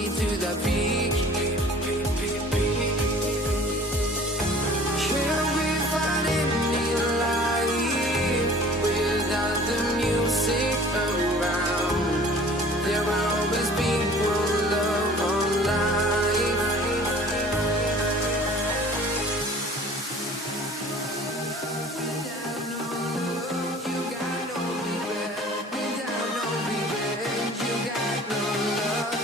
me to the peak. Can we find any light without the music around? There will always be one love on life. Without no love, you got no regret. Without no revenge, you got no love.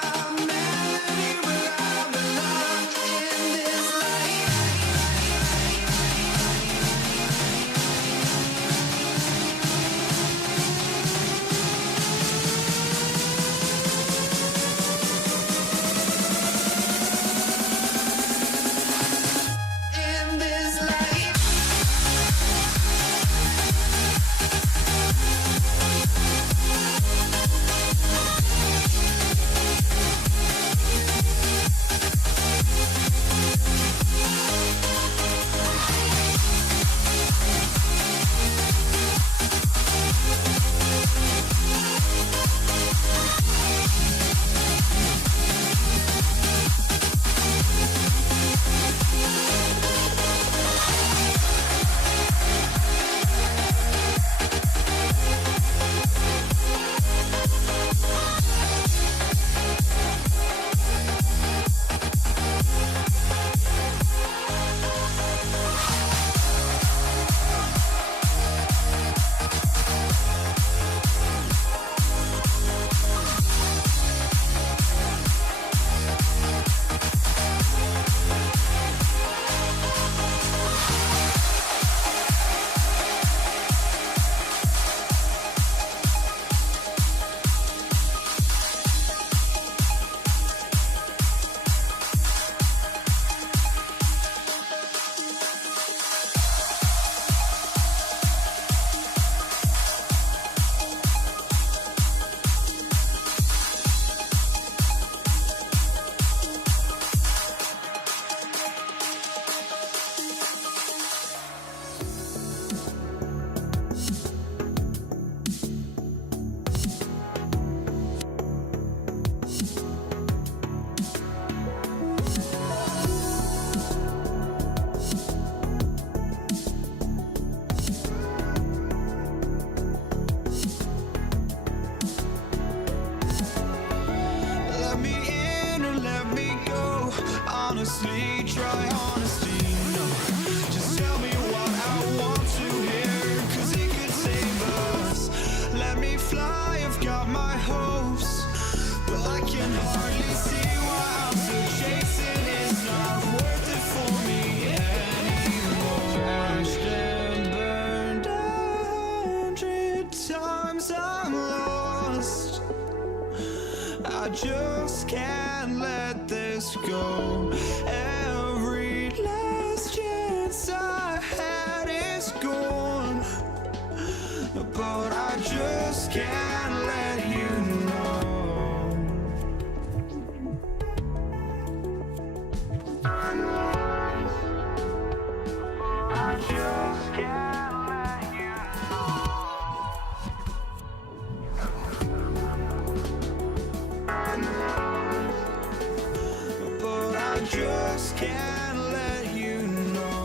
I'm melody where I belong in this life. In this life. Let me in or let me go. Honestly, try honesty. No, just tell me what I want to hear, 'cause it could save us. Let me fly, I've got my hopes, but I can hardly see why I'm still chasing. It's not worth it for me anymore. Crashed and burned 100 times, I'm lost. I just can't let this go. Every last chance I had is gone, but I just can't let you know. I just can't let you know. But I just can't let you know.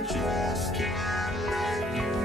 I just can't let you.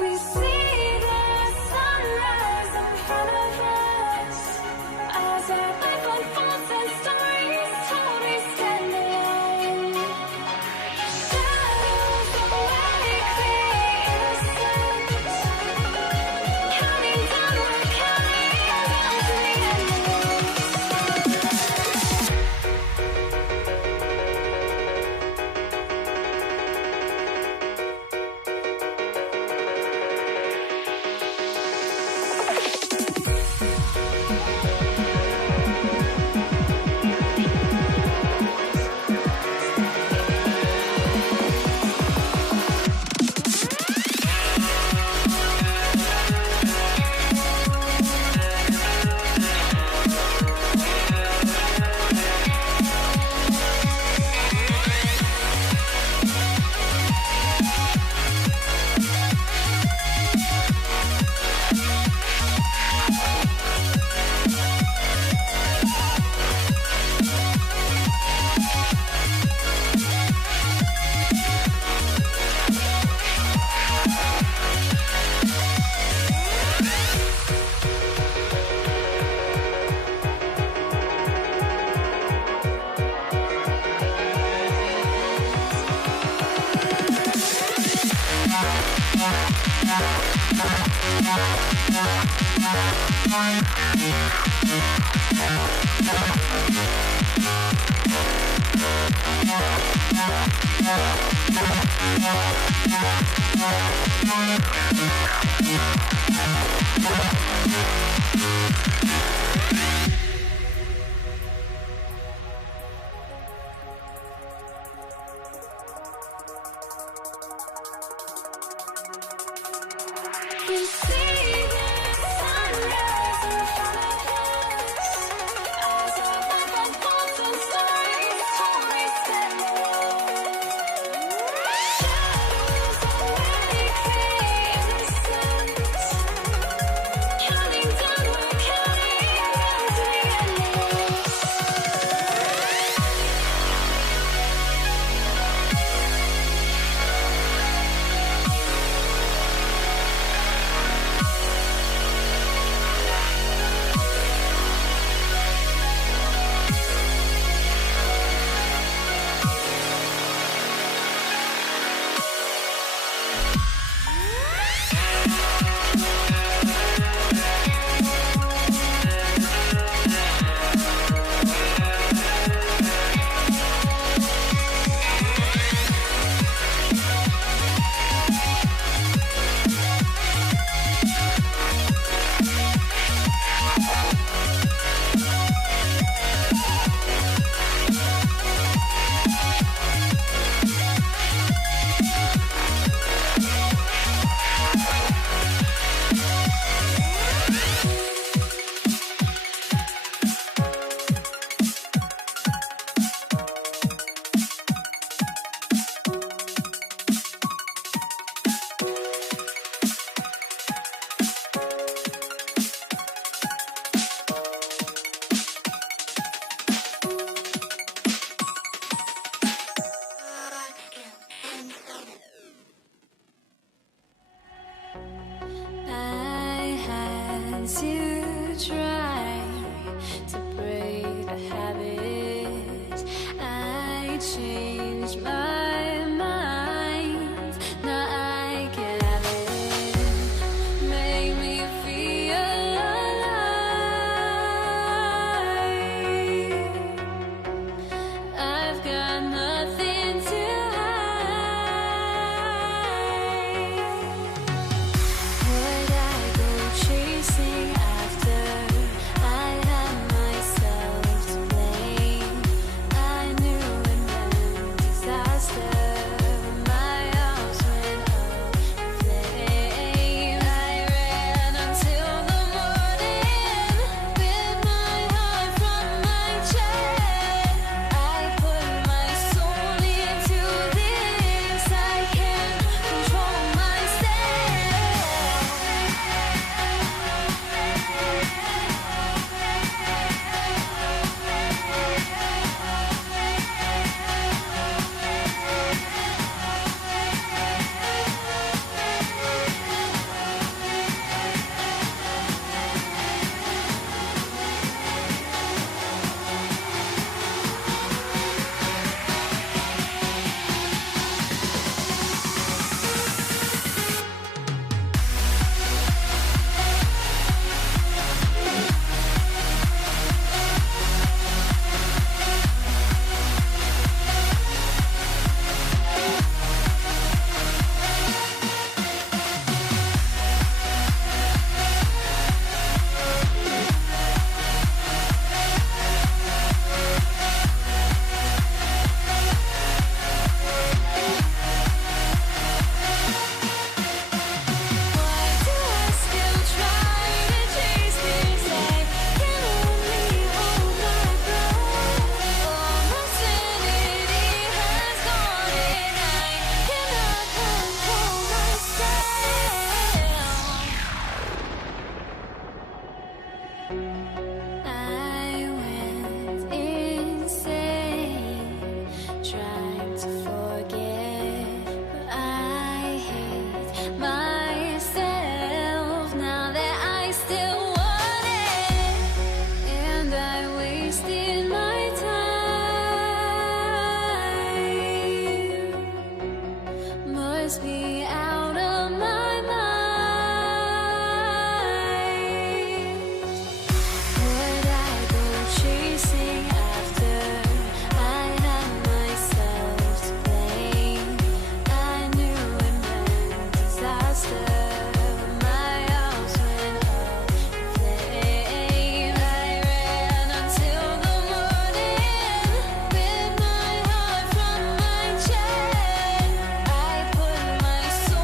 We see the sunrise in front of us as our life unfolds and stories told. We stand alone. Shadows awake the innocent, counting down, we're counting down to the end. We see the sunrise in front of us as our life unfolds and stories told. We stand alone. Shadows awake the innocent, counting down, we're counting down to the end. must be out of my mind. Would I go chasing after? I had myself to blame. I knew it meant disaster. My house went up in flames. I ran until the morning with my heart from my chest. I put my soul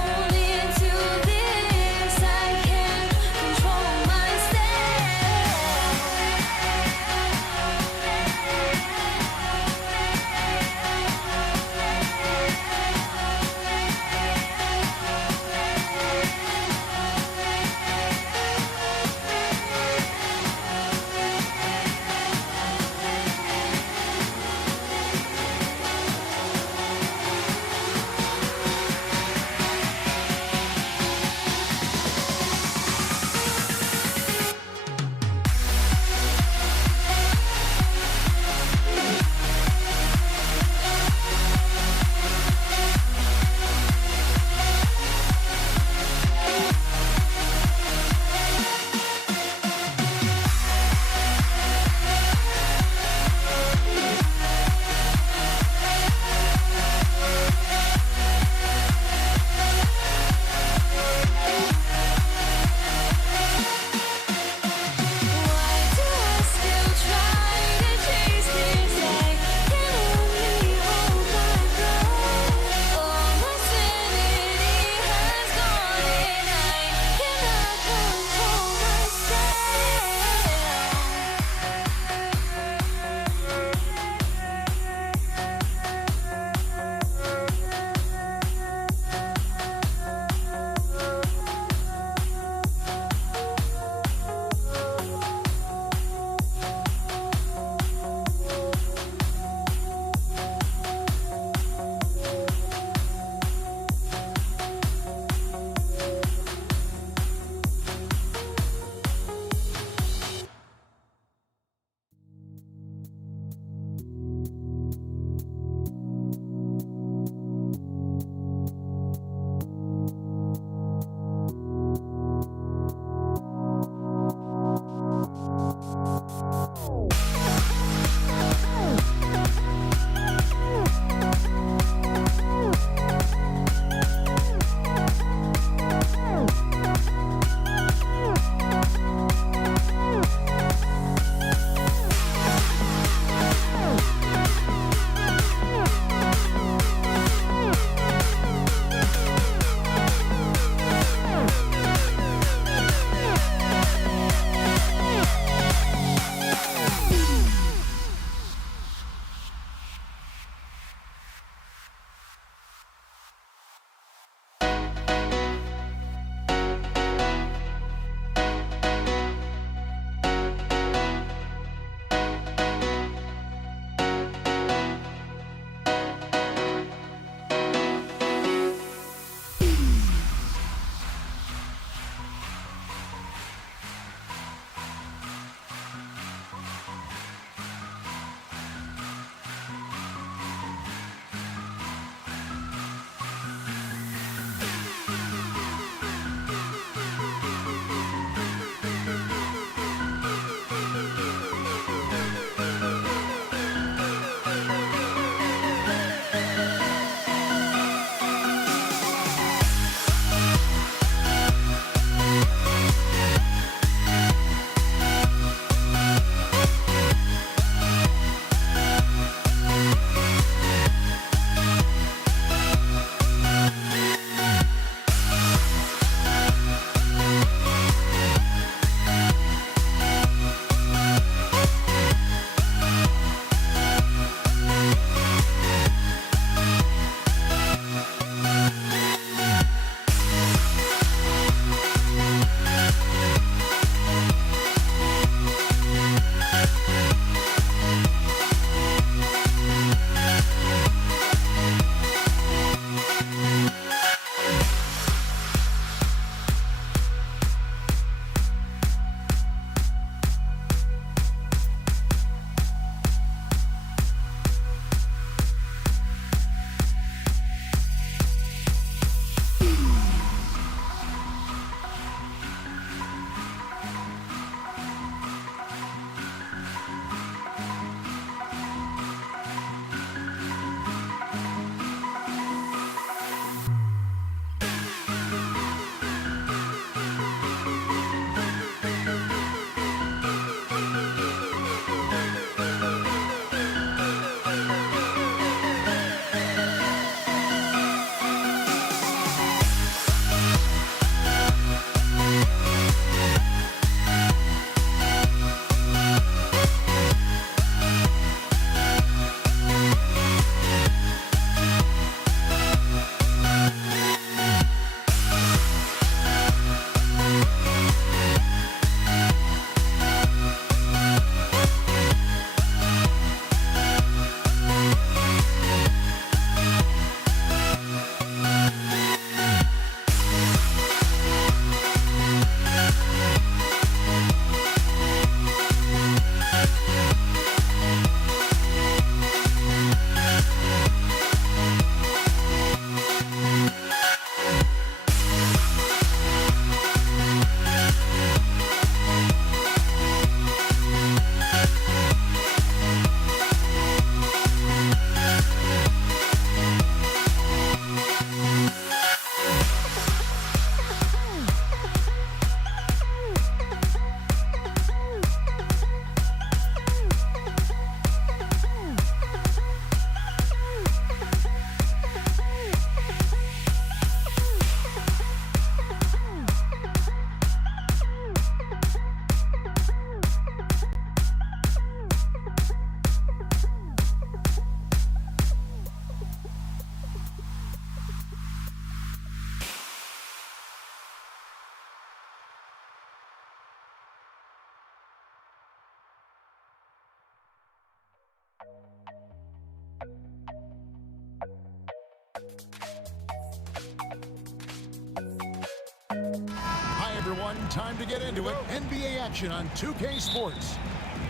everyone. Time to get into it. NBA action on 2K Sports.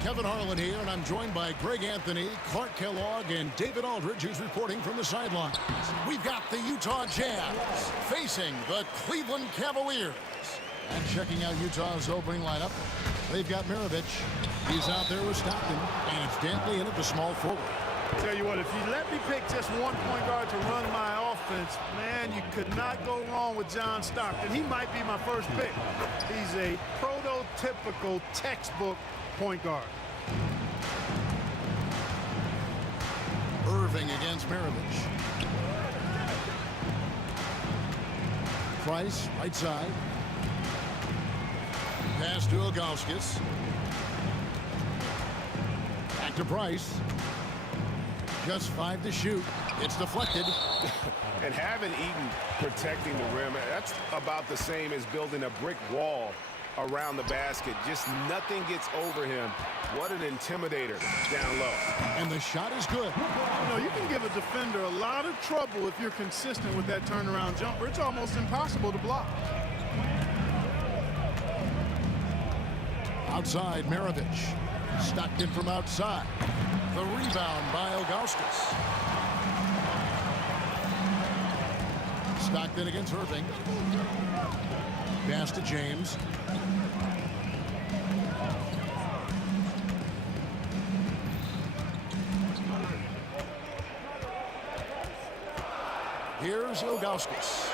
Kevin Harlan here, and I'm joined by Greg Anthony, Clark Kellogg, and David Aldridge, who's reporting from the sidelines. We've got the Utah Jazz facing the Cleveland Cavaliers. And checking out Utah's opening lineup, they've got Maravich. He's out there with Stockton, and it's Dantley in at the small forward. Tell you what, if you let me pick just one point guard to run my offense, man, you could not go wrong with John Stockton. He might be my first pick. He's a prototypical textbook point guard. Irving against Maravich. Price, right side. Pass to Ilgauskas. Back to Price. Just 5 to shoot. It's deflected. And having Eaton protecting the rim, that's about the same as building a brick wall around the basket. Just nothing gets over him. What an intimidator down low. And the shot is good. You know, you can give a defender a lot of trouble if you're consistent with that turnaround jumper. It's almost impossible to block. Outside, Maravich. Stockton from outside. The rebound by Ilgauskas. Stockton against Irving. Pass to James. Here's Ilgauskas.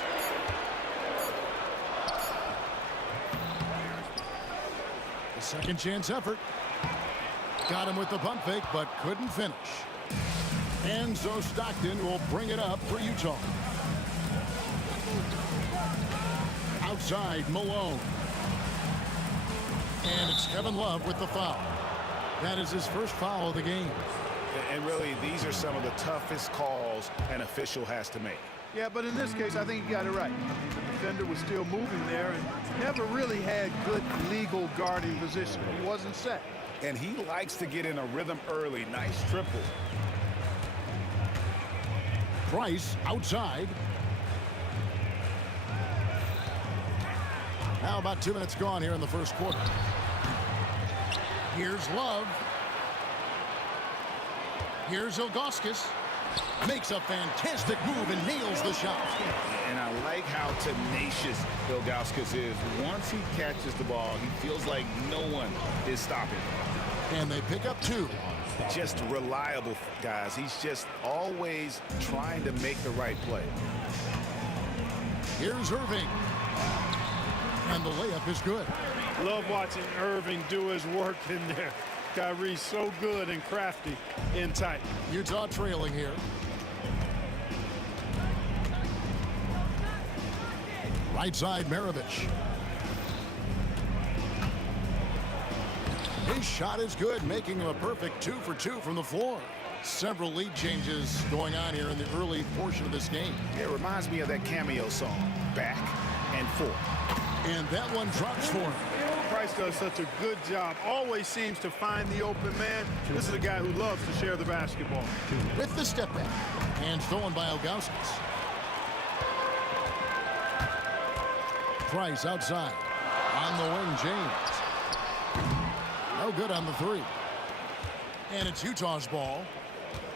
A second chance effort. Got him with the pump fake, but couldn't finish. And so Stockton will bring it up for Utah. Outside, Malone. And it's Kevin Love with the foul. That is his first foul of the game. And really, these are some of the toughest calls an official has to make. Yeah, but in this case, I think you got it right. The defender was still moving there and never really had good legal guarding position. He wasn't set. And he likes to get in a rhythm early. Nice triple. Price outside. Now about 2 minutes gone here in the first quarter. Here's Love. Here's Ilgauskas. Makes a fantastic move and nails the shot. And I like how tenacious Ilgauskas is. Once he catches the ball, he feels like no one is stopping him. And they pick up 2. Just reliable, guys. He's just always trying to make the right play. Here's Irving. And the layup is good. Love watching Irving do his work in there. Kyrie's so good and crafty in tight. Utah trailing here. Right side, Maravich. His shot is good, making him a perfect 2 for 2 from the floor. Several lead changes going on here in the early portion of this game. It reminds me of that cameo song, Back and Forth. And that one drops for him. Price does such a good job, always seems to find the open man. This is a guy who loves to share the basketball. With the step back. And stolen by Ilgauskas. Price outside. On the wing, James. No good on the 3. And it's Utah's ball.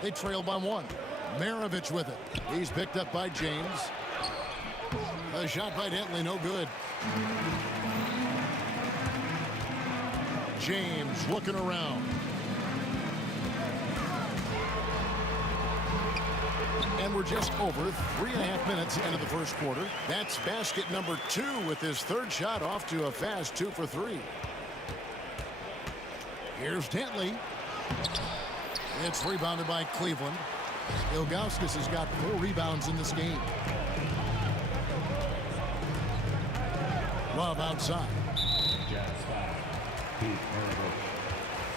They trail by 1. Maravich with it. He's picked up by James. A shot by Dantley, no good. James looking around. And we're just over 3.5 minutes into the first quarter. That's basket number 2 with his 3rd shot off to a fast 2 for 3. Here's Dantley. It's rebounded by Cleveland. Ilgauskas has got 4 rebounds in this game. Love outside. Jazz foul. Pete Maravich.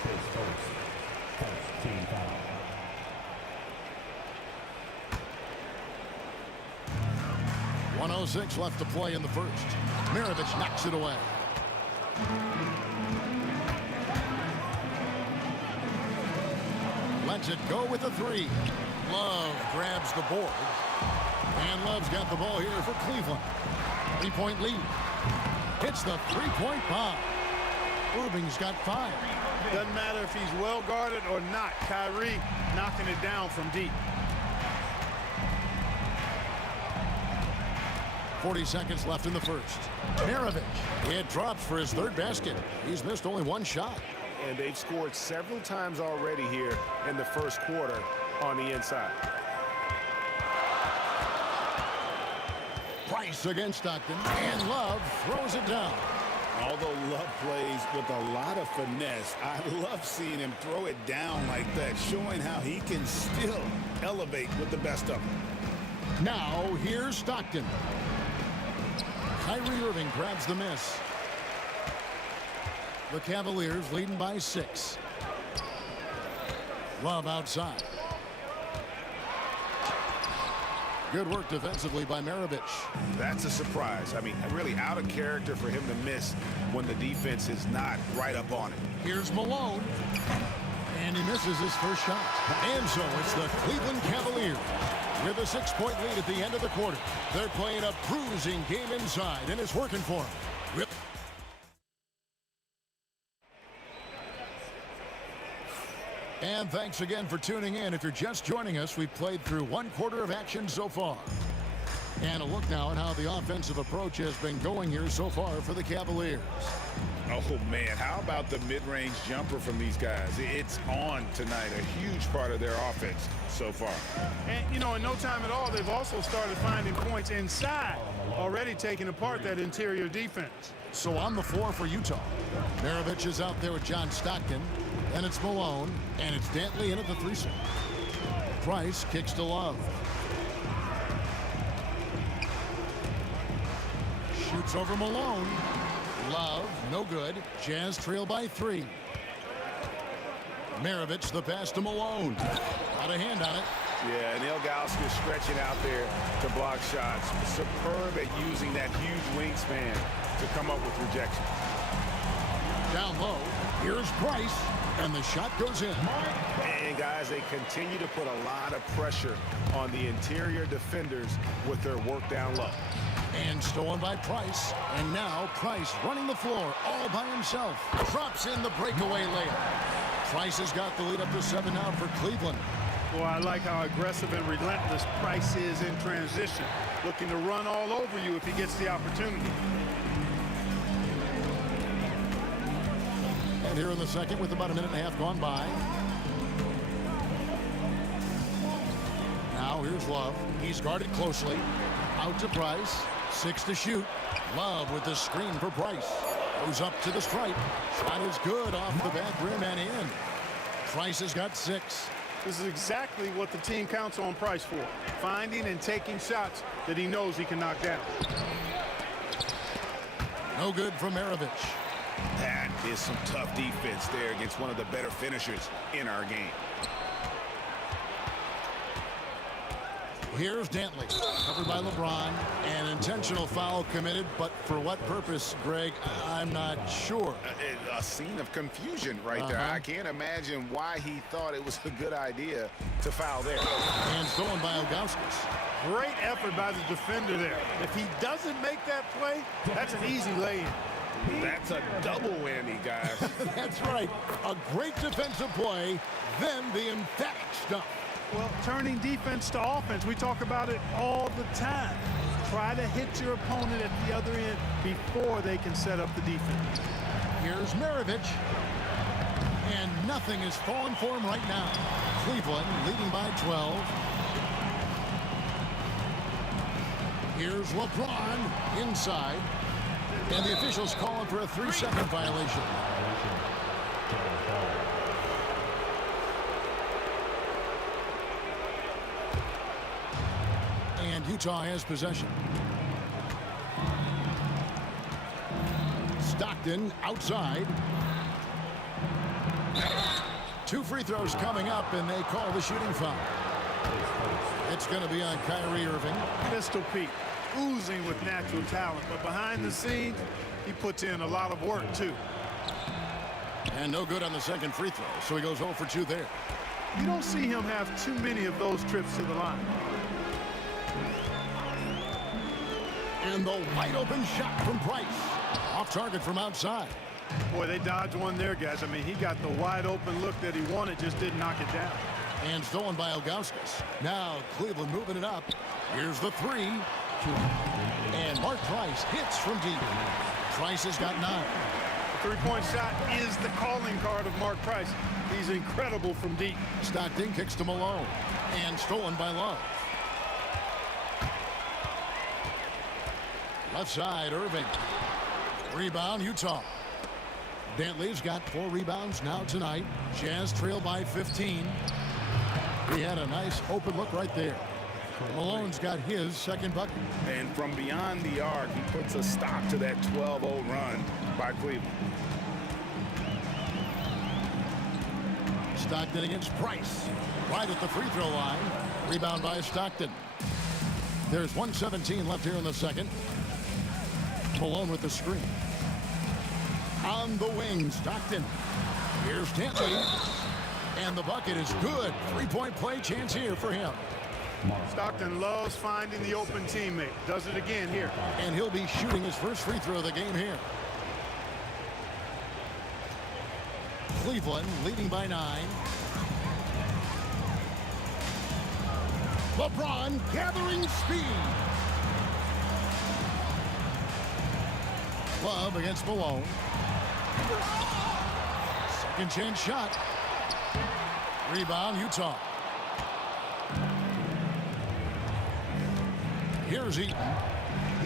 His first team foul. .106 left to play in the first. Maravich knocks it away. Lets it go with a 3. Love grabs the board. And Love's got the ball here for Cleveland. 3-point lead. Hits the three-point bomb. Irving's got 5. Doesn't matter if he's well guarded or not. Kyrie knocking it down from deep. 40 seconds left in the first. Maravich, it drops for his 3rd basket. He's missed only 1 shot. And they've scored several times already here in the first quarter on the inside. Price against Stockton, and Love throws it down. Although Love plays with a lot of finesse, I love seeing him throw it down like that, showing how he can still elevate with the best of them. Now, here's Stockton. Kyrie Irving grabs the miss. The Cavaliers leading by 6. Love outside. Good work defensively by Maravich. That's a surprise. I mean, really out of character for him to miss when the defense is not right up on it. Here's Malone. And he misses his first shot. And so it's the Cleveland Cavaliers with a 6-point lead at the end of the quarter. They're playing a bruising game inside, and it's working for them. And thanks again for tuning in. If you're just joining us, we've played through 1 quarter of action so far. And a look now at how the offensive approach has been going here so far for the Cavaliers. Oh, man, how about the mid-range jumper from these guys? It's on tonight, a huge part of their offense so far. And, you know, in no time at all, they've also started finding points inside, already taking apart that interior defense. So on the floor for Utah, Maravich is out there with John Stockton, and it's Malone, and it's Dantley in at the 3-set. Price kicks to Love. Shoots over Malone. Love, no good. Jazz trail by 3. Maravich, the pass to Malone. Got a hand on it. Yeah, and Ilgauskas stretching out there to block shots. Superb at using that huge wingspan to come up with rejection. Down low, here's Price, and the shot goes in. And guys, they continue to put a lot of pressure on the interior defenders with their work down low. And stolen by Price. And now Price running the floor all by himself. Drops in the breakaway layup. Price has got the lead up to 7 now for Cleveland. Boy, I like how aggressive and relentless Price is in transition. Looking to run all over you if he gets the opportunity. And here in the second with about a minute and a half gone by. Now here's Love. He's guarded closely. Out to Price. 6 to shoot. Love with the screen for Price. Goes up to the stripe. Shot is good off the back rim and in. Price has got 6. This is exactly what the team counts on Price for. Finding and taking shots that he knows he can knock down. No good from Maravich. That is some tough defense there against one of the better finishers in our game. Here's Dantley, covered by LeBron. An intentional foul committed, but for what purpose, Greg, I'm not sure. A scene of confusion right there. I can't imagine why he thought it was a good idea to foul there. And stolen by Ilgauskas. Great effort by the defender there. If he doesn't make that play, that's an easy lay-in. That's a double whammy, guys. That's right. A great defensive play, then the emphatic stuff. Well, turning defense to offense, we talk about it all the time. Try to hit your opponent at the other end before they can set up the defense. Here's Maravich. And nothing is falling for him right now. Cleveland leading by 12. Here's LeBron inside. And the officials calling for a 3-second violation. And Utah has possession. Stockton outside. 2 free throws coming up, and they call the shooting foul. It's going to be on Kyrie Irving. Pistol Pete, oozing with natural talent, but behind the scenes, he puts in a lot of work too. And no good on the second free throw, so he goes 0 for 2 there. You don't see him have too many of those trips to the line. And the wide open shot from Price. Off target from outside. Boy, they dodged one there, guys. I mean, he got the wide open look that he wanted, just didn't knock it down. And stolen by Ilgauskas. Now Cleveland moving it up. Here's the three. And Mark Price hits from deep. Price has got 9. The three-point shot is the calling card of Mark Price. He's incredible from deep. Stockton kicks to Malone. And stolen by Love. Left side, Irving. Rebound, Utah. Dantley's got 4 rebounds now tonight. Jazz trail by 15. He had a nice open look right there. Malone's got his second bucket. And from beyond the arc, he puts a stop to that 12-0 run by Cleveland. Stockton against Price. Right at the free throw line. Rebound by Stockton. There's 1:17 left here in the second. Malone with the screen. On the wing, Stockton. Here's Dantley. And the bucket is good. 3-point play chance here for him. Stockton loves finding the open teammate. Does it again here. And he'll be shooting his first free throw of the game here. Cleveland leading by 9. LeBron gathering speed. Love against Malone. Second chance shot. Rebound, Utah. Here's Eaton.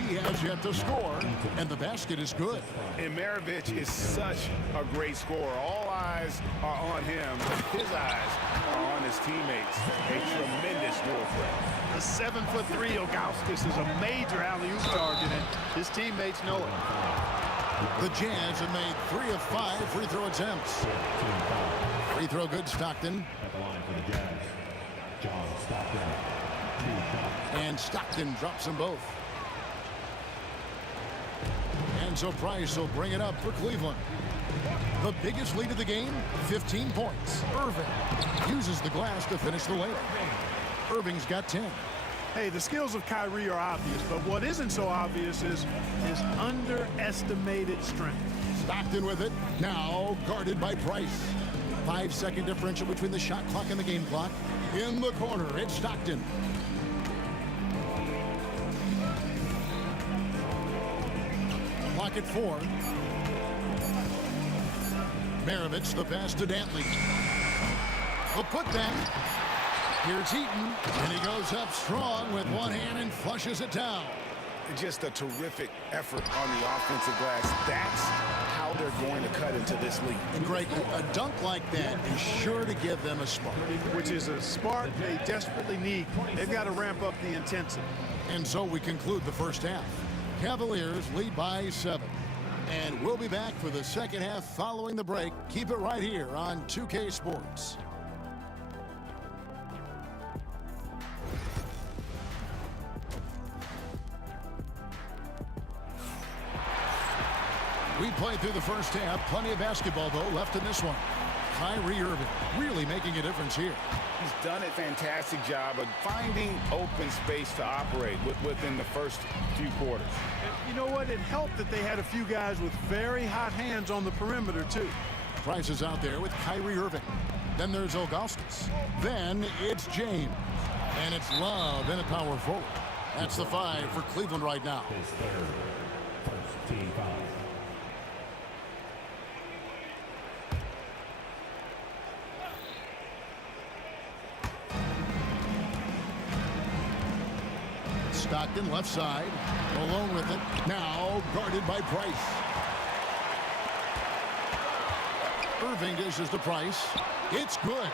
He has yet to score, and the basket is good. And Maravich is such a great scorer. All eyes are on him. His eyes are on his teammates. A tremendous score threat. The 7'3" Ilgauskas is a major alley-oop target, and his teammates know it. The Jazz have made 3 of 5 free throw attempts. Free throw good, Stockton. At the line for the Jazz, John Stockton. 2 shots. And Stockton drops them both. And so Price will bring it up for Cleveland. The biggest lead of the game, 15 points. Irving uses the glass to finish the layup. Irving's got 10. Hey, the skills of Kyrie are obvious, but what isn't so obvious is his underestimated strength. Stockton with it. Now guarded by Price. 5-second differential between the shot clock and the game clock. In the corner, it's Stockton. Clock at 4. Maravich, the pass to Dantley. The putback. Here's Eaton, and he goes up strong with one hand and flushes it down. Just a terrific effort on the offensive glass. That's how they're going to cut into this league. And Greg, a dunk like that is sure to give them a spark. Which is a spark they desperately need. They've got to ramp up the intensity. And so we conclude the first half. Cavaliers lead by 7. And we'll be back for the second half following the break. Keep it right here on 2K Sports. We played through the first half. Plenty of basketball, though, left in this one. Kyrie Irving really making a difference here. He's done a fantastic job of finding open space to operate within the first few quarters. And you know what? It helped that they had a few guys with very hot hands on the perimeter, too. Price is out there with Kyrie Irving. Then there's Ilgauskas. Then it's James. And it's Love in a power forward. That's the 5 for Cleveland right now. His third. First team foul. Stockton left side. Malone with it. Now guarded by Price. Irving dishes to Price. It's good.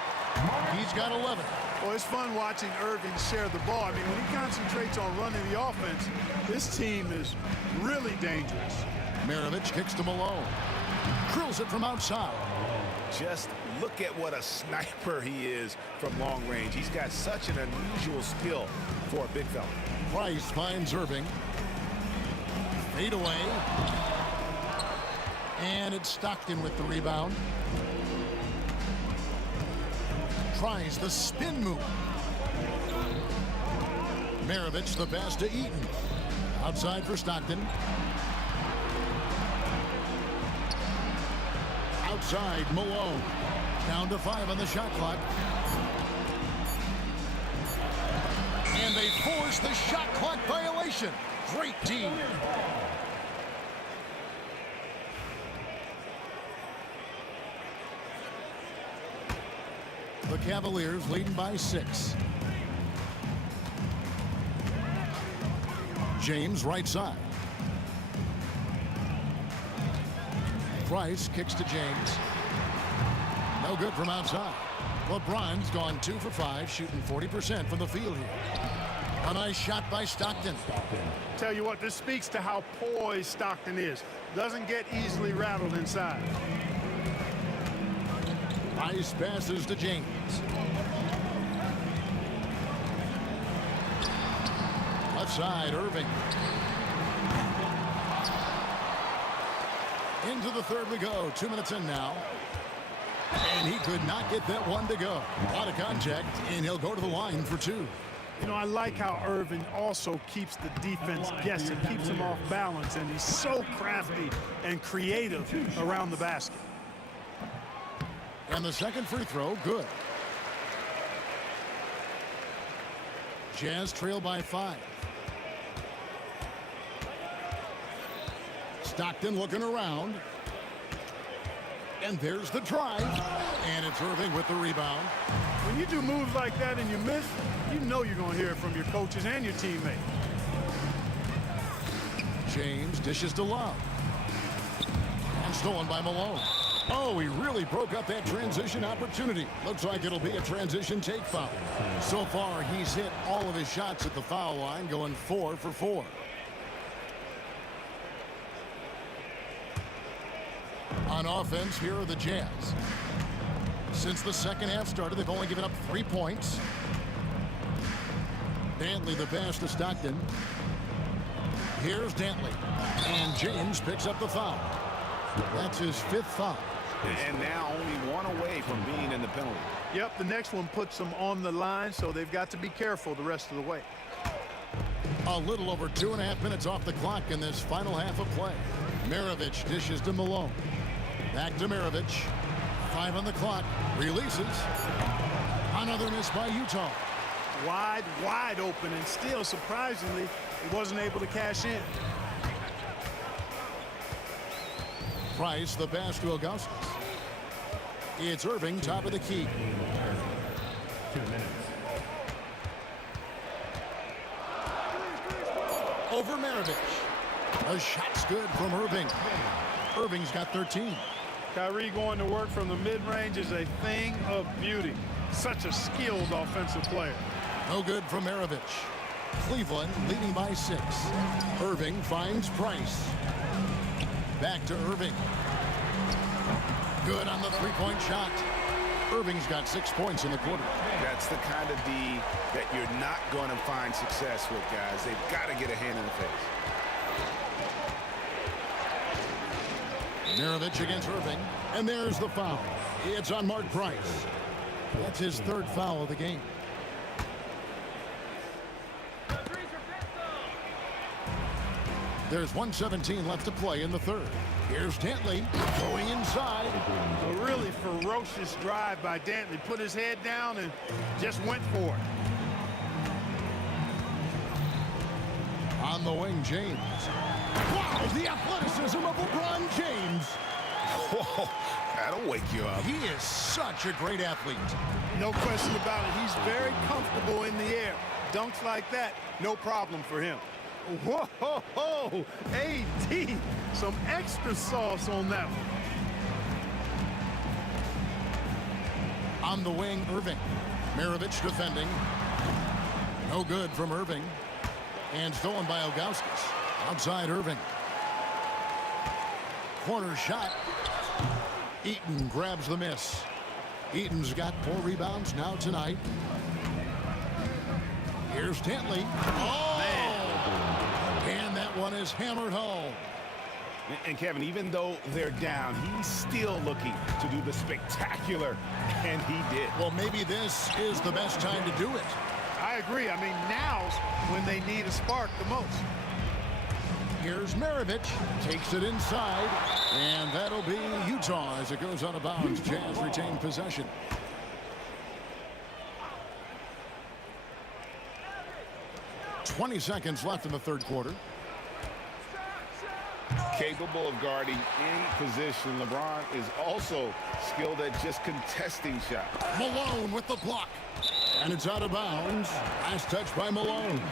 He's got 11. Well, it's fun watching Irving share the ball. I mean, when he concentrates on running the offense, this team is really dangerous. Maravich kicks to Malone. Drills it from outside. Just look at what a sniper he is from long range. He's got such an unusual skill for a big fella. Price finds Irving. Fade away. And it's Stockton with the rebound. Tries the spin move. Maravich the pass to Eaton. Outside for Stockton. outside Malone. Down to 5 on the shot clock. And they force the shot clock violation. Great team. The Cavaliers leading by 6. James right side. Price kicks to James. No good from outside. LeBron's gone 2 for 5, shooting 40% from the field here. A nice shot by Stockton. Tell you what, this speaks to how poised Stockton is. Doesn't get easily rattled inside. Nice passes to James. Left side, Irving. Into the third we go. 2 minutes in now. And he could not get that one to go. A lot of contact, and he'll go to the line for 2. You know, I like how Irving also keeps the defense guessing, keeps them off balance, and he's so crafty and creative around the basket. And the second free throw, good. Jazz trail by 5. Stockton looking around. And there's the drive. And it's Irving with the rebound. When you do moves like that and you miss, you know you're going to hear it from your coaches and your teammates. James dishes to Love. And stolen by Malone. Oh, he really broke up that transition opportunity. Looks like it'll be a transition take foul. So far, he's hit all of his shots at the foul line, going 4 for 4. On offense, here are the Jazz. Since the second half started, they've only given up 3 points. Dantley the pass to Stockton. Here's Dantley. And James picks up the foul. That's his 5th foul. And now only 1 away from being in the penalty. Yep, the next one puts them on the line, so they've got to be careful the rest of the way. A little over 2.5 minutes off the clock in this final half of play. Maravich dishes to Malone. Back to Maravich. 5 on the clock. Releases. Another miss by Utah. Wide open, and still, surprisingly, he wasn't able to cash in. Price, the pass to Augustus. It's Irving, top of the key. 2 minutes. Over Maravich. A shot's good from Irving. Irving's got 13. Kyrie going to work from the mid-range is a thing of beauty. Such a skilled offensive player. No good from Maravich. Cleveland leading by 6. Irving finds Price. Back to Irving. Good on the 3-point shot. Irving's got 6 points in the quarter. That's the kind of D that you're not going to find success with, guys. They've got to get a hand in the face. Maravich against Irving. And there's the foul. It's on Mark Price. That's his 3rd foul of the game. There's 1:17 left to play in the 3rd. Here's Dantley going inside. A really ferocious drive by Dantley. Put his head down and just went for it. On the wing, James. Wow, the athleticism of LeBron James. Whoa, that'll wake you up. He is such a great athlete. No question about it. He's very comfortable in the air. Dunks like that, no problem for him. Whoa, ho, ho. AD, some extra sauce on that one. On the wing, Irving. Maravich defending. No good from Irving. And stolen by Augustus. Outside Irving. Corner shot. Eaton grabs the miss. Eaton's got 4 rebounds now tonight. Here's Dantley. Oh! And that one is hammered home. And Kevin, even though they're down, he's still looking to do the spectacular, and he did. Well, maybe this is the best time to do it. I agree. I mean, now's when they need a spark the most. Here's Maravich, takes it inside, and that'll be Utah as it goes out of bounds. Jazz retain possession. "20 seconds left in the third quarter." Capable of guarding any position. LeBron is also skilled at just contesting shots. Malone with the block, and it's out of bounds. Last touch by Malone.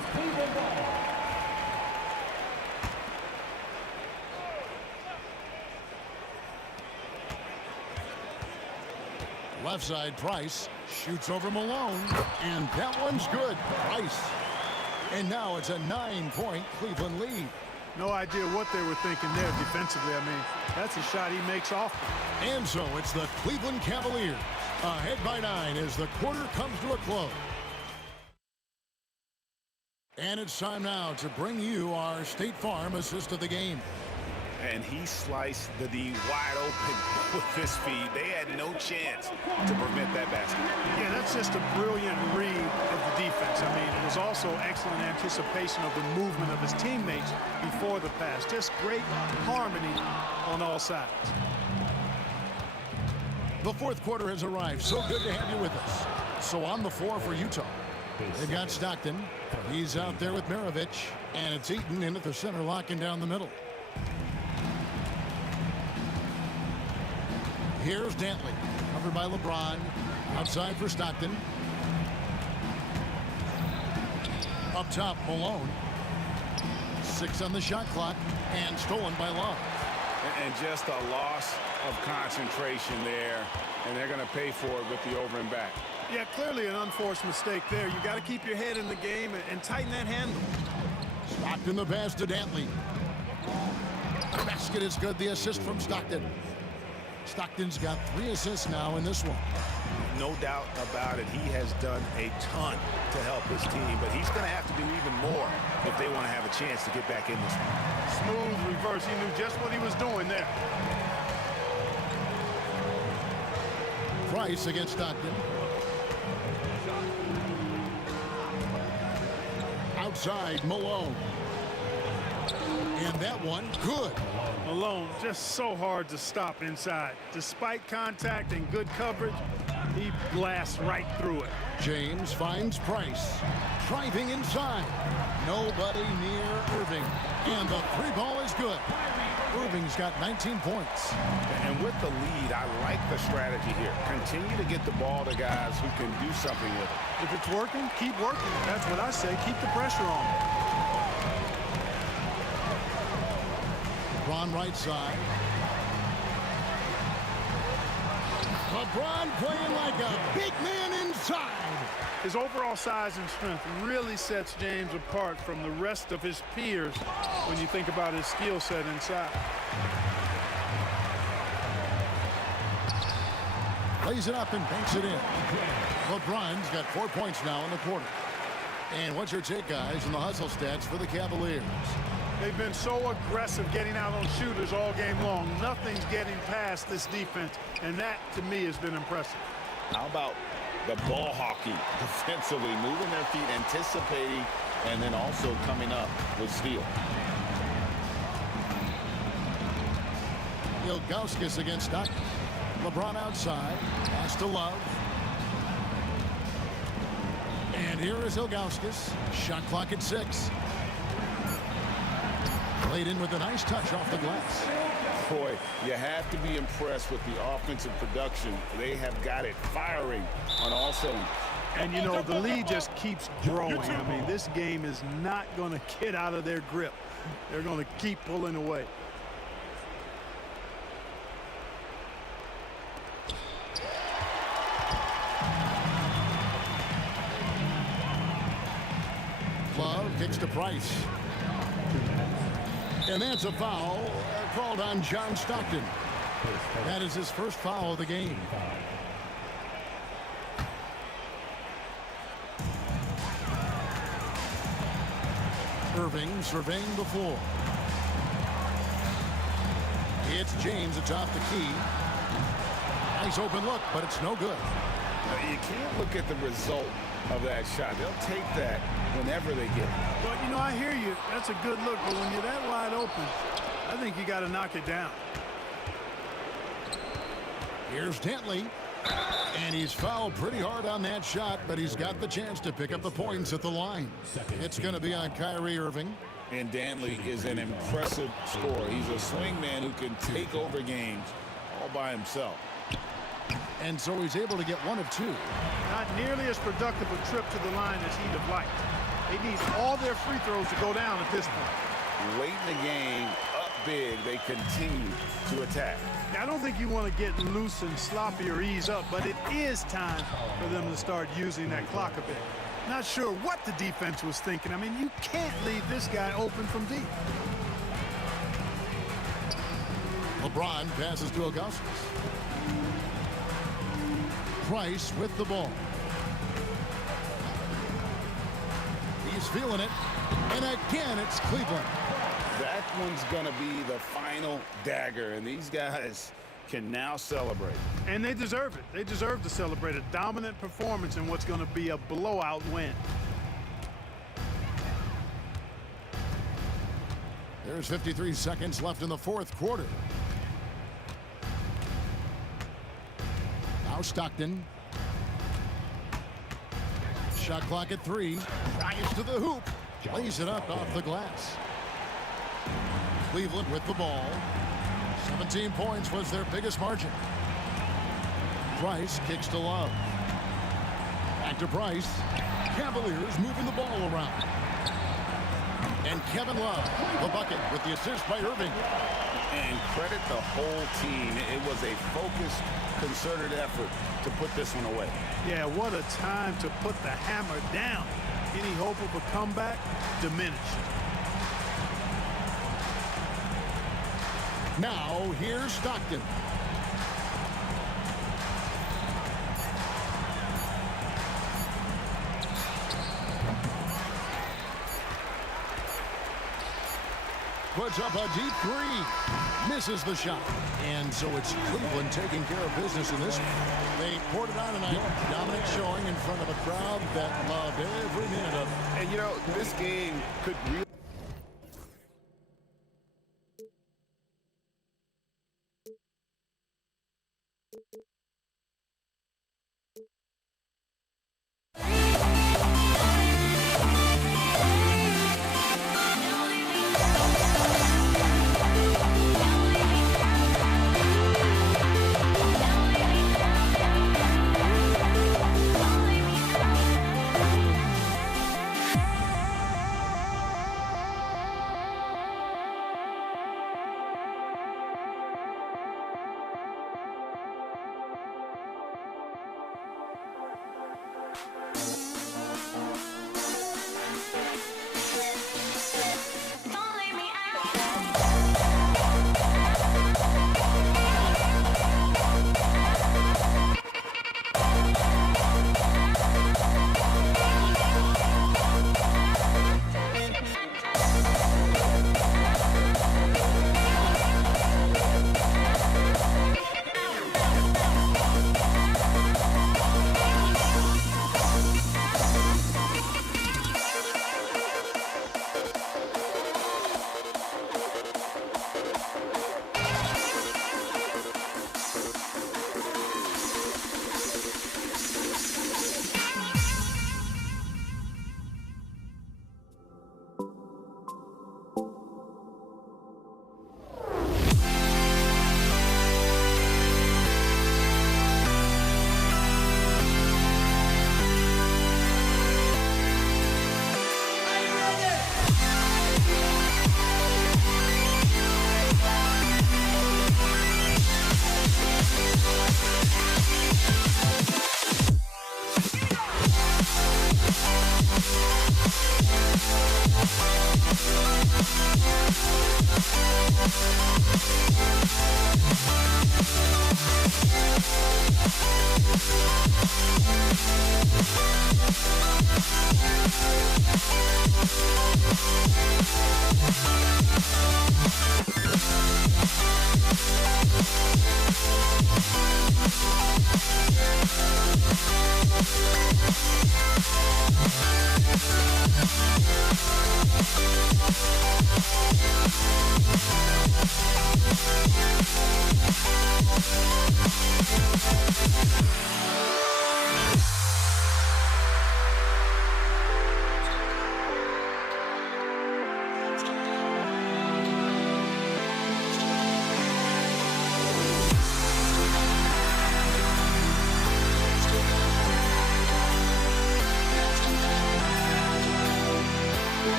Left side, Price shoots over Malone, and that one's good. Price. And now it's a 9-point Cleveland lead. No idea what they were thinking there defensively. I mean, that's a shot he makes off. And so it's the Cleveland Cavaliers ahead by 9 as the quarter comes to a close. And it's time now to bring you our State Farm assist of the game. And he sliced the D wide open with his feet. They had no chance to prevent that basket. Yeah, that's just a brilliant read of the defense. I mean, it was also excellent anticipation of the movement of his teammates before the pass. Just great harmony on all sides. The fourth quarter has arrived. So good to have you with us. So on the floor for Utah, they've got Stockton. He's out there with Maravich. And it's Eaton in at the center, locking down the middle. Here's Dantley, covered by LeBron. Outside for Stockton. Up top, Malone. 6 on the shot clock, and stolen by Love. And just a loss of concentration there, and they're going to pay for it with the over and back. Yeah, clearly an unforced mistake there. You got to keep your head in the game and tighten that handle. Stockton the pass to Dantley. The basket is good. The assist from Stockton. Stockton's got 3 assists now in this one. No doubt about it. He has done a ton to help his team, but he's going to have to do even more if they want to have a chance to get back in this one. Smooth reverse. He knew just what he was doing there. Price against Stockton. Outside, Malone. And that one, good. Malone, just so hard to stop inside. Despite contact and good coverage, he blasts right through it. James finds Price. Driving inside. Nobody near Irving. And the 3-ball is good. Irving's got 19 points. And with the lead, I like the strategy here. Continue to get the ball to guys who can do something with it. If it's working, keep working. That's what I say. Keep the pressure on. LeBron right side. LeBron playing like a big man inside. His overall size and strength really sets James apart from the rest of his peers when you think about his skill set inside. Lays it up and banks it in. LeBron's got 4 points now in the quarter. And what's your take, guys, in the hustle stats for the Cavaliers? They've been so aggressive getting out on shooters all game long. Nothing's getting past this defense, and that, to me, has been impressive. How about the ball hockey defensively, moving their feet, anticipating, and then also coming up with steal. Ilgauskas against Stockton. LeBron outside. Pass to Love. And here is Ilgauskas. Shot clock at 6. Played in with a nice touch off the glass. Boy, you have to be impressed with the offensive production. They have got it firing on all cylinders. And, you know, the lead just keeps growing. I mean, this game is not going to get out of their grip. They're going to keep pulling away. Love kicks to Price. And that's a foul called on John Stockton. That is his first foul of the game. Irving surveying the floor. It's James atop the key. Nice open look, but it's no good. You can't look at the result of that shot. They'll take that whenever they get it. But, you know, I hear you. That's a good look. But when you're that wide open, I think you got to knock it down. Here's Dantley. And he's fouled pretty hard on that shot, but he's got the chance to pick up the points at the line. It's going to be on Kyrie Irving. And Dantley is an impressive scorer. He's a swingman who can take over games all by himself. And so he's able to get one of two. Not nearly as productive a trip to the line as he'd have liked. They need all their free throws to go down at this point. Late in the game, up big, they continue to attack. I don't think you want to get loose and sloppy or ease up, but it is time for them to start using that clock a bit. Not sure what the defense was thinking. I mean, you can't leave this guy open from deep. LeBron passes to Augustus. Price with the ball. He's feeling it. And again, it's Cleveland. That one's going to be the final dagger, and these guys can now celebrate. And they deserve it. They deserve to celebrate a dominant performance in what's going to be a blowout win. There's 53 seconds left in the fourth quarter. Now Stockton. Shot clock at 3. Drives to the hoop. Lays it up off the glass. Cleveland with the ball. 17 points was their biggest margin. Price kicks to Love. Back to Price. Cavaliers moving the ball around. And Kevin Love, the bucket with the assist by Irving. And credit the whole team. It was a focused, concerted effort to put this one away. Yeah, what a time to put the hammer down. Any hope of a comeback diminished. Now, here's Stockton. Puts up a deep three. Misses the shot. And so it's Cleveland taking care of business in this one. They poured it on tonight. Dominant showing in front of a crowd that loved every minute of it. And, you know, this game could really...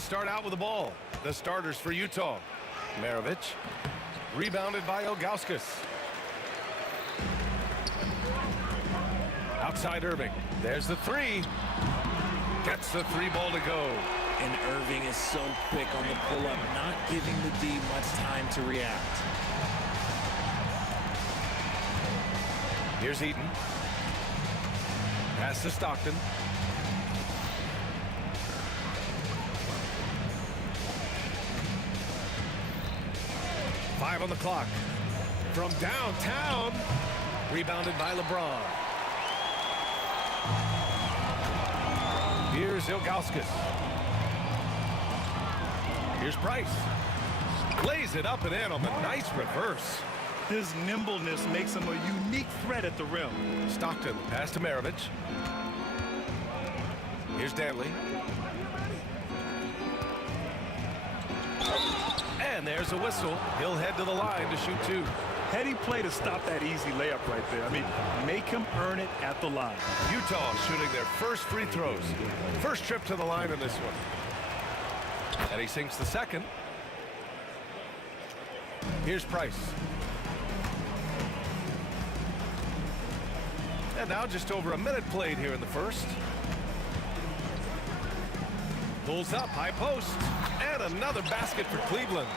Jazz start out with the ball. The starters for Utah. Maravich. Rebounded by Ilgauskas. Outside Irving. There's the three. Gets the three ball to go. And Irving is so quick on the pull-up, not giving the D much time to react. Here's Eaton. Pass to Stockton. Five on the clock. From downtown. Rebounded by LeBron. Here's Ilgauskas. Here's Price. Lays it up and in on the nice reverse. His nimbleness makes him a unique threat at the rim. Stockton, pass to Maravich. Here's Dantley. And there's a whistle. He'll head to the line to shoot two. Heady play to stop that easy layup right there. I mean, make him earn it at the line. Utah shooting their first free throws. First trip to the line in this one. And he sinks the second. Here's Price. And now just over a minute played here in the first. Pulls up, high post. And another basket for Cleveland.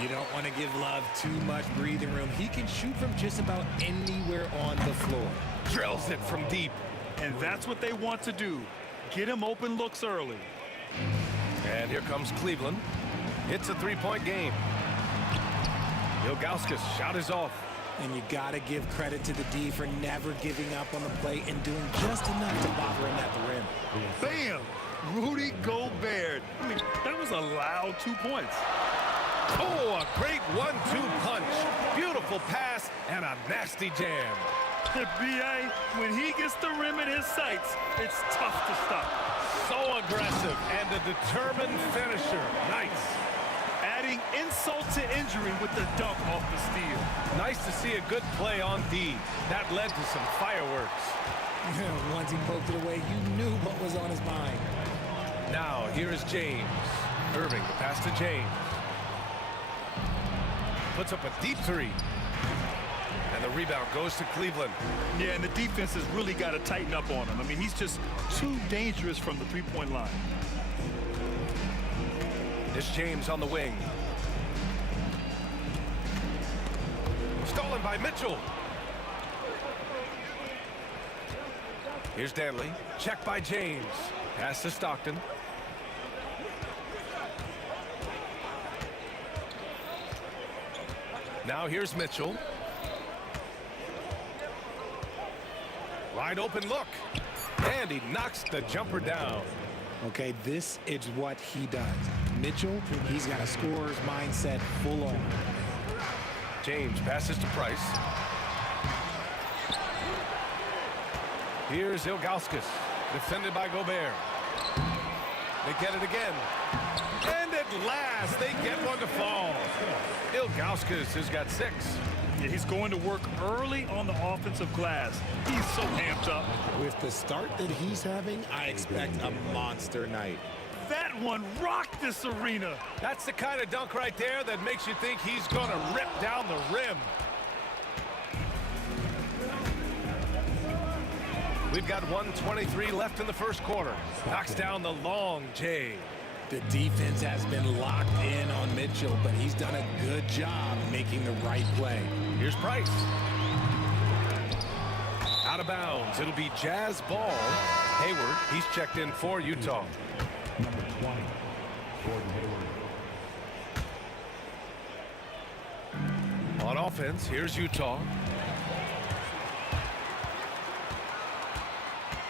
You don't want to give Love too much breathing room. He can shoot from just about anywhere on the floor. Drills it from deep. And that's what they want to do. Get him open looks early. And here comes Cleveland. It's a three-point game. Ilgauskas shot is off. And you got to give credit to the D for never giving up on the play and doing just enough to bother him at the rim. Bam! Rudy Gobert. I mean, that was a loud 2 points. Oh, a great 1-2 punch. Beautiful pass and a nasty jam. The B.A., when he gets the rim in his sights, it's tough to stop. So aggressive and a determined finisher. Nice. Adding insult to injury with the dunk off the steal. Nice to see a good play on D. That led to some fireworks. Once he poked it away, you knew what was on his mind. Now, here is James. Irving, the pass to James. Puts up a deep three. And the rebound goes to Cleveland. Yeah, and the defense has really got to tighten up on him. I mean, he's just too dangerous from the three-point line. It's James on the wing. Stolen by Mitchell. Here's Dantley. Checked by James. Pass to Stockton. Now here's Mitchell. Wide open look. And he knocks the jumper down. Okay, this is what he does. Mitchell, he's got a scorer's mindset full on. James passes to Price. Here's Ilgauskas, defended by Gobert. They get it again. And at last, they get one to fall. Ilgauskas has got 6. Yeah, he's going to work early on the offensive glass. He's so amped up. With the start that he's having, I expect a monster night. That one rocked this arena. That's the kind of dunk right there that makes you think he's going to rip down the rim. We've got 1:23 left in the first quarter. Knocks down the long J. The defense has been locked in on Mitchell, but he's done a good job making the right play. Here's Price. Out of bounds. It'll be Jazz ball. Hayward, he's checked in for Utah. Number 20, Gordon Hayward. On offense, here's Utah.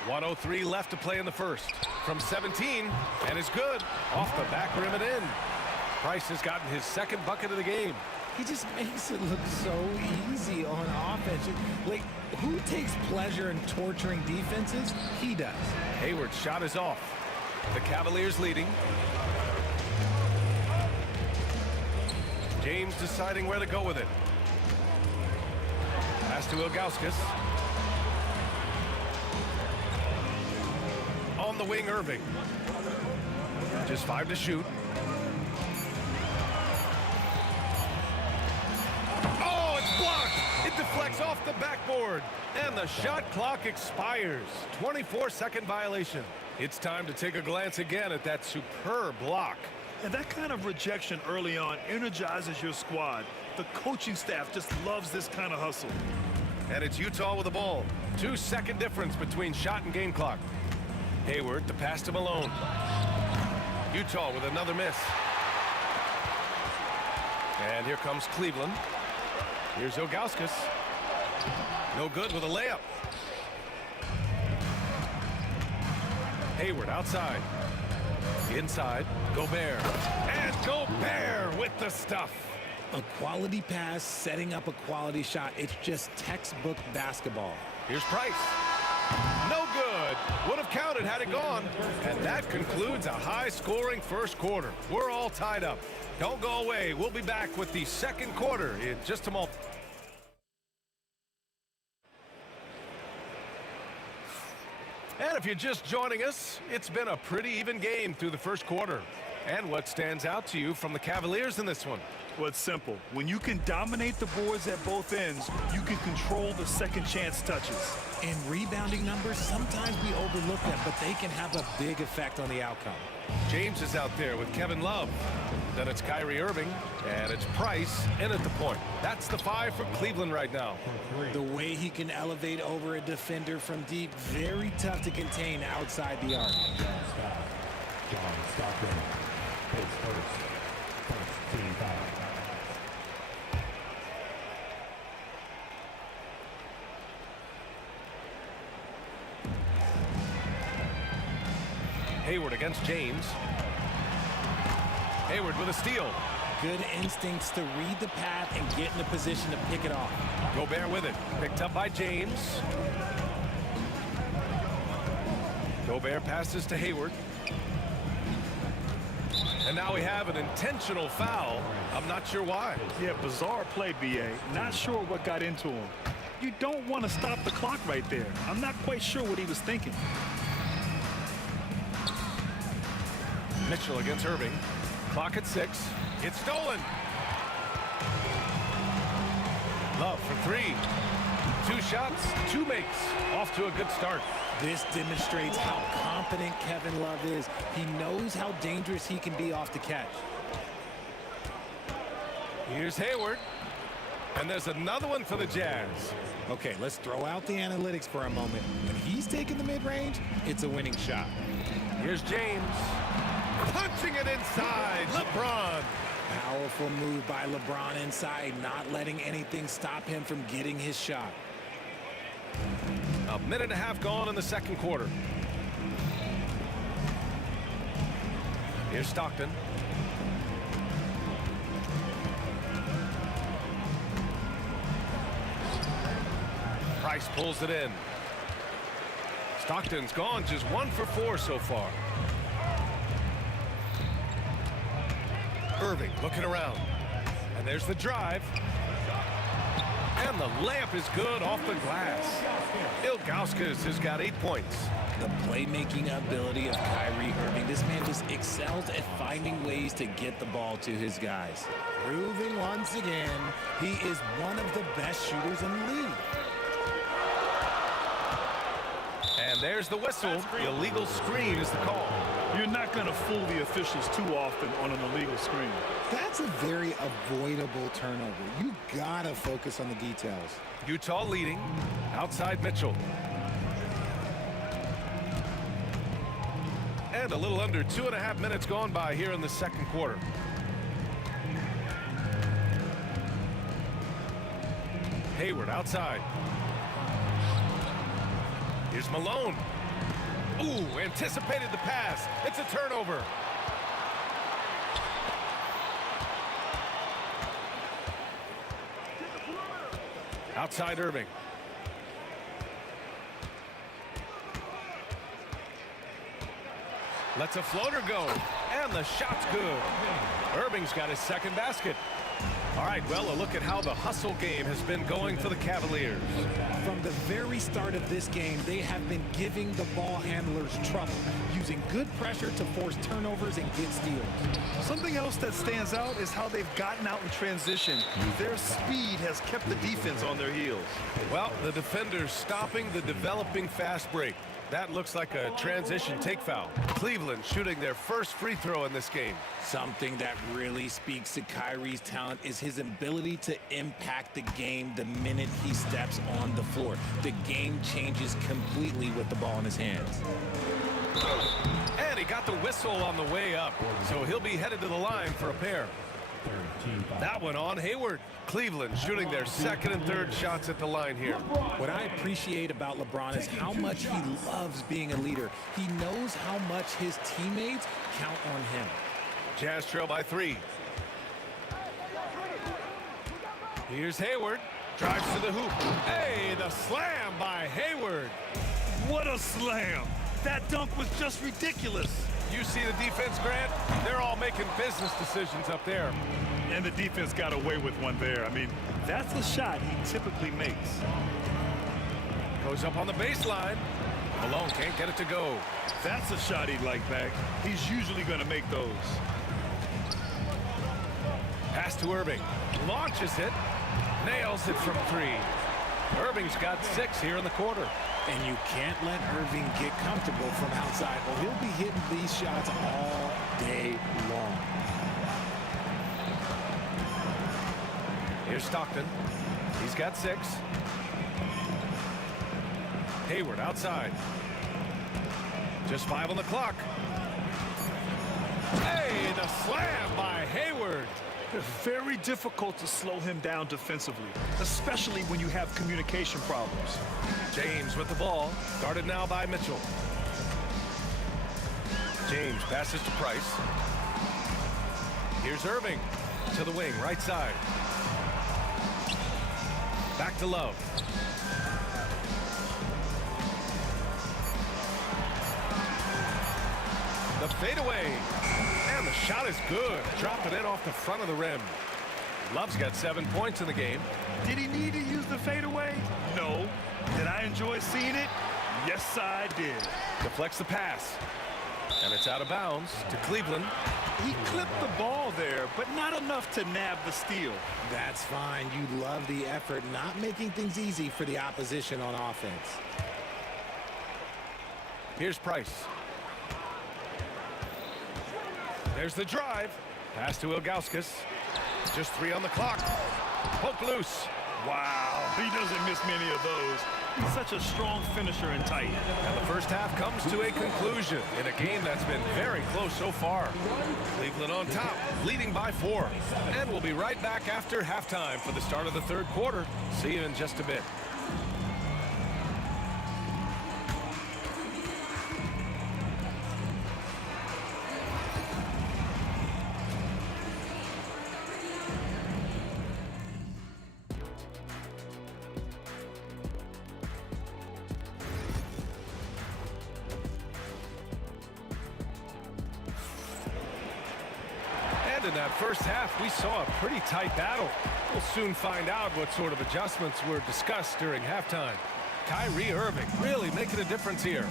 1:03 left to play in the first. From 17, and it's good. Off the back rim and in. Price has gotten his second bucket of the game. He just makes it look so easy on offense. Like, who takes pleasure in torturing defenses? He does. Hayward's shot is off. The Cavaliers leading. James deciding where to go with it. Pass to Ilgauskas. On the wing, Irving. Just 5 to shoot. off the backboard. And the shot clock expires. 24-second violation. It's time to take a glance again at that superb block. And that kind of rejection early on energizes your squad. The coaching staff just loves this kind of hustle. And it's Utah with the ball. 2-second difference between shot and game clock. Hayward to pass to Malone. Utah with another miss. And here comes Cleveland. Here's Ilgauskas. No good with a layup. Hayward outside. Inside, Gobert. And Gobert with the stuff. A quality pass, setting up a quality shot. It's just textbook basketball. Here's Price. No good. Would have counted had it gone. And that concludes a high-scoring first quarter. We're all tied up. Don't go away. We'll be back with the second quarter in just a moment. And if you're just joining us, it's been a pretty even game through the first quarter. And what stands out to you from the Cavaliers in this one? Well, it's simple. When you can dominate the boards at both ends, you can control the second chance touches. And rebounding numbers, sometimes we overlook them, but they can have a big effect on the outcome. James is out there with Kevin Love. Then it's Kyrie Irving, and it's Price in at the point. That's the 5 for Cleveland right now. The way he can elevate over a defender from deep, very tough to contain outside the arc. John Stockton. His first team foul. Hayward against James. Hayward with a steal. Good instincts to read the path and get in a position to pick it off. Gobert with it. Picked up by James. Gobert passes to Hayward. And now we have an intentional foul. I'm not sure why. Yeah, bizarre play, B.A. Not sure what got into him. You don't want to stop the clock right there. I'm not quite sure what he was thinking. Mitchell against Irving. Clock at 6. It's stolen. Love for 3. 2 shots, 2 makes. Off to a good start. This demonstrates how confident Kevin Love is. He knows how dangerous he can be off the catch. Here's Hayward. And there's another one for the Jazz. Okay, let's throw out the analytics for a moment. When he's taking the mid-range, it's a winning shot. Here's James. Punching it inside. LeBron. Powerful move by LeBron inside, not letting anything stop him from getting his shot. A minute and a half gone in the second quarter. Here's Stockton. Price pulls it in. Stockton's gone just 1 for 4 so far. Irving looking around. And there's the drive. And the layup is good off the glass. Ilgauskas has got 8 points. The playmaking ability of Kyrie Irving. This man just excels at finding ways to get the ball to his guys. Proving once again, he is one of the best shooters in the league. And there's the whistle. The illegal screen is the call. You're not going to fool the officials too often on an illegal screen. That's a very avoidable turnover. You gotta focus on the details. Utah leading. Outside Mitchell. And a little under 2.5 minutes gone by here in the second quarter. Hayward outside. Here's Malone. Ooh, anticipated the pass. It's a turnover. Outside Irving. Lets a floater go. And the shot's good. Irving's got his second basket. All right, well, a look at how the hustle game has been going for the Cavaliers. From the very start of this game, they have been giving the ball handlers trouble, using good pressure to force turnovers and get steals. Something else that stands out is how they've gotten out in transition. Their speed has kept the defense on their heels. Well, the defenders stopping the developing fast break. That looks like a transition take foul. Cleveland shooting their first free throw in this game. Something that really speaks to Kyrie's talent is his ability to impact the game the minute he steps on the floor. The game changes completely with the ball in his hands. And he got the whistle on the way up, so he'll be headed to the line for a pair. That one on Hayward. Cleveland shooting their second and third shots at the line here. What I appreciate about LeBron is how much he loves being a leader. He knows how much his teammates count on him. Jazz trail by 3. Here's Hayward. Drives to the hoop. Hey, the slam by Hayward. What a slam! That dunk was just ridiculous. You see the defense, Grant? They're all making business decisions up there. And the defense got away with one there. I mean, that's a shot he typically makes. Goes up on the baseline. Malone can't get it to go. That's a shot he'd like back. He's usually going to make those. Pass to Irving. Launches it. Nails it from 3. Irving's got 6 here in the quarter. And you can't let Irving get comfortable from outside, or he'll be hitting these shots all day long. Here's Stockton. He's got 6. Hayward outside. Just 5 on the clock. Hey, the slam by Hayward. Very difficult to slow him down defensively, especially when you have communication problems. James with the ball, guarded now by Mitchell. James passes to Price. Here's Irving to the wing, right side. Back to Love. The fadeaway. And the shot is good. Dropping it off the front of the rim. Love's got 7 points in the game. Did he need to use the fadeaway? No. Did I enjoy seeing it? Yes, I did. Deflects the pass. And it's out of bounds to Cleveland. He clipped the ball there, but not enough to nab the steal. That's fine. You love the effort, not making things easy for the opposition on offense. Here's Price. There's the drive. Pass to Ilgauskas. Just 3 on the clock. Poke loose. Wow, he doesn't miss many of those. He's such a strong finisher and tight. And the first half comes to a conclusion in a game that's been very close so far. Cleveland on top, leading by 4. And we'll be right back after halftime for the start of the third quarter. See you in just a bit. In that first half, we saw a pretty tight battle. We'll soon find out what sort of adjustments were discussed during halftime. Kyrie Irving really making a difference here.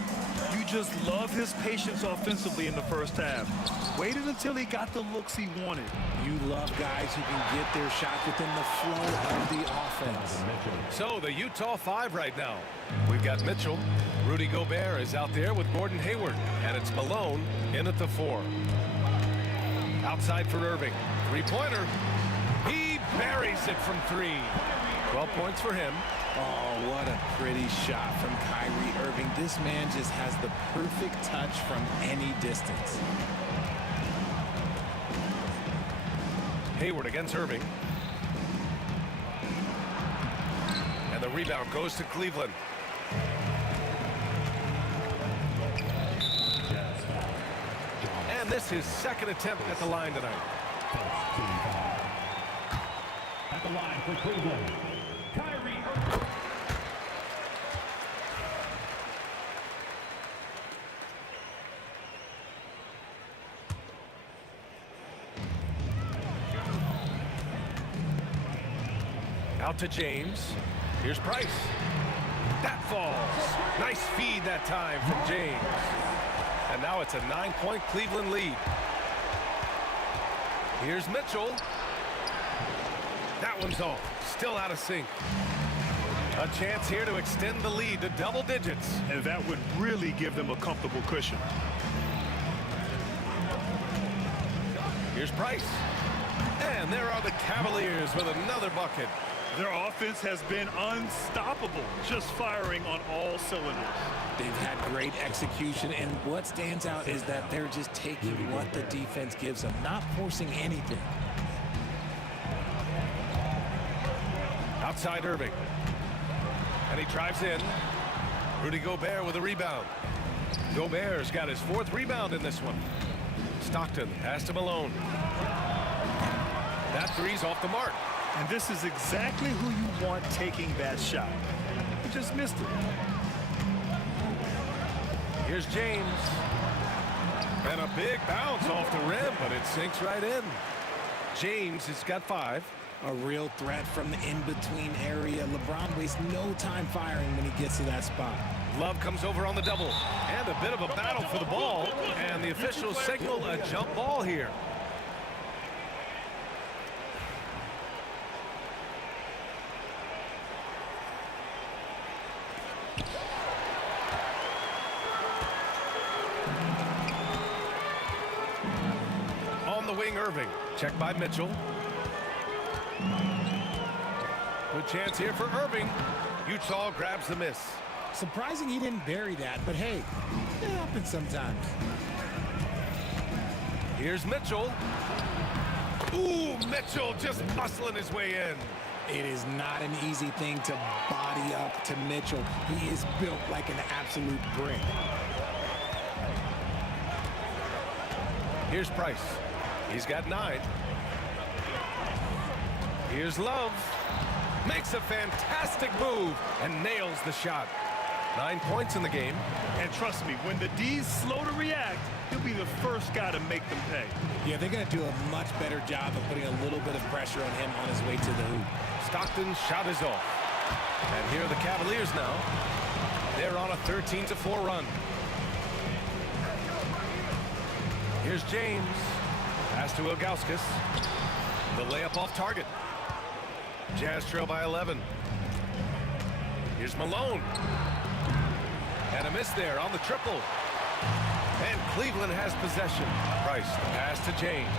You just love his patience offensively in the first half. Waited until he got the looks he wanted. You love guys who can get their shots within the flow of the offense. So the Utah 5 right now. We've got Mitchell. Rudy Gobert is out there with Gordon Hayward. And it's Malone in at the 4. Outside for Irving. 3-pointer. He buries it from 3. 12 points for him. Oh, what a pretty shot from Kyrie Irving. This man just has the perfect touch from any distance. Hayward against Irving. And the rebound goes to Cleveland. And this is second attempt at the line tonight. At the line for Cleveland, Kyrie Irving. Out to James. Here's Price. That falls. Nice feed that time from James. And now it's a 9-point Cleveland lead. Here's Mitchell. That one's off. Still out of sync. A chance here to extend the lead to double digits. And that would really give them a comfortable cushion. Here's Price. And there are the Cavaliers with another bucket. Their offense has been unstoppable, just firing on all cylinders. They've had great execution, and what stands out is that they're just taking what the defense gives them, not forcing anything. Outside Irving. And he drives in. Rudy Gobert with a rebound. Gobert's got his 4th rebound in this one. Stockton pass to Malone. That three's off the mark. And this is exactly who you want taking that shot. He just missed it. Here's James. And a big bounce off the rim, but it sinks right in. James has got 5. A real threat from the in-between area. LeBron wastes no time firing when he gets to that spot. Love comes over on the double. And a bit of a battle for the ball. And the officials signal a jump ball here. On the wing, Irving. Check by Mitchell. Good chance here for Irving. Utah grabs the miss. Surprising he didn't bury that, but hey, it happens sometimes. Here's Mitchell. Ooh, Mitchell just muscling his way in. It is not an easy thing to body up to Mitchell. He is built like an absolute brick. Here's Price. He's got 9. Here's Love. Makes a fantastic move and nails the shot. 9 points in the game. And trust me, when the D's slow to react, he'll be the first guy to make them pay. Yeah, they're going to do a much better job of putting a little bit of pressure on him on his way to the hoop. Stockton's shot is off. And here are the Cavaliers now. They're on a 13-4 run. Here's James. Pass to Ilgauskas. The layup off target. Jazz trail by 11. Here's Malone. And a miss there on the triple. And Cleveland has possession. Price, the pass to James.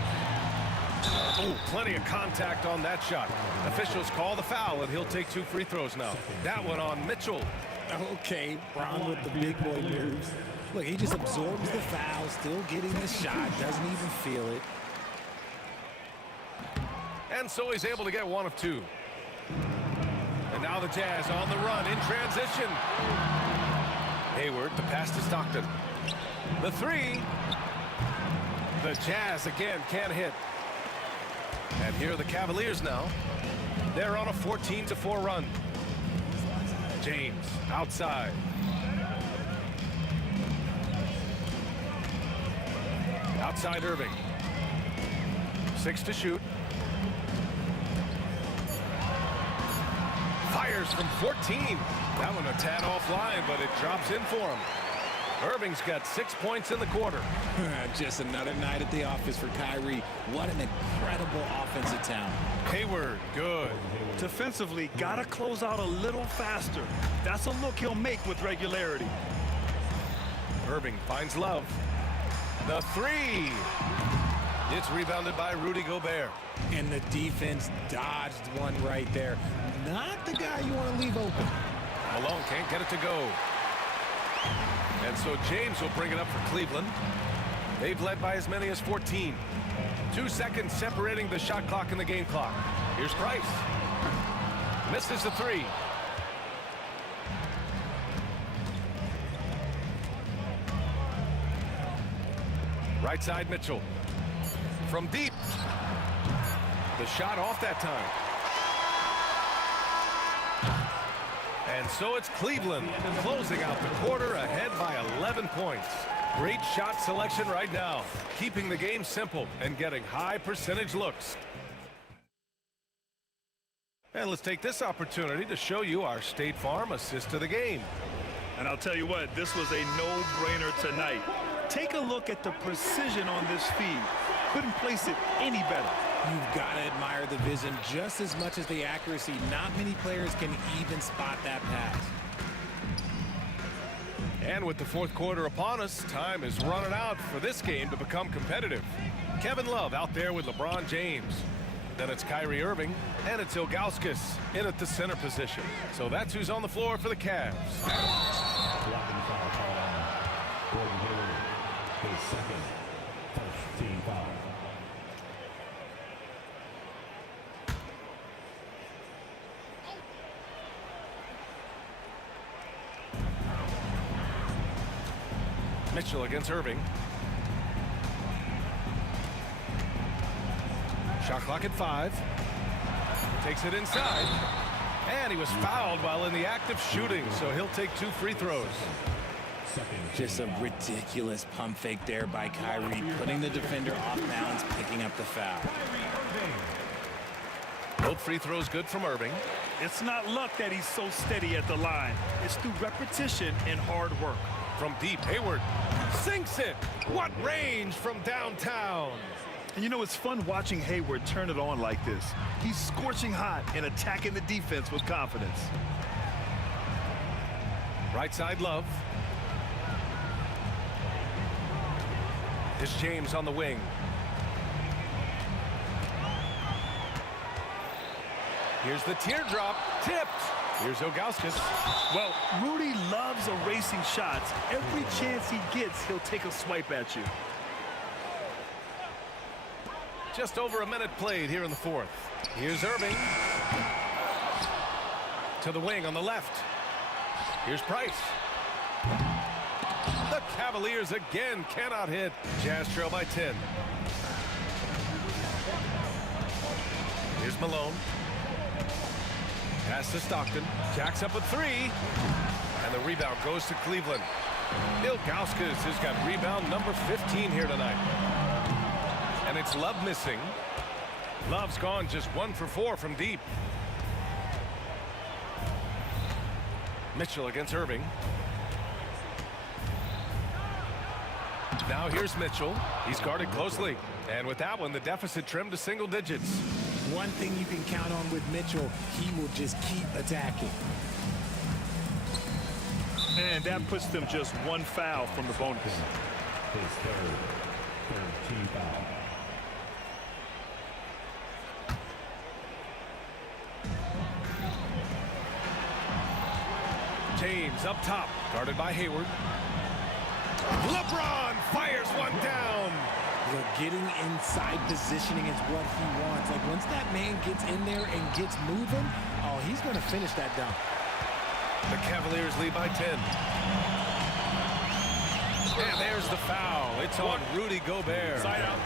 Oh, plenty of contact on that shot. Officials call the foul, and he'll take 2 free throws now. That one on Mitchell. Okay, Bron with the big boy moves. Look, he just absorbs the foul, still getting the shot, doesn't even feel it. And so he's able to get 1 of 2. And now the Jazz on the run in transition. Hayward, the pass to Stockton. The 3. The Jazz again can't hit. And here are the Cavaliers now. They're on a 14-4 run. James outside. Outside Irving. 6 to shoot. Fires from 14. That one a tad offline, but it drops in for him. Irving's got 6 points in the quarter. Just another night at the office for Kyrie. What an incredible offensive talent. Hayward, good. Defensively, gotta close out a little faster. That's a look he'll make with regularity. Irving finds Love. The 3. It's rebounded by Rudy Gobert. And the defense dodged one right there. Not the guy you want to leave open. Malone can't get it to go. And so James will bring it up for Cleveland. They've led by as many as 14. 2 seconds separating the shot clock and the game clock. Here's Price. Misses the 3. Right side Mitchell. From deep. The shot off that time. And so it's Cleveland closing out the quarter ahead by 11 points. Great shot selection right now, keeping the game simple and getting high percentage looks. And let's take this opportunity to show you our State Farm assist of the game. And I'll tell you what, this was a no-brainer tonight. Take a look at the precision on this feed. Couldn't place it any better. You've got to admire the vision just as much as the accuracy. Not many players can even spot that pass. And with the fourth quarter upon us, time is running out for this game to become competitive. Kevin Love out there with LeBron James. Then it's Kyrie Irving, and it's Ilgauskas in at the center position. So that's who's on the floor for the Cavs. Blocking foul called on Gordon Hayward, his second, first team foul. Mitchell against Irving. Shot clock at 5. Takes it inside. And he was fouled while in the act of shooting, so he'll take 2 free throws. Just a ridiculous pump fake there by Kyrie, putting the defender off balance, picking up the foul. Both free throws good from Irving. It's not luck that he's so steady at the line. It's through repetition and hard work. From deep, Hayward sinks it. What range from downtown. And you know, it's fun watching Hayward turn it on like this. He's scorching hot and attacking the defense with confidence. Right side, Love. Here's James on the wing. Here's the teardrop. Tipped. Here's Ilgauskas. Well, Rudy loves erasing shots. Every chance he gets, he'll take a swipe at you. Just over a minute played here in the fourth. Here's Irving. To the wing on the left. Here's Price. The Cavaliers again cannot hit. Jazz trail by 10. Here's Malone. Pass to Stockton. Jacks up a 3. And the rebound goes to Cleveland. Ilgauskas has got rebound number 15 here tonight. And it's Love missing. Love's gone just 1 for 4 from deep. Mitchell against Irving. Now here's Mitchell. He's guarded closely. And with that one, the deficit trimmed to single digits. One thing you can count on with Mitchell, he will just keep attacking. And that puts them just 1 foul from the bonus. His third team foul. James up top, guarded by Hayward. LeBron fires one down. Look, getting inside positioning is what he wants. Like, once that man gets in there and gets moving, oh, he's going to finish that dunk. The Cavaliers lead by 10. And there's the foul. It's on Rudy Gobert. Side out.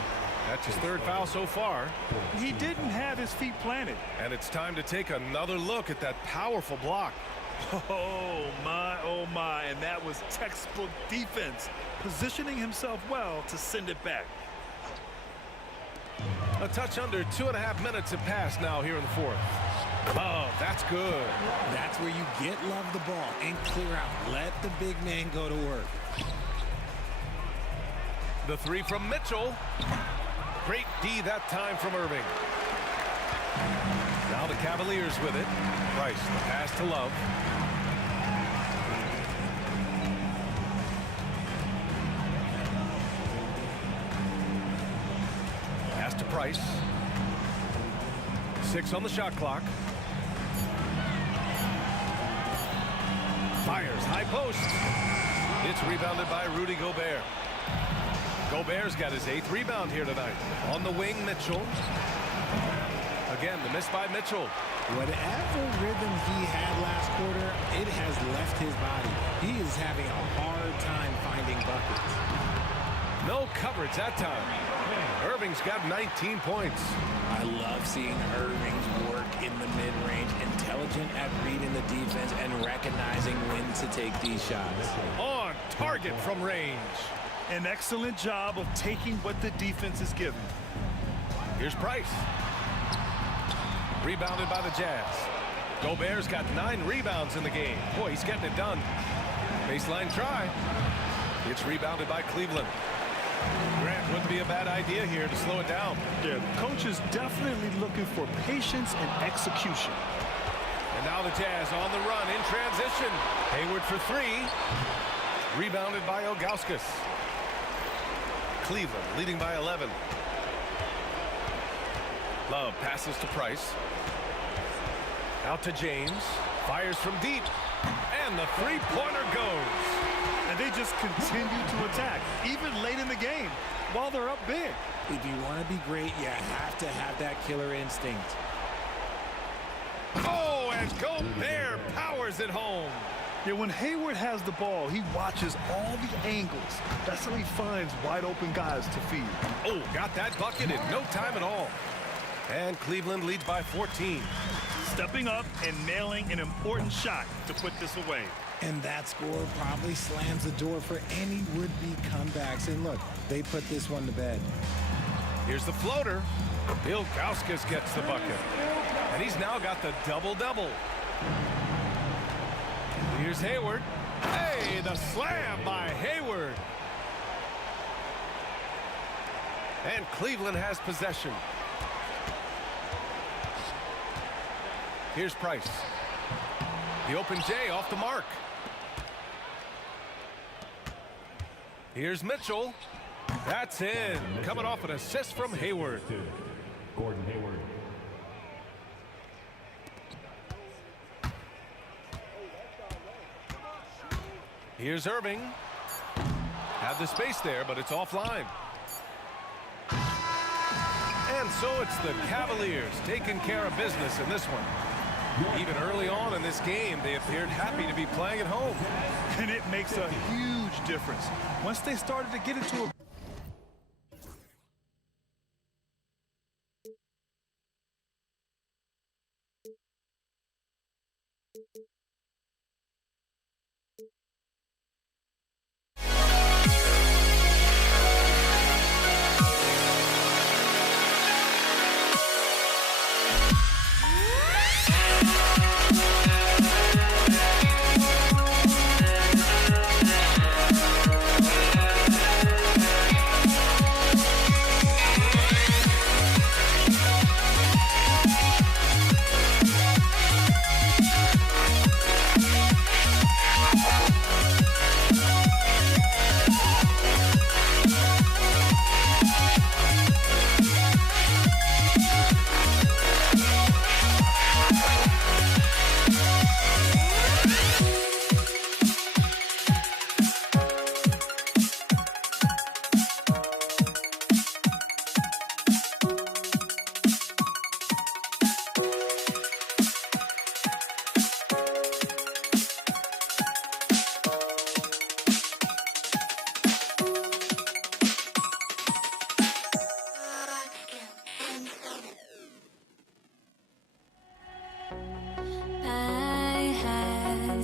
That's his 3rd foul so far. He didn't have his feet planted. And it's time to take another look at that powerful block. Oh my, and that was textbook defense, positioning himself well to send it back. A touch under 2.5 minutes have passed now here in the fourth. Oh, that's good. That's where you get Love the ball and clear out. Let the big man go to work. The 3 from Mitchell. Great D that time from Irving. Now the Cavaliers with it. Price, the pass to Love. Pass to Price. 6 on the shot clock. Fires, high post. It's rebounded by Rudy Gobert. Gobert's got his 8th rebound here tonight. On the wing, Mitchell. Again, the miss by Mitchell. Whatever rhythm he had last quarter, it has left his body. He is having a hard time finding buckets. No coverage that time. Irving's got 19 points. I love seeing Irving's work in the mid-range, intelligent at reading the defense and recognizing when to take these shots. On target from range. An excellent job of taking what the defense is given. Here's Price. Rebounded by the Jazz. Gobert's got 9 rebounds in the game. Boy, he's getting it done. Baseline try. It's rebounded by Cleveland. Grant, wouldn't be a bad idea here to slow it down. Yeah, the coach is definitely looking for patience and execution. And now the Jazz on the run in transition. Hayward for 3. Rebounded by Ilgauskas. Cleveland leading by 11. Love passes to Price. Out to James. Fires from deep. And the three-pointer goes. And they just continue to attack, even late in the game, while they're up big. If you want to be great, you have to have that killer instinct. Oh, and Gobert powers it home. Yeah, when Hayward has the ball, he watches all the angles. That's how he finds wide open guys to feed. Oh, got that bucket in no time at all. And Cleveland leads by 14. Stepping up and nailing an important shot to put this away. And that score probably slams the door for any would-be comebacks. And look, they put this one to bed. Here's the floater. Ilgauskas gets the bucket. And he's now got the double-double. Here's Hayward. Hey, the slam by Hayward. And Cleveland has possession. Here's Price. The open J off the mark. Here's Mitchell. That's in. Coming off an assist from Hayward. Gordon Hayward. Here's Irving. Had the space there, but it's offline. And so it's the Cavaliers taking care of business in this one. Even early on in this game, they appeared happy to be playing at home. And it makes a huge difference. Once they started to get into a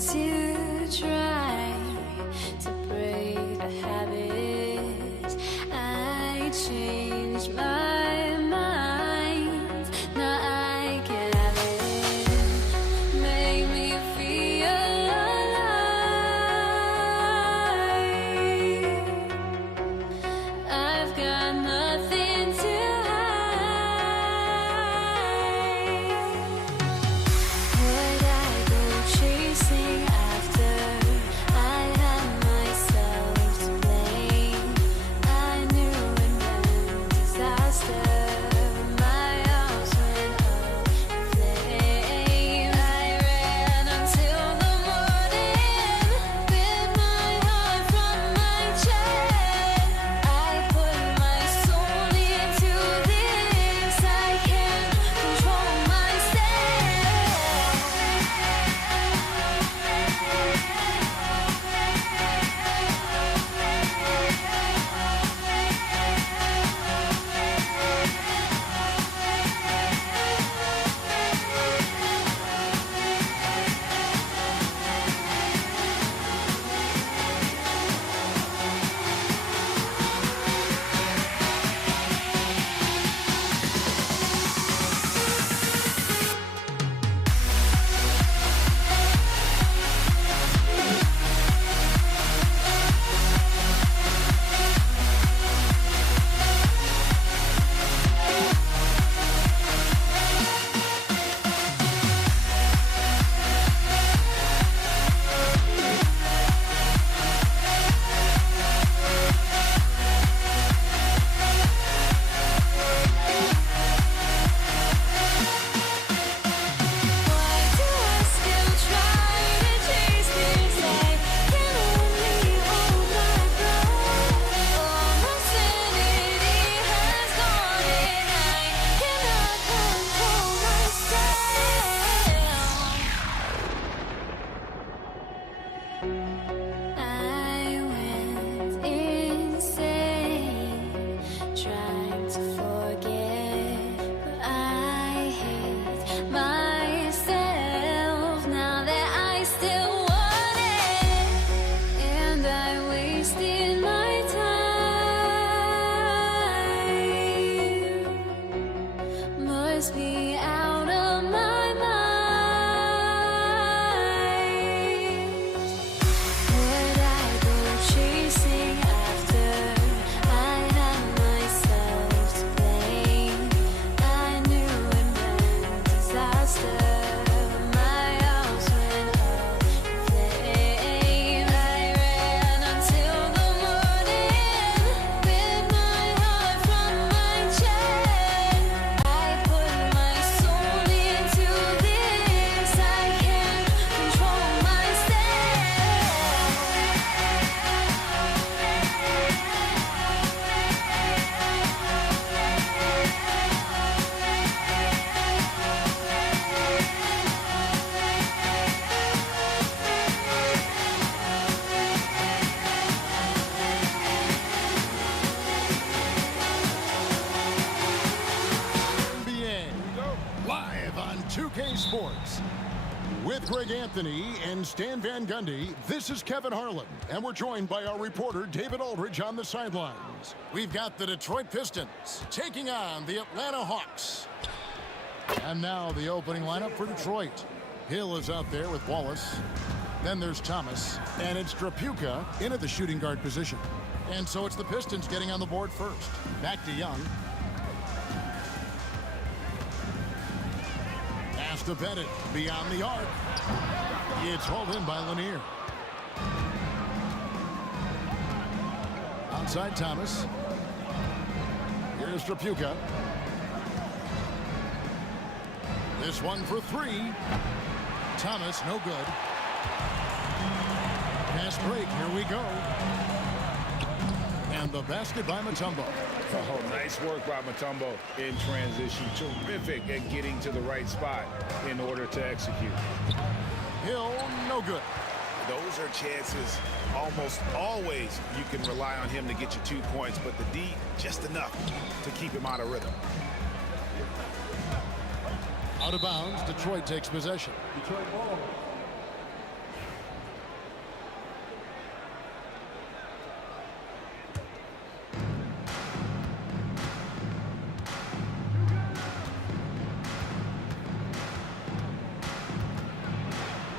to try to break the habit. I changed my mind. Now I can have it. Make me feel alive. I've got nothing to would I go chasing after? I have myself to blame. With Greg Anthony and Stan Van Gundy, this is Kevin Harlan, and we're joined by our reporter David Aldridge on the sidelines. We've got the Detroit Pistons taking on the Atlanta Hawks. And now the opening lineup for Detroit. Hill is out there with Wallace. Then there's Thomas, and it's Drapuka in at the shooting guard position. And so it's the Pistons getting on the board first. Back to Young. Pass to Bennett, beyond the arc. It's hauled in by Lanier. Outside Thomas. Here's Drapuka. This one for three. Thomas, no good. Pass break, here we go. And the basket by Mutombo. Oh, nice work by Mutombo in transition. Terrific at getting to the right spot in order to execute. Hill, no good. Those are chances almost always you can rely on him to get you 2 points, but the D, just enough to keep him out of rhythm. Out of bounds, Detroit takes possession. Detroit ball.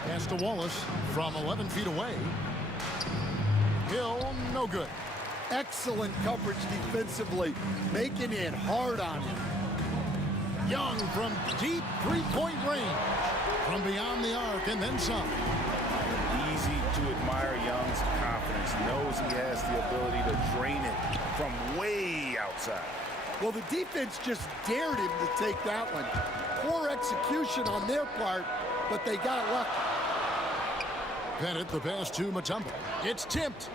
Pass to Wallace from 11 feet away. Hill, no good. Excellent coverage defensively, making it hard on him. Young from deep three-point range. From beyond the arc and then some. Easy to admire Young's confidence. Knows he has the ability to drain it from way outside. Well, the defense just dared him to take that one. Poor execution on their part, but they got lucky. Bennett, the pass to Mutombo. It's tipped.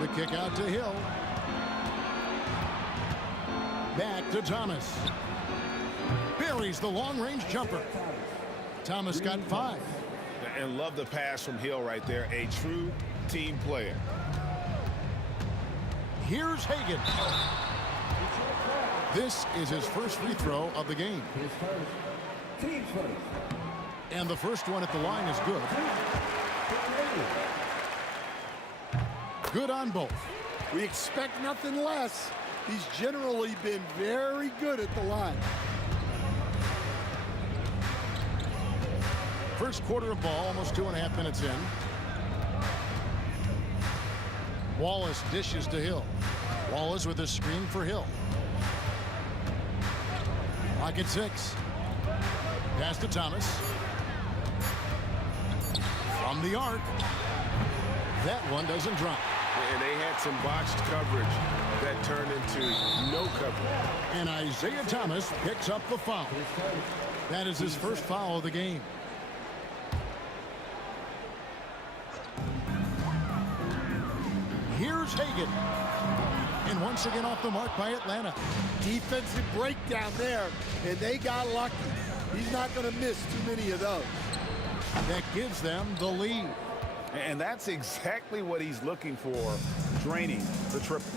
The kick out to Hill. Back to Thomas. Buries the long-range jumper. Thomas got 5. And love the pass from Hill right there. A true team player. Here's Hagan. This is his first free throw of the game. His first. Team's first. And the first one at the line is good. Good on both. We expect nothing less. He's generally been very good at the line. First quarter of ball, almost 2.5 minutes in. Wallace dishes to Hill. Wallace with a screen for Hill. Pocket 6. Pass to Thomas. From the arc. That one doesn't drop. And they had some botched coverage that turned into no coverage. And Isaiah Thomas picks up the foul. That is his first foul of the game. Here's Hagan. And once again off the mark by Atlanta. Defensive breakdown there, and they got lucky. He's not going to miss too many of those. That gives them the lead. And that's exactly what he's looking for, draining the triple.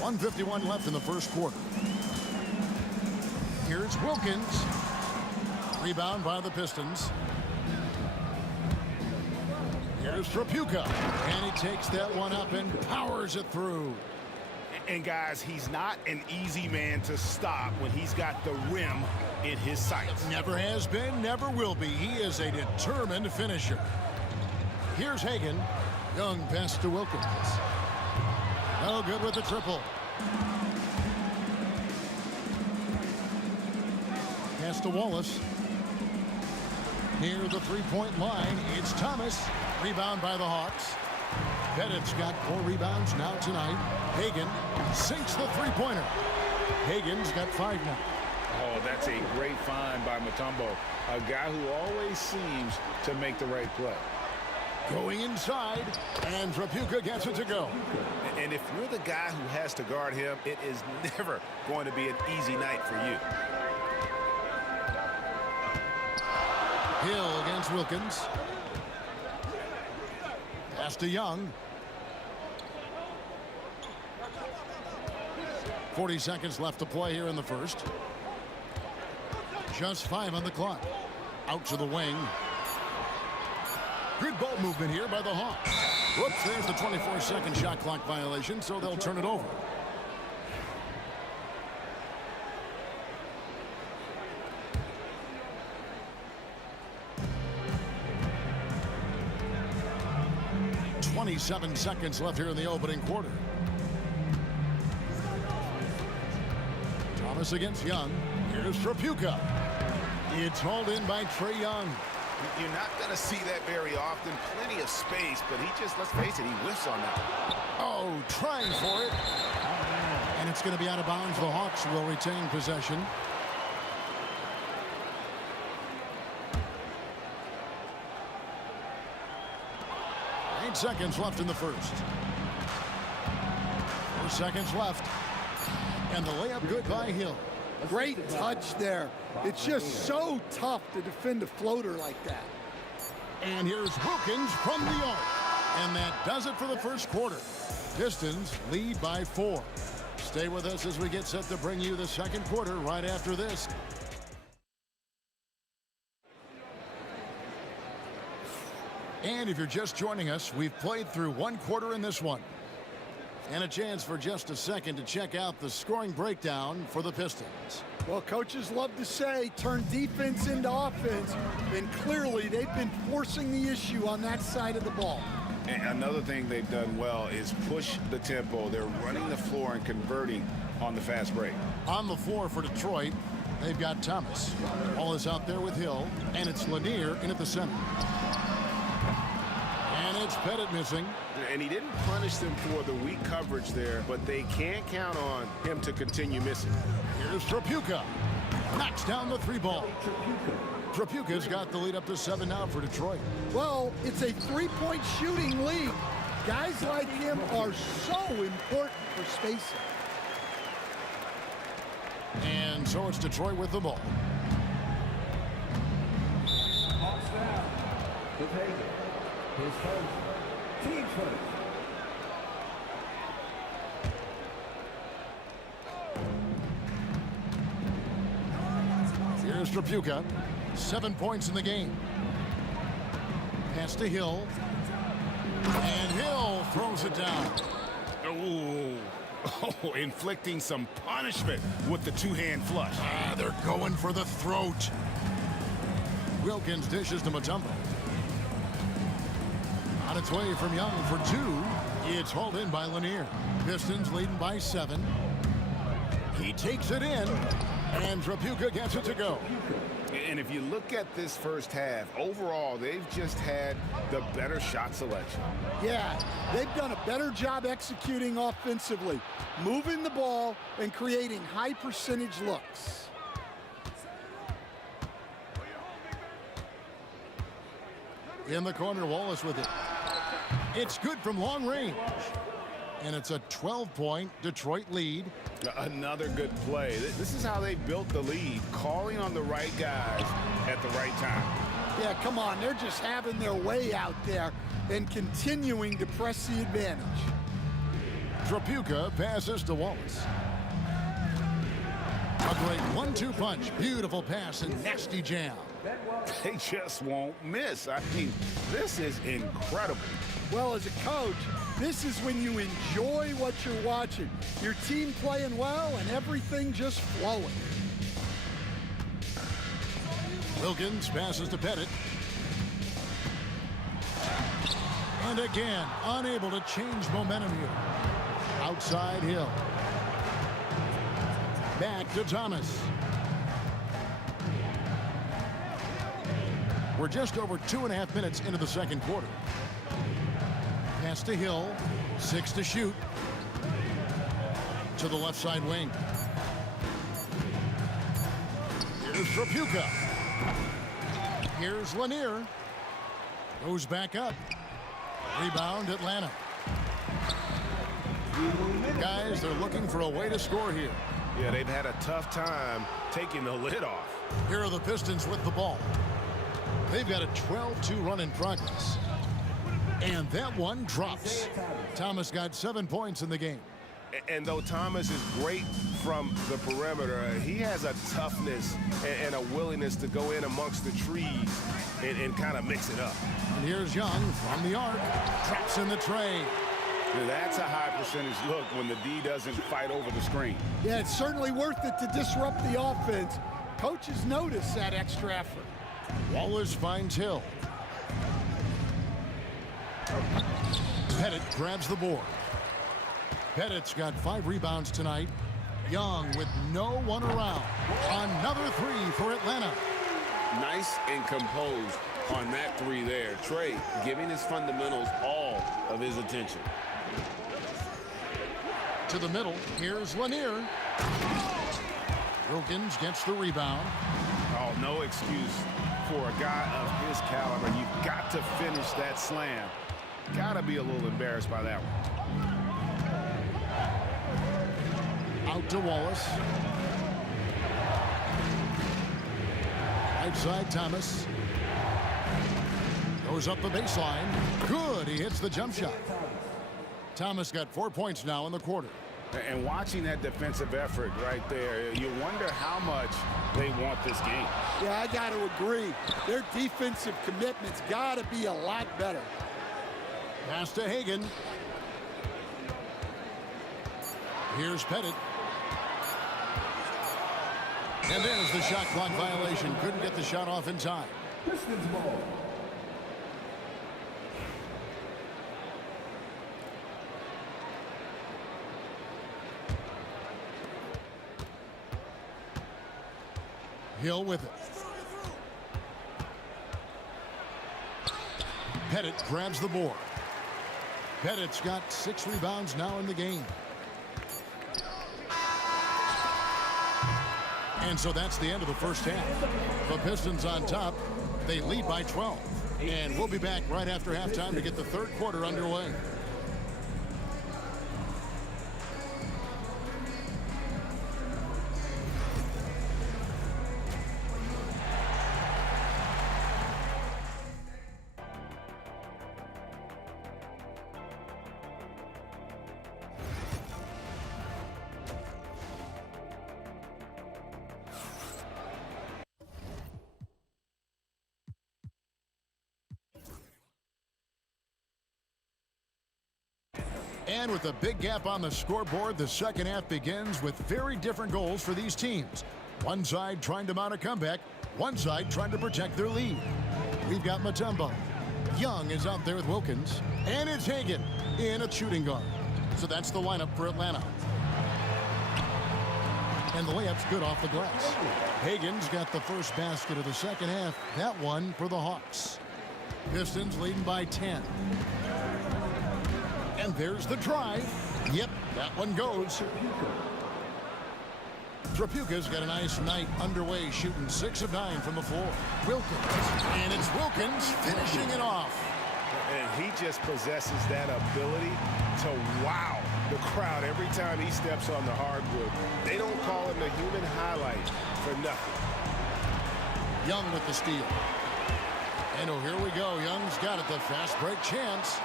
1:51 left in the first quarter. Here's Wilkins. Rebound by the Pistons. Here's Drapuka. And he takes that one up and powers it through. And guys, he's not an easy man to stop when he's got the rim in his sights. Never has been, never will be. He is a determined finisher. Here's Hagan. Young pass to Wilkins. No good with the triple. Pass to Wallace. Near the three-point line, it's Thomas. Rebound by the Hawks. Bennett's got 4 rebounds now tonight. Hagan sinks the three-pointer. Hagan's got 5 now. Oh, that's a great find by Mutombo, a guy who always seems to make the right play. Going inside, and Drapuka gets it to go. And if you're the guy who has to guard him, it is never going to be an easy night for you. Hill against Wilkins. Pass to Young. 40 seconds left to play here in the first. Just 5 on the clock. Out to the wing. Good ball movement here by the Hawks. Whoops, there's the 24-second shot clock violation, so they'll turn it over. .27 seconds left here in the opening quarter. Thomas against Young. Here's Trapuka. It's hauled in by Trae Young. You're not going to see that very often. Plenty of space, but he just, let's face it, he whiffs on that. Oh, trying for it. And it's going to be out of bounds. The Hawks will retain possession. Seconds left in the first. 4 seconds left. And the layup good by Hill. Great touch there. It's just so tough to defend a floater like that. And here's Wilkins from the arc. And that does it for the first quarter. Pistons lead by 4. Stay with us as we get set to bring you the second quarter right after this. And if you're just joining us, we've played through 1 quarter in this one. And a chance for just a second to check out the scoring breakdown for the Pistons. Well, coaches love to say turn defense into offense, and clearly they've been forcing the issue on that side of the ball. And another thing they've done well is push the tempo. They're running the floor and converting on the fast break. On the floor for Detroit, they've got Thomas. Ball is out there with Hill, and it's Lanier in at the center. And it's Pettit missing. And he didn't punish them for the weak coverage there, but they can't count on him to continue missing. Here's Trapuka. Knocks down the 3 ball. Trapuka's got the lead up to 7 now for Detroit. Well, it's a 3-point shooting lead. Guys like him are so important for spacing. And so it's Detroit with the ball. His first, team first. Here's Trapuka. 7 points in the game. Pass to Hill. And Hill throws it down. Oh, inflicting some punishment with the 2-hand flush. They're going for the throat. Wilkins dishes to Mutombo. On its way from Young for 2. It's hauled in by Lanier. Pistons leading by 7. He takes it in, and Trapuka gets it to go. And if you look at this first half, overall, they've just had the better shot selection. Yeah, they've done a better job executing offensively, moving the ball and creating high percentage looks. In the corner, Wallace with it. It's good from long range. And it's a 12-point Detroit lead. Another good play. This is how they built the lead, calling on the right guys at the right time. Yeah, come on. They're just having their way out there and continuing to press the advantage. Trapuka passes to Wallace. A great 1-2 punch. Beautiful pass and nasty jam. They just won't miss. I mean, this is incredible. Well, as a coach, this is when you enjoy what you're watching. Your team playing well and everything just flowing. Wilkins passes to Pettit. And again, unable to change momentum here. Outside Hill. Back to Thomas. We're just over 2.5 minutes into the second quarter. Pass to Hill. 6 to shoot. To the left side wing. Here's Trapuka. Here's Lanier. Goes back up. Rebound Atlanta. Guys, they're looking for a way to score here. Yeah, they've had a tough time taking the lid off. Here are the Pistons with the ball. They've got a 12-2 run in progress. And that one drops. Thomas got 7 points in the game. And though Thomas is great from the perimeter, he has a toughness and a willingness to go in amongst the trees and kind of mix it up. And here's Young from the arc. Traps in the tray. Now, that's a high percentage look when the D doesn't fight over the screen. Yeah, it's certainly worth it to disrupt the offense. Coaches notice that extra effort. Wallace finds Hill. Pettit grabs the board. Pettit's got 5 rebounds tonight. Young with no one around. Another 3 for Atlanta. Nice and composed on that 3 there. Trey giving his fundamentals all of his attention. To the middle, here's Lanier. Wilkins gets the rebound. Oh, no excuse for a guy of his caliber. You've got to finish that slam. Got to be a little embarrassed by that one. Out to Wallace. Right side, Thomas. Goes up the baseline. Good, he hits the jump shot. Thomas got 4 points now in the quarter. And watching that defensive effort right there, you wonder how much they want this game. Yeah, I got to agree. Their defensive commitment's got to be a lot better. Pass to Hagan. Here's Pettit. And there's the shot clock violation. Couldn't get the shot off in time. Pistons ball. Hill with it. Pettit grabs the board. Pettit's got 6 rebounds now in the game. And so that's the end of the first half. The Pistons on top. They lead by 12. And we'll be back right after halftime to get the third quarter underway. And with a big gap on the scoreboard, the second half begins with very different goals for these teams. One side trying to mount a comeback, one side trying to protect their lead. We've got Mutombo. Young is out there with Wilkins. And it's Hagan in a shooting guard. So that's the lineup for Atlanta. And the layup's good off the glass. Hagan's got the first basket of the second half. That one for the Hawks. Pistons leading by 10. And there's the drive. Yep, that one goes. Trapuka's got a nice night underway, shooting 6 of 9 from the floor. Wilkins. And it's Wilkins finishing it off. And he just possesses that ability to wow the crowd every time he steps on the hardwood. They don't call him the human highlight for nothing. Young with the steal. And oh, here we go. Young's got it, the fast break chance.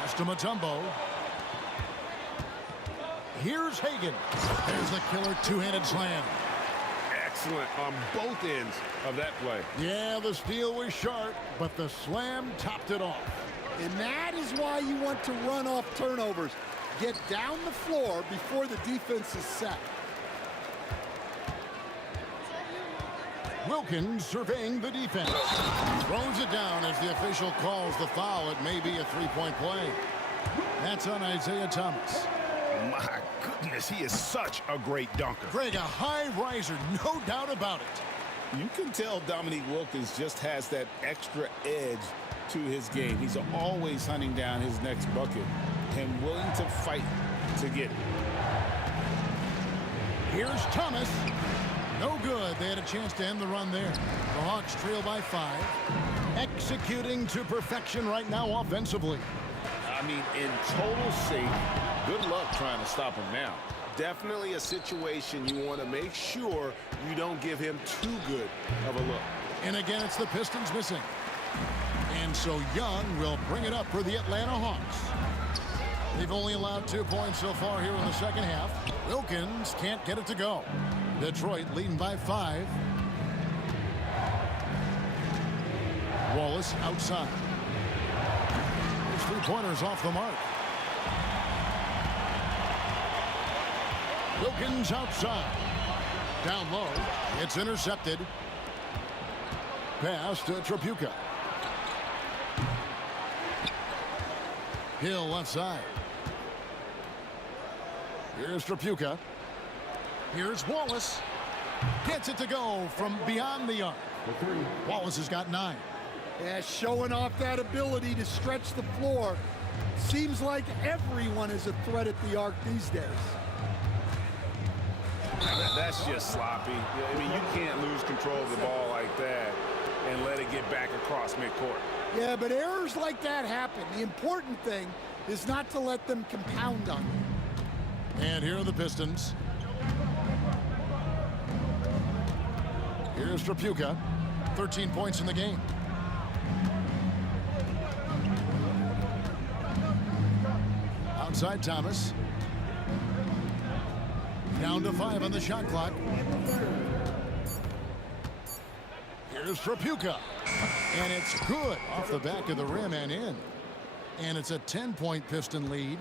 Pass to Mutombo. Here's Hagan. There's the killer two-handed slam. Excellent on both ends of that play. Yeah, the steal was sharp, but the slam topped it off. And that is why you want to run off turnovers. Get down the floor before the defense is set. Wilkins surveying the defense. Throws it down as the official calls the foul. It may be a three-point play. That's on Isaiah Thomas. My goodness, he is such a great dunker. Greg, a high riser, no doubt about it. You can tell Dominique Wilkins just has that extra edge to his game. He's always hunting down his next bucket and willing to fight to get it. Here's Thomas. No good. They had a chance to end the run there. The Hawks trail by 5. Executing to perfection right now offensively. I mean, in total sync. Good luck trying to stop him now. Definitely a situation you want to make sure you don't give him too good of a look. And again, it's the Pistons missing. And so Young will bring it up for the Atlanta Hawks. They've only allowed 2 points so far here in the second half. Wilkins can't get it to go. Detroit leading by 5. Wallace outside. His 3-pointers off the mark. Wilkins outside. Down low. It's intercepted. Pass to Tripucka. Hill left side. Here's Tripucka. Here's Wallace. Gets it to go from beyond the arc. Wallace has got 9. Yeah, showing off that ability to stretch the floor. Seems like everyone is a threat at the arc these days. That's just sloppy. I mean, you can't lose control of the ball like that and let it get back across midcourt. Yeah, but errors like that happen. The important thing is not to let them compound on you. And here are the Pistons. Here's Tripucka. 13 points in the game. Outside Thomas. Down to 5 on the shot clock. Here's Tripucka. And it's good off the back of the rim and in. And it's a 10-point Piston lead.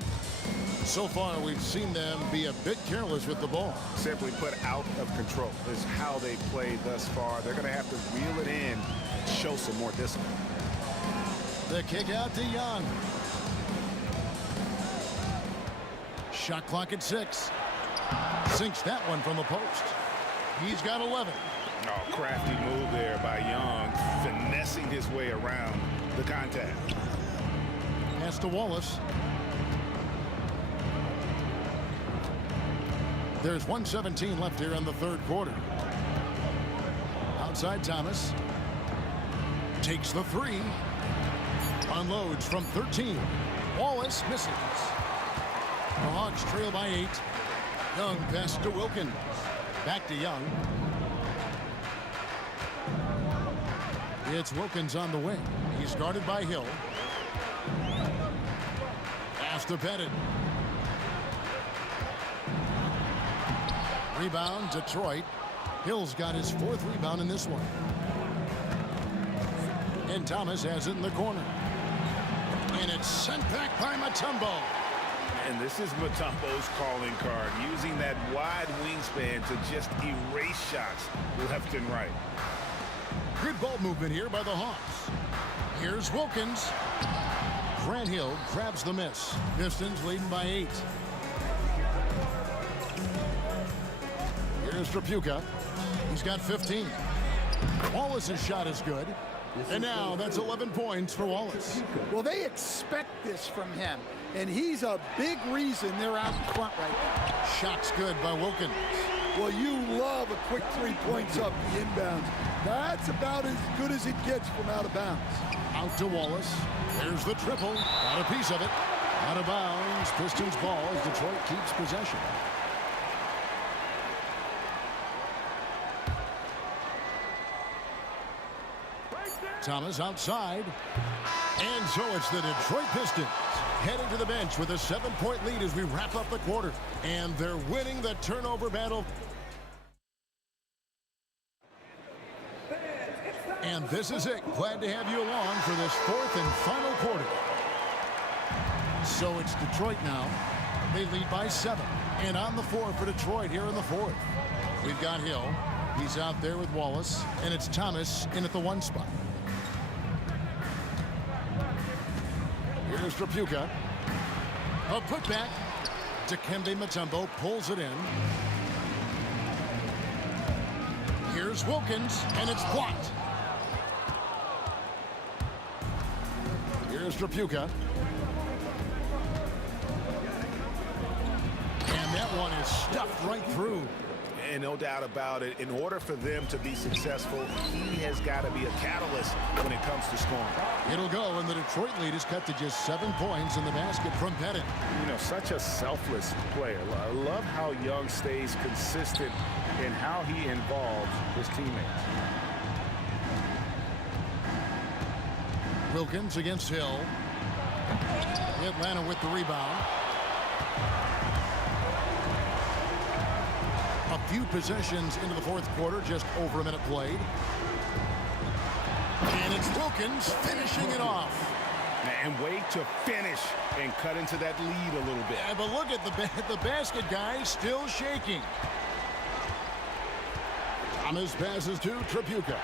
So far, we've seen them be a bit careless with the ball. Simply put, out of control is how they played thus far. They're going to have to reel it in and show some more discipline. The kick out to Young. Shot clock at 6. Sinks that one from the post. He's got 11. Oh, crafty move there by Young, finessing his way around the contact. Pass to Wallace. There's 1:17 left here in the third quarter. Outside Thomas. Takes the 3. Unloads from 13. Wallace misses. The Hawks trail by 8. Young pass to Wilkins. Back to Young. It's Wilkins on the wing. He's guarded by Hill. Pass to Pettit. Rebound, Detroit. Hill's got his 4th rebound in this one. And Thomas has it in the corner. And it's sent back by Mutombo. And this is Mutombo's calling card, using that wide wingspan to just erase shots left and right. Good ball movement here by the Hawks. Here's Wilkins. Grant Hill grabs the miss. Pistons leading by 8. Here's Tripucka. He's got 15. Wallace's shot is good. And now that's 11 points for Wallace. Well, they expect this from him, and he's a big reason they're out in front right now. Shot's good by Wilkins. Well, you love a quick 3 points up the inbounds. That's about as good as it gets from out of bounds. Out to Wallace. There's the triple. Got a piece of it. Out of bounds. Pistons ball as Detroit keeps possession. Thomas outside. And so it's the Detroit Pistons heading to the bench with a 7-point lead as we wrap up the quarter. And they're winning the turnover battle. And this is it. Glad to have you along for this 4th and final quarter. So it's Detroit now. They lead by 7. And on the floor for Detroit here in the 4th. We've got Hill. He's out there with Wallace. And it's Thomas in at the 1 spot. Here's Tripucka. A putback. Dikembe Mutombo pulls it in. Here's Wilkins, and it's blocked. Here's Tripucka. And that one is stuffed right through. And no doubt about it, in order for them to be successful, he has got to be a catalyst when it comes to scoring. It'll go, and the Detroit lead is cut to just 7 points in the basket from Pettit. You know, such a selfless player. I love how Young stays consistent in how he involves his teammates. Wilkins against Hill. Atlanta with the rebound. few possessions into the fourth quarter, just over a minute played. And it's Wilkins finishing it off. And wait to finish and cut into that lead a little bit. Yeah, but look at the basket guy still shaking. Thomas passes to Tripucka.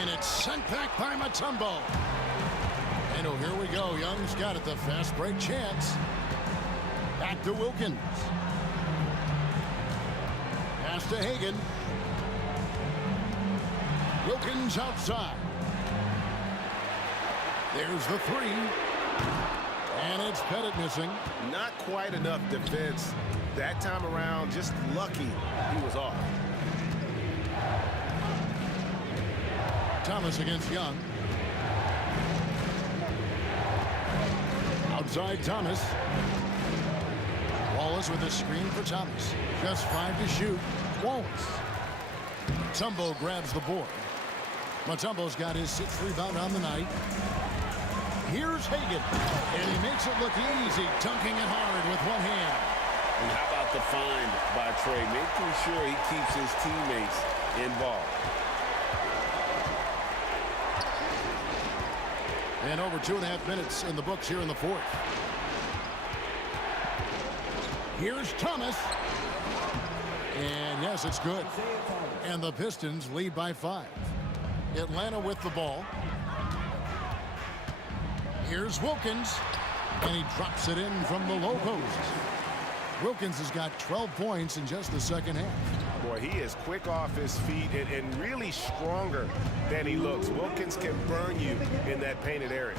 And it's sent back by Mutombo. And oh, here we go. Young's got it, the fast break chance. Back to Wilkins. Pass to Hagan. Wilkins outside. There's the three. And it's Pettit missing. Not quite enough defense that time around. Just lucky he was off. Thomas against Young. Outside Thomas. Wallace with a screen for Thomas. Just 5 to shoot. Wallace. Mutombo grabs the board. Mutombo's got his 6th rebound on the night. Here's Hagan. And he makes it look easy, dunking it hard with one hand. And how about the find by Trey, making sure he keeps his teammates involved. And over 2.5 minutes in the books here in the fourth. Here's Thomas. And yes, it's good. And the Pistons lead by 5. Atlanta with the ball. Here's Wilkins. And he drops it in from the low post. Wilkins has got 12 points in just the second half. Boy, he is quick off his feet and really stronger than he looks. Wilkins can burn you in that painted area.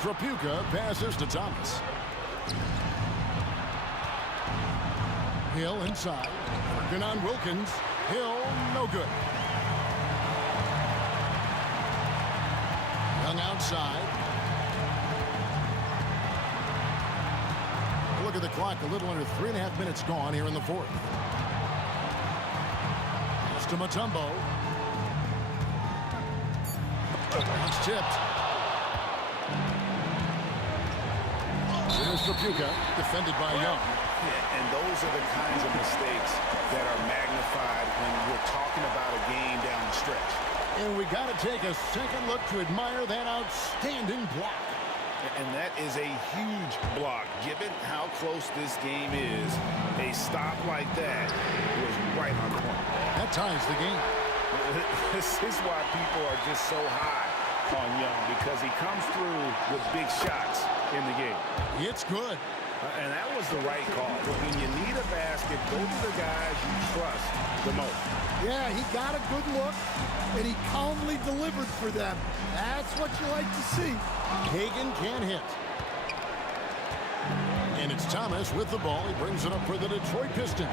Tripucka passes to Thomas. Hill inside. Working on Wilkins. Hill, no good. Young outside. Look at the clock. A little under 3.5 minutes gone here in the fourth. It's to Mutombo. It's tipped. Here's Tripucka, defended by Young. Yeah, and those are the kinds of mistakes that are magnified when we're talking about a game down the stretch. And we got to take a second look to admire that outstanding block. And that is a huge block. Given how close this game is, a stop like that was right on point. That ties the game. This is why people are just so high on Young, because he comes through with big shots in the game. It's good. And that was the right call. When you need a basket, go to the guys you trust the most. Yeah, he got a good look, and he calmly delivered for them. That's what you like to see. Hagan can't hit. And it's Thomas with the ball. He brings it up for the Detroit Pistons.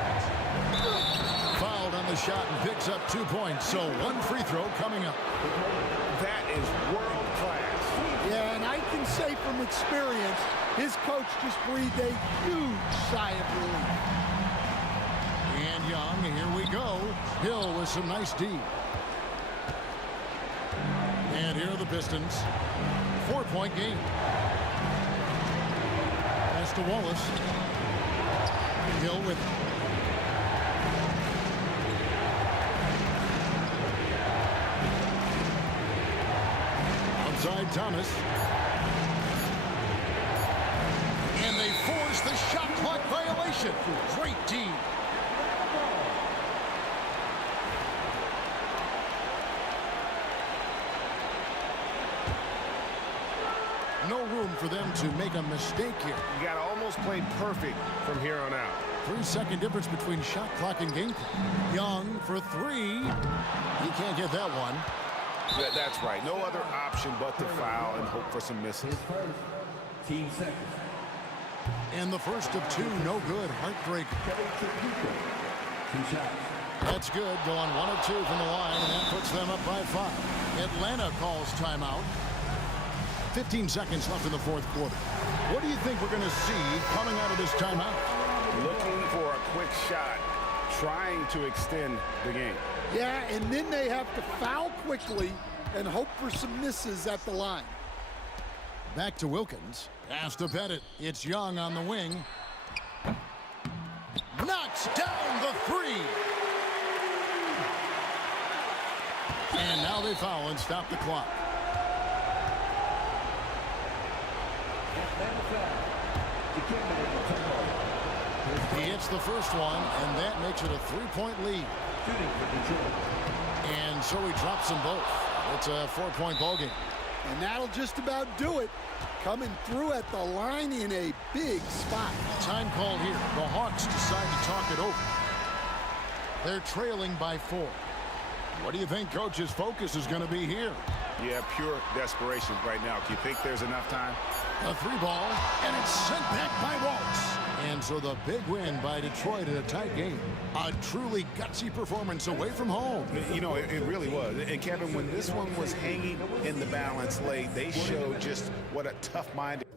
Fouled on the shot and picks up 2 points. So one free throw coming up. That is world class. Yeah, and I can say from experience, his coach just breathed a huge sigh of relief. And Young, here we go. Hill with some nice D. And here are the Pistons. 4-point game. Pass to Wallace. Hill with it. Outside Thomas. And they force the shot clock violation. Great D. No room for them to make a mistake here. You got to almost play perfect from here on out. 3-second difference between shot clock and game clock. Young for 3. He can't get that one. That's right. No other option but to foul and hope for some misses. Team seconds. And the first of 2, no good. Heartbreaker. 2 shots. That's good. Going 1 of 2 from the line, and that puts them up by 5. Atlanta calls timeout. 15 seconds left in the fourth quarter. What do you think we're going to see coming out of this timeout? Looking for a quick shot, trying to extend the game. Yeah, and then they have to foul quickly and hope for some misses at the line. Back to Wilkins. Has to bet it. It's Young on the wing. Knocks down the three. And now they foul and stop the clock. He hits the first one, and that makes it a 3-point lead. And so he drops them both. It's a 4-point ball game. And that'll just about do it. Coming through at the line in a big spot. Time called here. The Hawks decide to talk it over. They're trailing by 4. What do you think Coach's focus is going to be here? Yeah, pure desperation right now. Do you think there's enough time? A 3-ball, and it's sent back by Waltz. And so the big win by Detroit in a tight game. A truly gutsy performance away from home. You know, it really was. And Kevin, when this one was hanging in the balance late, they showed just what a tough-minded.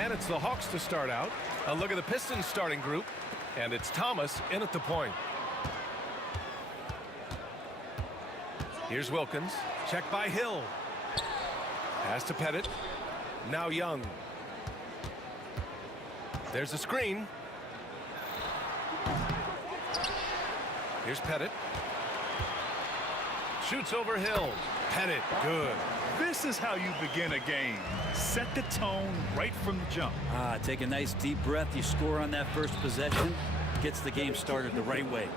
And it's the Hawks to start out. A look at the Pistons starting group. And it's Thomas in at the point. Here's Wilkins. Check by Hill. Pass to Pettit. Now Young. There's a screen. Here's Pettit. Shoots over Hill. Pettit, good. This is how you begin a game. Set the tone right from the jump. Take a nice deep breath. You score on that first possession. Gets the game started the right way.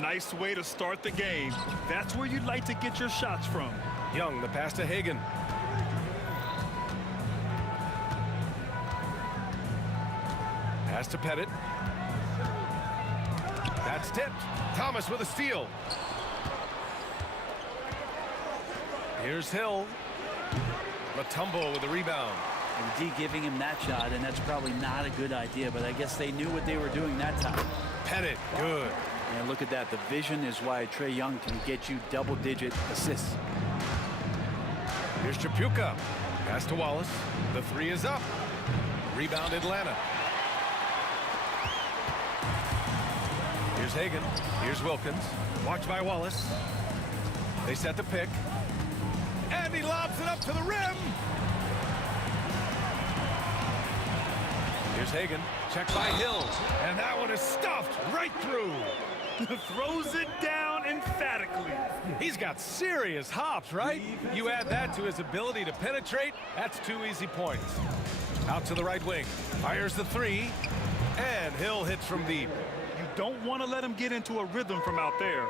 Nice way to start the game. That's where you'd like to get your shots from. Young, the pass to Hagan. Pass to Pettit. That's tipped. Thomas with a steal. Here's Hill. Matumbo with the rebound. And D giving him that shot, and that's probably not a good idea, but I guess they knew what they were doing that time. Pettit, good. And look at that. The vision is why Trae Young can get you double-digit assists. Here's Tripucka. Pass to Wallace. The three is up. Rebound Atlanta. Here's Hagan. Here's Wilkins. Watched by Wallace. They set the pick. And he lobs it up to the rim. Here's Hagan. Check by Hill. And that one is stuffed right through. Throws it down emphatically. He's got serious hops, right? You add that to his ability to penetrate, that's 2 easy points. Out to the right wing. Fires the three. And Hill hits from deep. You don't want to let him get into a rhythm from out there.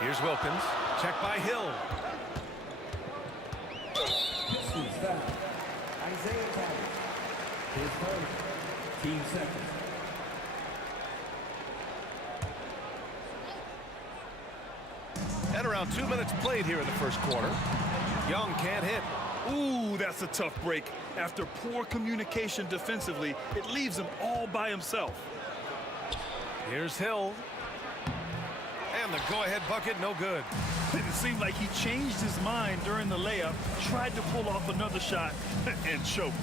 Here's Wilkins. Check by Hill. Isaiah Thomas. His first, team second. And around 2 minutes played here in the first quarter. Young can't hit. Ooh, that's a tough break. After poor communication defensively, it leaves him all by himself. Here's Hill. And the go-ahead bucket, no good. It seemed like he changed his mind during the layup, tried to pull off another shot, and choked.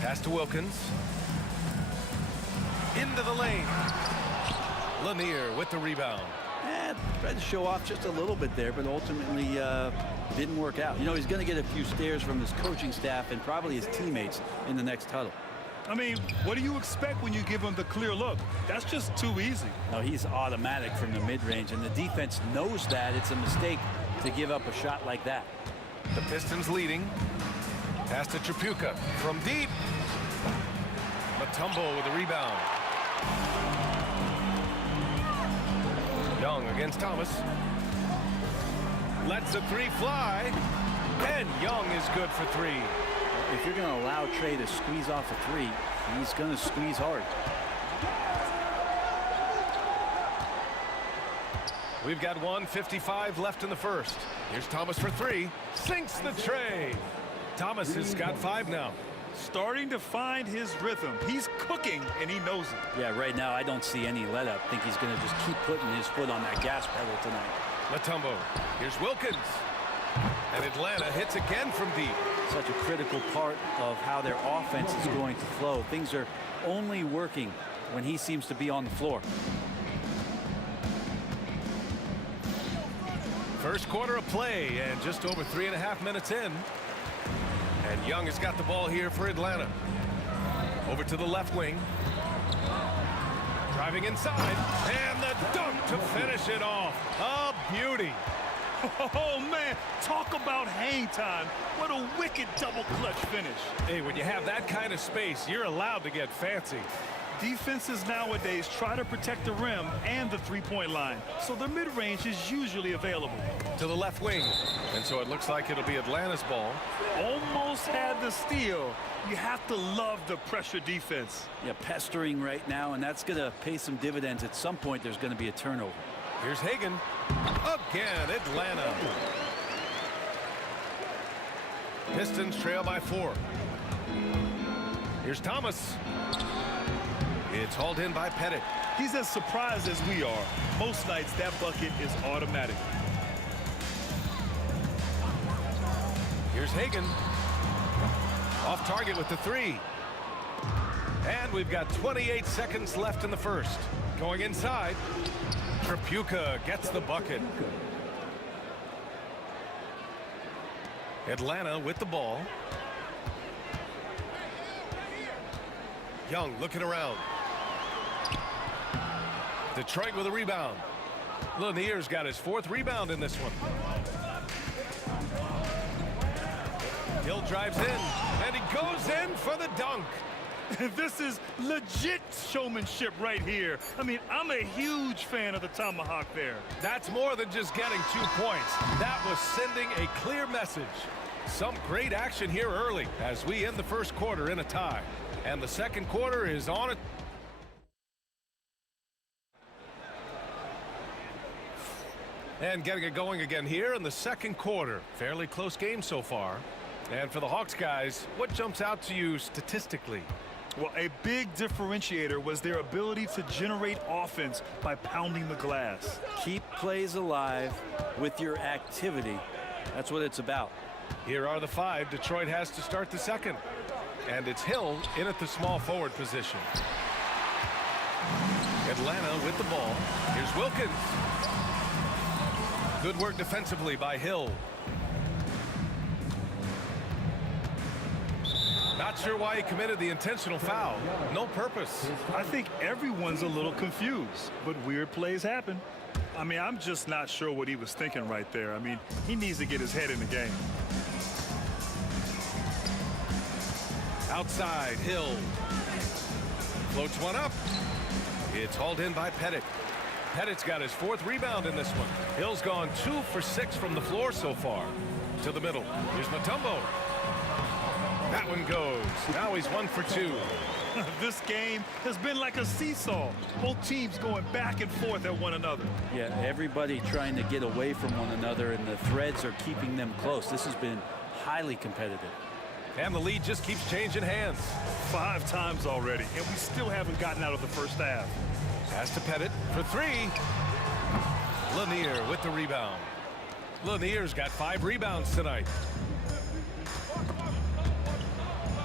Pass to Wilkins. Into the lane. Lanier with the rebound. Tried to show off just a little bit there, but ultimately didn't work out. You know, he's going to get a few stares from his coaching staff and probably his teammates in the next huddle. I mean, what do you expect when you give him the clear look? That's just too easy. No, he's automatic from the mid-range, and the defense knows that. It's a mistake to give up a shot like that. The Pistons leading. Pass to Tripucka from deep. Matumbo with the rebound. Young against Thomas. Lets the three fly. And Young is good for three. If you're going to allow Trae to squeeze off a three, he's going to squeeze hard. We've got 1:55 left in the first. Here's Thomas for three. Sinks the tray. Thomas has got 5 now. Starting to find his rhythm. He's cooking, and he knows it. Yeah, right now I don't see any let-up. I think he's going to just keep putting his foot on that gas pedal tonight. Matumbo. Here's Wilkins. And Atlanta hits again from deep. Such a critical part of how their offense is going to flow. Things are only working when he seems to be on the floor. First quarter of play and just over 3.5 minutes in. And Young has got the ball here for Atlanta. Over to the left wing. Driving inside. And the dunk to finish it off. A beauty. Oh, man, talk about hang time. What a wicked double clutch finish. Hey, when you have that kind of space, you're allowed to get fancy. Defenses nowadays try to protect the rim and the three-point line, so the mid-range is usually available. To the left wing. And so it looks like it'll be Atlanta's ball. Almost had the steal. You have to love the pressure defense. Yeah, pestering right now, and that's going to pay some dividends. At some point, there's going to be a turnover. Here's Hagan. Again, Atlanta. Pistons trail by 4. Here's Thomas. It's hauled in by Pettit. He's as surprised as we are. Most nights, that bucket is automatic. Here's Hagan. Off target with the 3. And we've got 28 seconds left in the first. Going inside. Tripucka gets the bucket. Atlanta with the ball. Young looking around. Detroit with a rebound. Lanier's got his 4th rebound in this one. Hill drives in, and he goes in for the dunk. This is legit showmanship right here. I mean, I'm a huge fan of the tomahawk there. That's more than just getting 2 points. That was sending a clear message. Some great action here early as we end the first quarter in a tie. And the second quarter is on it. And getting it going again here in the second quarter. Fairly close game so far. And for the Hawks guys, what jumps out to you statistically? Well, a big differentiator was their ability to generate offense by pounding the glass. Keep plays alive with your activity. That's what it's about. Here are the 5 Detroit has to start the second. And it's Hill in at the small forward position. Atlanta with the ball. Here's Wilkins. Good work defensively by Hill. Not sure why he committed the intentional foul. No purpose. I think everyone's a little confused, but weird plays happen. I mean, I'm just not sure what he was thinking right there. I mean, he needs to get his head in the game. Outside, Hill. Floats one up. It's hauled in by Pettit. Pettit's got his 4th rebound in this one. Hill's gone 2 for 6 from the floor so far. To the middle. Here's Mutombo. That one goes. Now he's 1 for 2. This game has been like a seesaw. Both teams going back and forth at one another. Yeah, everybody trying to get away from one another, and the threads are keeping them close. This has been highly competitive. And the lead just keeps changing hands. 5 times already, and we still haven't gotten out of the first half. Pass to Pettit for 3. Lanier with the rebound. Lanier's got 5 rebounds tonight.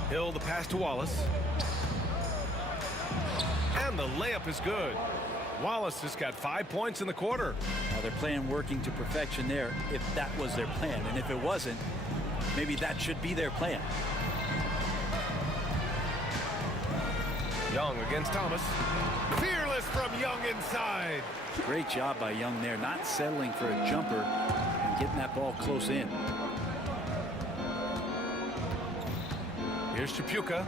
Hill the pass to Wallace. And the layup is good. Wallace has got 5 points in the quarter. Now they're playing working to perfection there if that was their plan. And if it wasn't, maybe that should be their plan. Young against Thomas. Fearless from Young inside. Great job by Young there, not settling for a jumper and getting that ball close in. Here's Tripucka.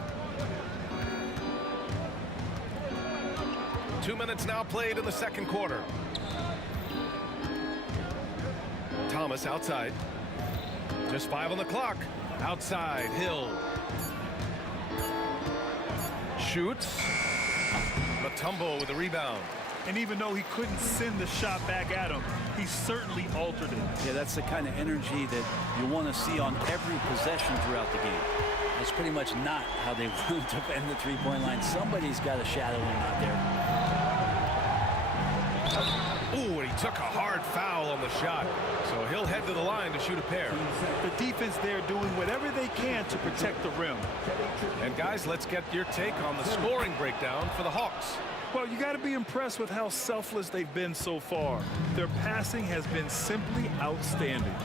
2 minutes now played in the second quarter. Thomas outside. Just 5 on the clock. Outside, Hill. Shoots. Mutombo with the rebound. And even though he couldn't send the shot back at him, he certainly altered it. Yeah, that's the kind of energy that you want to see on every possession throughout the game. That's pretty much not how they want to defend the three-point line. Somebody's got to shadow him out there. Ooh, and he took a hard foul on the shot. So he'll head to the line to shoot a pair. The defense there doing whatever they can to protect the rim. And guys, let's get your take on the scoring breakdown for the Hawks. Well, you got to be impressed with how selfless they've been so far. Their passing has been simply outstanding.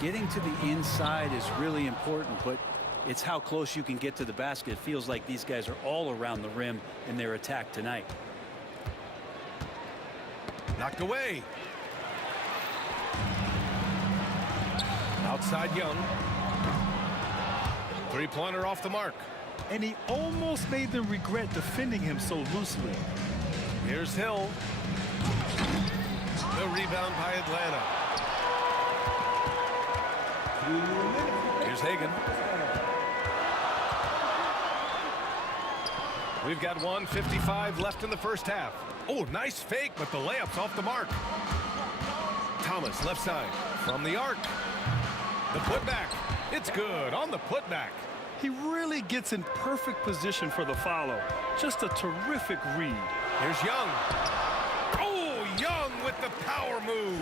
Getting to the inside is really important, but it's how close you can get to the basket. It feels like these guys are all around the rim in their attack tonight. Knocked away. Outside Young. Three-pointer off the mark. and he almost made them regret defending him so loosely. Here's Hill. The rebound by Atlanta. Here's Hagan. We've got 1:55 left in the first half. Oh, nice fake, but the layup's off the mark. Thomas, left side, from the arc. The putback. It's good on the putback. He really gets in perfect position for the follow. Just a terrific read. Here's Young. Oh, Young with the power move.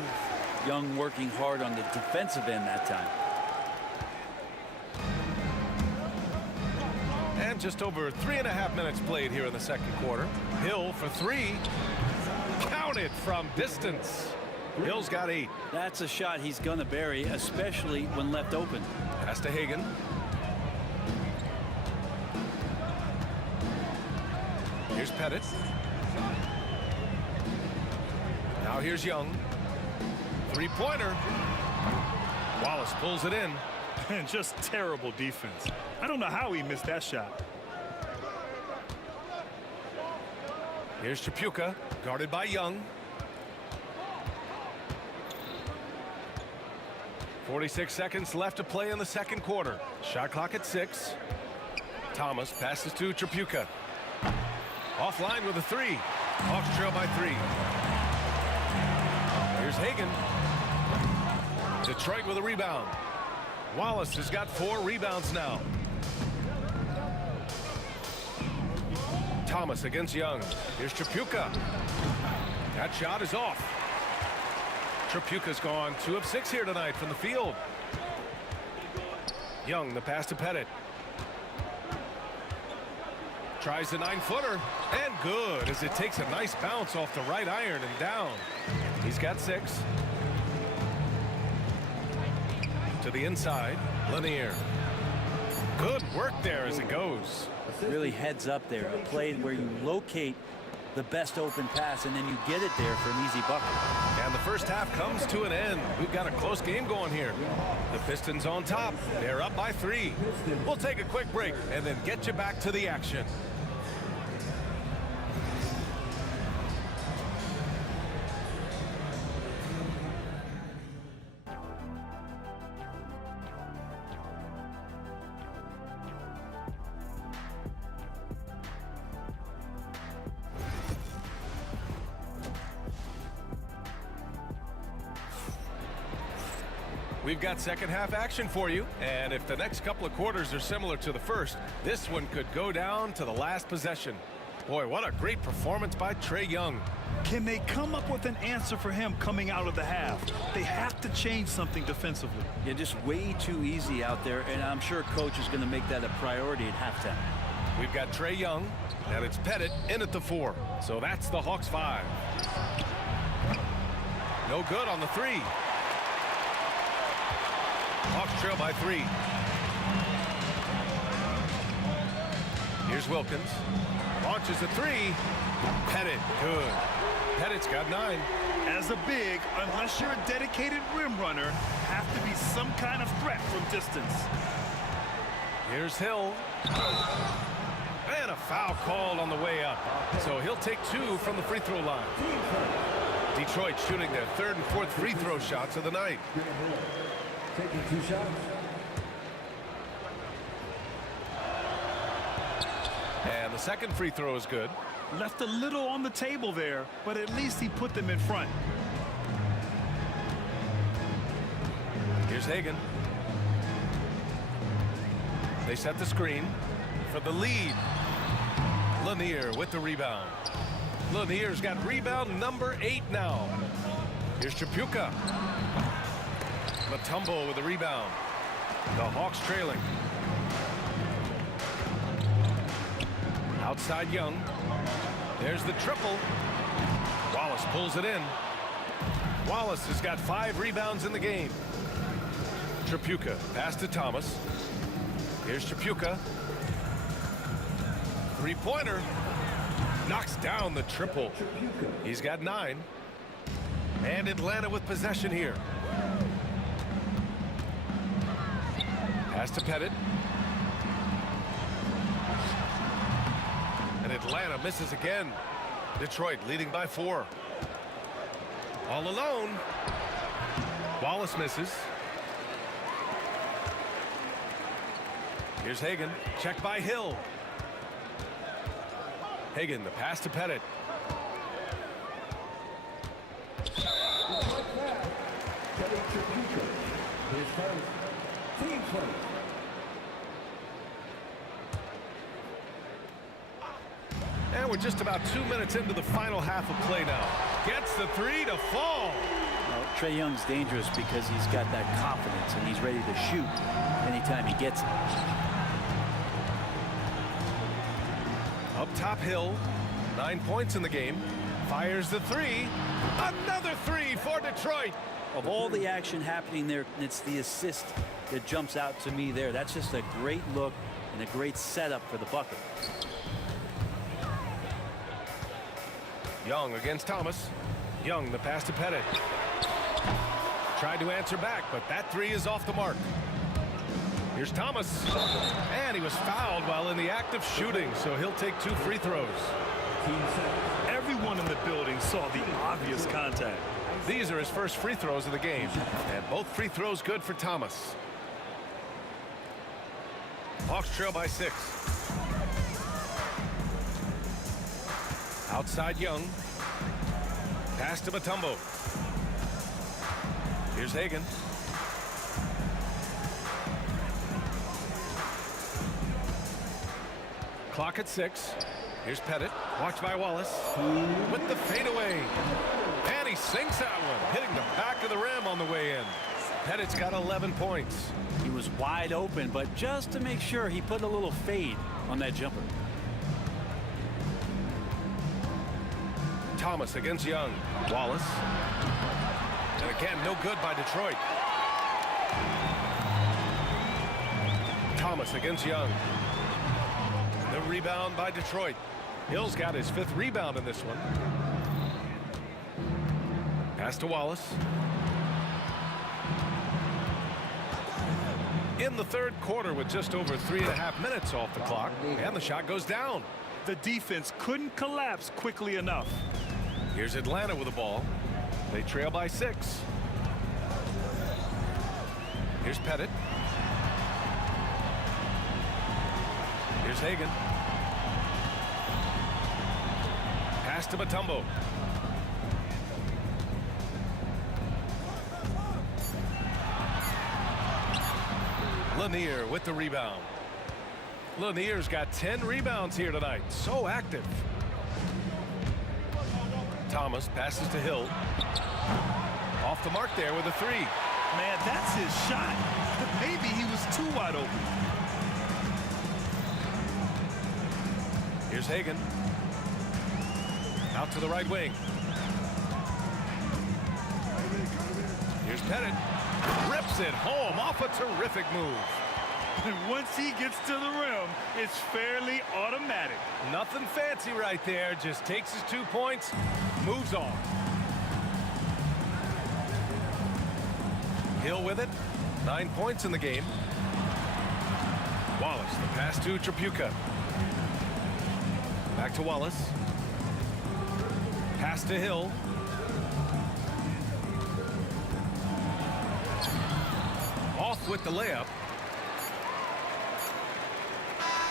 Young working hard on the defensive end that time. And just over 3.5 minutes played here in the second quarter. Hill for three. Counted from distance. Hill's got 8. That's a shot he's going to bury, especially when left open. Pass to Hagan. Here's Pettit. Now here's Young. Three-pointer. Wallace pulls it in. And just terrible defense. I don't know how he missed that shot. Here's Tripucka, guarded by Young. 46 seconds left to play in the second quarter. Shot clock at 6. Thomas passes to Tripucka. Offline with a 3. Hawks trail by 3. Here's Hagan. Detroit with a rebound. Wallace has got 4 rebounds now. Thomas against Young. Here's Tripucka. That shot is off. Tripucka's gone 2 of 6 here tonight from the field. Young, the pass to Pettit. Tries the 9-footer, and good as it takes a nice bounce off the right iron and down. He's got 6. To the inside, Lanier. Good work there as it goes. Really heads up there. A play where you locate the best open pass and then you get it there for an easy bucket. And the first half comes to an end. We've got a close game going here. The Pistons on top. They're up by 3. We'll take a quick break and then get you back to the action. We've got second half action for you, and if the next couple of quarters are similar to the first, this one could go down to the last possession. Boy, what a great performance by Trae Young. Can they come up with an answer for him coming out of the half? They have to change something defensively. Yeah, just way too easy out there, and I'm sure coach is going to make that a priority at halftime. We've got Trae Young, and it's Pettit in at the 4. So that's the Hawks 5. No good on the 3. Hawks trail by 3. Here's Wilkins. Launches a 3. Pettit, good. Pettit's got 9. As a big, unless you're a dedicated rim runner, have to be some kind of threat from distance. Here's Hill. And a foul called on the way up. So he'll take 2 from the free throw line. Detroit shooting their 3rd and 4th free throw shots of the night. Taking 2 shots. And the second free throw is good. Left a little on the table there, but at least he put them in front. Here's Hagan. They set the screen for the lead. Lanier with the rebound. Lanier's got rebound number 8 now. Here's Tripucka. Mutombo with the rebound. The Hawks trailing. Outside Young. There's the triple. Wallace pulls it in. Wallace has got 5 rebounds in the game. Tripucka pass to Thomas. Here's Tripucka. Three-pointer. Knocks down the triple. He's got 9. And Atlanta with possession here. Pass to Pettit. Atlanta misses again. Detroit leading by 4. All alone. Wallace misses. Here's Hagan. Check by Hill. Hagan, the pass to Pettit. And we're just about 2 minutes into the final half of play now. Gets the 3 to fall. Well, Trae Young's dangerous because he's got that confidence and he's ready to shoot anytime he gets it. Up top, Hill. 9 points in the game. Fires the 3. Another 3 for Detroit. Of all the action happening there, it's the assist that jumps out to me there. That's just a great look and a great setup for the bucket. Young against Thomas. Young, the pass to Pettit. Tried to answer back, but that 3 is off the mark. Here's Thomas. And he was fouled while in the act of shooting, so he'll take 2 free throws. Everyone in the building saw the obvious contact. These are his first free throws of the game, and both free throws good for Thomas. Hawks trail by 6. Outside Young. Pass to Mutombo. Here's Hagan. Clock at 6. Here's Pettit. Watched by Wallace. With the fadeaway. And he sinks that one, hitting the back of the rim on the way in. Pettit's got 11 points. He was wide open, but just to make sure, he put a little fade on that jumper. Thomas against Young. Wallace. And again, no good by Detroit. Thomas against Young. The rebound by Detroit. Hill's got his 5th rebound in this one. Pass to Wallace. In the 3rd quarter with just over 3.5 minutes off the clock, and the shot goes down. The defense couldn't collapse quickly enough. Here's Atlanta with the ball. They trail by 6. Here's Pettit. Here's Hagan. Pass to Mutombo. Lanier with the rebound. Lanier's got 10 rebounds here tonight. So active. Thomas passes to Hill. Off the mark there with a 3. Man, that's his shot. Maybe he was too wide open. Here's Hagan. Out to the right wing. Here's Pettit. Rips it home off a terrific move. And once he gets to the rim, it's fairly automatic. Nothing fancy right there. Just takes his 2 points, moves on. Hill with it. 9 points in the game. Wallace, the pass to Tripucka. Back to Wallace. Pass to Hill. Off with the layup.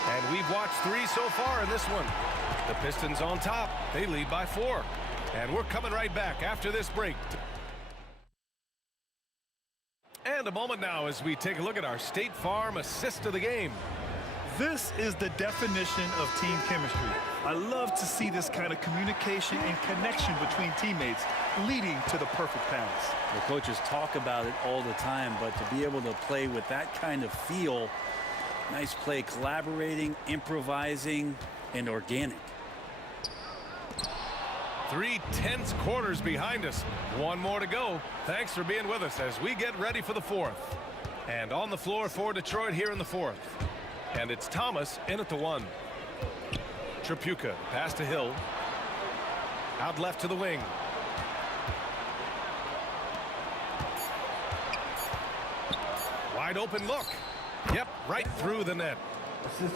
And we've watched 3 so far in this one. The Pistons on top. They lead by 4. And we're coming right back after this break. And a moment now as we take a look at our State Farm assist of the game. This is the definition of team chemistry. I love to see this kind of communication and connection between teammates leading to the perfect pass. The coaches talk about it all the time, but to be able to play with that kind of feel, nice play, collaborating, improvising, and organic. 3 tense quarters behind us. 1 more to go. Thanks for being with us as we get ready for the 4th. And on the floor for Detroit here in the 4th. And it's Thomas in at the 1. Tripucka, pass to Hill. Out left to the wing. Wide open look. Yep, right through the net.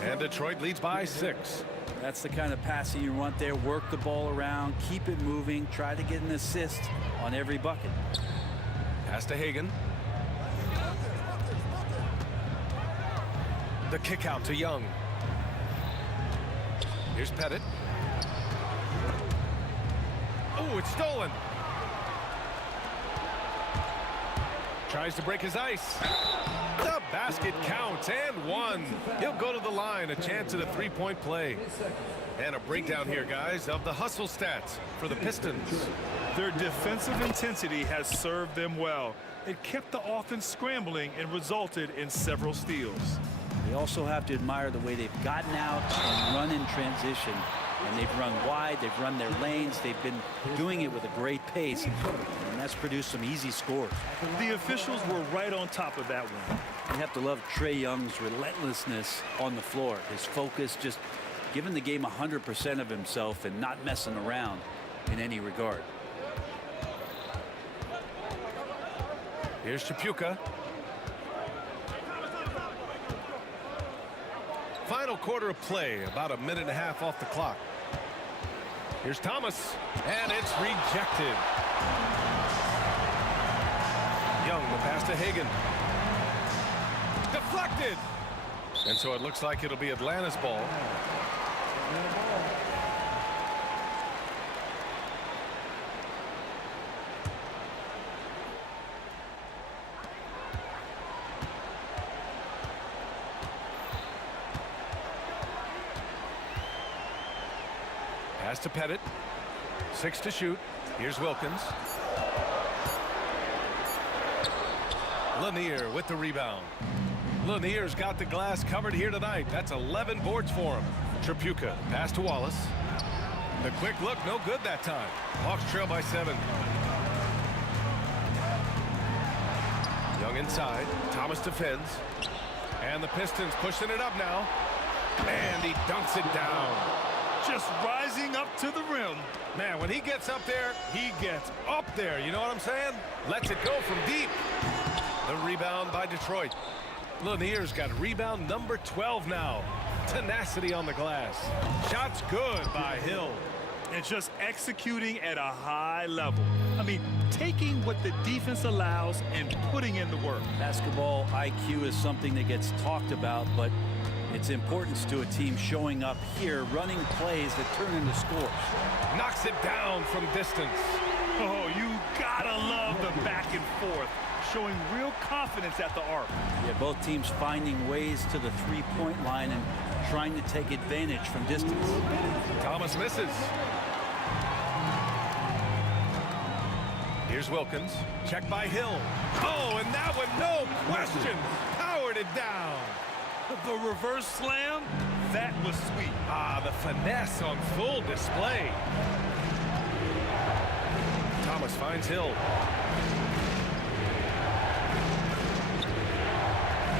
And Detroit leads by 6. That's the kind of passing you want there. Work the ball around, keep it moving, try to get an assist on every bucket. Pass to Hagan. The kick out to Young. Here's Pettit. Oh, it's stolen. Tries to break his ice. The basket counts and one. He'll go to the line. A chance at a three-point play. And a breakdown here, guys, of the hustle stats for the Pistons. Their defensive intensity has served them well. It kept the offense scrambling and resulted in several steals. They also have to admire the way they've gotten out and run in transition. And they've run wide, they've run their lanes, they've been doing it with a great pace. And that's produced some easy scores. The officials were right on top of that one. You have to love Trae Young's relentlessness on the floor. His focus, just giving the game 100% of himself and not messing around in any regard. Here's Chapuka. Final quarter of play, about a minute and a half off the clock. Here's Thomas, and it's rejected. Young, the pass to Hagan. Deflected! And so it looks like it'll be Atlanta's ball. Pass to Pettit. 6 to shoot. Here's Wilkins. Lanier with the rebound. Lanier's got the glass covered here tonight. That's 11 boards for him. Tripucka, pass to Wallace. The quick look, no good that time. Hawks trail by 7. Young inside. Thomas defends. And the Pistons pushing it up now. And he dunks it down. Just rising up to the rim. Man, when he gets up there, he gets up there. You know what I'm saying? Lets it go from deep. The rebound by Detroit. Lanier's got rebound number 12 now. Tenacity on the glass. Shots good by Hill. And just executing at a high level. I mean, taking what the defense allows and putting in the work. Basketball IQ is something that gets talked about, but its importance to a team showing up here, running plays that turn into scores. Knocks it down from distance. Oh, you gotta love the back and forth, showing real confidence at the arc. Yeah, both teams finding ways to the three-point line and trying to take advantage from distance. Thomas misses. Here's Wilkins. Check by Hill. Oh, and that one, no question, powered it down. The reverse slam, that was sweet. Ah, the finesse on full display. Thomas finds Hill.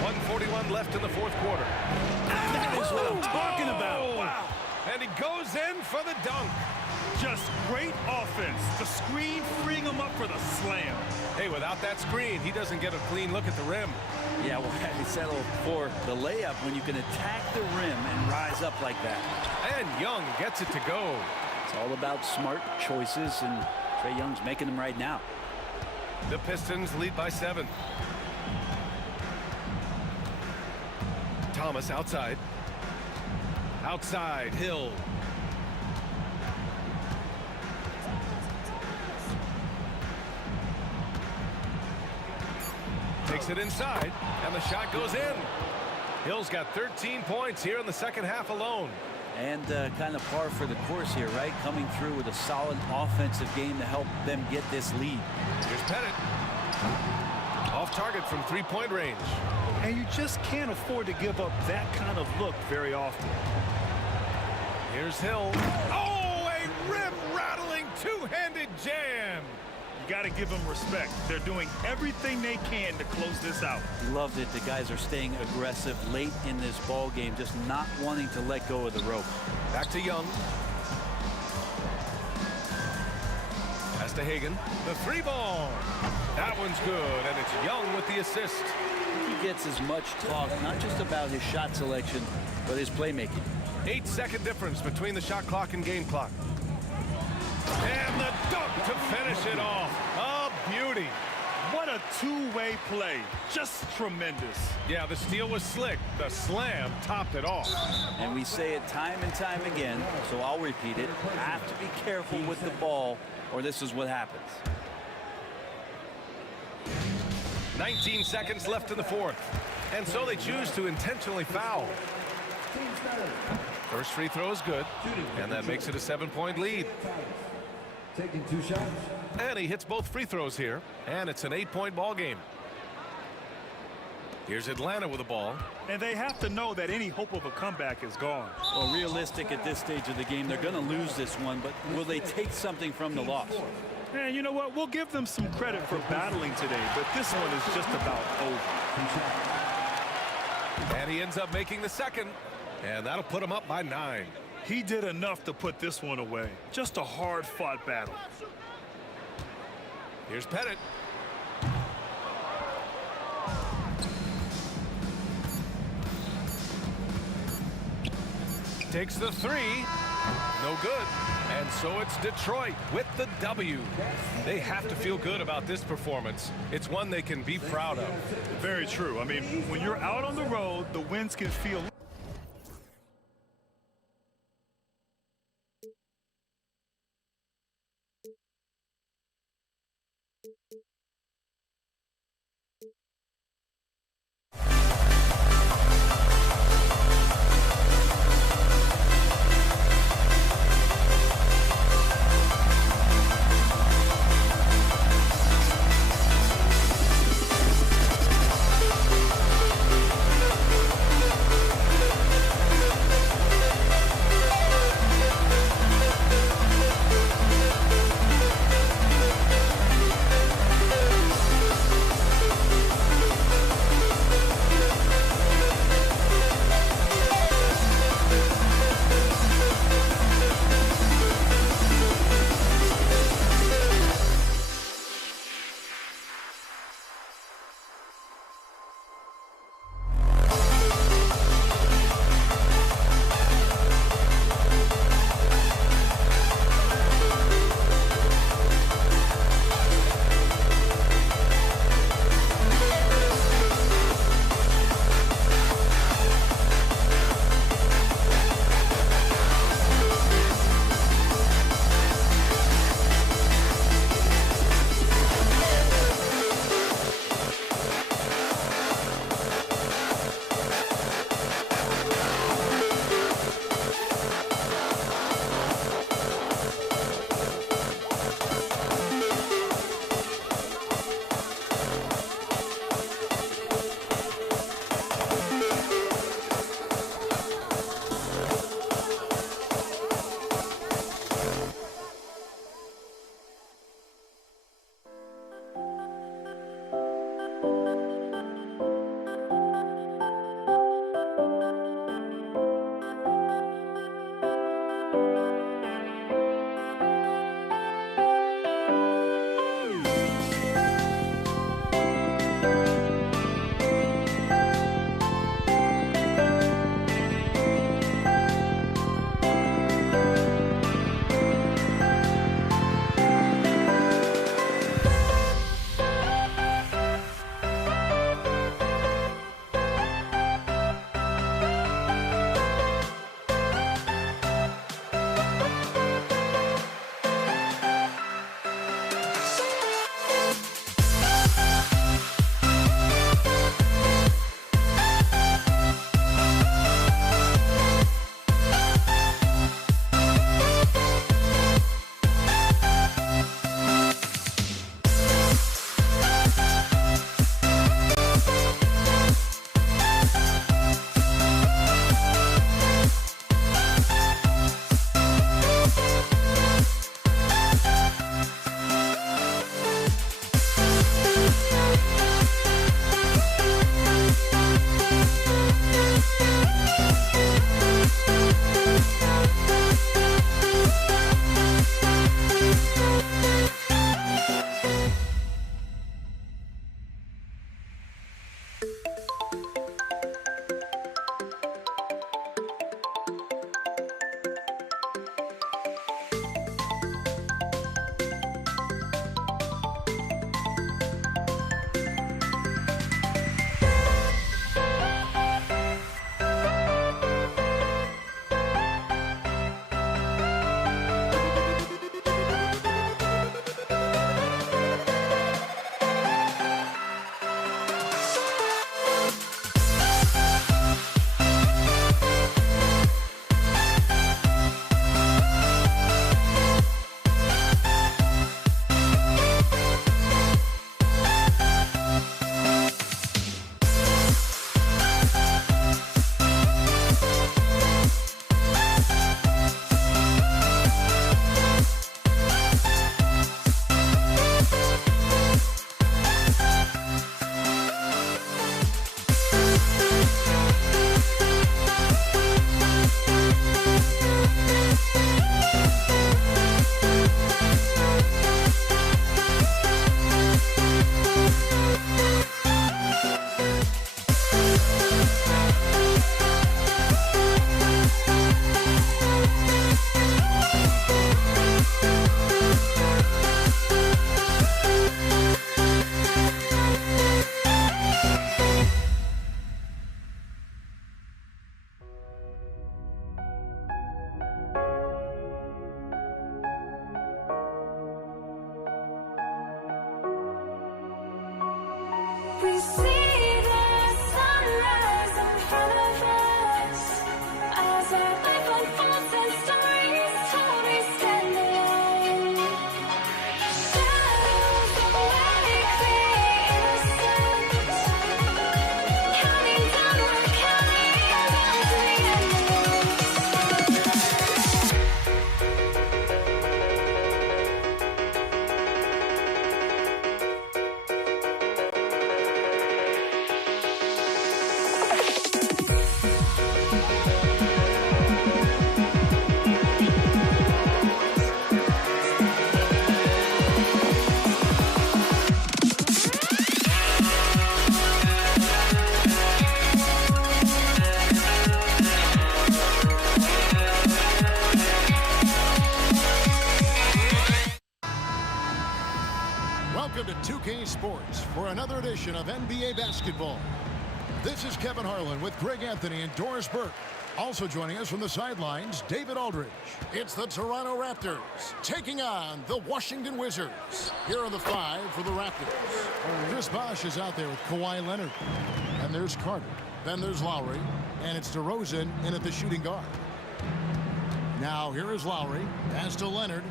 1:41 left in the fourth quarter. That is what I'm talking about. Wow. And he goes in for the dunk. Just great offense. The screen freeing him up for the slam. Hey, without that screen, he doesn't get a clean look at the rim. Yeah, well, he settled for the layup when you can attack the rim and rise up like that. And Young gets it to go. It's all about smart choices, and Trae Young's making them right now. The Pistons lead by 7. Thomas outside. Outside, Hill. Takes it inside, and the shot goes in. Hill's got 13 points here in the second half alone. And kind of par for the course here, right? Coming through with a solid offensive game to help them get this lead. Here's Pettit. Off target from three-point range. And you just can't afford to give up that kind of look very often. Here's Hill. Oh, a rim-rattling two-handed jam. You got to give them respect. They're doing everything they can to close this out. Loved it. The guys are staying aggressive late in this ball game, just not wanting to let go of the rope. Back to Young. Pass to Hagan. The three ball. That one's good, and it's Young with the assist. gets as much talk, not just about his shot selection, but his playmaking. 8-second difference between the shot clock and game clock. And the dunk to finish it off. A beauty. What a two-way play. Just tremendous. Yeah, the steal was slick. The slam topped it off. And we say it time and time again, so I'll repeat it. Have to be careful with the ball, or this is what happens. 19 seconds left in the fourth. And so they choose to intentionally foul. First free throw is good, and that makes it a 7-point lead. Taking 2 shots. And he hits both free throws here, and it's an 8-point ball game. Here's Atlanta with the ball. And they have to know that any hope of a comeback is gone. Well, realistic at this stage of the game, they're going to lose this one, but will they take something from the loss? And you know what? We'll give them some credit for battling today, but this one is just about over. And he ends up making the second, and that'll put him up by 9. He did enough to put this one away. Just a hard-fought battle. Here's Pettit. Takes the three. No good. And so it's Detroit with the W. They have to feel good about this performance. It's one they can be proud of. Very true. I mean, when you're out on the road, the wins can feel We see the sunrise in front of us as our life unfolds and stories told. We stand alone. Shadows awake the innocent, counting down, we're counting down to the endless. Welcome to 2K Sports for another edition of NBA basketball. This is Kevin Harlan with Greg Anthony and Doris Burke. Also joining us from the sidelines, David Aldridge. It's the Toronto Raptors taking on the Washington Wizards. Here are the 5 for the Raptors. Chris Bosh is out there with Kawhi Leonard. And there's Carter. Then there's Lowry. And it's DeRozan in at the shooting guard. Now here is Lowry. Pass to Leonard.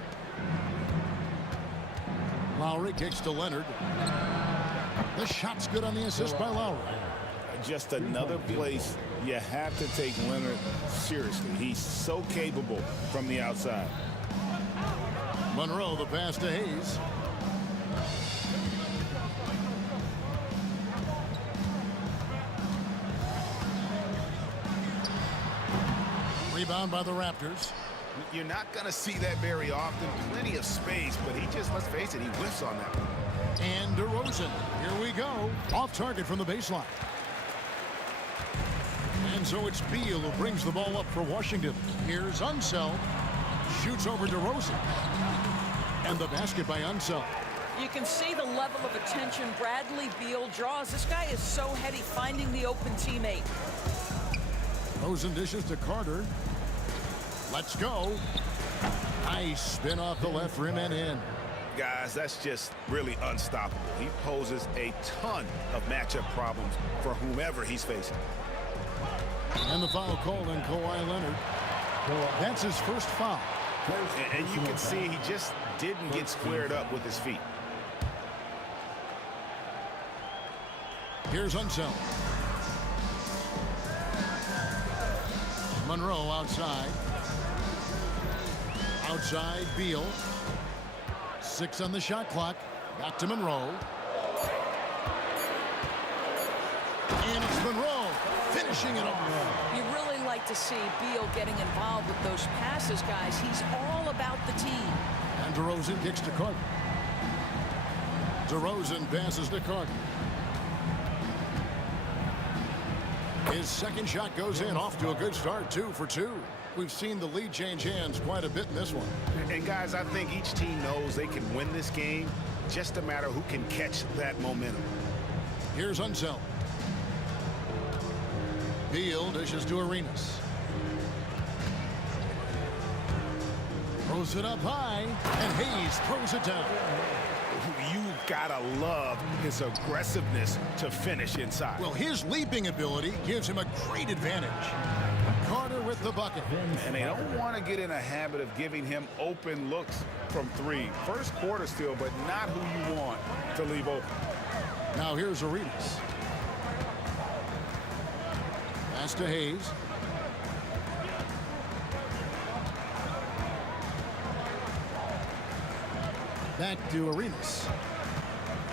Lowry kicks to Leonard. The shot's good on the assist by Lowry. Just another place you have to take Leonard seriously. He's so capable from the outside. Monroe, the pass to Hayes. Rebound by the Raptors. You're not going to see that very often. Plenty of space, but he just, let's face it, he whiffs on that one. And DeRozan. Here we go. Off target from the baseline. And so it's Beal who brings the ball up for Washington. Here's Unseld. Shoots over DeRozan. And the basket by Unseld. You can see the level of attention Bradley Beal draws. This guy is so heady finding the open teammate. DeRozan dishes to Carter. Let's go. Nice spin off the left rim and in. Guys, that's just really unstoppable. He poses a ton of matchup problems for whomever he's facing. And the foul called on Kawhi Leonard. That's his first foul. And you can see he just didn't get squared up with his feet. Here's Unseld. Monroe outside. Outside, Beal. 6 on the shot clock. Back to Monroe. And it's Monroe finishing it off. You really like to see Beal getting involved with those passes, guys. He's all about the team. And DeRozan kicks to Carter. DeRozan passes to Carter. His second shot goes in, off to a good start, 2 for 2. We've seen the lead change hands quite a bit in this one. And guys, I think each team knows they can win this game. Just a matter who can catch that momentum. Here's Unseld. Beal dishes to Arenas. Throws it up high, and Hayes throws it down. You gotta love his aggressiveness to finish inside. Well, his leaping ability gives him a great advantage. Carter with the bucket. And they don't want to get in a habit of giving him open looks from 3. First quarter still, but not who you want to leave open. Now here's Arenas. Pass to Hayes. Back to Arenas.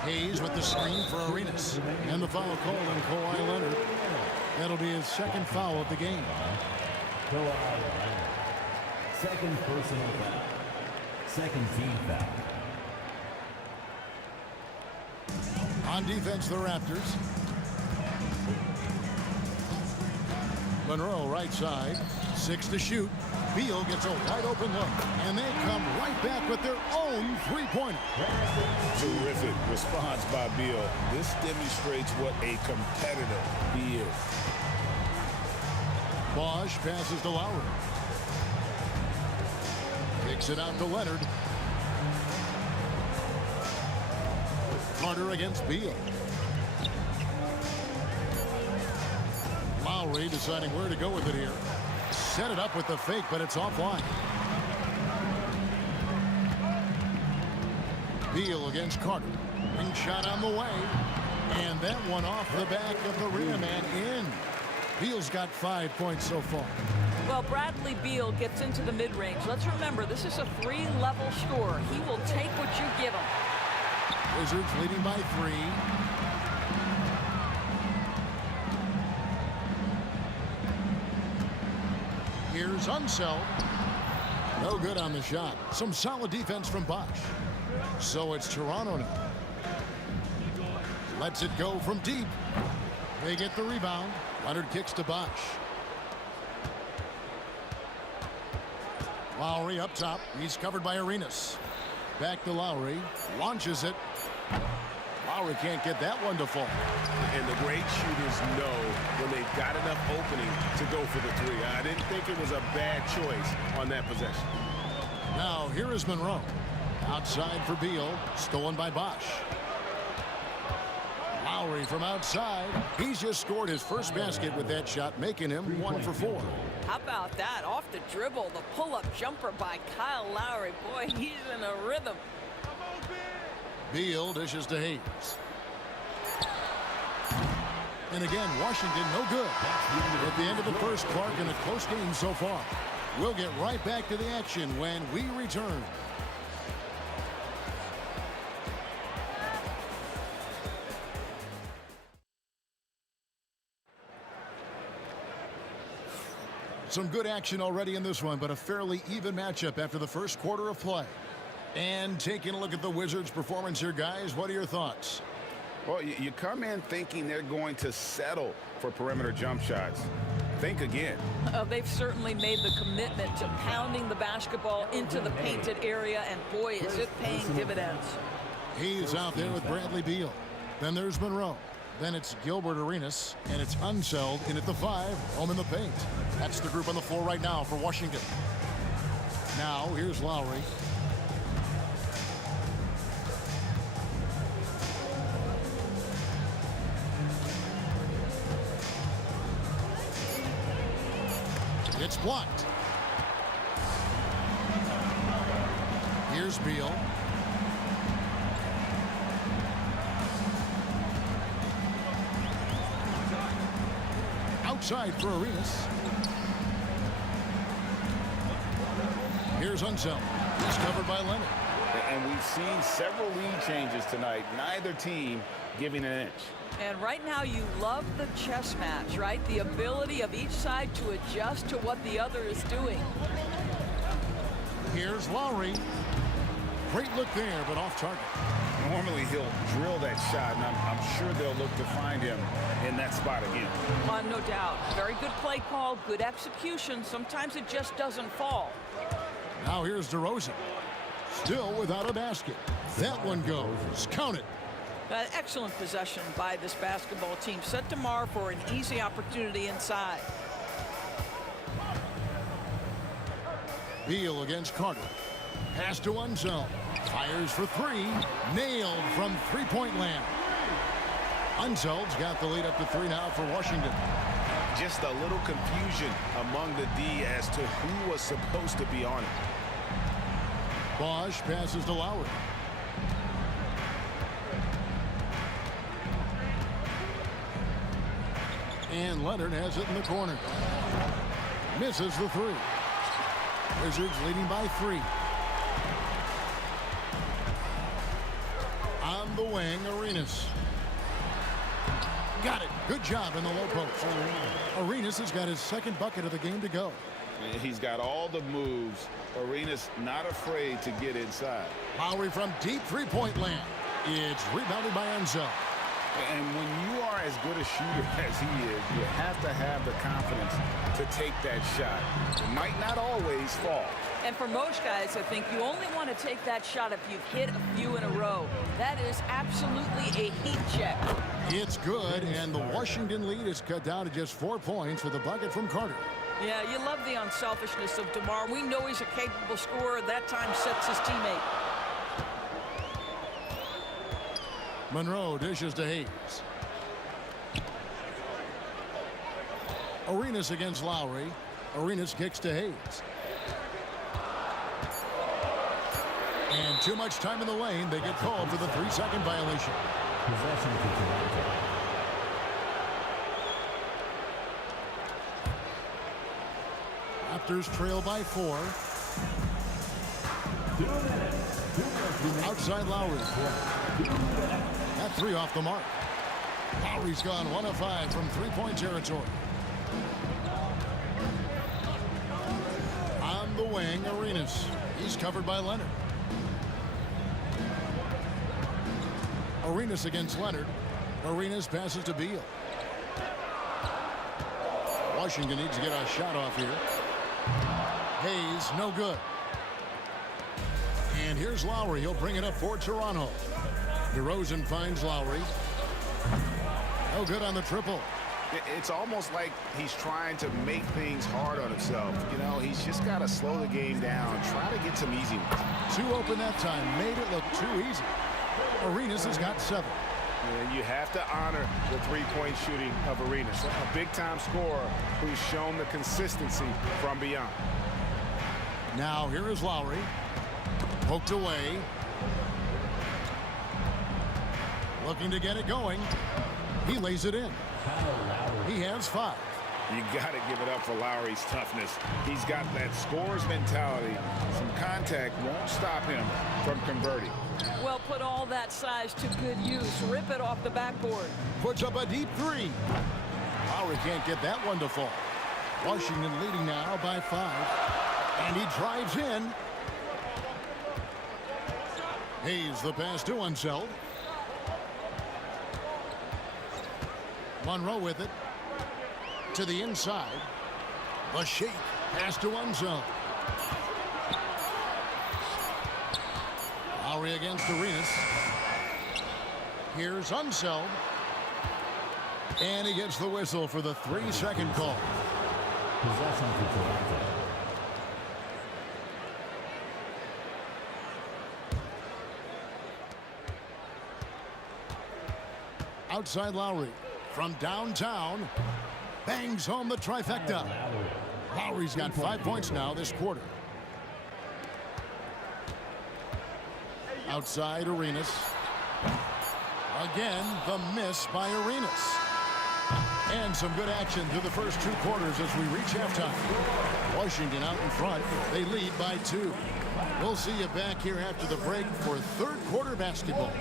Hayes with the screen for Arenas. And the foul called on Kawhi Leonard. That'll be his second foul of the game. Second personal foul. Second team foul. On defense, the Raptors. Monroe right side. 6 to shoot. Beal gets a wide open look. And they come right back with their own three-pointer. Terrific response by Beal. This demonstrates what a competitor he is. Bosh passes to Lowry. Kicks it out to Leonard. Carter against Beal. Lowry deciding where to go with it here. Set it up with the fake, but it's offline. Beal against Carter. Ring shot on the way. And that one off the back of the rim and in. Beal's got 5 points so far. Well, Bradley Beal gets into the mid-range. Let's remember, this is a 3-level scorer. He will take what you give him. Wizards leading by 3. Here's Unseld. No good on the shot. Some solid defense from Bosch. So it's Toronto now. Lets it go from deep. They get the rebound. Leonard kicks to Bosch. Lowry up top. He's covered by Arenas. Back to Lowry. Launches it. Lowry can't get that one to fall. And the great shooters know when they've got enough opening to go for the three. I didn't think it was a bad choice on that possession. Now here is Monroe. Outside for Beal. Stolen by Bosch. Lowry from outside. He's just scored his first basket with that shot, making him 1 for 4. How about that? Off the dribble, the pull-up jumper by Kyle Lowry. Boy, he's in a rhythm. Beal dishes to Hayes. And again, Washington no good. At the end of the first, Clark in a close game so far. We'll get right back to the action when we return. Some good action already in this one, but a fairly even matchup after the first quarter of play. And taking a look at the Wizards' performance here, guys, what are your thoughts? Well, you come in thinking they're going to settle for perimeter jump shots. Think again. They've certainly made the commitment to pounding the basketball into the painted area, and boy, is it paying dividends. He's out there with Bradley Beal. Then there's Monroe. Then it's Gilbert Arenas, and it's Unseld in at the 5, home in the paint. That's the group on the floor right now for Washington. Now, here's Lowry. It's blocked. Here's Beal. Outside for Arenas. Here's Unseld. It's covered by Leonard. And we've seen several lead changes tonight. Neither team giving an inch. And right now you love the chess match, right? The ability of each side to adjust to what the other is doing. Here's Lowry. Great look there, but off target. Normally he'll drill that shot, and I'm sure they'll look to find him in that spot again. No doubt. Very good play call, good execution. Sometimes it just doesn't fall. Now here's DeRozan. Still without a basket. That one goes. Count it. Excellent possession by this basketball team. Set tomorrow for an easy opportunity inside. Beal against Carter. Pass to Unseld. Fires for 3. Nailed from three-point land. Unseld's got the lead up to 3 now for Washington. Just a little confusion among the D as to who was supposed to be on it. Bosch passes to Lowry. And Leonard has it in the corner. Misses the 3. Wizards leading by 3. On the wing, Arenas. Got it. Good job in the low post. Arenas has got his second bucket of the game to go. He's got all the moves. Arenas not afraid to get inside. Lowry from deep three-point land. It's rebounded by Unseld. And when you are as good a shooter as he is, you have to have the confidence to take that shot. It might not always fall. And for most guys, I think you only want to take that shot if you've hit a few in a row. That is absolutely a heat check. It's good, and the Washington lead is cut down to just 4 points with a bucket from Carter. Yeah, you love the unselfishness of DeMar. We know he's a capable scorer. That time sets his teammate. Monroe dishes to Hayes. Arenas against Lowry. Arenas kicks to Hayes. And too much time in the lane. They get called for the 3-second violation. Possession to Toronto. Raptors trail by 4. Outside Lowry. That 3 off the mark. Lowry's gone 1 of 5 from 3-point territory. On the wing, Arenas. He's covered by Leonard. Arenas against Leonard. Arenas passes to Beal. Washington needs to get a shot off here. Hayes, no good. And here's Lowry. He'll bring it up for Toronto. DeRozan finds Lowry. No good on the triple. It's almost like he's trying to make things hard on himself. You know, he's just got to slow the game down, try to get some easy ones. Too open that time, made it look too easy. Arenas has got 7. And you have to honor the 3-point shooting of Arenas, a big-time scorer who's shown the consistency from beyond. Now here is Lowry. Poked away. Looking to get it going. He lays it in. He has 5. You got to give it up for Lowry's toughness. He's got that scorer's mentality. Some contact won't stop him from converting. Well, put all that size to good use. Rip it off the backboard. Puts up a deep 3. Lowry can't get that one to fall. Washington leading now by 5. And he drives in. Hayes the pass to Unseld. Monroe with it. To the inside. The shake. Pass to Unseld. Lowry against Arenas. Here's Unseld. And he gets the whistle for the 3-second call. Possession to Toronto. Outside Lowry. From downtown. Bangs home the trifecta. Lowry's got 5 points now this quarter. Outside Arenas. Again, the miss by Arenas. And some good action through the first 2 quarters as we reach halftime. Washington out in front. They lead by 2. We'll see you back here after the break for third quarter basketball.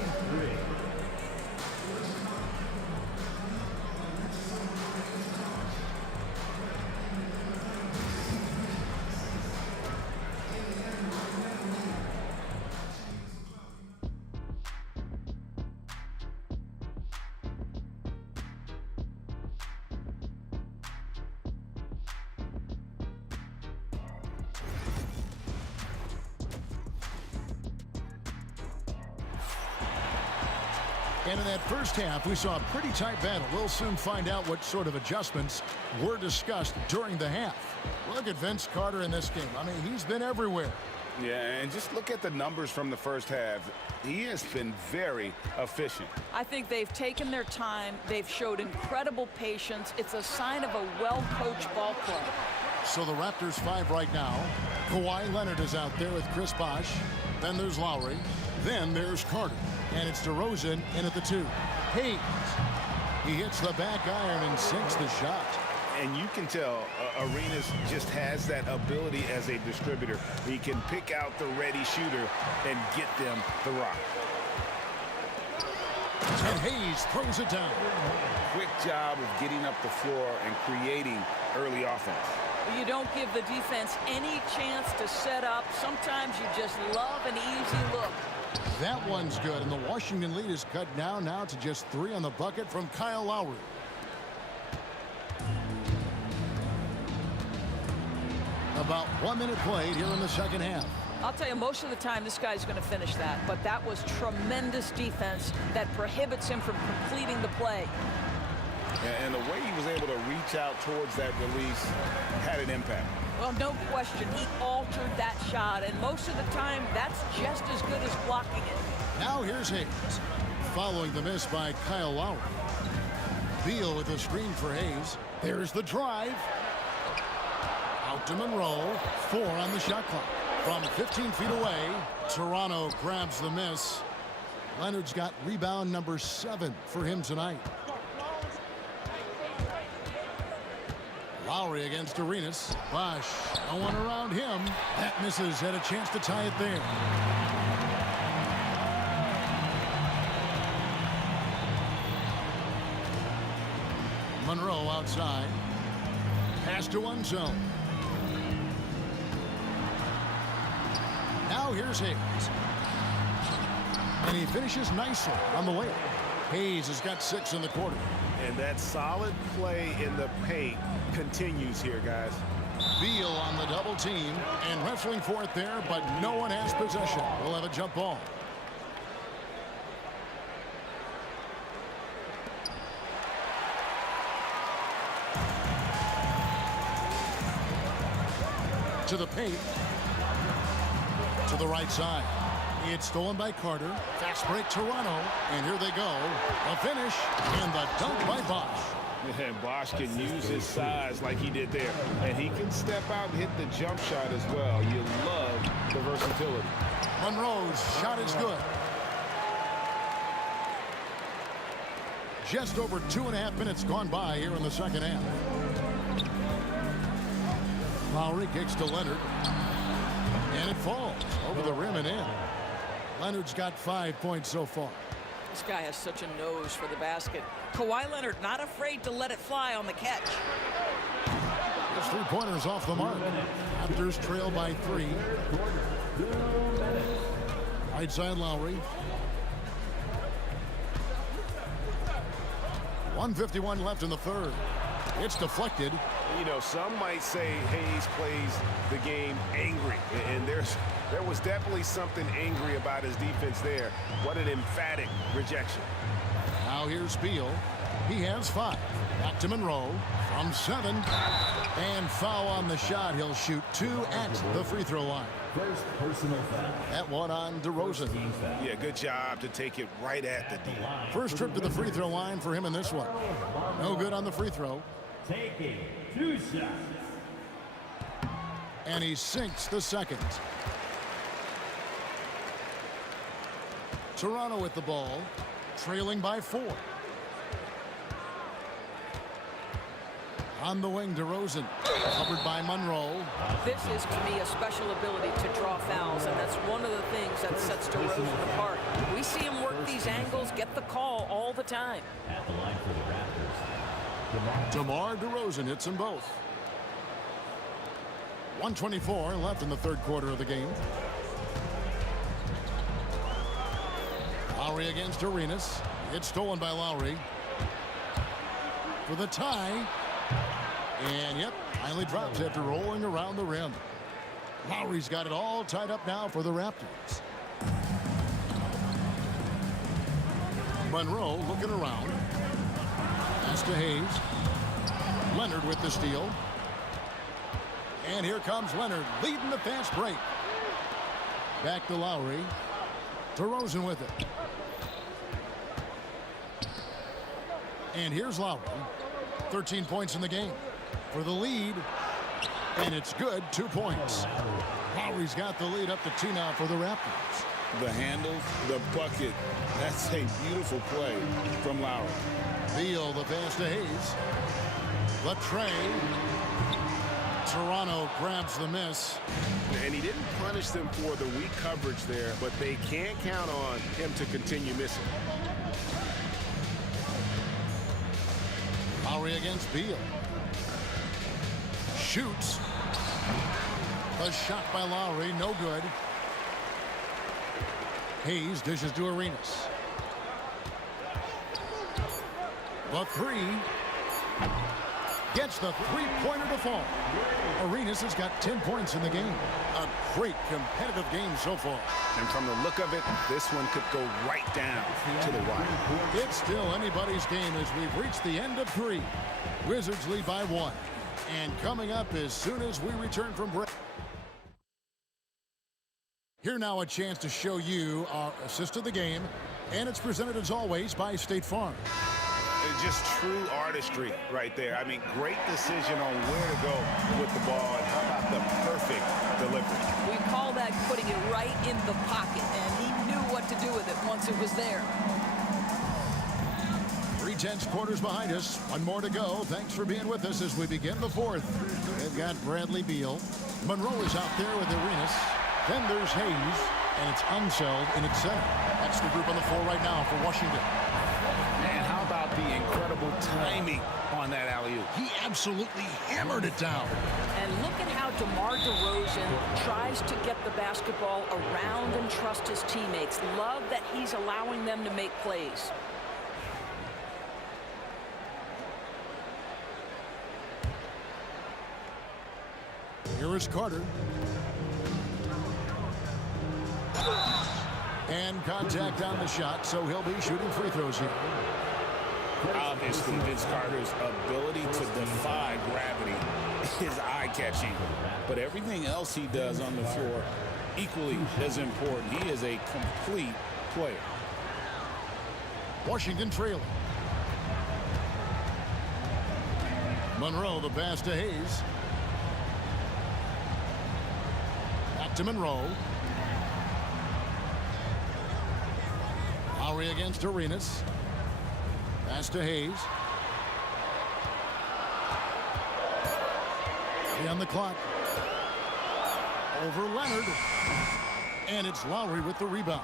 And in that first half, we saw a pretty tight battle. We'll soon find out what sort of adjustments were discussed during the half. Look at Vince Carter in this game. I mean, he's been everywhere. Yeah, and just look at the numbers from the first half. He has been very efficient. I think they've taken their time. They've showed incredible patience. It's a sign of a well-coached ball club. So the Raptors 5 right now. Kawhi Leonard is out there with Chris Bosh. Then there's Lowry. Then there's Carter. And it's DeRozan in at the 2. Hayes. He hits the back iron and sinks the shot. And you can tell Arenas just has that ability as a distributor. He can pick out the ready shooter and get them the rock. And Hayes throws it down. Quick job of getting up the floor and creating early offense. You don't give the defense any chance to set up. Sometimes you just love an easy look. That one's good, and the Washington lead is cut down now to just 3 on the bucket from Kyle Lowry. About 1 minute played here in the second half. I'll tell you, most of the time this guy's going to finish that, but that was tremendous defense that prohibits him from completing the play. And the way he was able to reach out towards that release had an impact. Well, no question, he altered that shot, and most of the time, that's just as good as blocking it. Now here's Hayes, following the miss by Kyle Lowry. Beal with a screen for Hayes. There's the drive. Out to Monroe. 4 on the shot clock. From 15 feet away, Toronto grabs the miss. Leonard's got rebound number 7 for him tonight. Lowry against Arenas. Bosch, no one around him. That misses. Had a chance to tie it there. Monroe outside. Pass to one zone. Now here's Hayes. And he finishes nicely on the layup. Hayes has got 6 in the quarter. And that solid play in the paint continues here, guys. Beal on the double team and wrestling for it there, but no one has possession. We'll have a jump ball. To the paint. To the right side. It's stolen by Carter. Fast break Toronto. And here they go. A finish and the dunk by Bosch. And Bosch can use his size like he did there. And he can step out and hit the jump shot as well. You love the versatility. Monroe's shot is good. Just over 2.5 minutes gone by here in the second half. Lowry kicks to Leonard. And it falls over the rim and in. Leonard's got 5 points so far. This guy has such a nose for the basket. Kawhi Leonard not afraid to let it fly on the catch. His 3-pointers off the mark. Raptors trail by 3. Right side Lowry. 1:51 left in the third. It's deflected. You know, some might say Hayes plays the game angry. And there was definitely something angry about his defense there. What an emphatic rejection. Now here's Beal. He has 5. Back to Monroe from 7. And foul on the shot. He'll shoot 2 at the free throw line. First personal foul. That one on DeRozan. Yeah, good job to take it right at the D. First trip to the free throw line for him in this one. No good on the free throw. Taking 2 shots. And he sinks the second. Toronto with the ball, trailing by 4. On the wing, DeRozan, covered by Monroe. This is, to me, a special ability to draw fouls, and that's one of the things that sets DeRozan apart. We see him work these angles, get the call all the time. At the line for the Raptors. DeMar DeRozan hits them both. 1:24 left in the third quarter of the game. Lowry against Arenas. It's stolen by Lowry. For the tie. And, yep, finally drops after rolling around the rim. Lowry's got it all tied up now for the Raptors. Monroe looking around. Pass to Hayes. Leonard with the steal. And here comes Leonard leading the fast break. Back to Lowry. DeRozan with it. And here's Lowry. 13 points in the game for the lead. And it's good. 2 points. Lowry's got the lead up to 2 now for the Raptors. The handle, the bucket. That's a beautiful play from Lowry. Beal the pass to Hayes. The tray. Toronto grabs the miss. And he didn't punish them for the weak coverage there, but they can't count on him to continue missing. Lowry against Beal. Shoots. A shot by Lowry, no good. Hayes dishes to Arenas. The 3. Gets the 3-pointer to fall. Arenas has got 10 points in the game. A great competitive game so far. And from the look of it, this one could go right down to the wire. It's still anybody's game as we've reached the end of 3. Wizards lead by 1. And coming up as soon as we return from break. Here now a chance to show you our assist of the game. And it's presented as always by State Farm. Just true artistry right there. I mean, great decision on where to go with the ball, and how about the perfect delivery? We call that putting it right in the pocket, and he knew what to do with it once it was there. 3/10 quarters behind us. One more to go. Thanks for being with us as we begin the fourth. They've got Bradley Beal. Monroe is out there with Arenas. Then there's Hayes, and it's Unseld in its center. That's the group on the floor right now for Washington. And how about the incredible timing on that alley-oop? He absolutely hammered it down. And look at how DeMar DeRozan tries to get the basketball around and trust his teammates. Love that he's allowing them to make plays. Here is Carter. And contact on the shot, so he'll be shooting free throws here. Obviously, Vince Carter's ability to defy gravity is eye-catching. But everything else he does on the floor, equally as important. He is a complete player. Washington trailing. Monroe, the pass to Hayes. Back to Monroe. Lowry against Arenas. Pass to Hayes. 3 on the clock. Over Leonard. And it's Lowry with the rebound.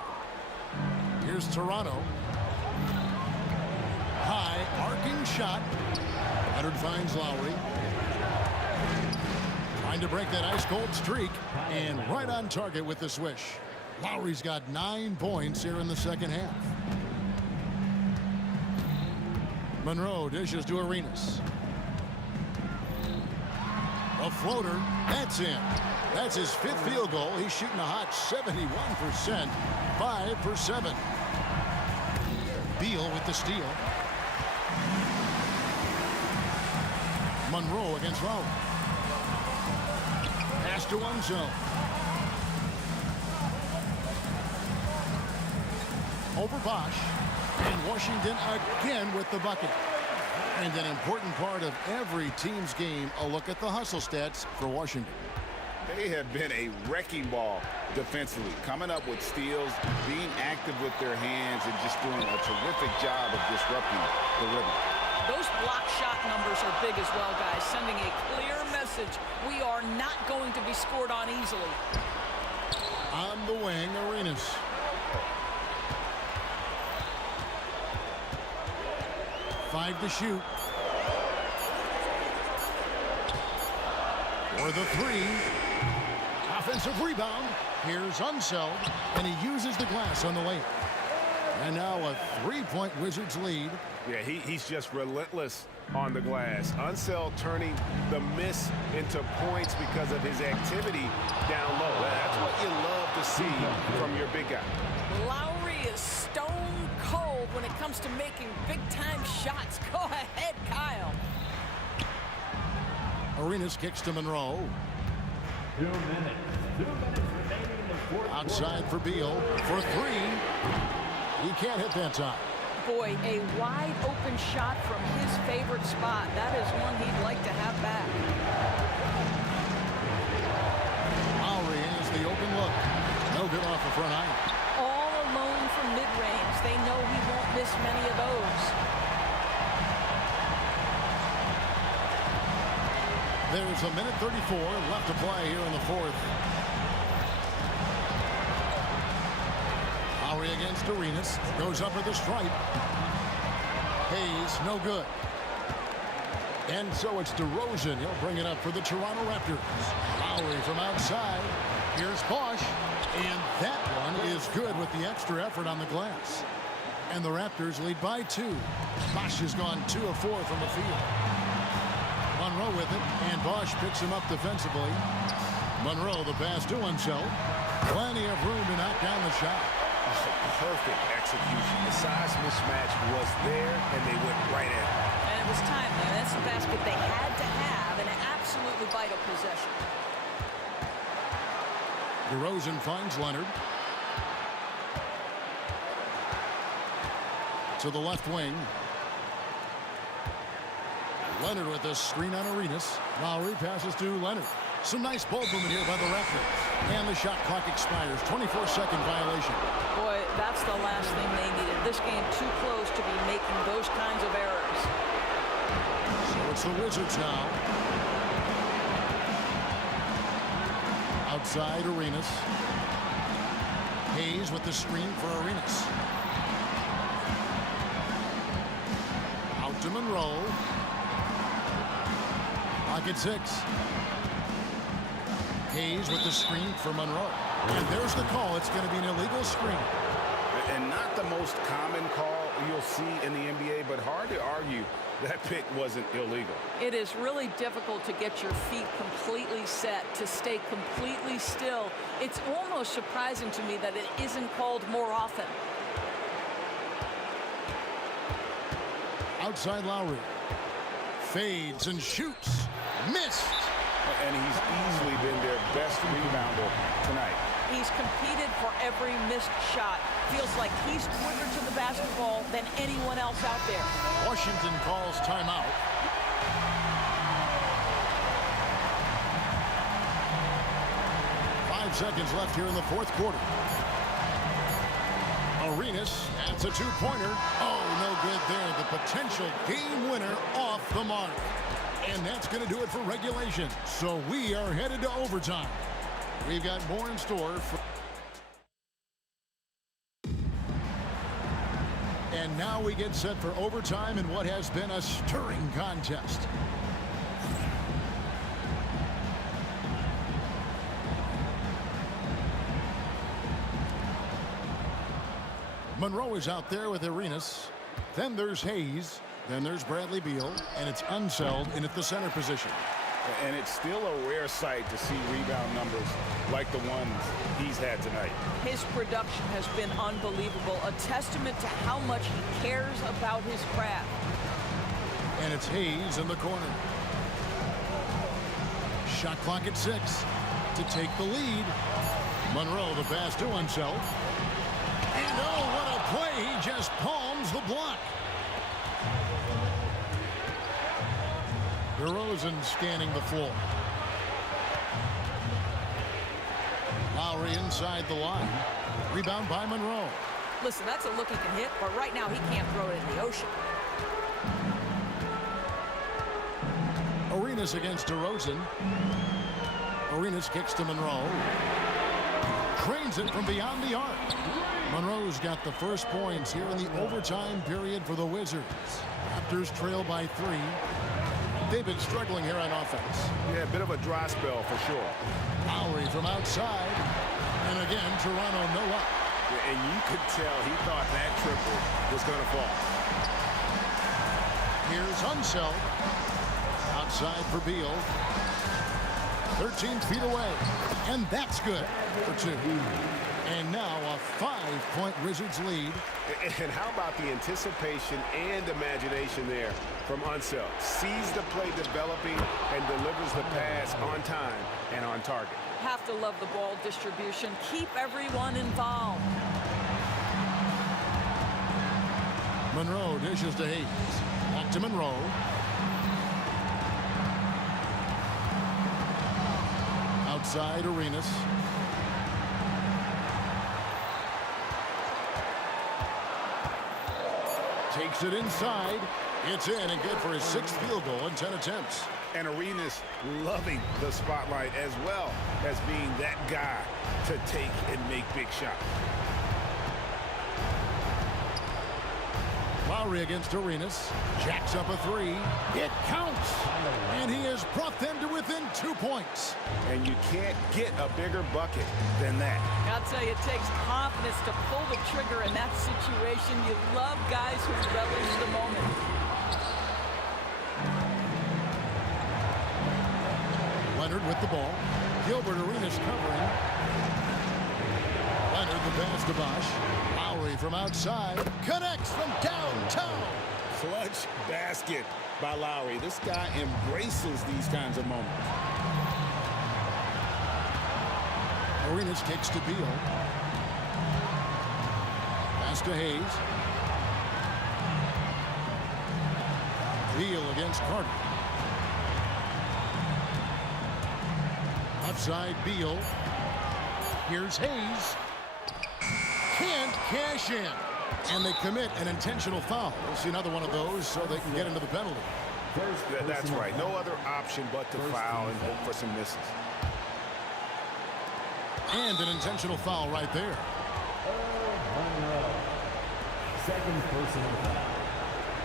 Here's Toronto. High arcing shot. Leonard finds Lowry. Trying to break that ice-cold streak. And right on target with the swish. Lowry's got 9 points here in the second half. Monroe dishes to Arenas. A floater. That's in. That's his 5th field goal. He's shooting a hot 71%. 5 for 7. Beal with the steal. Monroe against Lowry. Pass to Unseld. Over Bosch. And Washington again with the bucket. And an important part of every team's game, a look at the hustle stats for Washington. They have been a wrecking ball defensively, coming up with steals, being active with their hands, and just doing a terrific job of disrupting the rhythm. Those block shot numbers are big as well, guys, sending a clear message. We are not going to be scored on easily. On the wing, Arenas. Five to shoot. For the 3. Offensive rebound. Here's Unseld, and he uses the glass on the layup. And now a 3-point Wizards lead. Yeah, he's just relentless on the glass. Unseld turning the miss into points because of his activity down low. That's what you love to see from your big guy. Lowry is stone cold when it comes to making big-time shots. Go ahead, Kyle. Arenas kicks to Monroe. 2 minutes. 2 minutes remaining in the fourth. Outside for Beal for 3. He can't hit that time. Boy, a wide open shot from his favorite spot. That is one he'd like to have back. Lowry has the open look. No good off the front iron. All alone from mid-range. They know he won't miss many of those. There's a minute 34 left to play here in the fourth. Lowry against Arenas. Goes up with the stripe. Hayes, no good. And so it's DeRozan. He'll bring it up for the Toronto Raptors. Lowry from outside. Here's Bosch. And that one is good with the extra effort on the glass. And the Raptors lead by 2. Bosch has gone 2 of 4 from the field. Monroe with it, and Bosch picks him up defensively. Monroe, the pass to Unseld. Plenty of room to knock down the shot. Perfect execution. The size mismatch was there, and they went right at it. And it was timely. That's the basket they had to have, and an absolutely vital possession. DeRozan finds Leonard. To the left wing. Leonard with the screen on Arenas. Lowry passes to Leonard. Some nice ball movement here by the Raptors. And the shot clock expires. 24-second violation. Boy, that's the last thing they needed. This game too close to be making those kinds of errors. So it's the Wizards now. Outside Arenas. Hayes with the screen for Arenas. Out to Monroe. Pocket 6. Hayes with the screen for Monroe. And there's the call. It's going to be an illegal screen. And not the most common call you'll see in the NBA, but hard to argue that pick wasn't illegal. It is really difficult to get your feet completely set, to stay completely still. It's almost surprising to me that it isn't called more often. Outside Lowry. Fades and shoots. Missed. And he's easily been their best rebounder tonight. He's competed for every missed shot. Feels like he's quicker to the basketball than anyone else out there. Washington calls timeout. Five seconds left here in the fourth quarter. Arenas adds a two-pointer. Oh, no good there. The potential game winner off the mark. And that's going to do it for regulation. So we are headed to overtime. We've got more in store. And now we get set for overtime in what has been a stirring contest. Monroe is out there with Arenas. Then there's Hayes. Then there's Bradley Beal, and it's Unseld in at the center position. And it's still a rare sight to see rebound numbers like the ones he's had tonight. His production has been unbelievable, a testament to how much he cares about his craft. And it's Hayes in the corner. Shot clock at 6 to take the lead. Monroe the pass to Unseld. And oh, what a play. He just palms the block. DeRozan scanning the floor. Lowry inside the line. Rebound by Monroe. Listen, that's a look he can hit, but right now he can't throw it in the ocean. Arenas against DeRozan. Arenas kicks to Monroe. Cranes it from beyond the arc. Monroe's got the first points here in the overtime period for the Wizards. Raptors trail by 3. They've been struggling here on offense. Yeah, a bit of a dry spell for sure. Lowry from outside. And again, Toronto no up. Yeah, and you could tell he thought that triple was going to fall. Here's Unseld. Outside for Beal. 13 feet away. And that's good for 2. And now a 5-point Wizards lead. And how about the anticipation and imagination there from Unseld? Sees the play developing and delivers the pass on time and on target. Have to love the ball distribution. Keep everyone involved. Monroe dishes to Hayes. Back to Monroe. Outside Arenas. Takes it inside. It's in and good for his 6th field goal in 10 attempts. And Arenas loving the spotlight as well as being that guy to take and make big shots. Lowry against Arenas. Jacks up a 3. It counts. And he has brought them to within 2 points. And you can't get a bigger bucket than that. I'll tell you, it takes confidence to pull the trigger in that situation. You love guys who relish the moment. Leonard with the ball. Gilbert Arenas covering. Leonard the pass to Bosch. Lowry from outside. Connects from downtown. Clutch basket by Lowry. This guy embraces these kinds of moments. Arenas kicks to Beal. Pass to Hayes. Beal against Carter. Left side, Beal. Here's Hayes. Can't cash in. And they commit an intentional foul. We'll see another one of those so they can get into the penalty. That's right. No other option but to foul and hope for some misses. And an intentional foul right there. Second personal foul.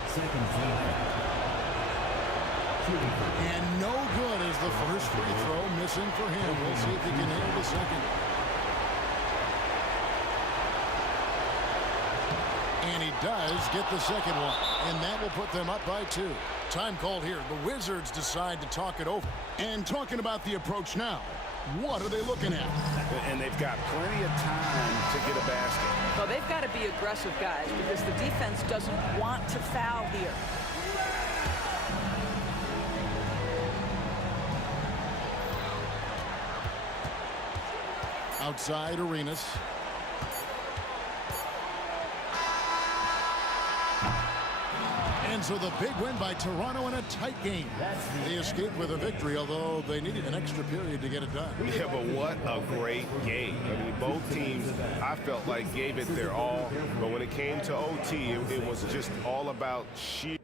Second team foul. And no good as the first free throw missing for him. We'll see if he can handle the second. And he does get the second one. And that will put them up by 2. Time called here. The Wizards decide to talk it over. And talking about the approach now, what are they looking at? And they've got plenty of time to get a basket. Well, they've got to be aggressive, guys, because the defense doesn't want to foul here. Outside Arenas. And so the big win by Toronto in a tight game. They escaped with a victory, although they needed an extra period to get it done. Yeah, but what a great game. I mean, both teams, I felt like, gave it their all. But when it came to OT, it was just all about sheer.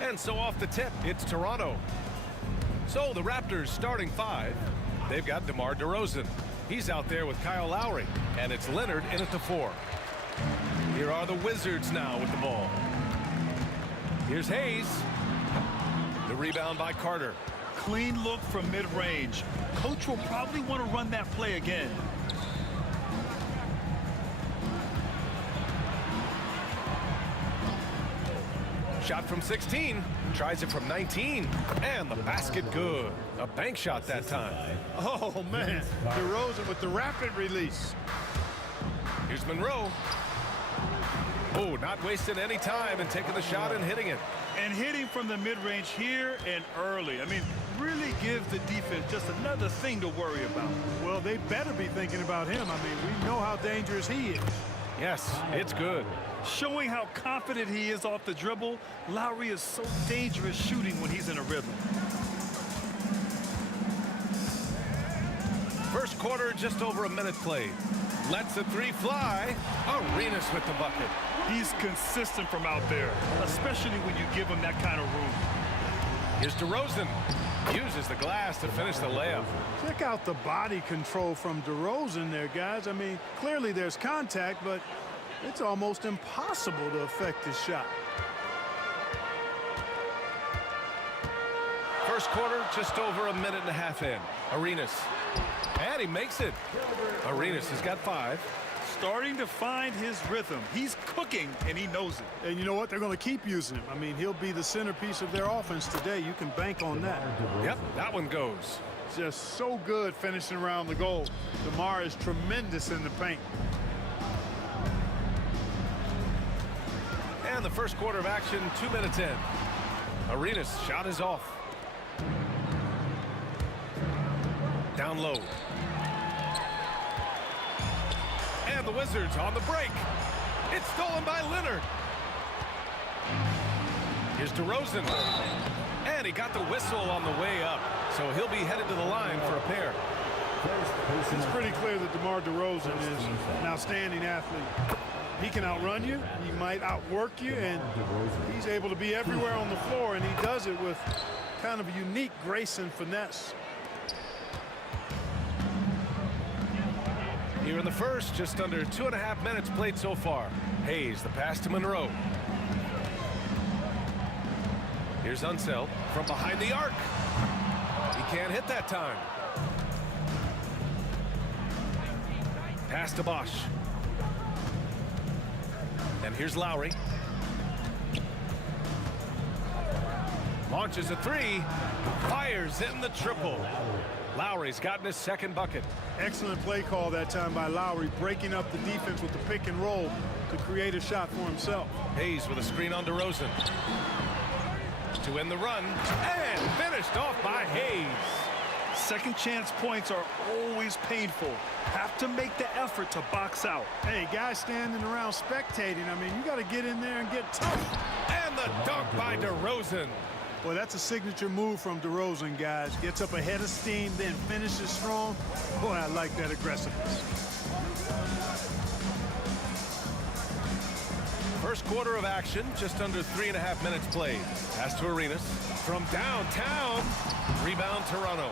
And so off the tip, it's Toronto. So the Raptors starting 5. They've got DeMar DeRozan. He's out there with Kyle Lowry. And it's Leonard in at the 4. Here are the Wizards now with the ball. Here's Hayes. The rebound by Carter. Clean look from mid-range. Coach will probably want to run that play again. Shot from 16. Tries it from 19. And the basket good. A bank shot that time. Oh, man. DeRozan with the rapid release. Here's Monroe. Oh, not wasting any time and taking the shot and hitting it. And hitting from the mid-range here and early. I mean, really gives the defense just another thing to worry about. Well, they better be thinking about him. I mean, we know how dangerous he is. Yes, it's good. Showing how confident he is off the dribble, Lowry is so dangerous shooting when he's in a rhythm. First quarter, just over a minute played. Lets the 3 fly. Arenas with the bucket. He's consistent from out there, especially when you give him that kind of room. Here's DeRozan. Uses the glass to finish the layup. Check out the body control from DeRozan there, guys. I mean, clearly there's contact, but it's almost impossible to affect his shot. First quarter, just over a minute and a half in. Arenas. And he makes it. Arenas has got 5. Starting to find his rhythm. He's cooking, and he knows it. And you know what? They're going to keep using him. I mean, he'll be the centerpiece of their offense today. You can bank on that. Yep, that one goes. Just so good finishing around the goal. DeMar is tremendous in the paint. And the first quarter of action, 2 minutes in. Arenas' shot is off. Down low. And the Wizards on the break. It's stolen by Leonard. Here's DeRozan. And he got the whistle on the way up. So he'll be headed to the line for a pair. It's pretty clear that DeMar DeRozan is an outstanding athlete. He can outrun you, he might outwork you, and he's able to be everywhere on the floor, and he does it with kind of a unique grace and finesse. Here in the first, just under 2.5 minutes played so far. Hayes, the pass to Monroe. Here's Unseld from behind the arc. He can't hit that time. Pass to Bosch. And here's Lowry. Launches a three. Fires in the triple. Lowry's gotten his second bucket. Excellent play call that time by Lowry, breaking up the defense with the pick and roll to create a shot for himself. Hayes with a screen on DeRozan. To end the run. And finished off by Hayes. Second chance points are always painful. Have to make the effort to box out. Hey, guys standing around spectating, I mean, you got to get in there and get tough. And the dunk by DeRozan. Well, that's a signature move from DeRozan, guys. Gets up ahead of steam, then finishes strong. Boy, I like that aggressiveness. First quarter of action, just under 3.5 minutes played. Pass to Arenas from downtown. Rebound Toronto.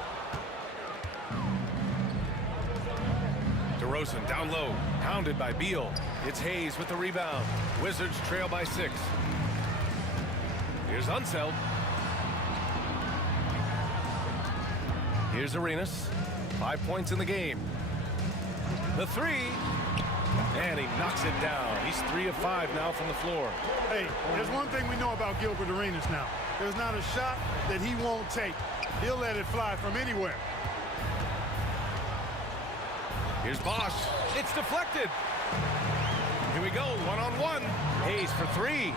DeRozan down low, pounded by Beal. It's Hayes with the rebound. Wizards trail by 6. Here's Unseld. Here's Arenas. 5 points in the game. The three. And he knocks it down. He's 3 of 5 now from the floor. Hey, there's one thing we know about Gilbert Arenas now. There's not a shot that he won't take. He'll let it fly from anywhere. Here's Bosch. It's deflected. Here we go, one-on-one. Hayes for 3.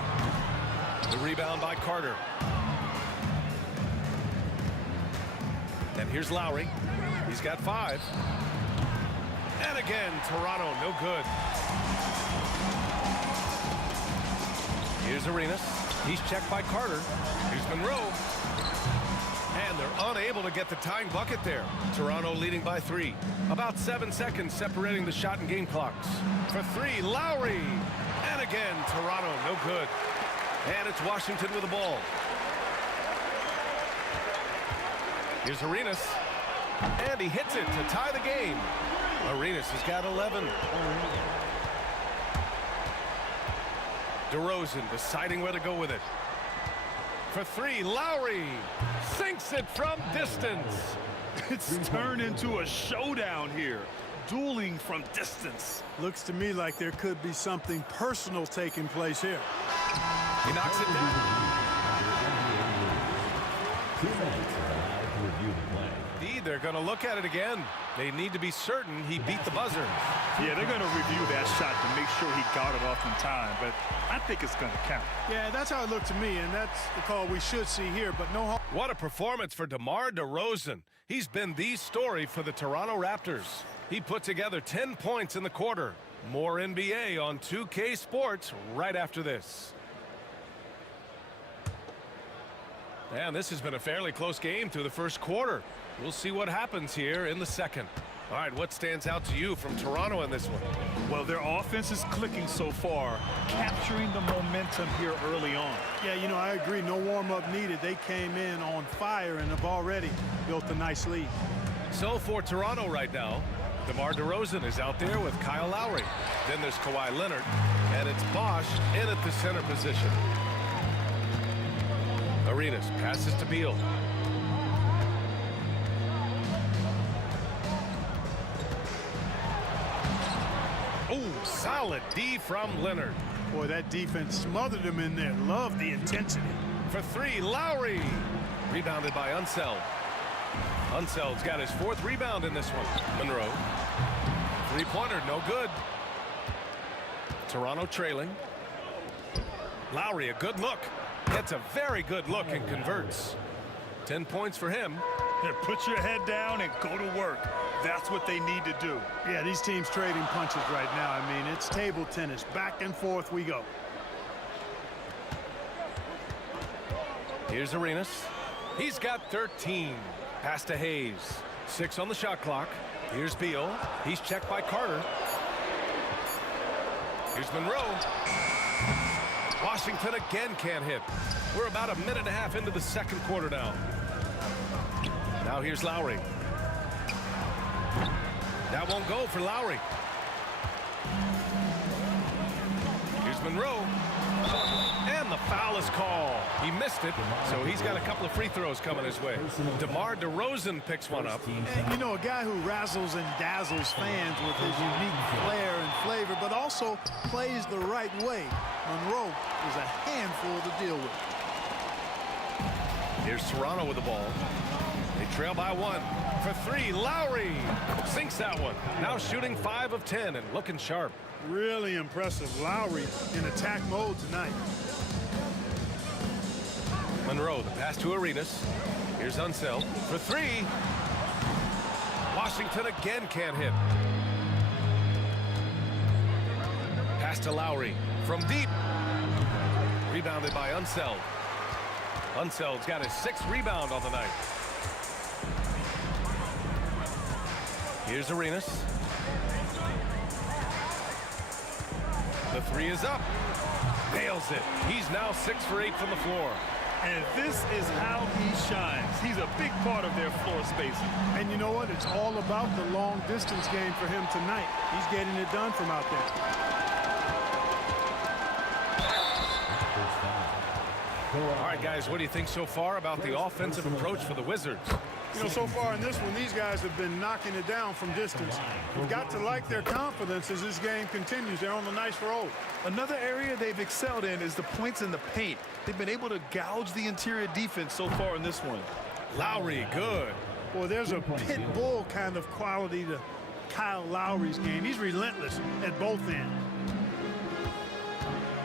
The rebound by Carter. And here's Lowry. He's got 5. And again, Toronto, no good. Here's Arenas. He's checked by Carter. Here's Monroe. And they're unable to get the tying bucket there. Toronto leading by 3. About 7 seconds separating the shot and game clocks. For 3, Lowry. And again, Toronto, no good. And it's Washington with the ball. Here's Arenas. And he hits it to tie the game. Arenas has got 11. DeRozan deciding where to go with it. For 3, Lowry sinks it from distance. It's turned into a showdown here. Dueling from distance. Looks to me like there could be something personal taking place here. He knocks it down. 2 minutes allowed to review the play. They're going to look at it again. They need to be certain he beat the buzzer. Yeah, they're going to review that shot to make sure he got it off in time, but I think it's going to count. Yeah, that's how it looked to me, and that's the call we should see here, but no harm. What a performance for DeMar DeRozan. He's been the story for the Toronto Raptors. He put together 10 points in the quarter. More NBA on 2K Sports right after this. And this has been a fairly close game through the first quarter. We'll see what happens here in the second. All right, what stands out to you from Toronto in this one? Well, their offense is clicking so far, capturing the momentum here early on. Yeah, you know, I agree. No warm-up needed. They came in on fire and have already built a nice lead. So for Toronto right now, DeMar DeRozan is out there with Kyle Lowry. Then there's Kawhi Leonard, and it's Bosch in at the center position. Arenas passes to Beal. Oh, solid D from Leonard. Boy, that defense smothered him in there. Love the intensity. For 3, Lowry. Rebounded by Unseld. Unseld's got his 4th rebound in this one. Monroe. 3-pointer, no good. Toronto trailing. Lowry, a good look. Gets a very good look and converts. 10 points for him. Here, put your head down and go to work. That's what they need to do. Yeah, these teams trading punches right now. I mean, it's table tennis. Back and forth we go. Here's Arenas. He's got 13. Pass to Hayes. 6 on the shot clock. Here's Beal. He's checked by Carter. Here's Monroe. Washington again can't hit. We're about a minute and a half into the second quarter now. Now here's Lowry. That won't go for Lowry. Here's Monroe. And the foul is called. He missed it, so he's got a couple of free throws coming his way. DeMar DeRozan picks one up. And, you know, a guy who razzles and dazzles fans with his unique flair and flavor, but also plays the right way. Monroe is a handful to deal with. Here's Toronto with the ball. They trail by 1. For 3, Lowry sinks that one. Now shooting 5 of 10 and looking sharp. Really impressive. Lowry in attack mode tonight. Monroe, the pass to Arenas. Here's Unseld for 3. Washington again can't hit. Pass to Lowry from deep. Rebounded by Unseld. Unseld's got his 6th rebound on the night. Here's Arenas. The 3 is up. Nails it. He's now 6 for 8 from the floor. And this is how he shines. He's a big part of their floor spacing. And you know what? It's all about the long distance game for him tonight. He's getting it done from out there. All right, guys, what do you think so far about the offensive approach for the Wizards? You know, so far in this one, these guys have been knocking it down from distance. We've got to like their confidence as this game continues. They're on a nice roll. Another area they've excelled in is the points in the paint. They've been able to gouge the interior defense so far in this one. Lowry, good. Boy, there's a pit bull kind of quality to Kyle Lowry's game. He's relentless at both ends.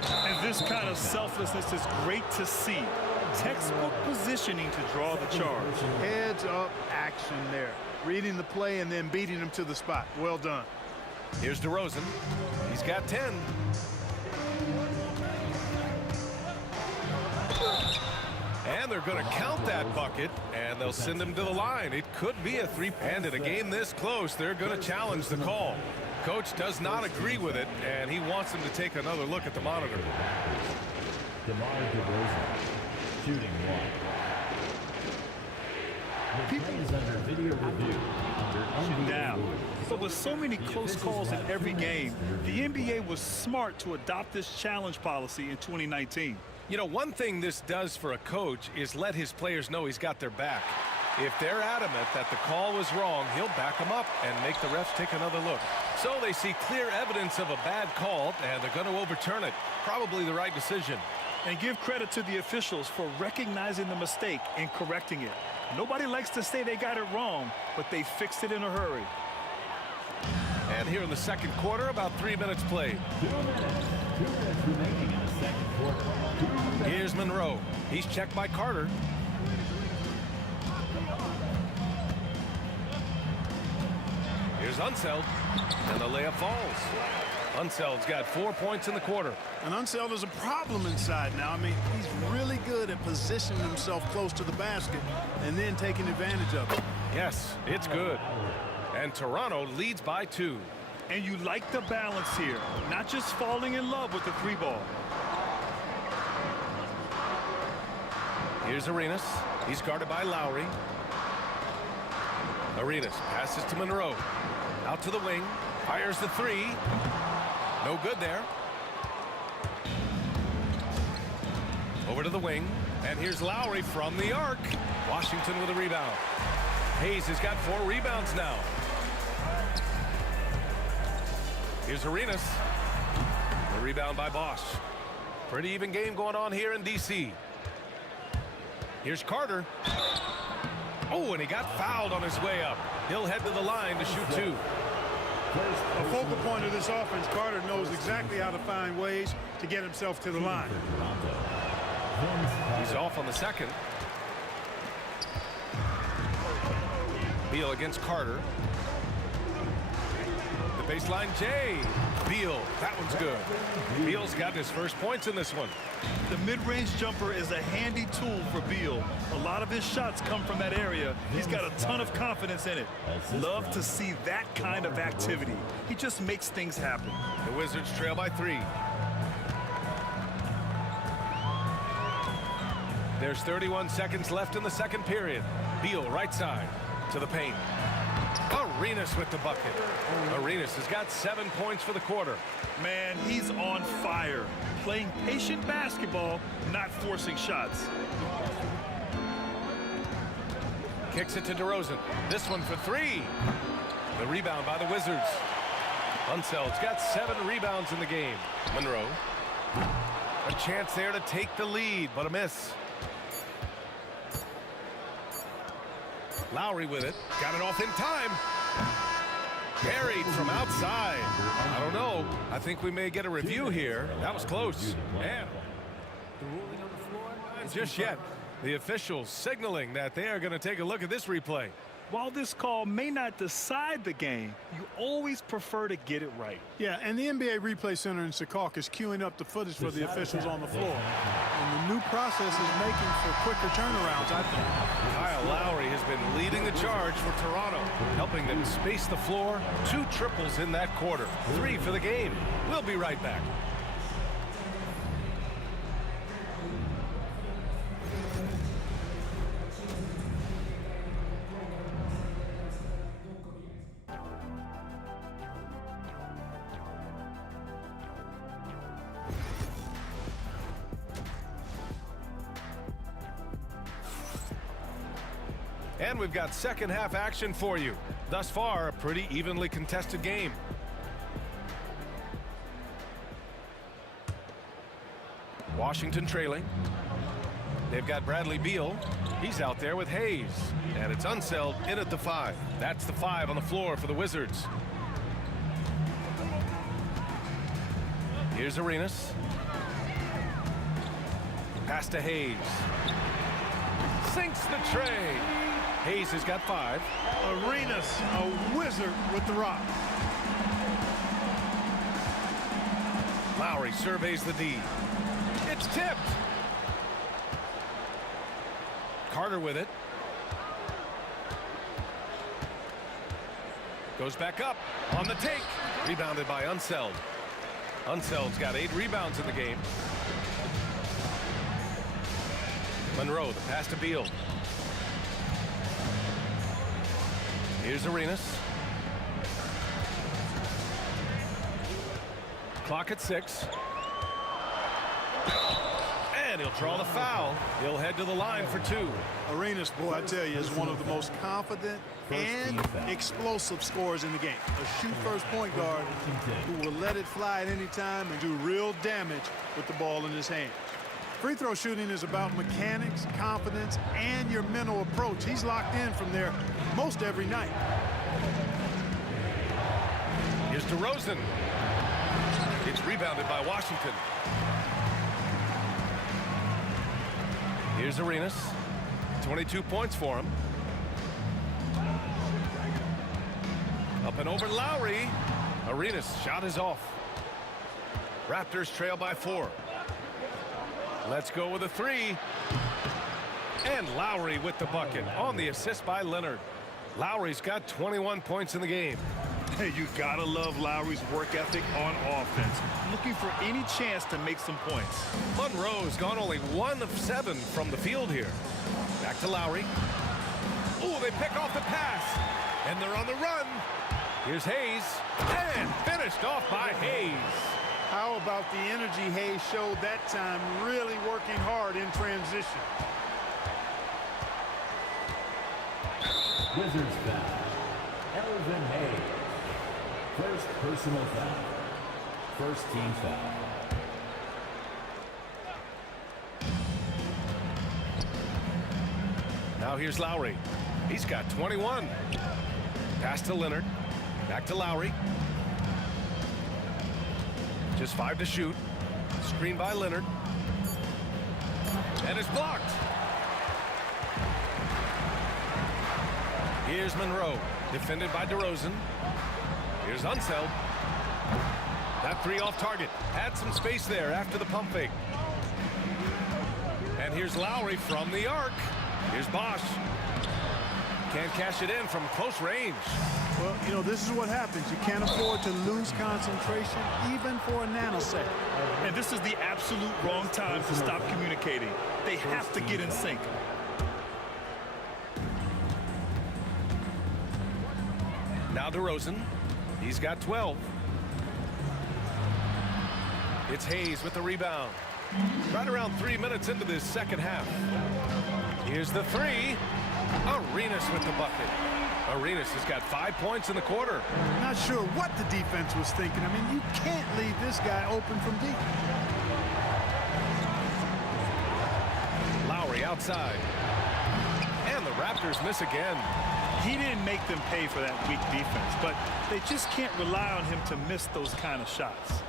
And this kind of selflessness is great to see. Textbook positioning to draw the charge. Heads up action there. Reading the play and then beating him to the spot. Well done. Here's DeRozan. He's got 10. And they're going to count that bucket, and they'll send him to the line. It could be a 3. And in a game this close, they're going to challenge the call. Coach does not agree with it, and he wants him to take another look at the monitor. DeMar DeRozan, shooting 1. The play is under video review. Down. But with so many close calls in every game, the NBA was smart to adopt this challenge policy in 2019. You know, one thing this does for a coach is let his players know he's got their back. If they're adamant that the call was wrong, he'll back them up and make the refs take another look. So they see clear evidence of a bad call, and they're going to overturn it. Probably the right decision. And give credit to the officials for recognizing the mistake and correcting it. Nobody likes to say they got it wrong, but they fixed it in a hurry. And here in the second quarter, about 3 minutes played. 2 minutes remaining in the second quarter. Here's Monroe. He's checked by Carter. Here's Unseld, and the layup falls. Unseld's got 4 points in the quarter. And Unseld is a problem inside now. I mean, he's really good at positioning himself close to the basket and then taking advantage of it. Yes, it's good. And Toronto leads by 2. And you like the balance here, not just falling in love with the 3 ball. Here's Arenas. He's guarded by Lowry. Arenas passes to Monroe. Out to the wing. Fires the 3. No good there. Over to the wing. And here's Lowry from the arc. Washington with a rebound. Hayes has got 4 rebounds now. Here's Arenas. The rebound by Bosch. Pretty even game going on here in D.C. Here's Carter. Oh, and he got fouled on his way up. He'll head to the line to shoot 2. A focal point of this offense, Carter knows exactly how to find ways to get himself to the line. He's off on the second. Beal against Carter. The baseline J. Beal, that one's good. Beal's got his first points in this one. The mid-range jumper is a handy tool for Beal. A lot of his shots come from that area. He's got a ton of confidence in it. Love to see that kind of activity. He just makes things happen. The Wizards trail by 3. There's 31 seconds left in the second period. Beal right side to the paint. Arenas with the bucket. Arenas has got 7 points for the quarter. Man, he's on fire. Playing patient basketball, not forcing shots. Kicks it to DeRozan. This one for 3. The rebound by the Wizards. Unseld's got 7 rebounds in the game. Monroe. A chance there to take the lead, but a miss. Lowry with it. Got it off in time. Buried from outside. I don't know. I think we may get a review here. That was close. And the ruling on the floor just yet. The officials signaling that they are going to take a look at this replay. While this call may not decide the game, you always prefer to get it right. Yeah, and the NBA Replay Center in Secaucus is queuing up the footage for the officials on the floor. And the new process is making for quicker turnarounds, I think. Kyle Lowry has been leading the charge for Toronto, helping them space the floor. 2 triples in that quarter. 3 for the game. We'll be right back. And we've got second half action for you. Thus far, a pretty evenly contested game. Washington trailing. They've got Bradley Beal. He's out there with Hayes. And it's Unseld in at the 5. That's the 5 on the floor for the Wizards. Here's Arenas. Pass to Hayes. Sinks the tray. Hayes has got 5. Arenas, a wizard with the rock. Lowry surveys the D. It's tipped. Carter with it. Goes back up on the take. Rebounded by Unseld. Unseld's got 8 rebounds in the game. Monroe, the pass to Beal. Here's Arenas. Clock at 6. And he'll draw the foul. He'll head to the line for 2. Arenas, boy, I tell you, is one of the most confident and explosive scorers in the game. A shoot-first point guard who will let it fly at any time and do real damage with the ball in his hand. Free throw shooting is about mechanics, confidence, and your mental approach. He's locked in from there most every night. Here's DeRozan. It's rebounded by Washington. Here's Arenas. 22 points for him. Up and over Lowry. Arenas' shot is off. Raptors trail by 4. Let's go with a 3. And Lowry with the bucket on the assist by Leonard. Lowry's got 21 points in the game. Hey, you gotta love Lowry's work ethic on offense. Looking for any chance to make some points. Monroe's gone only 1 of 7 from the field here. Back to Lowry. Oh, they pick off the pass. And they're on the run. Here's Hayes. And finished off by Hayes. How about the energy Hayes showed that time, really working hard in transition. Wizards foul. Elvin Hayes. First personal foul. First team foul. Now here's Lowry. He's got 21. Pass to Leonard. Back to Lowry. Just 5 to shoot. Screen by Leonard. And it's blocked. Here's Monroe, defended by DeRozan. Here's Unseld. That 3 off target. Had some space there after the pump fake. And here's Lowry from the arc. Here's Bosch. Can't cash it in from close range. Well, you know, this is what happens. You can't afford to lose concentration, even for a nanosecond. And this is the absolute wrong time to stop communicating. They have to get in sync. Now DeRozan. He's got 12. It's Hayes with the rebound. Right around 3 minutes into this second half. Here's the 3. Arenas with the bucket. Arenas has got 5 points in the quarter. Not sure what the defense was thinking. I mean, you can't leave this guy open from deep. Lowry outside. And the Raptors miss again. He didn't make them pay for that weak defense, but they just can't rely on him to miss those kind of shots.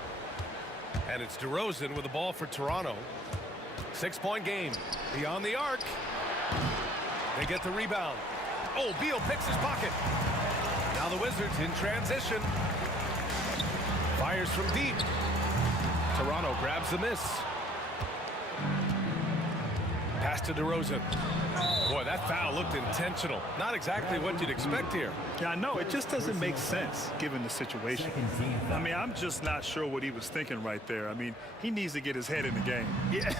And it's DeRozan with the ball for Toronto. 6-point game. Beyond the arc. They get the rebound. Oh, Beal picks his pocket. Now the Wizards in transition. Fires from deep. Toronto grabs the miss. Pass to DeRozan. Boy, that foul looked intentional. Not exactly what you'd expect here. Yeah, I know. It just doesn't make sense given the situation. I mean, I'm just not sure what he was thinking right there. I mean, he needs to get his head in the game. Yeah,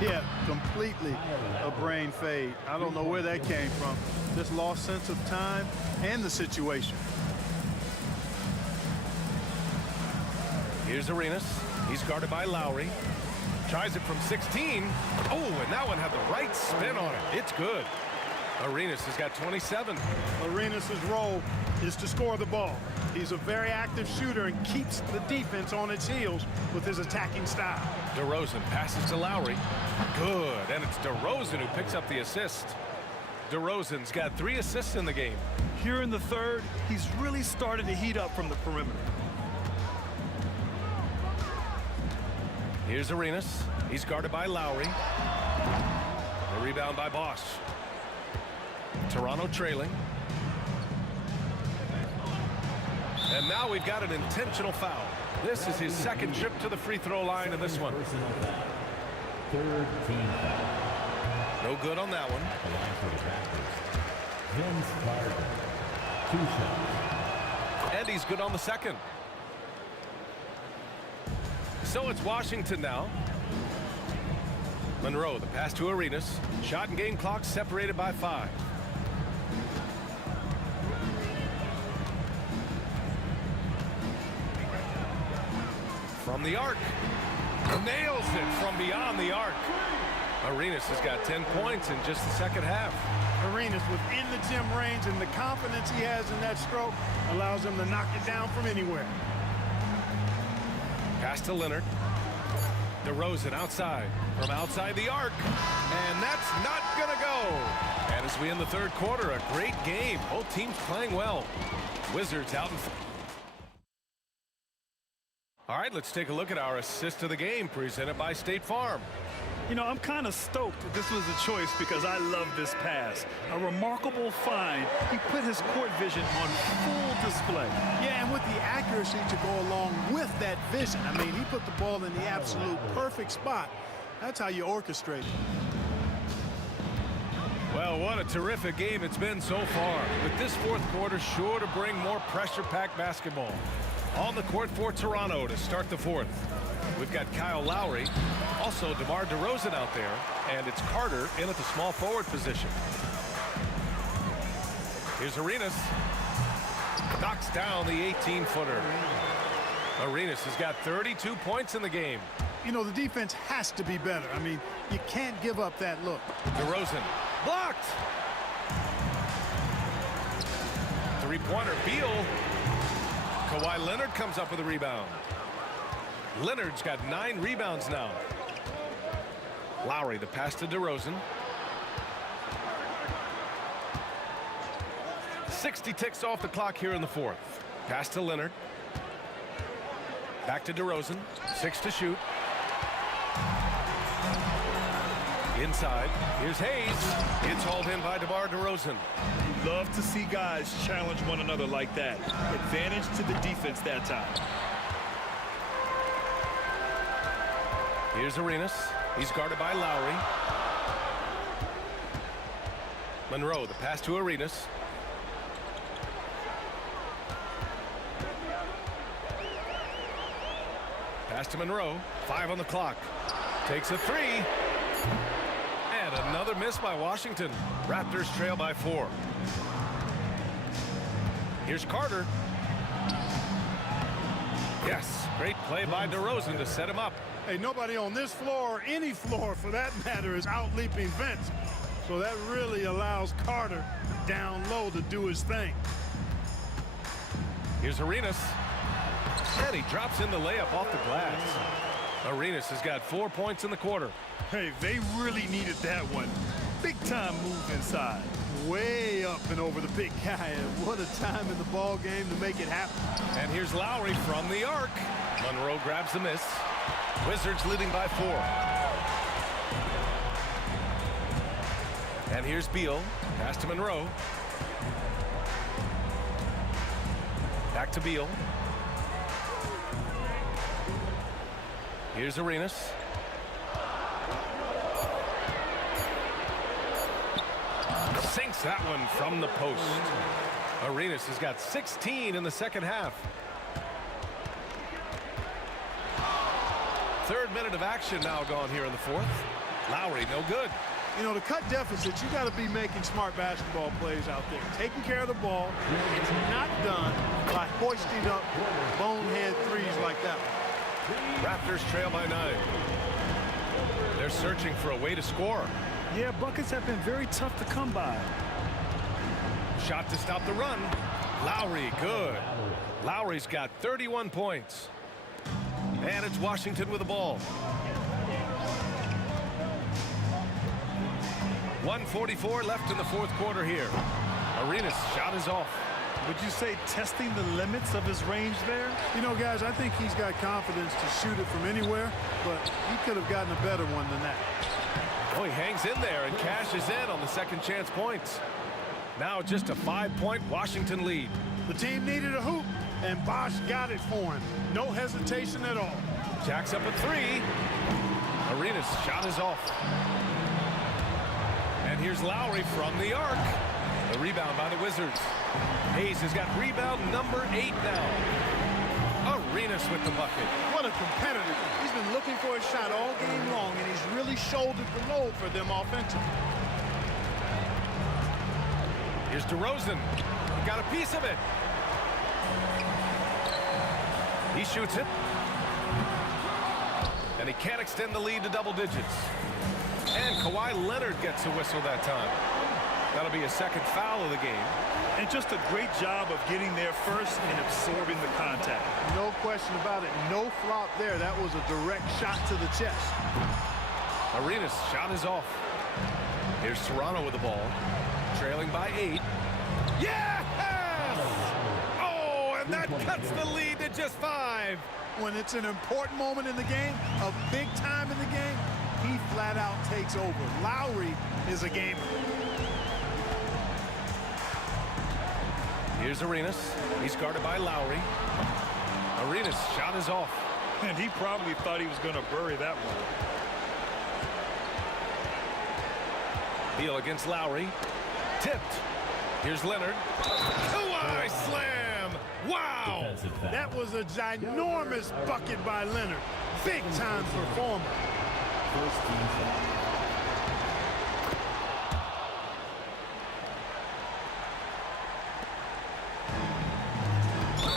yeah, completely a brain fade. I don't know where that came from. Just lost sense of time and the situation. Here's Arenas. He's guarded by Lowry. Tries it from 16. Oh, and that one had the right spin on it. It's good. Arenas has got 27. Arenas' role is to score the ball. He's a very active shooter and keeps the defense on its heels with his attacking style. DeRozan passes to Lowry. Good, and it's DeRozan who picks up the assist. DeRozan's got 3 assists in the game. Here in the third, he's really started to heat up from the perimeter. Here's Arenas. He's guarded by Lowry. The rebound by Bosch. Toronto trailing. And now we've got an intentional foul. This is his second trip to the free throw line in this one. Third team foul. No good on that one. Vince Carter. 2 shots. And he's good on the second. So it's Washington now. Monroe, the pass to Arenas. Shot and game clock separated by 5. From the arc. Nails it from beyond the arc. Arenas has got 10 points in just the second half. Arenas within the gym range, and the confidence he has in that stroke allows him to knock it down from anywhere. Pass to Leonard. DeRozan outside. From outside the arc. And that's not going to go. And as we end the third quarter, a great game. Both teams playing well. Wizards out in front. All right, let's take a look at our assist of the game presented by State Farm. You know, I'm kind of stoked that this was a choice because I love this pass. A remarkable find. He put his court vision on full display. Yeah, and with the accuracy to go along with that vision. I mean, he put the ball in the absolute perfect spot. That's how you orchestrate it. Well, what a terrific game it's been so far. With this fourth quarter sure to bring more pressure-packed basketball. On the court for Toronto to start the fourth. We've got Kyle Lowry, also DeMar DeRozan out there, and it's Carter in at the small forward position. Here's Arenas. Knocks down the 18-footer. Arenas has got 32 points in the game. You know, the defense has to be better. I mean, you can't give up that look. DeRozan blocked. Three-pointer, Beal. Kawhi Leonard comes up with a rebound. Leonard's got 9 rebounds now. Lowry, the pass to DeRozan. 60 ticks off the clock here in the fourth. Pass to Leonard. Back to DeRozan. 6 to shoot. Inside. Here's Hayes. It's hauled in by DeMar DeRozan. Love to see guys challenge one another like that. Advantage to the defense that time. Here's Arenas. He's guarded by Lowry. Monroe, the pass to Arenas. Pass to Monroe. 5 on the clock. Takes a 3. And another miss by Washington. Raptors trail by 4. Here's Carter. Yes, great play by DeRozan to set him up. Hey, nobody on this floor, or any floor for that matter, is out-leaping Vince. So that really allows Carter down low to do his thing. Here's Arenas. And he drops in the layup off the glass. Arenas has got 4 points in the quarter. Hey, they really needed that one. Big time move inside. Way up and over the big guy. And what a time in the ball game to make it happen. And here's Lowry from the arc. Monroe grabs the miss. Wizards leading by 4. And here's Beal. Pass to Monroe. Back to Beal. Here's Arenas. Sinks that one from the post. Arenas has got 16 in the second half. 3rd minute of action now gone here in the 4th. Lowry, no good. You know, to cut deficits, you got to be making smart basketball plays out there. Taking care of the ball. It's not done by hoisting up bonehead threes like that one. Raptors trail by 9. They're searching for a way to score. Yeah, buckets have been very tough to come by. Shot to stop the run. Lowry, good. Lowry's got 31 points. And it's Washington with the ball. 1:44 left in the 4th quarter here. Arenas' shot is off. Would you say testing the limits of his range there? You know, guys, I think he's got confidence to shoot it from anywhere, but he could have gotten a better one than that. Oh, he hangs in there and cashes in on the second chance points. Now just a 5-point Washington lead. The team needed a hoop, and Bosch got it for him. No hesitation at all. Jacks up a 3. Arenas' shot is off. And here's Lowry from the arc. The rebound by the Wizards. Hayes has got rebound number 8 now. Arenas with the bucket. What a competitor. He's been looking for a shot all game long, and he's really shouldered the load for them offensively. Here's DeRozan. Got a piece of it. He shoots it. And he can't extend the lead to double digits. And Kawhi Leonard gets a whistle that time. That'll be a second foul of the game. And just a great job of getting there first and absorbing the contact. No question about it. No flop there. That was a direct shot to the chest. Arenas' shot is off. Here's Toronto with the ball. Trailing by 8. Yes! Oh, and that cuts the lead to just 5. When it's an important moment in the game, a big time in the game, he flat out takes over. Lowry is a gamer. Here's Arenas. He's guarded by Lowry. Arenas' shot is off. And he probably thought he was going to bury that one. Beal against Lowry. Tipped. Here's Leonard. Two-eye slam. Wow. That was a ginormous bucket by Leonard. Big-time performer. First team foul.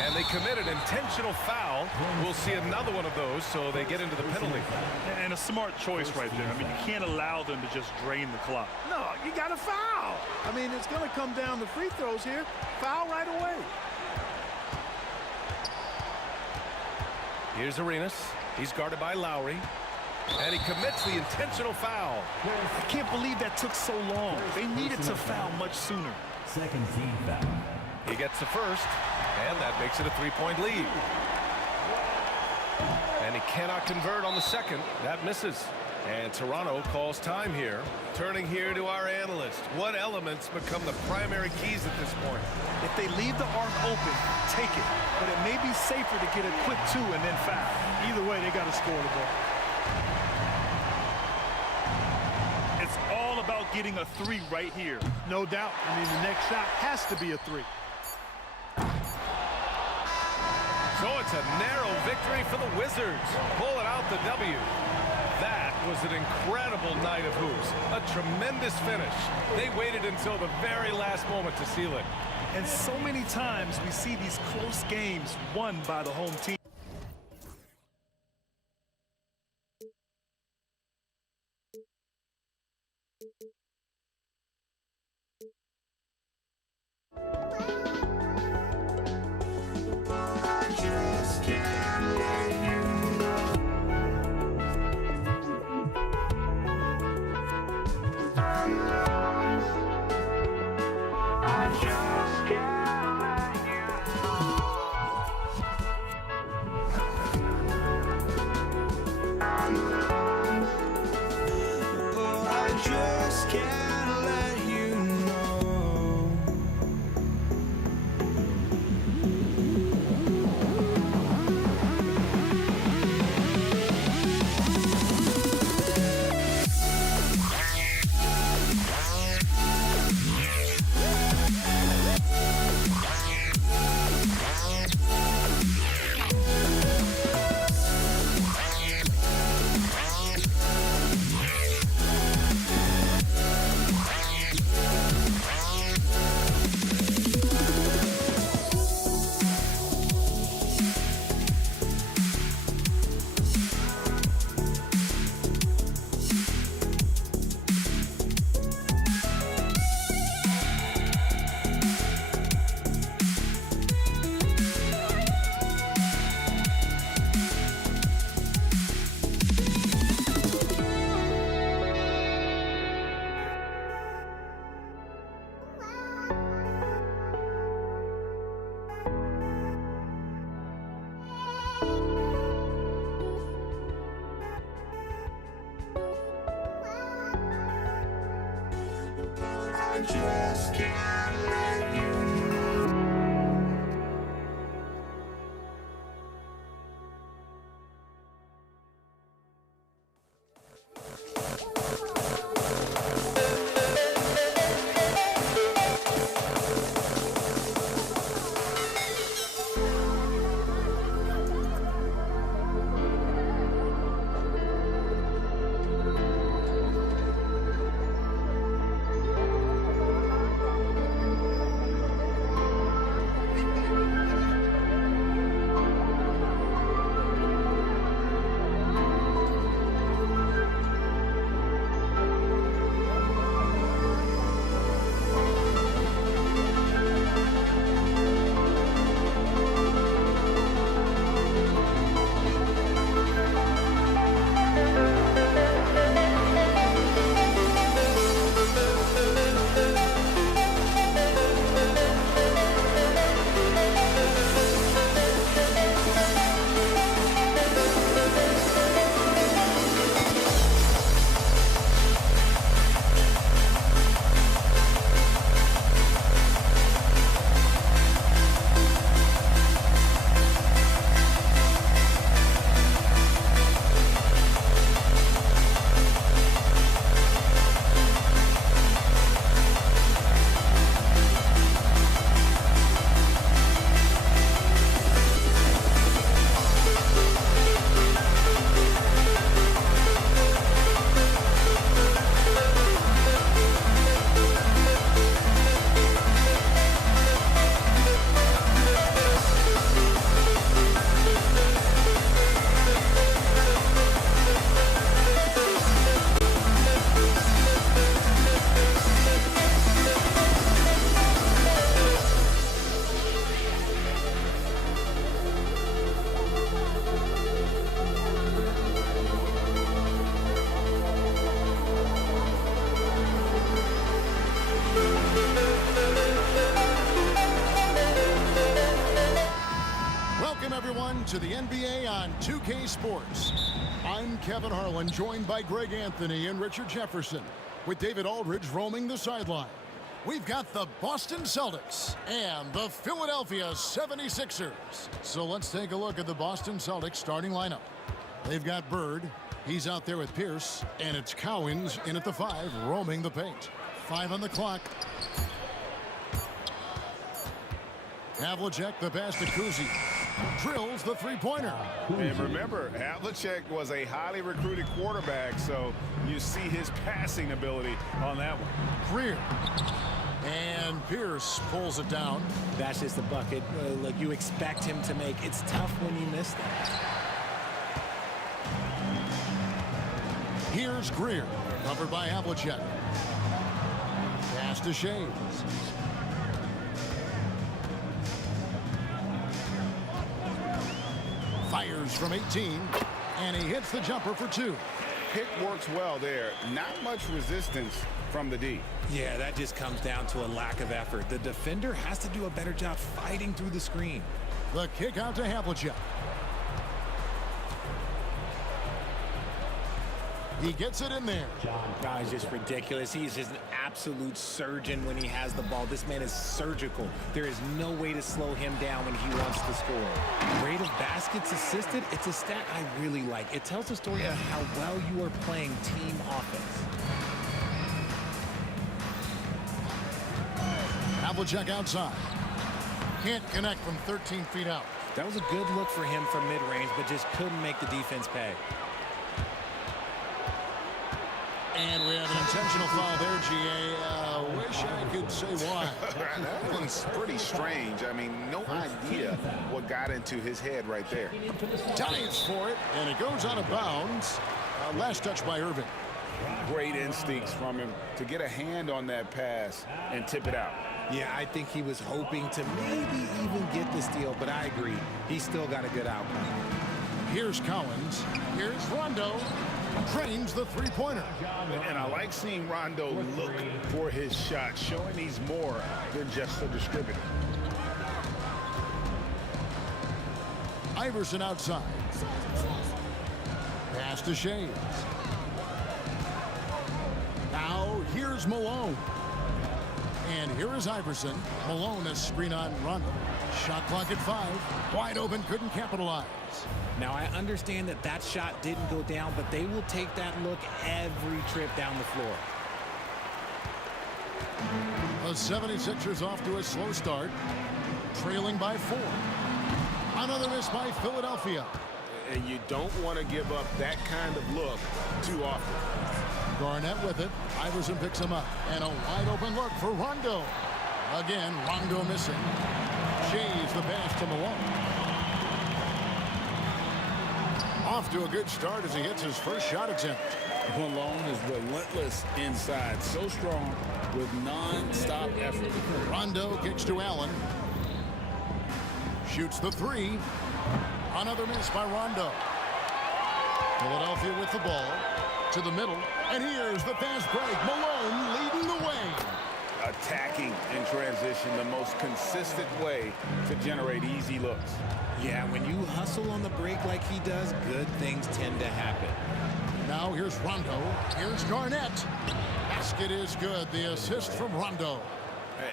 And they commit an intentional foul. We'll see another one of those, so they get into the penalty. And a smart choice right there. I mean, you can't allow them to just drain the clock. No, you got to foul. I mean, it's going to come down to free throws here. Foul right away. Here's Arenas. He's guarded by Lowry. And he commits the intentional foul. I can't believe that took so long. They needed to foul much sooner. Second team foul. He gets the first, and that makes it a 3-point lead. And he cannot convert on the second. That misses. And Toronto calls time here. Turning here to our analyst. What elements become the primary keys at this point? If they leave the arc open, take it. But it may be safer to get a quick 2 and then foul. Either way, they got to score the ball. It's all about getting a 3 right here. No doubt. I mean, the next shot has to be a 3. So it's a narrow victory for the Wizards. Pulling out the W. That was an incredible night of hoops. A tremendous finish. They waited until the very last moment to seal it. And so many times we see these close games won by the home team. Just can't let you to the NBA on 2K Sports. I'm Kevin Harlan, joined by Greg Anthony and Richard Jefferson, with David Aldridge roaming the sideline. We've got the Boston Celtics and the Philadelphia 76ers. So let's take a look at the Boston Celtics starting lineup. They've got Bird. He's out there with Pierce. And it's Cowens in at the 5, roaming the paint. 5 on the clock. Havlicek, the pass to Kuzi. Drills the three-pointer. And remember, Havlicek was a highly recruited quarterback, so you see his passing ability on that one. Greer. And Pierce pulls it down. That's just the bucket like you expect him to make. It's tough when you miss that. Here's Greer, covered by Havlicek. Pass to Shades. Fires from 18, and he hits the jumper for 2. Pick works well there. Not much resistance from the D. Yeah, that just comes down to a lack of effort. The defender has to do a better job fighting through the screen. The kick out to Havlicek. He gets it in there. God, is just ridiculous. He's just an absolute surgeon when he has the ball. This man is surgical. There is no way to slow him down when he wants to score. Rate of baskets assisted, it's a stat I really like. It tells the story of how well you are playing team offense. Havlicek outside. Can't connect from 13 feet out. That was a good look for him from mid-range, but just couldn't make the defense pay. And we have an intentional foul there, G.A. Wish I could say why. That one's pretty strange. I mean, no idea what got into his head right there. Dives for it, and it goes out of bounds. Last touch by Irving. Great instincts from him to get a hand on that pass and tip it out. Yeah, I think he was hoping to maybe even get the steal, but I agree. He still got a good outcome. Here's Cowens. Here's Rondo. Drains the three-pointer. And I like seeing Rondo look for his shot, showing he's more than just a distributor. Iverson outside. Pass to Shades. Now here's Malone. And here is Iverson. Malone a screen on Rondo. Shot clock at 5. Wide open, couldn't capitalize. Now, I understand that that shot didn't go down, but they will take that look every trip down the floor. The 76ers off to a slow start, trailing by 4. Another miss by Philadelphia. And you don't want to give up that kind of look too often. Garnett with it. Iverson picks him up. And a wide open look for Rondo. Again, Rondo missing. Shays the pass to Malone. Off to a good start as he hits his first shot attempt. Malone is relentless inside, so strong with non-stop effort. Rondo kicks to Allen. Shoots the 3. Another miss by Rondo. Philadelphia with the ball to the middle. And here's the fast break. Malone leading the way. Attacking in transition, the most consistent way to generate easy looks. Yeah, when you hustle on the break like he does, good things tend to happen. Now here's Rondo. Here's Garnett. Basket is good. The assist from Rondo.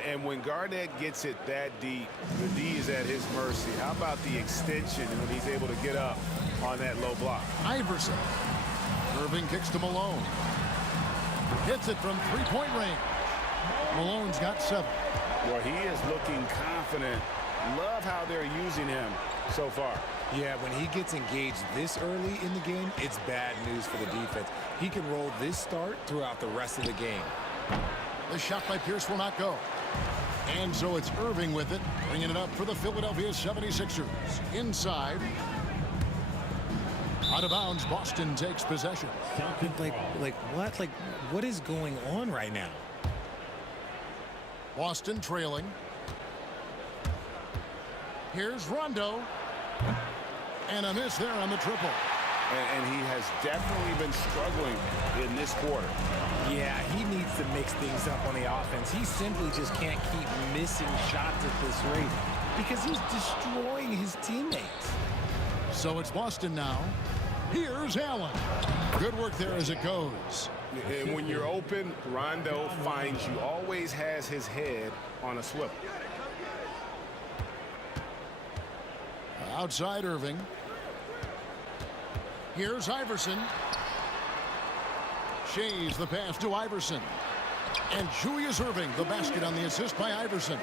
And when Garnett gets it that deep, the D is at his mercy. How about the extension when he's able to get up on that low block? Iverson. Irving kicks to Malone. Hits it from three-point range. Malone's got 7. Well, he is looking confident. Love how they're using him so far. Yeah, when he gets engaged this early in the game, it's bad news for the defense. He can roll this start throughout the rest of the game. The shot by Pierce will not go. And so it's Irving with it, bringing it up for the Philadelphia 76ers. Inside. Out of bounds, Boston takes possession. What is going on right now? Boston trailing. Here's Rondo. And a miss there on the triple. And he has definitely been struggling in this quarter. Yeah, he needs to mix things up on the offense. He simply just can't keep missing shots at this rate because he's destroying his teammates. So it's Boston now. Here's Allen. Good work there as it goes. And when you're open, Rondo finds you. Always has his head on a swivel. Outside Irving. Here's Iverson. Shea's the pass to Iverson. And Julius Irving, the basket on the assist by Iverson.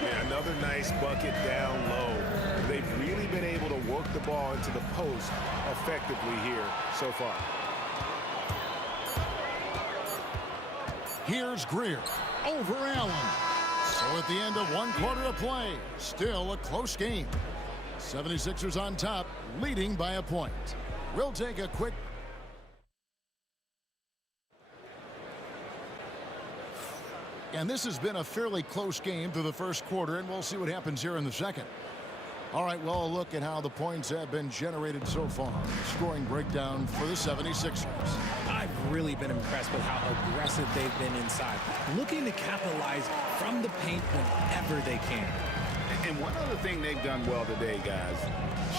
Yeah, another nice bucket down low. They've really been able to work the ball into the post effectively here so far. Here's Greer over Allen. So at the end of 1 quarter of play, still a close game. 76ers on top, leading by a point. We'll take a quick... And this has been a fairly close game through the first quarter, and we'll see what happens here in the second. All right, well, a look at how the points have been generated so far. Scoring breakdown for the 76ers. I've really been impressed with how aggressive they've been inside, looking to capitalize from the paint whenever they can. And one other thing they've done well today, guys,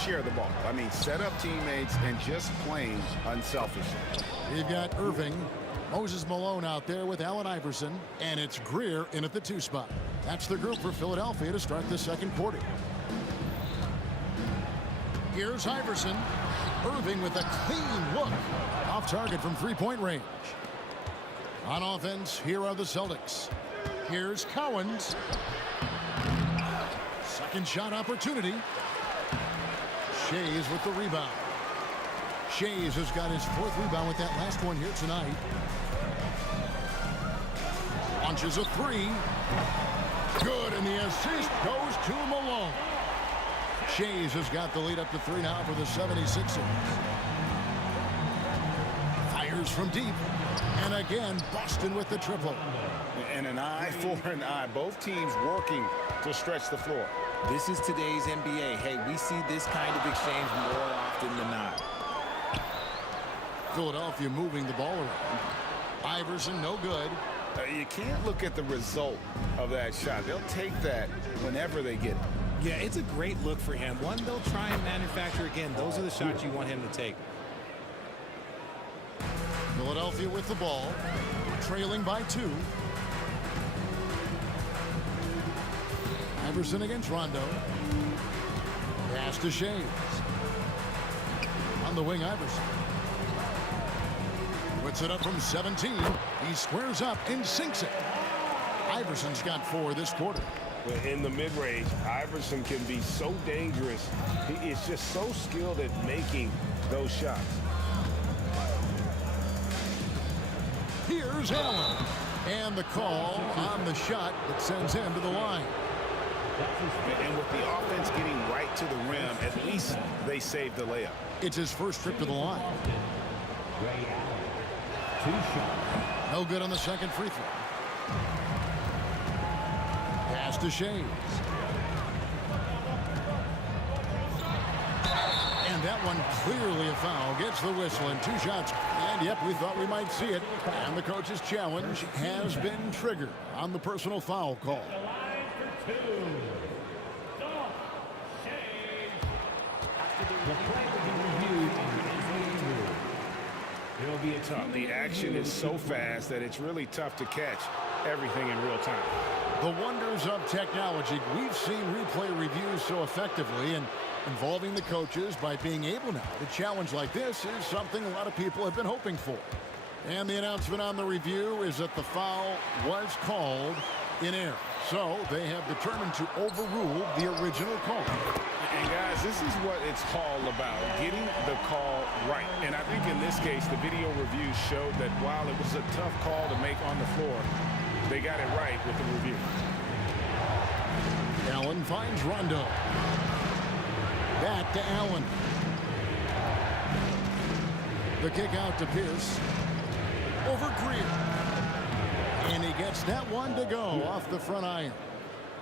share the ball. I mean, set up teammates and just playing unselfishly. You've got Irving, Moses Malone out there with Allen Iverson, and it's Greer in at the 2 spot. That's the group for Philadelphia to start the second quarter. Here's Iverson. Irving with a clean look. Off target from three-point range. On offense, here are the Celtics. Here's Cowens. Second shot opportunity. Shea's with the rebound. Shea's has got his 4th rebound with that last one here tonight. Launches a 3. Good, and the assist goes to Malone. Shea's has got the lead up to 3 now for the 76ers. Fires from deep. And again, Boston with the triple. And an eye for an eye. Both teams working to stretch the floor. This is today's NBA. Hey, we see this kind of exchange more often than not. Philadelphia moving the ball around. Iverson, no good. You can't look at the result of that shot. They'll take that whenever they get it. Yeah, it's a great look for him. One they'll try and manufacture again. Those are the shots you want him to take. Philadelphia with the ball, trailing by 2. Iverson against Rondo. Pass to Shea's. On the wing, Iverson. Puts it up from 17. He squares up and sinks it. Iverson's got 4 this quarter. In the mid-range, Iverson can be so dangerous. He is just so skilled at making those shots. Here's Allen. And the call on the shot that sends him to the line. And with the offense getting right to the rim, at least they saved the layup. It's his first trip to the line. No good on the second free throw. Pass to Shea's. And that one clearly a foul. Gets the whistle and 2 shots. And yep, we thought we might see it. And the coach's challenge has been triggered on the personal foul call. The action is so fast that it's really tough to catch everything in real time. The wonders of technology. We've seen replay reviews so effectively, and involving the coaches by being able now to challenge like this is something a lot of people have been hoping for. And the announcement on the review is that the foul was called in error. So they have determined to overrule the original call. And guys, this is what it's all about, getting the call right. And I think in this case, the video review showed that while it was a tough call to make on the floor, they got it right with the review. Allen finds Rondo. Back to Allen. The kick out to Pierce. Over Greer. And he gets that one to go off the front iron.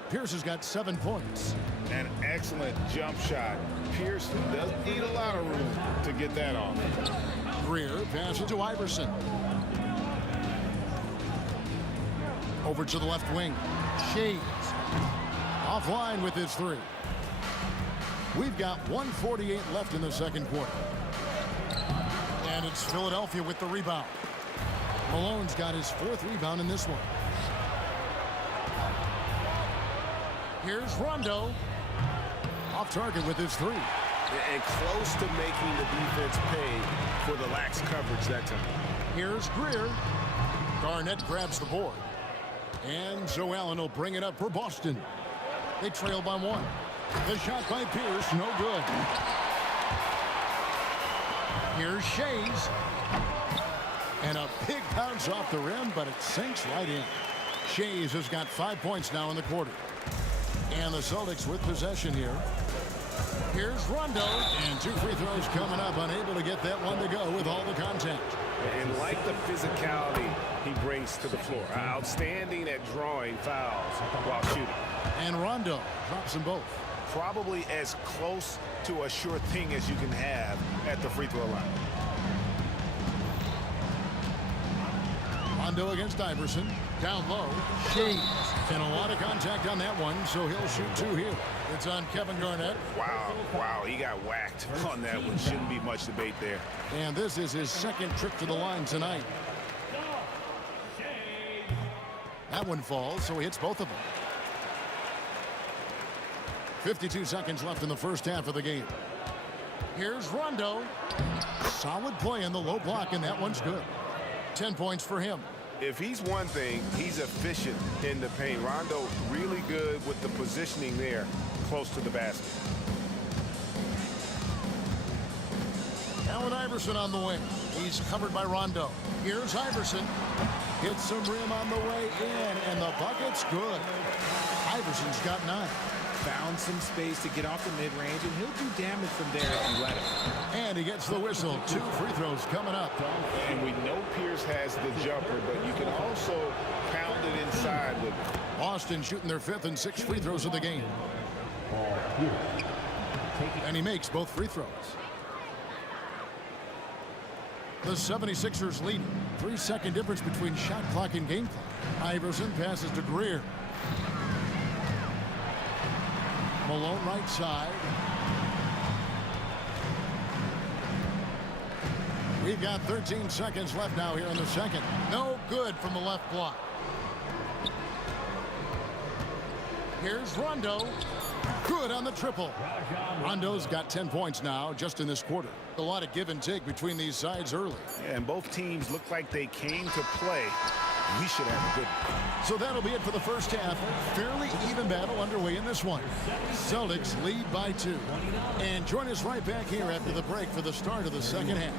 Pierce has got 7 points. An excellent jump shot. Pierce doesn't need a lot of room to get that off. Greer passes to Iverson. Over to the left wing. Shea's offline with his 3. We've got 1:48 left in the second quarter. And it's Philadelphia with the rebound. Malone's got his 4th rebound in this one. Here's Rondo. Off target with his 3. And close to making the defense pay for the lax coverage that time. Here's Greer. Garnett grabs the board. And Joe Allen will bring it up for Boston. They trail by 1. The shot by Pierce, no good. Here's Shays. And a big bounce off the rim, but it sinks right in. Shays has got 5 points now in the quarter. And the Celtics with possession here. Here's Rondo. And 2 free throws coming up, unable to get that one to go with all the contact. And like the physicality he brings to the floor. Outstanding at drawing fouls while shooting. And Rondo drops them both. Probably as close to a sure thing as you can have at the free throw line. Rondo against Iverson. Down low. Shays. And a lot of contact on that one, so he'll shoot 2 here. It's on Kevin Garnett. Wow, he got whacked on that one. Shouldn't be much debate there. And this is his 2nd trip to the line tonight. That one falls, so he hits both of them. 52 seconds left in the first half of the game. Here's Rondo. Solid play in the low block, and that one's good. 10 points for him. If he's one thing, he's efficient in the paint. Rondo really good with the positioning there close to the basket. Allen Iverson on the wing. He's covered by Rondo. Here's Iverson. Hits some rim on the way in, and the bucket's good. Iverson's got 9. Found some space to get off the mid-range, and he'll do damage from there if you let him. And he gets the whistle. 2 free throws coming up. And we know Pierce has the jumper, but you can also pound it inside with him. Boston shooting their 5th and 6th free throws of the game. And he makes both free throws. The 76ers lead. 3-second difference between shot clock and game clock. Iverson passes to Greer. Malone right side. We've got 13 seconds left now here in the second. No good from the left block. Here's Rondo. Good on the triple. Rondo's got 10 points now just in this quarter. A lot of give and take between these sides early. Yeah, and both teams look like they came to play. We should have a good one. So that'll be it for the first half. Fairly even battle underway in this one. Celtics lead by 2. And join us right back here after the break for the start of the second half.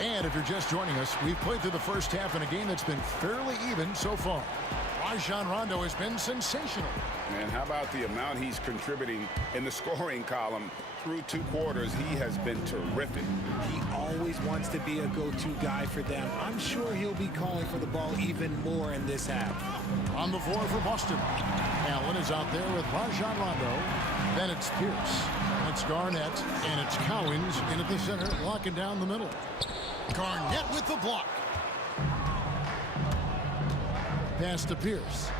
And if you're just joining us, we've played through the first half in a game that's been fairly even so far. Rajon Rondo has been sensational. And how about the amount he's contributing in the scoring column through 2 quarters? He has been terrific. He always wants to be a go-to guy for them. I'm sure he'll be calling for the ball even more in this half. On the floor for Boston. Allen is out there with Rajon Rondo. Then it's Pierce. It's Garnett. And it's Cowens in at the center, locking down the middle. Garnett with the block. Pass to Pierce.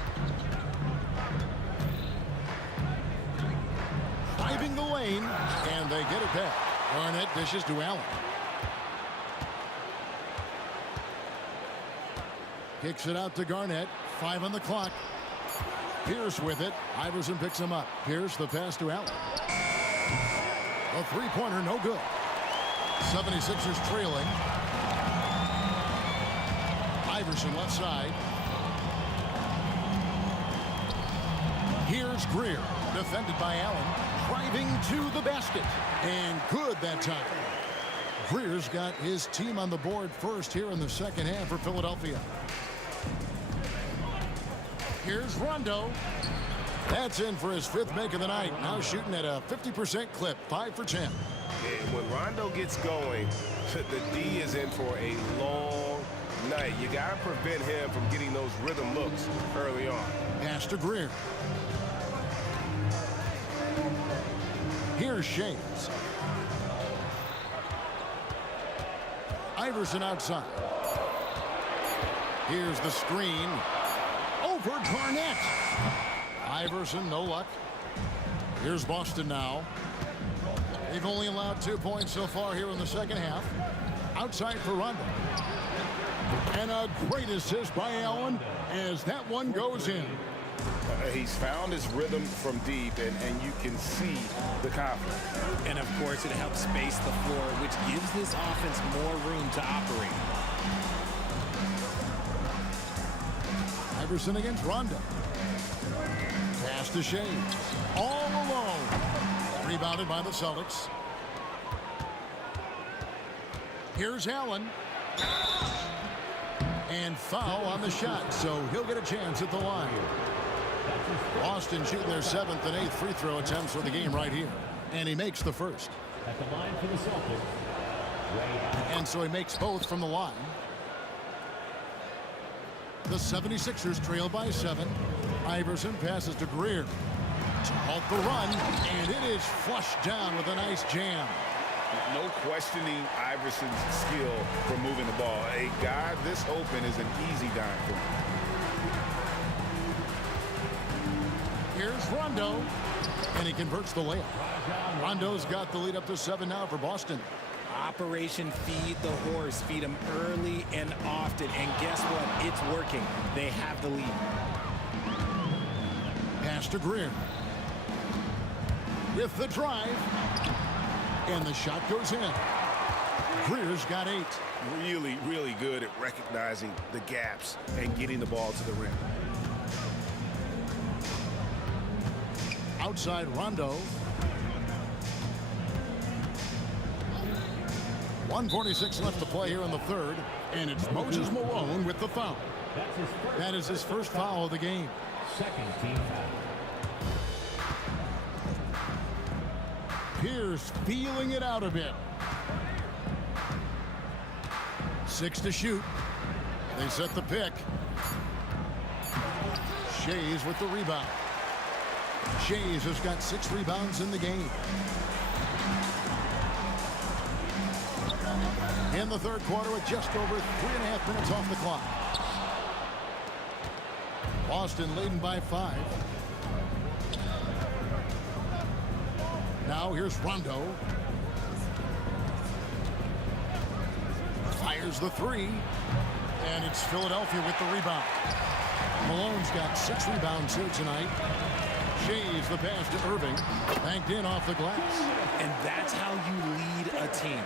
Driving the lane, and they get it back. Garnett dishes to Allen. Kicks it out to Garnett. 5 on the clock. Pierce with it. Iverson picks him up. Pierce the pass to Allen. A 3-pointer, no good. 76ers trailing. Iverson left side. Here's Greer, defended by Allen, driving to the basket. And good that time. Greer's got his team on the board first here in the second half for Philadelphia. Here's Rondo. That's in for his 5th make of the night. Now shooting at a 50% clip, 5 for 10. And when Rondo gets going, the D is in for a long, night. You got to prevent him from getting those rhythm looks early on. Pass to Greer. Here's Shays. Iverson outside. Here's the screen. Over Garnett. Iverson, no luck. Here's Boston now. They've only allowed 2 points so far here in the second half. Outside for Rondo. And a great assist by Allen as that one goes in. He's found his rhythm from deep, and you can see the confidence. And, of course, it helps space the floor, which gives this offense more room to operate. Iverson against Rondo. Pass to Shea. All alone. Rebounded by the Celtics. Here's Allen. And foul on the shot, so he'll get a chance at the line. Boston shooting their 7th and 8th free throw attempts for the game right here. And he makes the first. At the line for the Celtics. And so he makes both from the line. The 76ers trail by 7. Iverson passes to Greer to halt the run, and it is flushed down with a nice jam. No questioning Iverson's skill for moving the ball. A guy this open is an easy dime for him. Here's Rondo, and he converts the layup. Rondo's got the lead up to 7 now for Boston. Operation Feed the Horse. Feed them early and often. And guess what? It's working. They have the lead. Pass to Greer. With the drive. And the shot goes in. Greer's got 8. Really, really good at recognizing the gaps and getting the ball to the rim. Outside Rondo. 1:46 left to play here in the third. And it's Moses Malone with the foul. That is his first foul of the game. Second team foul. Pierce feeling it out a bit. 6 to shoot. They set the pick. Shays with the rebound. Shays has got 6 rebounds in the game. In the third quarter with just over 3.5 minutes off the clock. Boston leading by 5. Now here's Rondo. Fires the 3. And it's Philadelphia with the rebound. Malone's got 6 rebounds here tonight. Shays the pass to Irving. Banked in off the glass. And that's how you lead a team.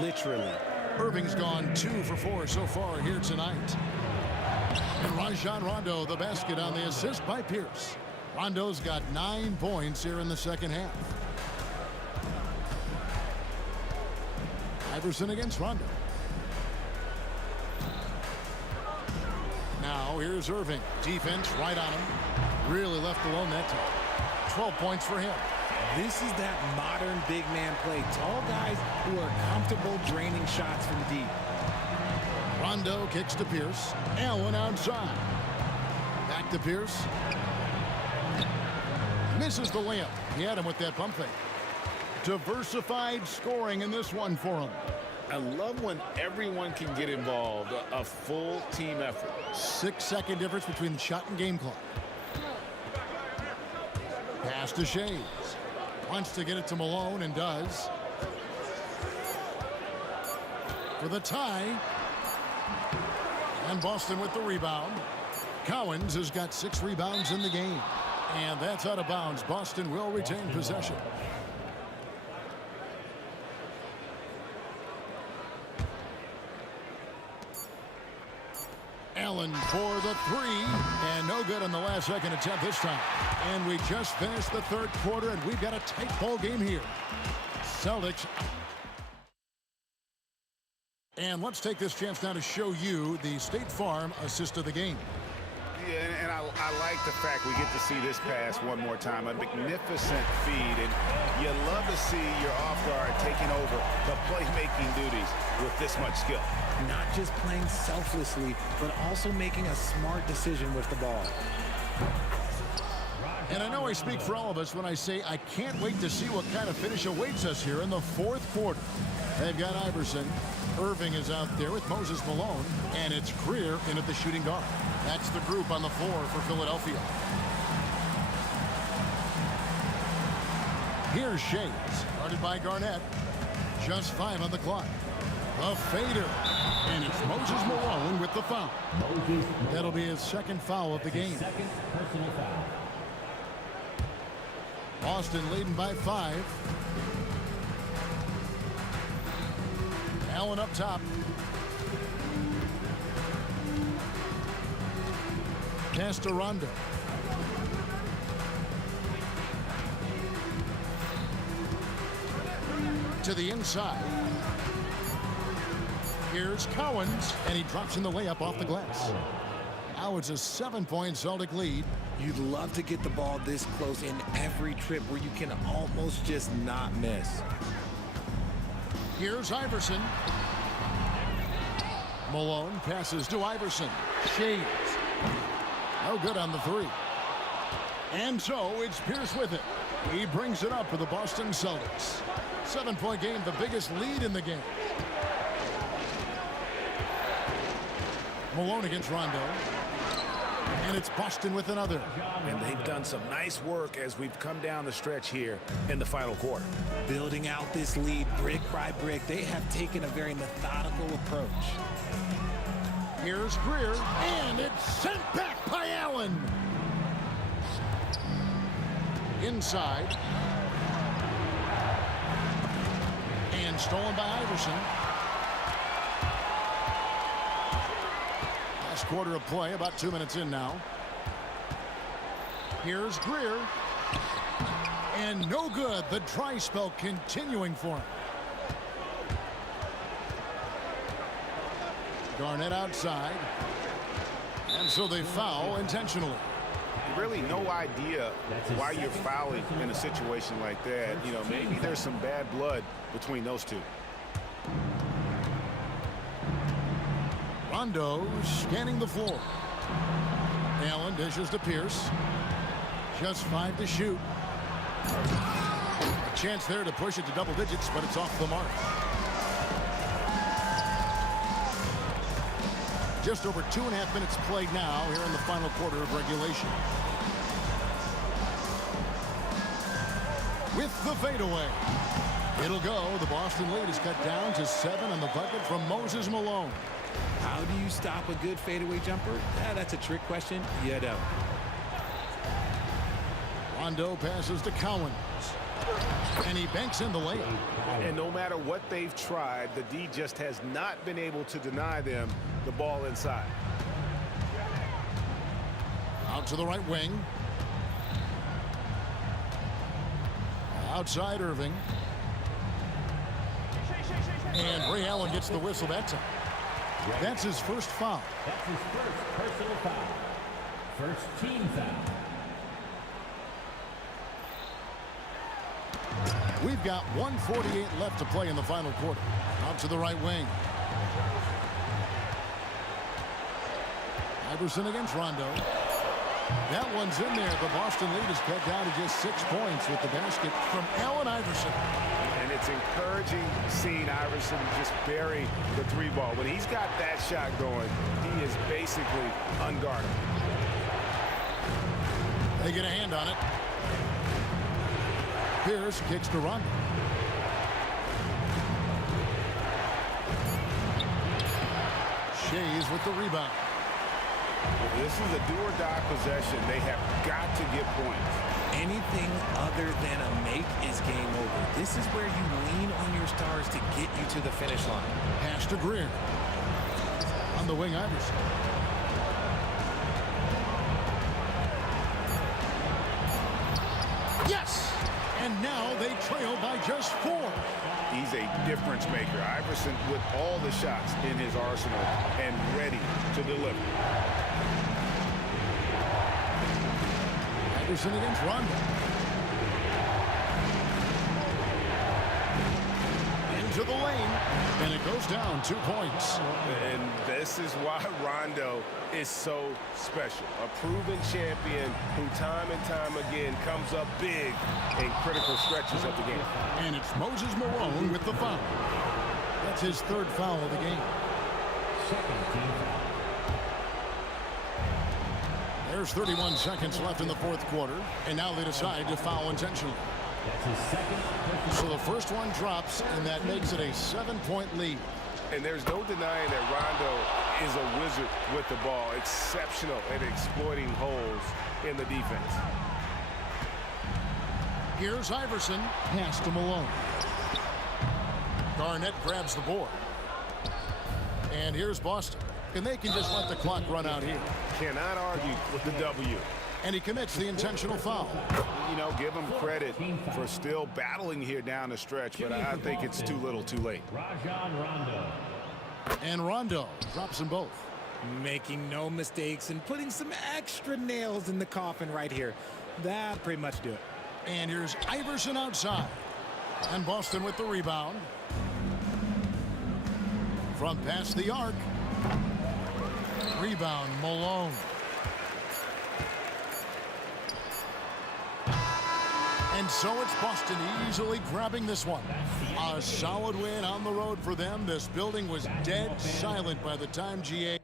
Literally. Irving's gone 2 for 4 so far here tonight. And Rajon Rondo the basket on the assist by Pierce. Rondo's got 9 points here in the second half. Iverson against Rondo. Now here's Irving. Defense right on him. Really left alone that time. 12 points for him. This is that modern big man play. Tall guys who are comfortable draining shots from deep. Rondo kicks to Pierce. Allen outside. Back to Pierce. Misses the layup. He had him with that pump fake. Diversified scoring in this one for him. I love when everyone can get involved. A full team effort. 6-second difference between the shot and game clock. Pass to Shays. Wants to get it to Malone and does. For the tie. And Boston with the rebound. Cowens has got 6 rebounds in the game. And that's out of bounds. Boston will retain possession. Allen for the 3, and no good on the last second attempt this time. And we just finished the third quarter, and we've got a tight ball game here. Celtics. And let's take this chance now to show you the State Farm assist of the game. Yeah, and I like the fact we get to see this pass one more time. A magnificent feed, and you love to see your off guard taking over the playmaking duties with this much skill. Not just playing selflessly, but also making a smart decision with the ball. And I know I speak for all of us when I say I can't wait to see what kind of finish awaits us here in the fourth quarter. They've got Iverson. Irving is out there with Moses Malone, and it's Greer in at the shooting guard. That's the group on the floor for Philadelphia. Here's Shays, guarded by Garnett. Just 5 on the clock. A fader, and it's Moses Malone with the foul. That'll be his second foul of the game. Second personal foul. Boston leading by 5. Allen up top. Pass to Rondo. To the inside. Here's Cowens, and he drops in the layup off the glass. Now it's a 7-point Celtic lead. You'd love to get the ball this close in every trip where you can almost just not miss. Here's Iverson. Malone passes to Iverson. Shades. No good on the 3. And so it's Pierce with it. He brings it up for the Boston Celtics. 7-point game, the biggest lead in the game. Malone against Rondo. And it's Boston with another. And they've done some nice work as we've come down the stretch here in the final quarter. Building out this lead brick by brick, they have taken a very methodical approach. Here's Greer, and it's sent back by Allen. Inside. And stolen by Iverson. Last quarter of play, about 2 minutes in now. Here's Greer. And no good. The dry spell continuing for him. Garnett outside. And so they foul intentionally. Really no idea why you're fouling in a situation like that. You know, maybe there's some bad blood between those two. Rondo scanning the floor. Allen dishes to Pierce. Just 5 to shoot. A chance there to push it to double digits, but it's off the mark. Just over 2.5 minutes played now here in the final quarter of regulation. With the fadeaway. It'll go. The Boston lead is cut down to 7 on the bucket from Moses Malone. How do you stop a good fadeaway jumper? That's a trick question. You don't. Rondo passes to Cowens. And he banks in the layup. And no matter what they've tried, the D just has not been able to deny them the ball inside. Out to the right wing. Outside Irving. And Ray Allen gets the whistle that time. That's his first foul. That's his first personal foul. First team foul. We've got 1:48 left to play in the final quarter. Out to the right wing. Iverson against Rondo. That one's in there. The Boston lead is cut down to just 6 points with the basket from Allen Iverson. And it's encouraging seeing Iverson just bury the 3 ball. When he's got that shot going, he is basically unguarded. They get a hand on it. Pierce kicks to Rondo. Shays with the rebound. This is a do-or-die possession. They have got to get points. Anything other than a make is game over. This is where you lean on your stars to get you to the finish line. Pass to Greer. On the wing, Iverson. Yes! And now they trail by just 4. He's a difference maker. Iverson with all the shots in his arsenal and ready to deliver. Iverson against Rondo. Into the lane, and it goes down 2 points. And this is why Rondo is so special. A proven champion who time and time again comes up big in critical stretches of the game. And it's Moses Malone with the foul. That's his 3rd foul of the game. There's 31 seconds left in the 4th quarter, and now they decide to foul intentionally. So the first one drops, and that makes it a 7-point lead. And there's no denying that Rondo is a wizard with the ball, exceptional at exploiting holes in the defense. Here's Iverson, pass to Malone. Garnett grabs the board. And here's Boston. And they can just let the clock run out here. Cannot argue with the W. And he commits the intentional foul. You know, give him credit for still battling here down the stretch, but I think it's too little too late. And Rondo drops them both. Making no mistakes and putting some extra nails in the coffin right here. That pretty much do it. And here's Iverson outside. And Boston with the rebound. From past the arc. Rebound, Malone. And so it's Boston easily grabbing this one. A solid win on the road for them. This building was dead silent by the time GA.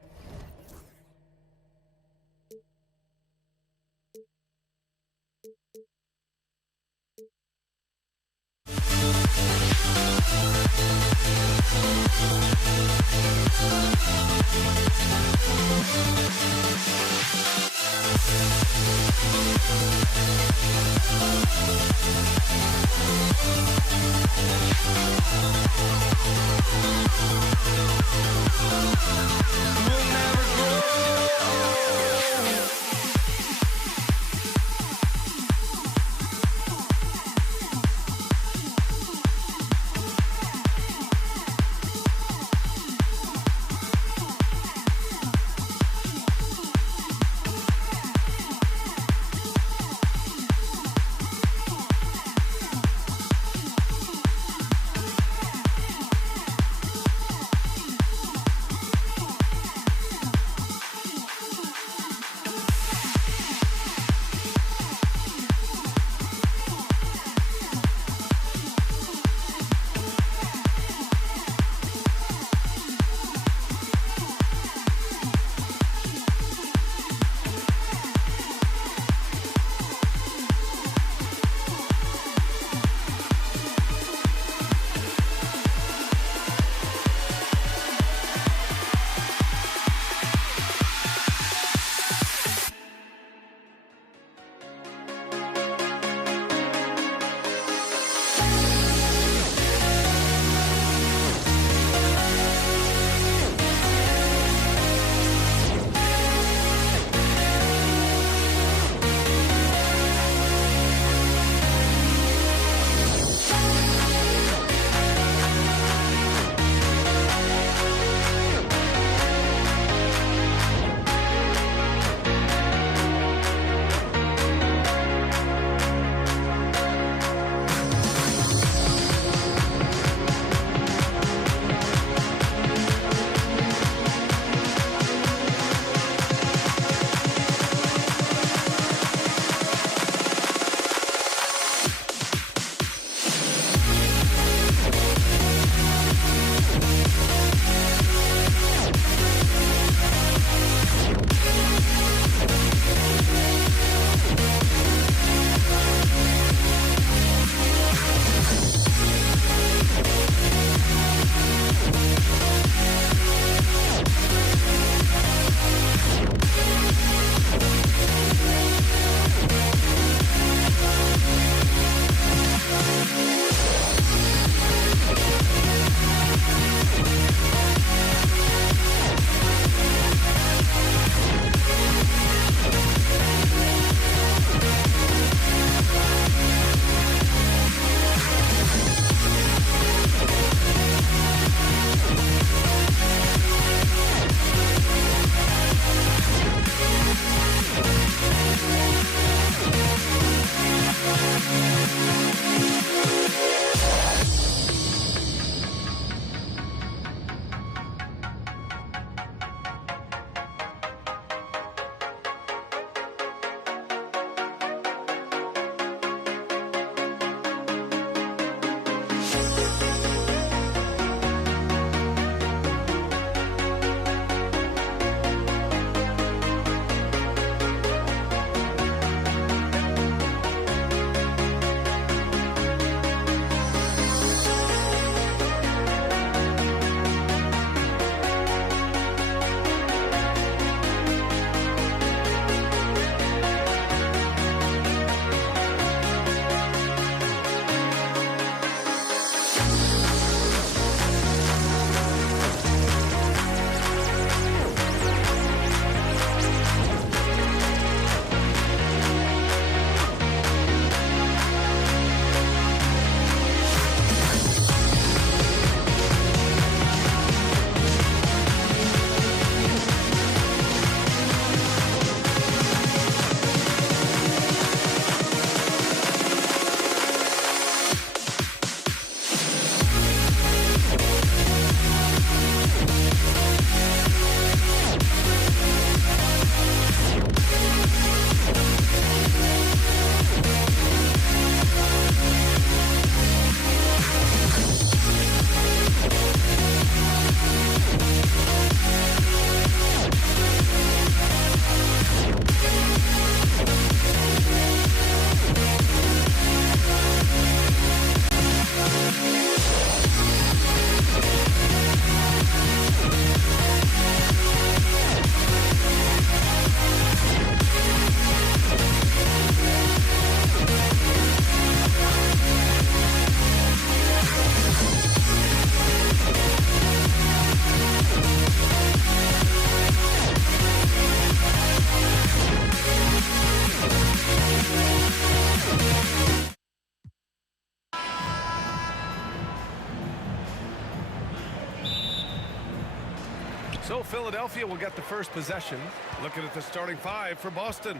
So Philadelphia will get the first possession. Looking at the starting five for Boston.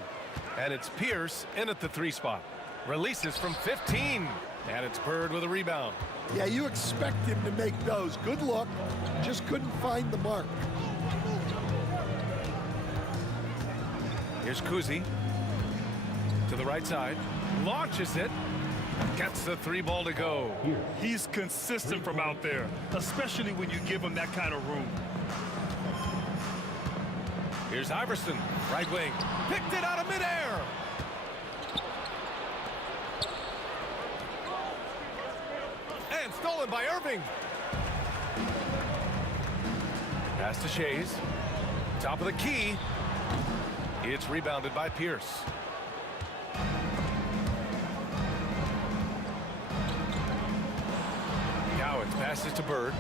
And it's Pierce in at the 3 spot. Releases from 15. And it's Bird with a rebound. Yeah, you expect him to make those. Good look. Just couldn't find the mark. Here's Kuzi. To the right side. Launches it. Gets the 3 ball to go. He's consistent from out there, especially when you give him that kind of room. Here's Iverson, right wing. Picked it out of midair. And stolen by Irving. Pass to Shays. Top of the key. It's rebounded by Pierce. Cowens passes to Bird.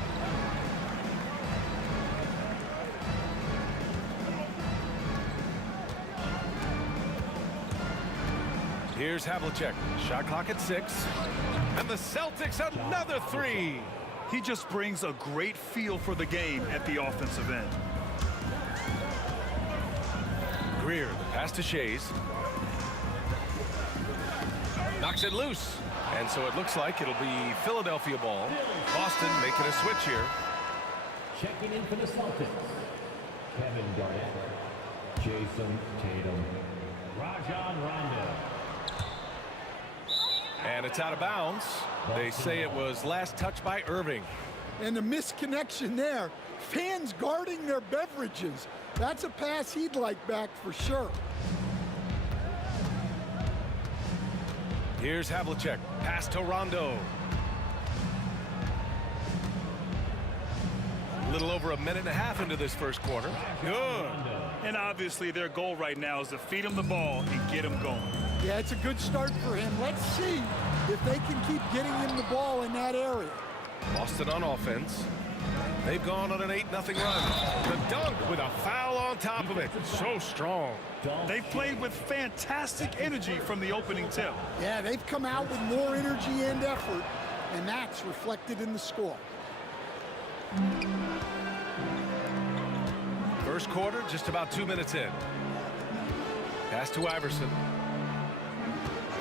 Here's Havlicek. Shot clock at 6. And the Celtics another 3. He just brings a great feel for the game at the offensive end. Greer, the pass to Shays. Knocks it loose. And so it looks like it'll be Philadelphia ball. Boston making a switch here. Checking in for the Celtics, Kevin Garnett, Jason Tatum, Rajon Rondo. And it's out of bounds. They say it was last touched by Irving. And a misconnection there. Fans guarding their beverages. That's a pass he'd like back for sure. Here's Havlicek. Pass to Rondo. A little over a minute and a half into this first quarter. Good. And obviously their goal right now is to feed him the ball and get him going. Yeah, it's a good start for him. Let's see if they can keep getting him the ball in that area. Boston on offense. They've gone on an 8-0 run. The dunk with a foul on top of it. So strong. They've played with fantastic energy from the opening tip. Yeah, they've come out with more energy and effort, and that's reflected in the score. First quarter, just about 2 minutes in. Pass to Iverson.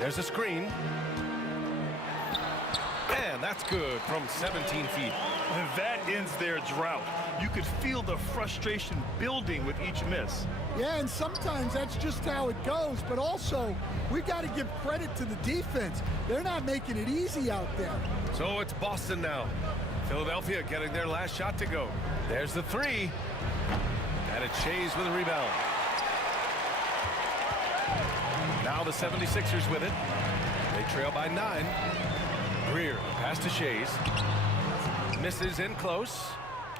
There's a screen. And that's good from 17 feet. And that ends their drought. You could feel the frustration building with each miss. Yeah, and sometimes that's just how it goes, but also we've got to give credit to the defense. They're not making it easy out there. So it's Boston now. Philadelphia getting their last shot to go. There's the three. And it's Shays with a rebound. Now the 76ers with it. They trail by 9. Greer, pass to Shays. Misses in close.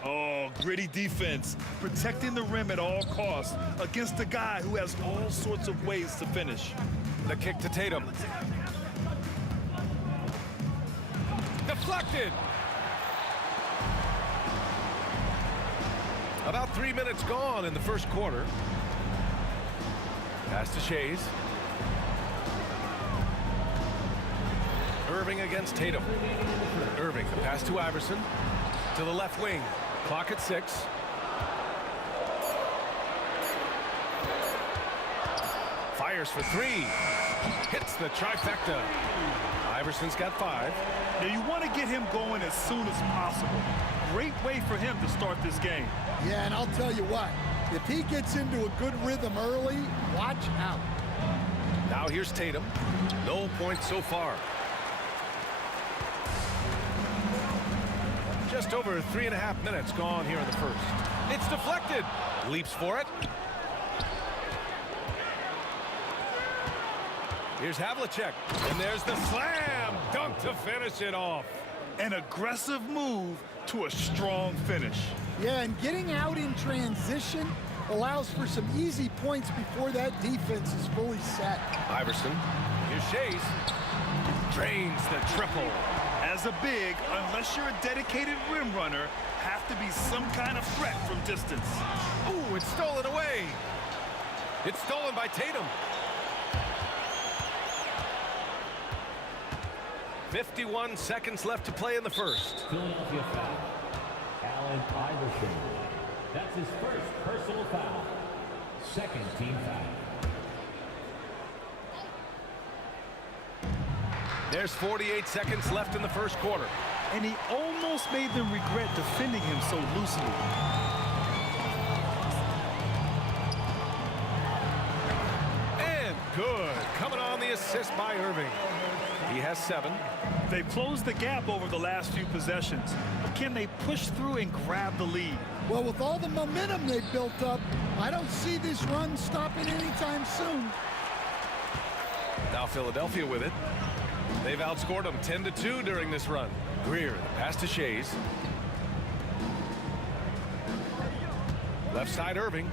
Oh, gritty defense. Protecting the rim at all costs against a guy who has all sorts of ways to finish. The kick to Tatum. Deflected. About 3 minutes gone in the first quarter. Pass to Shays. Irving against Tatum. Irving, the pass to Iverson. To the left wing. Clock at 6. Fires for 3. Hits the trifecta. Iverson's got 5. Now you want to get him going as soon as possible. Great way for him to start this game. Yeah, and I'll tell you what, if he gets into a good rhythm early, watch out. Now here's Tatum. No points so far. Just over 3.5 minutes gone here in the first. It's deflected. Leaps for it. Here's Havlicek. And there's the slam dunk to finish it off. An aggressive move to a strong finish. Yeah, and getting out in transition allows for some easy points before that defense is fully set. Iverson. Here's Shays. Drains the triple. As a big, unless you're a dedicated rim runner, have to be some kind of threat from distance. Ooh, it's stolen away. It's stolen by Tatum. 51 seconds left to play in the first. Philadelphia foul. Allen Iverson. That's his first personal foul. Second team foul. There's 48 seconds left in the first quarter. And he almost made them regret defending him so loosely. And good. Coming on the assist by Irving. He has 7. They've closed the gap over the last few possessions. But can they push through and grab the lead? Well, with all the momentum they've built up, I don't see this run stopping anytime soon. Now Philadelphia with it. They've outscored them 10-2 during this run. Greer, pass to Shays. Left side Irving.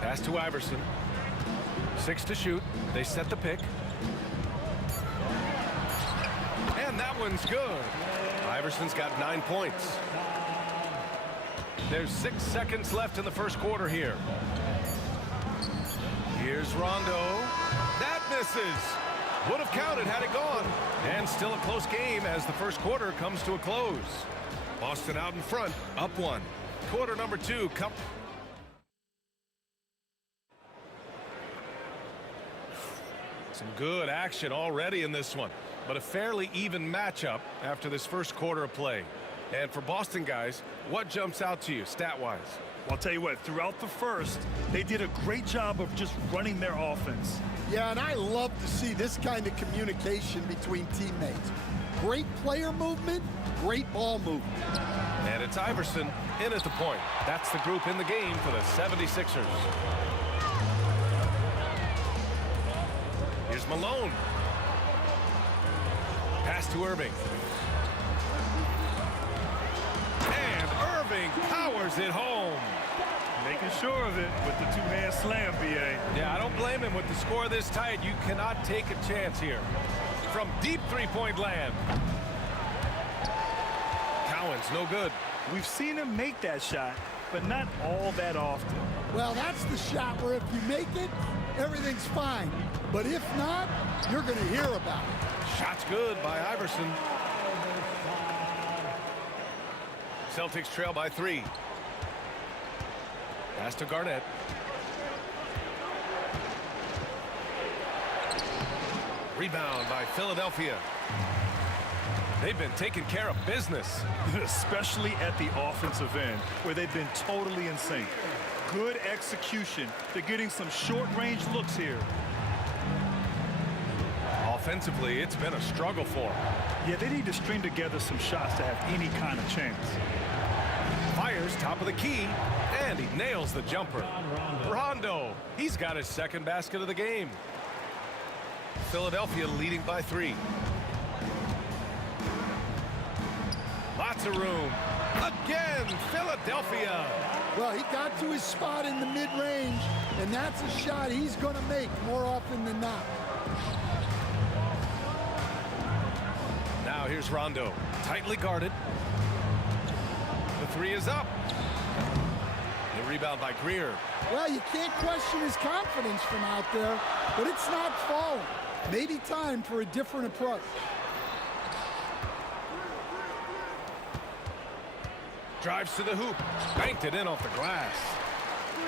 Pass to Iverson. 6 to shoot. They set the pick. And that one's good. Iverson's got 9 points. There's 6 seconds left in the first quarter here. Here's Rondo. That misses. Would have counted had it gone. And still a close game as the first quarter comes to a close. Boston out in front, up 1. Quarter number 2. Some good action already in this one, but a fairly even matchup after this first quarter of play. And for Boston guys, what jumps out to you stat-wise? I'll tell you what, throughout the first, they did a great job of just running their offense. Yeah, and I love to see this kind of communication between teammates. Great player movement, great ball movement. And it's Iverson in at the point. That's the group in the game for the 76ers. Here's Malone. Pass to Irving. And Irving powers it home. Making sure of it with the two-hand slam, B.A. Yeah, I don't blame him with the score this tight. You cannot take a chance here. From deep three-point land. Cowan's no good. We've seen him make that shot, but not all that often. Well, that's the shot where if you make it, everything's fine. But if not, you're going to hear about it. Shot's good by Iverson. Celtics trail by 3. Pass to Garnett. Rebound by Philadelphia. They've been taking care of business. Especially at the offensive end, where they've been totally in sync. Good execution. They're getting some short-range looks here. Offensively, it's been a struggle for them. Yeah, they need to string together some shots to have any kind of chance. Fires top of the key, and he nails the jumper. Rondo, he's got his second basket of the game. Philadelphia leading by 3. Lots of room. Again, Philadelphia. Well, he got to his spot in the mid-range, and that's a shot he's going to make more often than not. Now here's Rondo, tightly guarded. The 3 is up. The rebound by Greer. Well, you can't question his confidence from out there, but it's not falling. Maybe time for a different approach. Drives to the hoop, banked it in off the glass.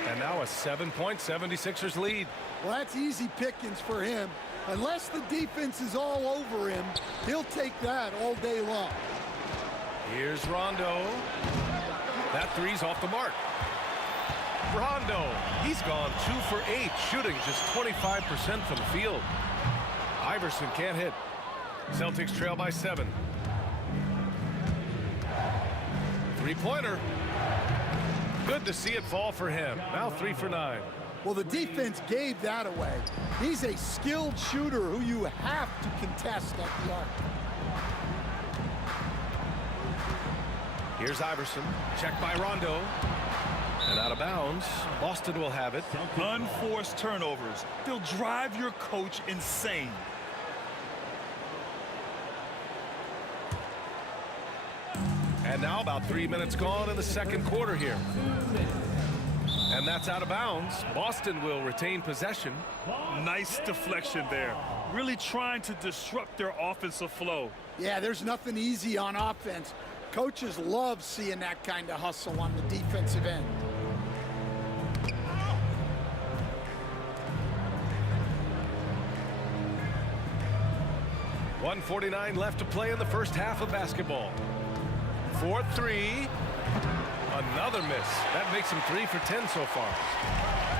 And now a 7-point 76ers lead. Well, that's easy pickings for him. Unless the defense is all over him, he'll take that all day long. Here's Rondo. That 3's off the mark. Rondo, he's gone 2 for 8, shooting just 25% from the field. Iverson can't hit. Celtics trail by 7. 3-pointer. Good to see it fall for him. Now 3 for 9. Well, the defense gave that away. He's a skilled shooter who you have to contest at the arc. Here's Iverson. Checked by Rondo. And out of bounds. Boston will have it. Unforced turnovers. They'll drive your coach insane. And now about 3 minutes gone in the second quarter here. And that's out of bounds. Boston will retain possession. Nice deflection there. Really trying to disrupt their offensive flow. Yeah, there's nothing easy on offense. Coaches love seeing that kind of hustle on the defensive end. .149 left to play in the first half of basketball. 4-3. Another miss. That makes him 3 for 10 so far.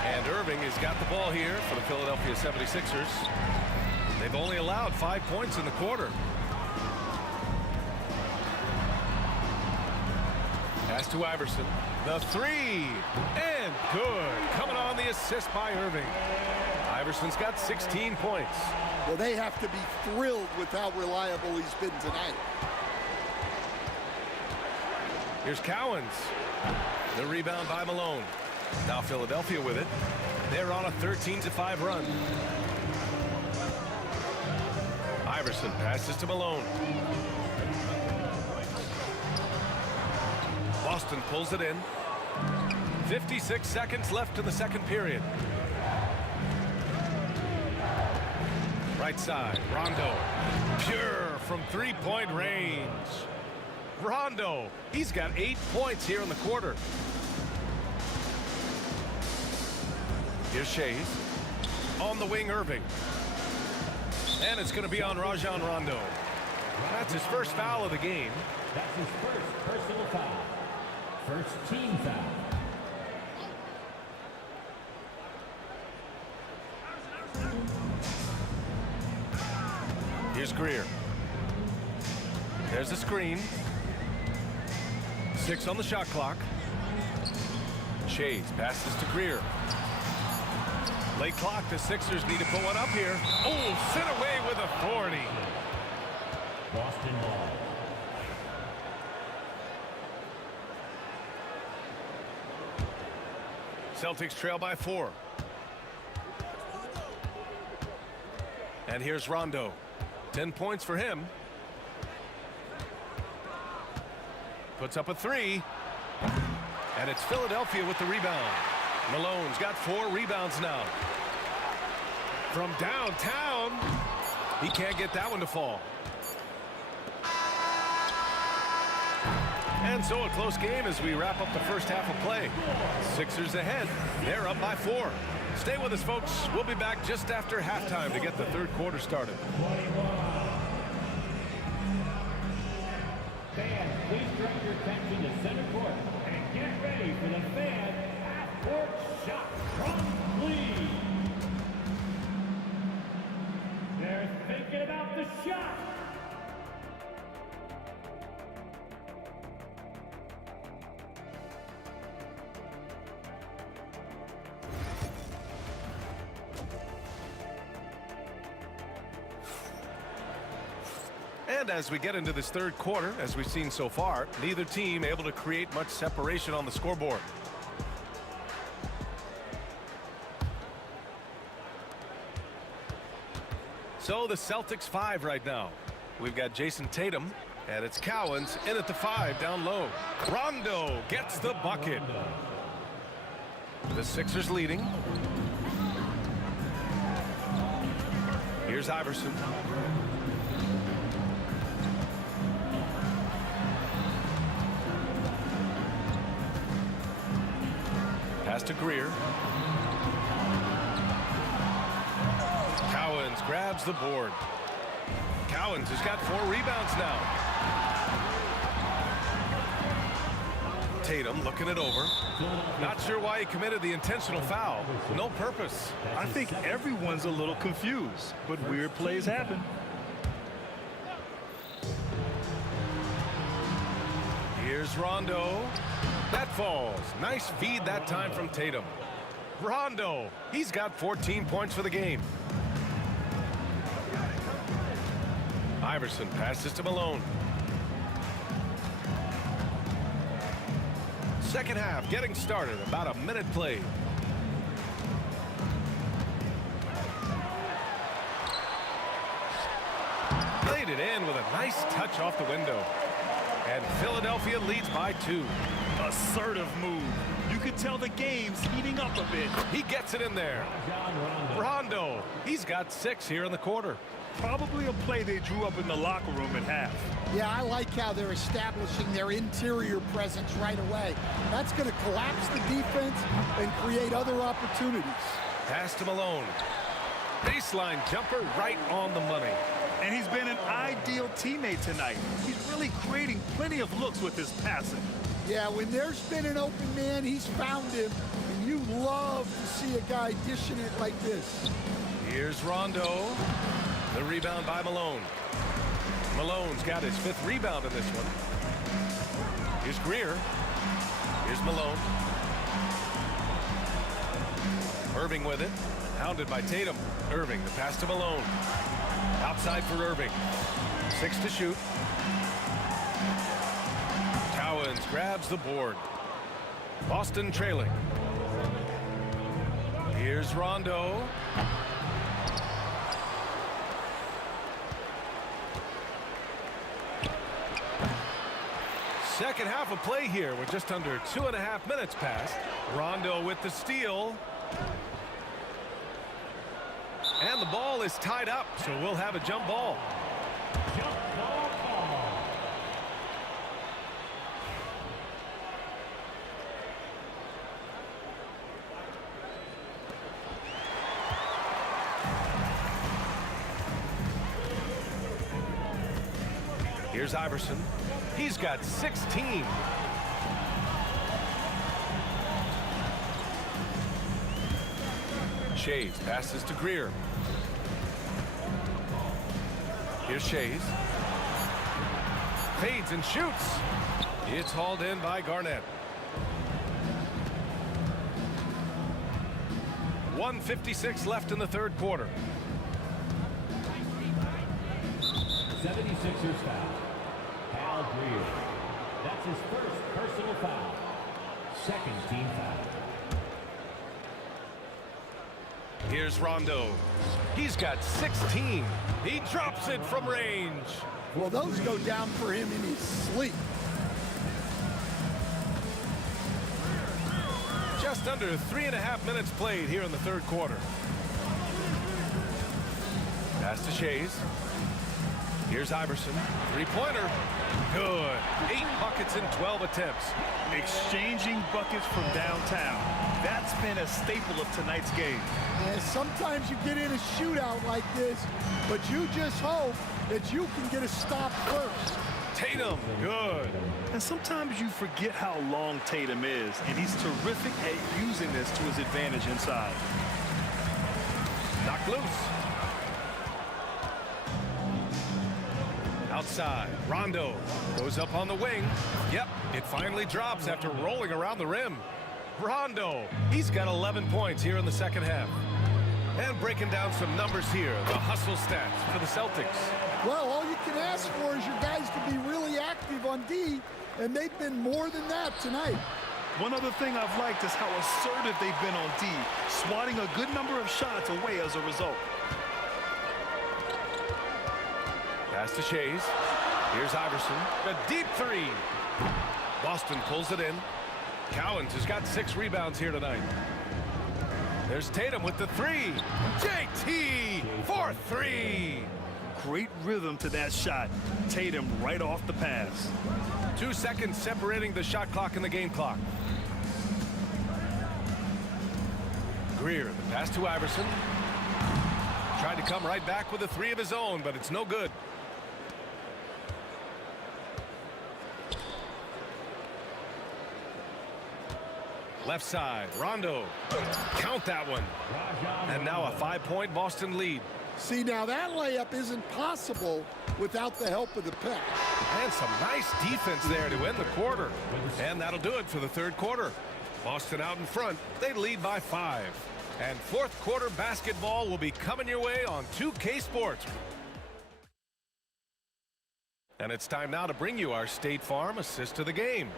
And Irving has got the ball here for the Philadelphia 76ers. They've only allowed 5 points in the quarter. Pass to Iverson. The 3. And good. Coming on the assist by Irving. Iverson's got 16 points. Well, they have to be thrilled with how reliable he's been tonight. Here's Cowens. The rebound by Malone. Now Philadelphia with it. They're on a 13-5 run. Iverson passes to Malone. Boston pulls it in. 56 seconds left in the second period. Right side, Rondo. Pure from three-point range. Rondo, he's got 8 points here in the quarter. Here's Shays. On the wing, Irving. And it's going to be on Rajon Rondo. That's his first foul of the game. That's his first personal foul. First team foul. Here's Greer. There's the screen. 6 on the shot clock. Shays passes to Greer. Late clock, the Sixers need to put one up here. Oh, sent away with authority. Boston ball. Celtics trail by 4. And here's Rondo. 10 points for him. Puts up a 3. And it's Philadelphia with the rebound. Malone's got 4 rebounds now. From downtown, he can't get that one to fall. And so a close game as we wrap up the first half of play. Sixers ahead. They're up by 4. Stay with us, folks. We'll be back just after halftime to get the third quarter started. Fans, please direct your attention to center court and get ready for the fan half-court shot from Lee. They're thinking about the shot. And as we get into this third quarter, as we've seen so far, neither team able to create much separation on the scoreboard. So the Celtics 5 right now. We've got Jason Tatum, and it's Cowens in at the 5 down low. Rondo gets the bucket. The Sixers leading. Here's Iverson. Pass to Greer. Cowens grabs the board. Cowens has got 4 rebounds now. Tatum looking it over. Not sure why he committed the intentional foul. No purpose. I think everyone's a little confused, but weird plays happen. Here's Rondo. That falls. Nice feed that time from Tatum. Rondo, he's got 14 points for the game. Iverson passes to Malone. Second half getting started. About a minute played. Played it in with a nice touch off the window. And Philadelphia leads by 2. Assertive move. You could tell the game's heating up a bit. He gets it in there. Rondo, he's got 6 here in the quarter. Probably a play they drew up in the locker room at half. Yeah, I like how they're establishing their interior presence right away. That's going to collapse the defense and create other opportunities. Pass to Malone. Baseline jumper right on the money. And he's been an ideal teammate tonight. He's really creating plenty of looks with his passing. Yeah, when there's been an open man, he's found him. And you love to see a guy dishing it like this. Here's Rondo. The rebound by Malone. Malone's got his 5th rebound in this one. Here's Greer. Here's Malone. Irving with it. Hounded by Tatum. Irving, the pass to Malone. Outside for Irving. 6 to shoot. Cowens grabs the board. Boston trailing. Here's Rondo. Second half of play here with just under 2.5 minutes passed. Rondo with the steal. And the ball is tied up, so we'll have a jump ball. Jump ball call. Here's Iverson. He's got 16. Shays passes to Greer. Here's Shays. Fades and shoots. It's hauled in by Garnett. 1:56 left in the third quarter. 76ers foul. Al Greer. That's his first personal foul. Second team foul. Here's Rondo. He's got 16. He drops it from range. Well, those go down for him in his sleep. Just under 3.5 minutes played here in the third quarter. Pass to Shays. Here's Iverson. Three-pointer. Good. 8 buckets in 12 attempts. Exchanging buckets from downtown. That's been a staple of tonight's game. And sometimes you get in a shootout like this, but you just hope that you can get a stop first. Tatum, good. And sometimes you forget how long Tatum is, and he's terrific at using this to his advantage inside. Knocked loose. Outside, Rondo goes up on the wing. Yep, it finally drops after rolling around the rim. Rondo, he's got 11 points here in the second half. And breaking down some numbers here, the hustle stats for the Celtics. Well, all you can ask for is your guys to be really active on D, and they've been more than that tonight. One other thing I've liked is how assertive they've been on D, swatting a good number of shots away as a result. Pass to Shays. Here's Iverson. A deep three. Boston pulls it in. Cowens has got 6 rebounds here tonight. There's Tatum with the three. JT for 3. Great rhythm to that shot. Tatum right off the pass. 2 seconds separating the shot clock and the game clock. Greer, the pass to Iverson. Tried to come right back with a 3 of his own, but it's no good. Left side, Rondo. Count that one. And now a 5-point Boston lead. See, now that layup isn't possible without the help of the pick. And some nice defense there to end the quarter. And that'll do it for the third quarter. Boston out in front. They lead by 5. And fourth quarter basketball will be coming your way on 2K Sports. And it's time now to bring you our State Farm assist to the game.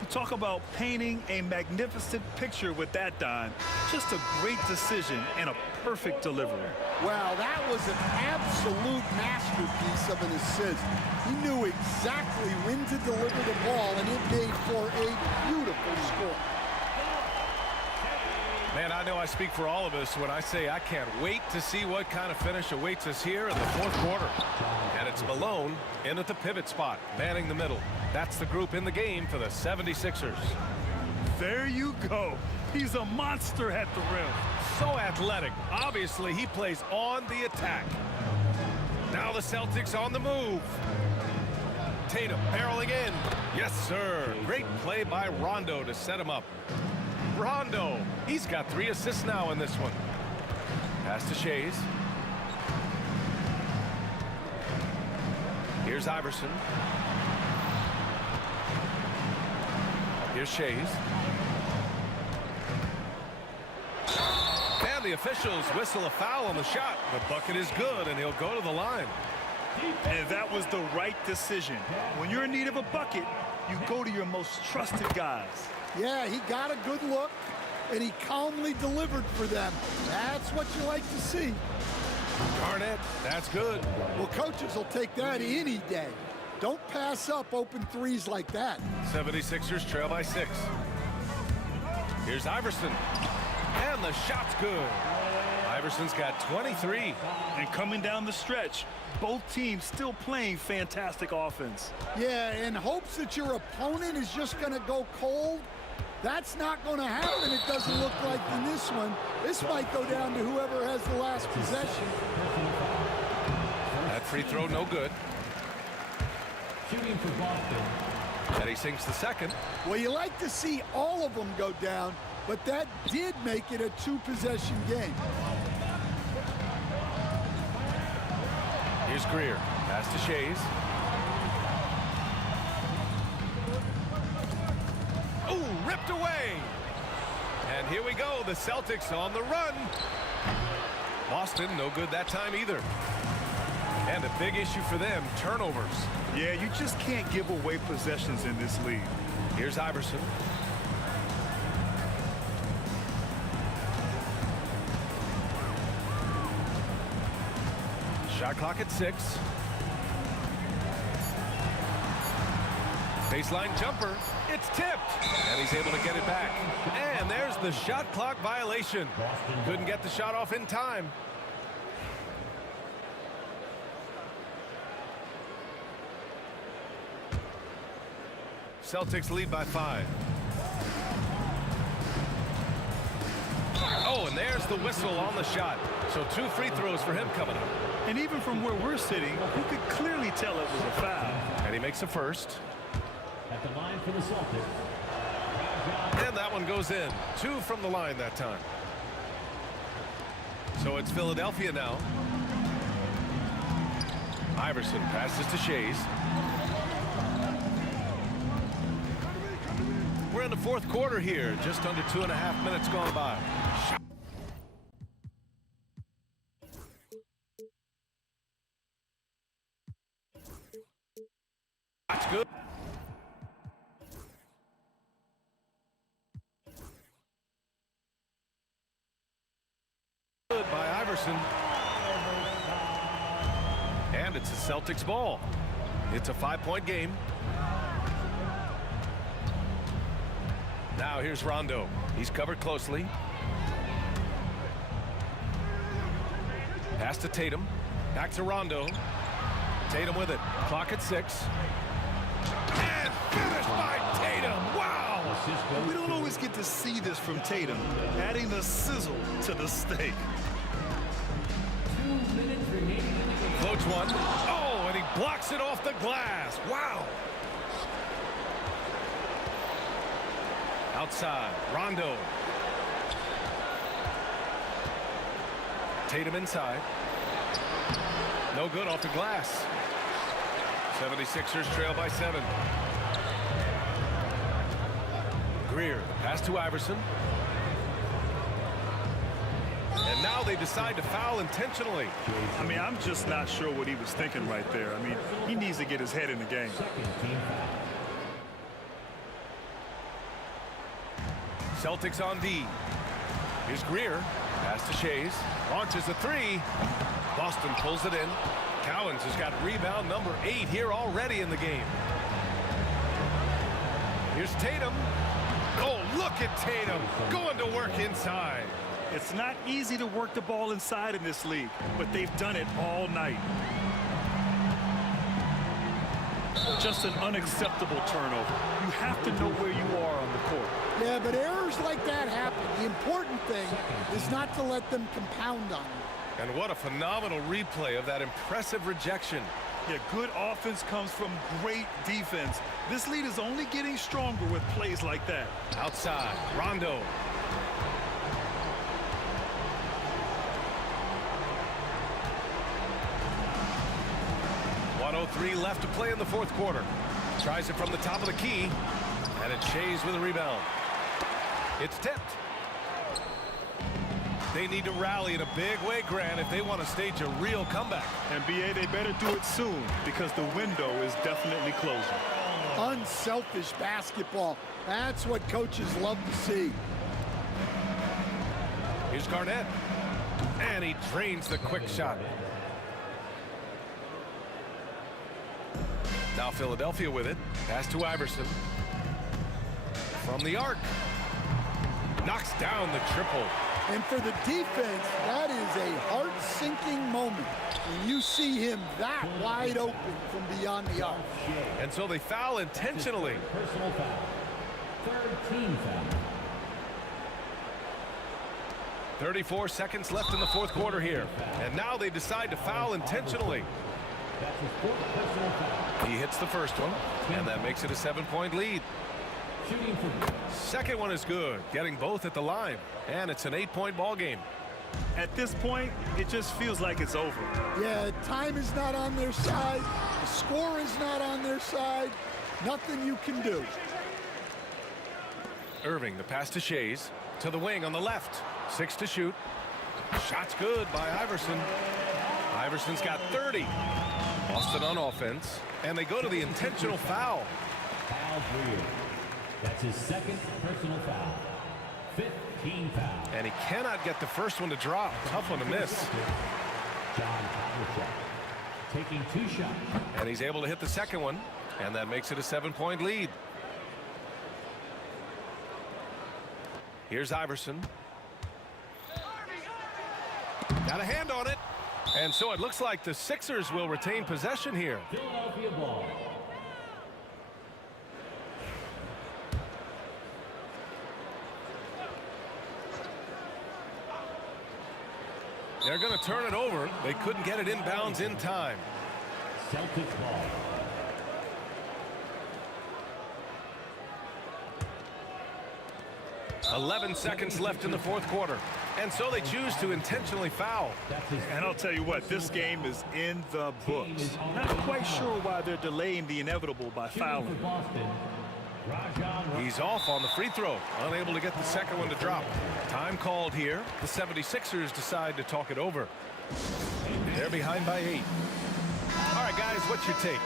You talk about painting a magnificent picture with that, Don. Just a great decision and a perfect delivery. Wow, that was an absolute masterpiece of an assist. He knew exactly when to deliver the ball, and it made for a beautiful score. Man, I know I speak for all of us when I say I can't wait to see what kind of finish awaits us here in the fourth quarter. And it's Malone in at the pivot spot, manning the middle. That's the group in the game for the 76ers. There you go. He's a monster at the rim. So athletic. Obviously, he plays on the attack. Now the Celtics on the move. Tatum barreling in. Yes, sir. Great play by Rondo to set him up. Rondo, he's got 3 assists now in this one. Pass to Shays. Here's Iverson. Here's Shays. And the officials whistle a foul on the shot. The bucket is good, and he'll go to the line. And that was the right decision. When you're in need of a bucket, you go to your most trusted guys. Yeah, he got a good look, and he calmly delivered for them. That's what you like to see. Garnett, that's good. Well, coaches will take that any day. Don't pass up open threes like that. 76ers trail by 6. Here's Iverson. And the shot's good. Iverson's got 23. And coming down the stretch, both teams still playing fantastic offense. Yeah, in hopes that your opponent is just going to go cold. That's not going to happen, it doesn't look like in this one. This might go down to whoever has the last possession. That free throw no good. Shooting for Boston. And he sinks the second. Well, you like to see all of them go down, but that did make it a 2-possession game. Here's Greer. Pass to Shays. Ooh, ripped away. And here we go. The Celtics on the run. Boston, no good that time either. And a big issue for them, turnovers. Yeah, you just can't give away possessions in this league. Here's Iverson. Shot clock at 6. Baseline jumper. It's tipped. And he's able to get it back. And there's the shot clock violation. Couldn't get the shot off in time. Celtics lead by 5. Oh, and there's the whistle on the shot. So 2 free throws for him coming up. And even from where we're sitting, you could clearly tell it was a foul. And And he makes a first. At the line for the Celtics. And that one goes in. 2 from the line that time. So it's Philadelphia now. Iverson passes to Shays. We're in the fourth quarter here. Just under 2.5 minutes gone by. That's good. Good by Iverson. And it's a Celtics ball. It's a 5-point game. Now here's Rondo. He's covered closely. Pass to Tatum. Back to Rondo. Tatum with it. Clock at 6. And finished by Tatum. Wow! We don't always get to see this from Tatum, adding the sizzle to the steak. 2 minutes remaining in the game. Floats one. Oh, and he blocks it off the glass. Wow! Outside, Rondo. Tatum inside. No good off the glass. 76ers trail by 7. Greer, the pass to Iverson. And now they decide to foul intentionally. I mean, I'm just not sure what he was thinking right there. I mean, he needs to get his head in the game. Celtics on D. Here's Greer. Pass to Shays. Launches a 3. Boston pulls it in. Cowens has got rebound number 8 here already in the game. Here's Tatum. Oh, look at Tatum going to work inside. It's not easy to work the ball inside in this league, but they've done it all night. Just an unacceptable turnover. You have to know where you are on the court. Yeah, but errors like that happen. The important thing is not to let them compound on you. And what a phenomenal replay of that impressive rejection. Yeah, good offense comes from great defense. This lead is only getting stronger with plays like that. Outside, Rondo. .103 left to play in the fourth quarter. Tries it from the top of the key, and it's Shays with a rebound. It's tipped. They need to rally in a big way, Grant, if they want to stage a real comeback. NBA, they better do it soon because the window is definitely closing. Unselfish basketball. That's what coaches love to see. Here's Garnett. And he drains the quick shot. Now Philadelphia with it. Pass to Iverson. From the arc. Knocks down the triple. And for the defense, that is a heart-sinking moment when you see him that wide open from beyond the arc. And so they foul intentionally. Personal foul. Third team foul. 34 seconds left in the fourth quarter here. And now they decide to foul intentionally. That's his fourth personal foul. He hits the first one, and that makes it a 7-point lead. Shooting for Second one is good, getting both at the line. And it's an 8-point ball game. At this point, it just feels like it's over. Yeah, time is not on their side. The score is not on their side. Nothing you can do. Irving, the pass to Shays. To the wing on the left. 6 to shoot. Shot's good by Iverson. Iverson's got 30. Boston on offense. And they go to the intentional foul. Foul Greer. That's his second personal foul. 15 foul. And he cannot get the first one to drop. Tough one to miss. John Havlicek taking 2 shots. And he's able to hit the second one. And that makes it a 7-point lead. Here's Iverson. Got a hand on it. And so it looks like the Sixers will retain possession here. Philadelphia ball. They're going to turn it over. They couldn't get it inbounds in time. Celtics ball. 11 seconds left in the fourth quarter. And so they choose to intentionally foul. And I'll tell you what, this game is in the books. Not quite sure why they're delaying the inevitable by fouling. He's off on the free throw, unable to get the second one to drop. Time called here. The 76ers decide to talk it over. They're behind by 8. All right, guys, what's your take?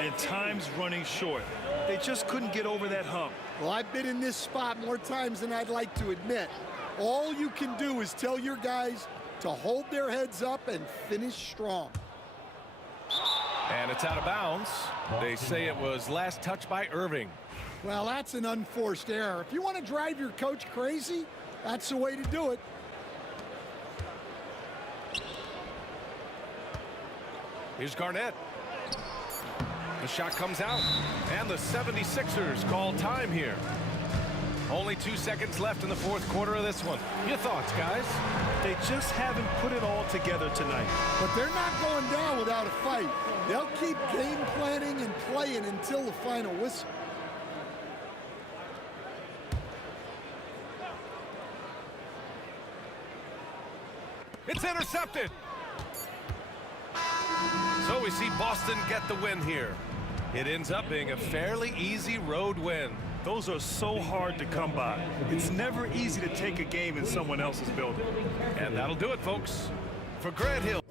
And time's running short. They just couldn't get over that hump. Well, I've been in this spot more times than I'd like to admit. All you can do is tell your guys to hold their heads up and finish strong. And it's out of bounds. They say it was last touched by Irving. Well, that's an unforced error. If you want to drive your coach crazy, that's the way to do it. Here's Garnett. The shot comes out, and the 76ers call time here. Only 2 seconds left in the fourth quarter of this one. Your thoughts, guys? They just haven't put it all together tonight. But they're not going down without a fight. They'll keep game planning and playing until the final whistle. It's intercepted. So we see Boston get the win here. It ends up being a fairly easy road win. Those are so hard to come by. It's never easy to take a game in someone else's building. And that'll do it, folks. For Grant Hill.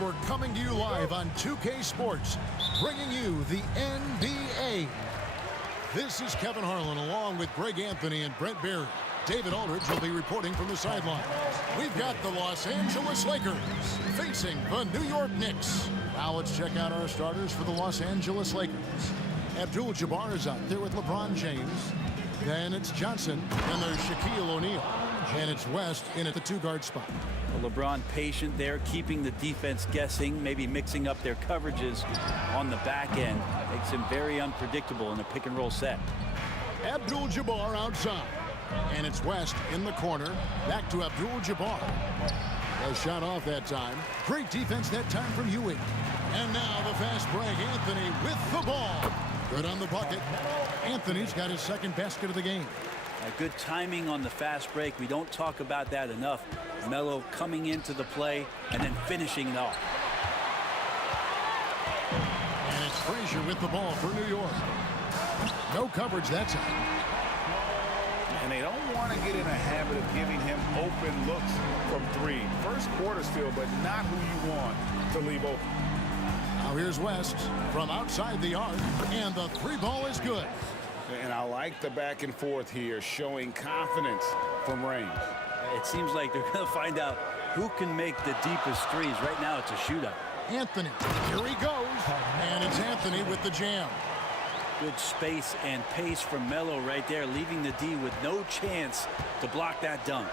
We're coming to you live on 2K Sports, bringing you the NBA. This is Kevin Harlan along with Greg Anthony and Brent Barry. David Aldridge will be reporting from the sideline. We've got the Los Angeles Lakers facing the New York Knicks. Now let's check out our starters for the Los Angeles Lakers. Abdul-Jabbar is out there with LeBron James. Then it's Johnson. Then there's Shaquille O'Neal. And it's West in at the two-guard spot. Well, LeBron patient there, keeping the defense guessing, maybe mixing up their coverages on the back end. Makes him very unpredictable in a pick-and-roll set. Abdul-Jabbar outside. And it's West in the corner. Back to Abdul-Jabbar. A shot off that time. Great defense that time from Ewing. And now the fast break. Anthony with the ball. Good on the bucket. Anthony's got his second basket of the game. Good timing on the fast break. We don't talk about that enough. Melo coming into the play and then finishing it off. And it's Frazier with the ball for New York. No coverage that time. And they don't want to get in a habit of giving him open looks from three. First quarter still, but not who you want to leave open. Now here's West from outside the arc, and the three ball is good. And I like the back and forth here, showing confidence from range. It seems like they're going to find out who can make the deepest threes. Right now it's a shootout. Anthony, here he goes, and it's Anthony with the jam. Good space and pace from Melo right there, leaving the D with no chance to block that dunk.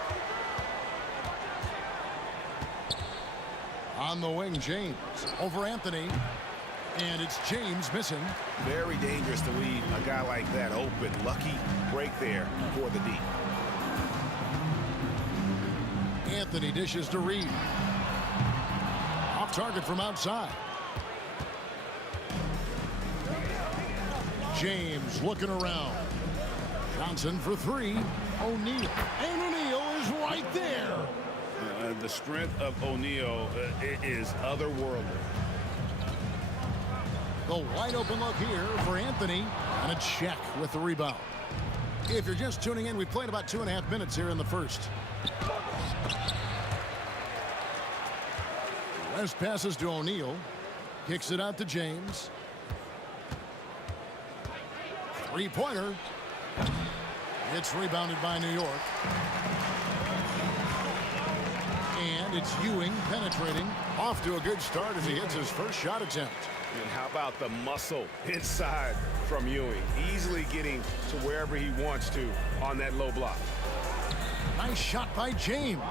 On the wing, James over Anthony, and it's James missing. Very dangerous to leave a guy like that open. Lucky break there for the D. Anthony dishes to Reed. Off target from outside. James looking around. Johnson for three. O'Neal. And O'Neal is right there. The strength of O'Neal is otherworldly. The wide open look here for Anthony, and a check with the rebound. If you're just tuning in, we've played about 2.5 minutes here in the first. West passes to O'Neal, kicks it out to James. Three-pointer. It's rebounded by New York. And it's Ewing penetrating. Off to a good start as he hits his first shot attempt. And how about the muscle inside from Ewing? Easily getting to wherever he wants to on that low block. Nice shot by James.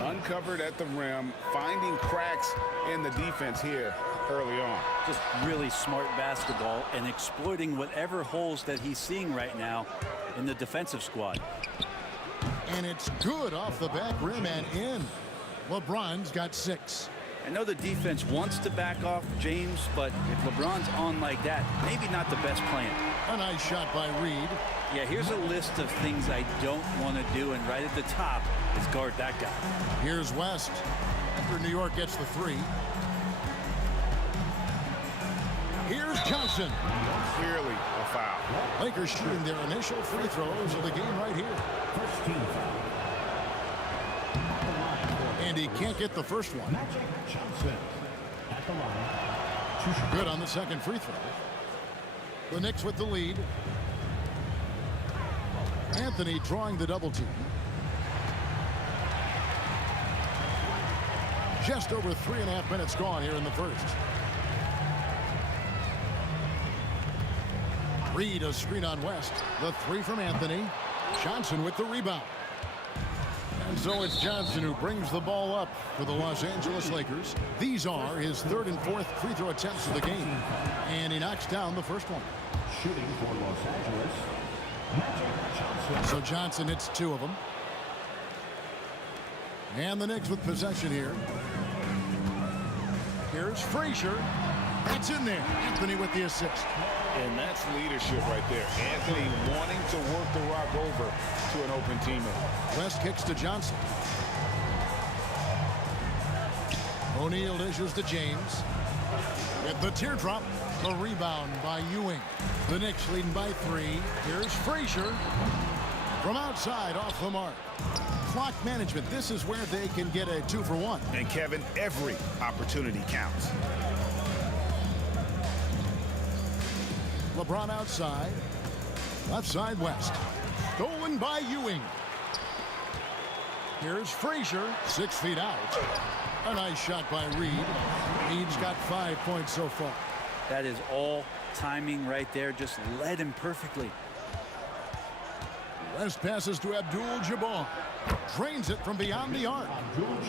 Uncovered at the rim, finding cracks in the defense here early on. Just really smart basketball and exploiting whatever holes that he's seeing right now in the defensive squad. And it's good off the back rim and in. LeBron's got 6. I know the defense wants to back off James, but if LeBron's on like that, maybe not the best plan. A nice shot by Reed. Yeah, here's a list of things I don't want to do, and right at the top is guard that guy. Here's West after New York gets the 3. Here's Johnson. Clearly a foul. Lakers shooting their initial free throws of the game right here. First team foul. And he can't get the first one. Johnson at the line. Good on the second free throw. The Knicks with the lead. Anthony drawing the double team. Just over 3.5 minutes gone here in the first. Reed a screen on West. The 3 from Anthony. Johnson with the rebound. And so it's Johnson who brings the ball up for the Los Angeles Lakers. These are his 3rd and 4th free throw attempts of the game. And he knocks down the first one. Shooting for Los Angeles. So Johnson hits 2 of them. And the Knicks with possession here. Here's Frazier. That's in there. Anthony with the assist. And that's leadership right there. Anthony wanting to work the rock over to an open teammate. West kicks to Johnson. O'Neal dishes to James. With the teardrop, the rebound by Ewing. The Knicks leading by 3. Here's Frazier. From outside, off the mark. Clock management. This is where they can get a 2 for 1. And Kevin, every opportunity counts. LeBron outside. Left side, West. Stolen by Ewing. Here's Frazier. 6 feet out. A nice shot by Reed. Reed's got 5 points so far. That is all timing right there. Just led him perfectly. West passes to Abdul-Jabbar. Drains it from beyond the arc.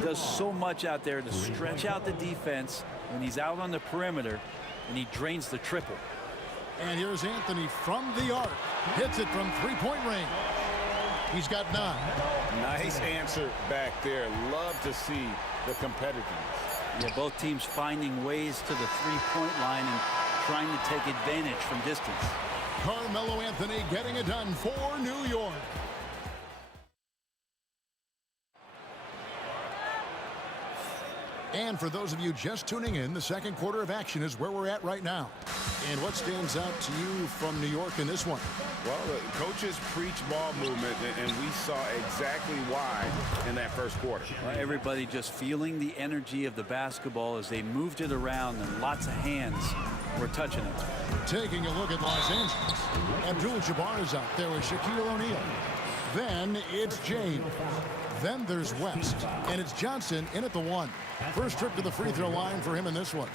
Does so much out there to stretch out the defense when he's out on the perimeter, and he drains the triple. And here's Anthony from the arc. Hits it from 3-point range. He's got 9. Nice answer back there. Love to see the competitiveness. Yeah, both teams finding ways to the three-point line and trying to take advantage from distance. Carmelo Anthony getting it done for New York. And for those of you just tuning in, the second quarter of action is where we're at right now. And what stands out to you from New York in this one? Well, the coaches preach ball movement, and we saw exactly why in that first quarter. Well, everybody just feeling the energy of the basketball as they moved it around, and lots of hands were touching it. Taking a look at Los Angeles. Abdul-Jabbar is out there with Shaquille O'Neal. Then it's James. Then there's West, and it's Johnson in at the one. First trip to the free throw line for him in this one.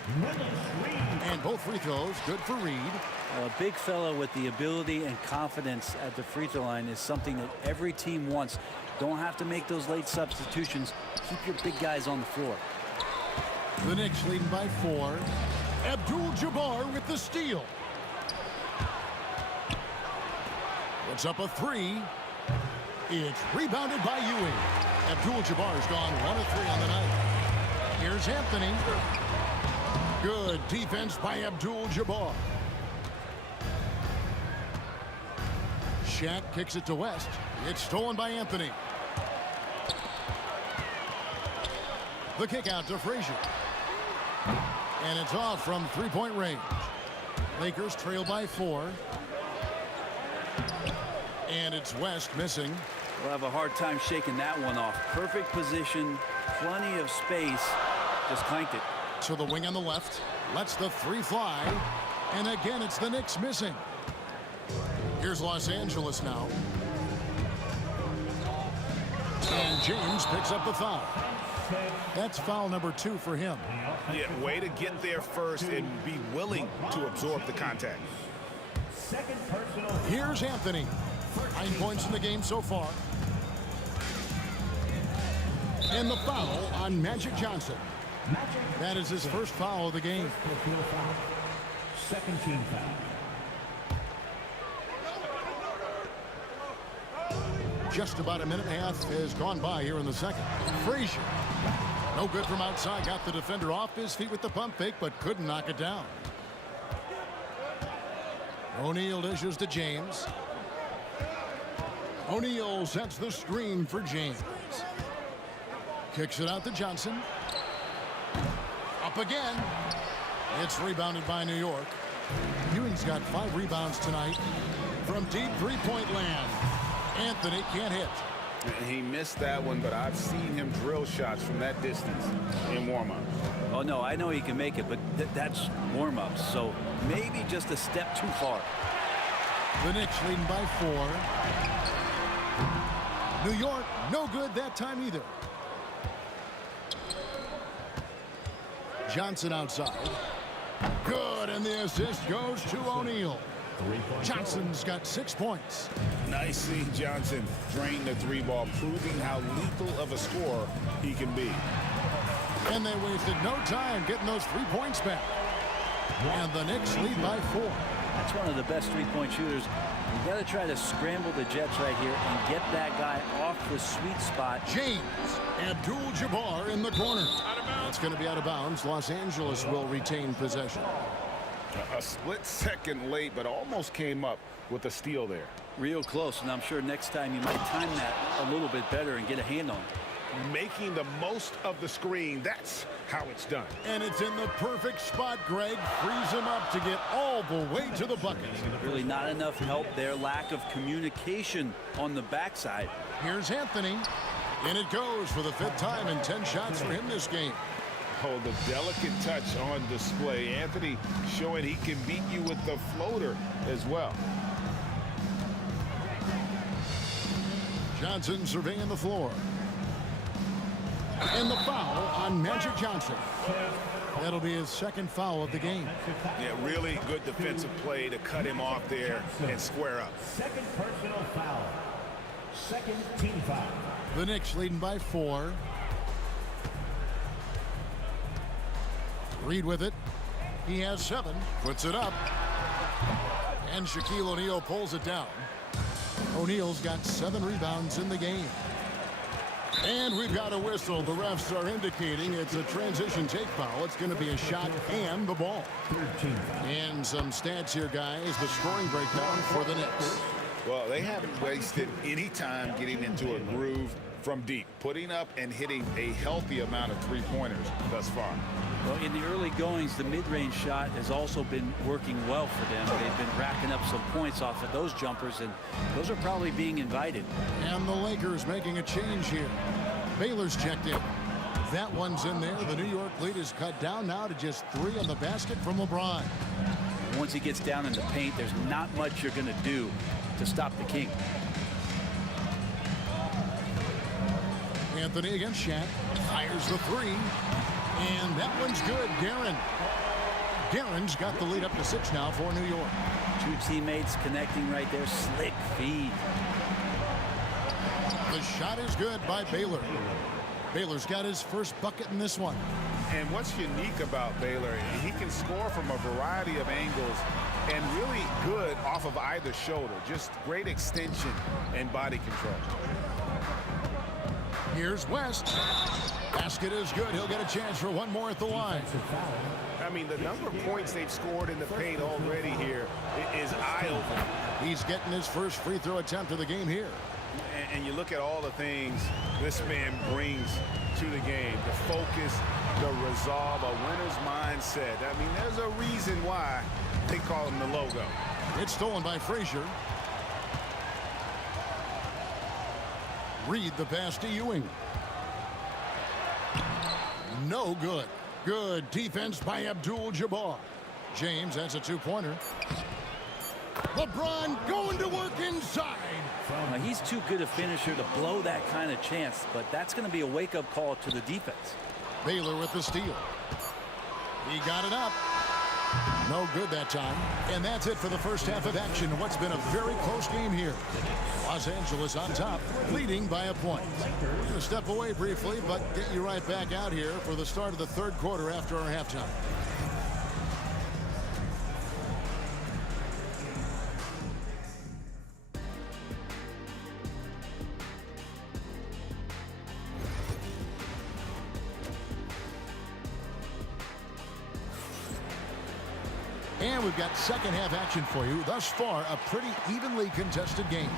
And both free throws good for Reed. Well, a big fellow with the ability and confidence at the free throw line is something that every team wants. Don't have to make those late substitutions. Keep your big guys on the floor. The Knicks leading by 4. Abdul-Jabbar with the steal. Puts up a 3. It's rebounded by Ewing. Abdul-Jabbar's gone 1 of 3 on the night. Here's Anthony. Good defense by Abdul-Jabbar. Shaq kicks it to West. It's stolen by Anthony. The kick out to Frazier. And it's off from three-point range. Lakers trail by 4. And it's West missing. We'll have a hard time shaking that one off. Perfect position, plenty of space. Just clanked it. To the wing on the left. Lets the 3 fly. And again, it's the Knicks missing. Here's Los Angeles now. And James picks up the foul. That's foul number 2 for him. Yeah, way to get there first and be willing to absorb the contact. Here's Anthony. 9 points in the game so far. And the foul on Magic Johnson. That is his first foul of the game. Second team foul. Just about a minute and a half has gone by here in the second. Frazier. No good from outside. Got the defender off his feet with the pump fake, but couldn't knock it down. O'Neal dishes to James. O'Neal sets the screen for James. Kicks it out to Johnson. Up again. It's rebounded by New York. Ewing's got 5 rebounds tonight from deep three-point land. Anthony can't hit. He missed that one, but I've seen him drill shots from that distance in warm-ups. Oh, no, I know he can make it, but that's warm-ups, so maybe just a step too far. The Knicks leading by 4. New York, no good that time either. Johnson outside. Good, and the assist goes to O'Neal. Johnson's got 6 points. Nice seeing Johnson drain the 3-ball, proving how lethal of a scorer he can be. And they wasted no time getting those 3 points back. And the Knicks lead by 4. That's one of the best three-point shooters. You got to try to scramble the Jets right here and get that guy off the sweet spot. James Abdul-Jabbar in the corner. That's going to be out of bounds. Los Angeles will retain possession. A split second late, but almost came up with a steal there. Real close, and I'm sure next time you might time that a little bit better and get a hand on it. Making the most of the screen, that's how it's done. And it's in the perfect spot. Greg frees him up to get all the way to the bucket. Really not enough help there. Lack of communication on the backside. Here's Anthony. And it goes for the 5th time, and 10 shots for him this game. Oh, the delicate touch on display. Anthony showing he can beat you with the floater as well. Johnson surveying the floor. And the foul on Magic Johnson. That'll be his 2nd foul of the game. Yeah, really good defensive play to cut him off there and square up. Second personal foul. Second team foul. The Knicks leading by 4. Reed with it. He has 7. Puts it up. And Shaquille O'Neal pulls it down. O'Neal's got 7 rebounds in the game. And we've got a whistle. The refs are indicating it's a transition take foul. It's going to be a shot and the ball. And some stats here, guys. The scoring breakdown for the Knicks. Well, they haven't wasted any time getting into a groove from deep, putting up and hitting a healthy amount of three-pointers thus far. Well, in the early goings, the mid-range shot has also been working well for them. They've been racking up some points off of those jumpers, and those are probably being invited. And the Lakers making a change here. Baylor's checked in. That one's in there. The New York lead is cut down now to just 3 on the basket from LeBron. Once he gets down in the paint, there's not much you're going to do to stop the King. Anthony against Shaq. Fires the 3. And that one's good. Guerin's got the lead up to 6 now for New York. 2 teammates connecting right there. Slick feed. The shot is good by Baylor. Baylor's got his first bucket in this one. And what's unique about Baylor, he can score from a variety of angles and really good off of either shoulder. Just great extension and body control. Here's West. Basket is good. He'll get a chance for one more at the line. I mean, the number of points they've scored in the paint already here is eye-opening. He's getting his first free throw attempt of the game here. And you look at all the things this man brings to the game. The focus, the resolve, a winner's mindset. I mean, there's a reason why they call him the logo. It's stolen by Frazier. Reed the pass to Ewing. No good. Good defense by Abdul-Jabbar. James, that's a 2-pointer. LeBron going to work inside. Now, he's too good a finisher to blow that kind of chance, but that's going to be a wake-up call to the defense. Baylor with the steal. He got it up. No good that time. And that's it for the first half of action. What's been a very close game here. Los Angeles on top, leading by a point. We're going to step away briefly, but get you right back out here for the start of the third quarter after our halftime. And we've got second half action for you. Thus far, a pretty evenly contested game.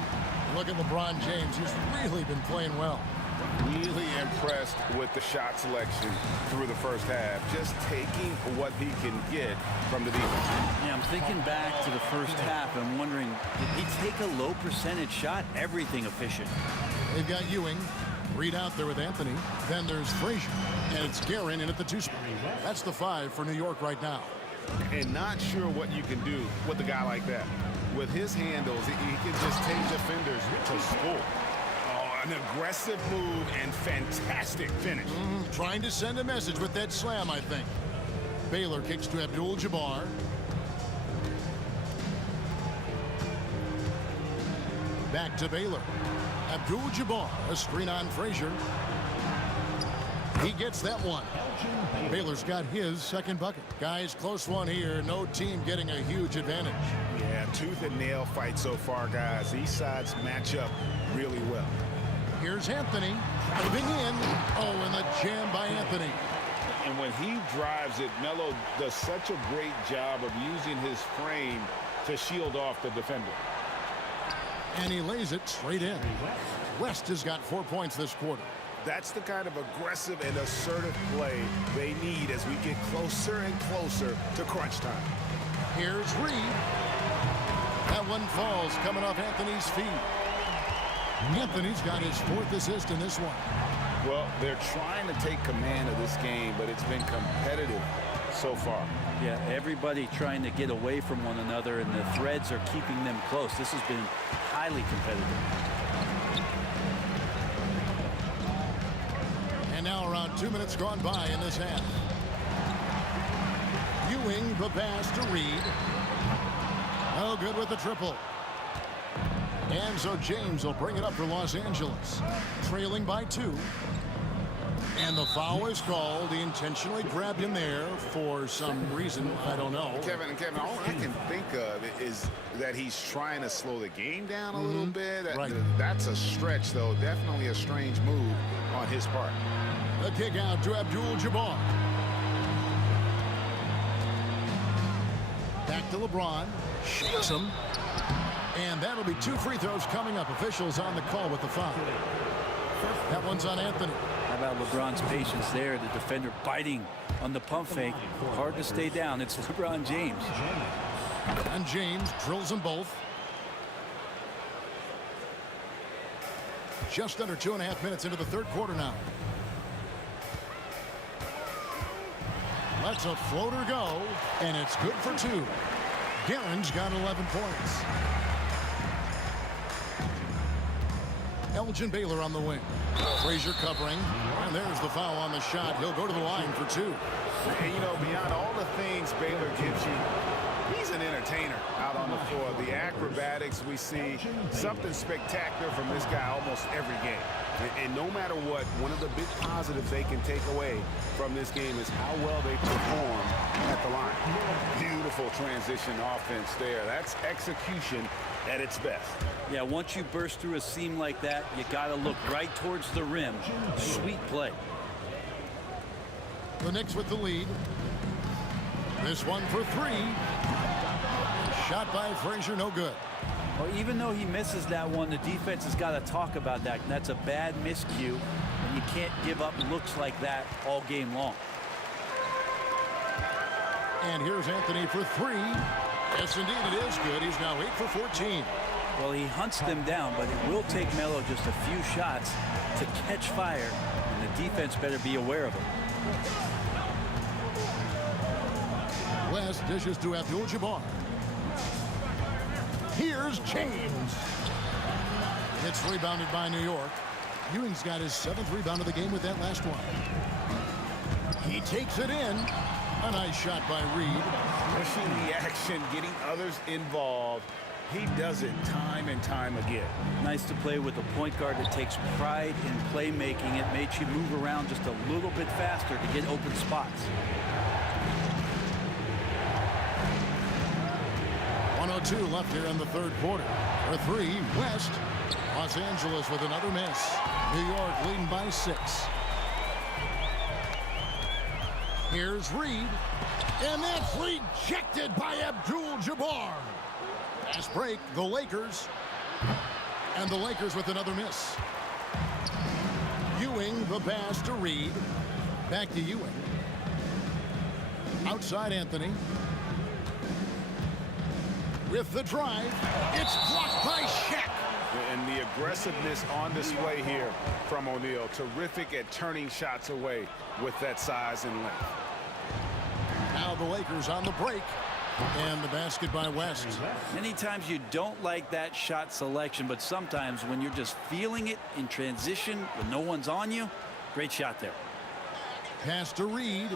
Look at LeBron James. He's really been playing well. Really impressed with the shot selection through the first half. Just taking what he can get from the defense. Yeah, I'm thinking back to the first half. I'm wondering, did he take a low percentage shot? Everything efficient. They've got Ewing. Reed out there with Anthony. Then there's Frazier. And it's Guerin in at the 2 spot. That's the 5 for New York right now. And not sure what you can do with a guy like that. With his handles, he can just take defenders to school. Oh, an aggressive move and fantastic finish. Trying to send a message with that slam, I think. Baylor kicks to Abdul-Jabbar. Back to Baylor. Abdul-Jabbar, a screen on Frazier. He gets that one. Baylor's got his second bucket. Guys, close one here. No team getting a huge advantage. Yeah, tooth and nail fight so far, guys. These sides match up really well. Here's Anthony driving in. Oh, and the jam by Anthony. And when he drives it, Melo does such a great job of using his frame to shield off the defender. And he lays it straight in. West has got 4 points this quarter. That's the kind of aggressive and assertive play they need as we get closer and closer to crunch time. Here's Reed. That one falls coming off Anthony's feet. Anthony's got his 4th assist in this one. Well, they're trying to take command of this game, but it's been competitive so far. Yeah, everybody trying to get away from one another, and the threads are keeping them close. This has been highly competitive. And now around 2 minutes gone by in this half. Ewing, the pass to Reed. No good with the triple. And so James will bring it up for Los Angeles. Trailing by 2. And the foul is called. He intentionally grabbed him there for some reason. I don't know. Kevin, all I can think of is that he's trying to slow the game down a little bit. Right. That's a stretch, though. Definitely a strange move on his part. The kick out to Abdul-Jabbar. Back to LeBron. Shoots him. And that'll be 2 free throws coming up. Officials on the call with the foul. That one's on Anthony. How about LeBron's patience there? The defender biting on the pump fake. Hard to stay down. It's LeBron James. And James drills them both. Just under 2.5 minutes into the third quarter now. Lets a floater go, and it's good for 2. Guerin's got 11 points. Elgin Baylor on the wing. Frazier covering, and there's the foul on the shot. He'll go to the line for 2. And, you know, beyond all the things Baylor gives you, he's an entertainer out on the floor. The acrobatics we see, something spectacular from this guy almost every game. And no matter what, one of the big positives they can take away from this game is how well they perform at the line. Beautiful transition offense there. That's execution at its best. Yeah, once you burst through a seam like that, you got to look right towards the rim. Sweet play. The Knicks with the lead. This one for 3. Shot by Frazier, no good. Well, even though he misses that one, the defense has got to talk about that. And that's a bad miscue, and you can't give up looks like that all game long. And here's Anthony for 3. Yes, indeed, it is good. He's now 8 for 14. Well, he hunts them down, but it will take Melo just a few shots to catch fire, and the defense better be aware of it. West dishes to Abdul-Jabbar. Here's James. It's rebounded by New York. Ewing's got his 7th rebound of the game with that last one. He takes it in. A nice shot by Reed. Pushing the action, getting others involved. He does it time and time again. Nice to play with a point guard that takes pride in playmaking. It makes you move around just a little bit faster to get open spots. 1:02 left here in the third quarter. For 3, West. Los Angeles with another miss. New York leading by 6. Here's Reed. And that's rejected by Abdul-Jabbar. Fast break, the Lakers. And the Lakers with another miss. Ewing, the pass to Reed. Back to Ewing. Outside Anthony. With the drive, it's blocked by Shaq. And the aggressiveness on display here from O'Neal. Terrific at turning shots away with that size and length. Now the Lakers on the break. And the basket by West. Many times you don't like that shot selection, but sometimes when you're just feeling it in transition when no one's on you, great shot there. Pass to Reed.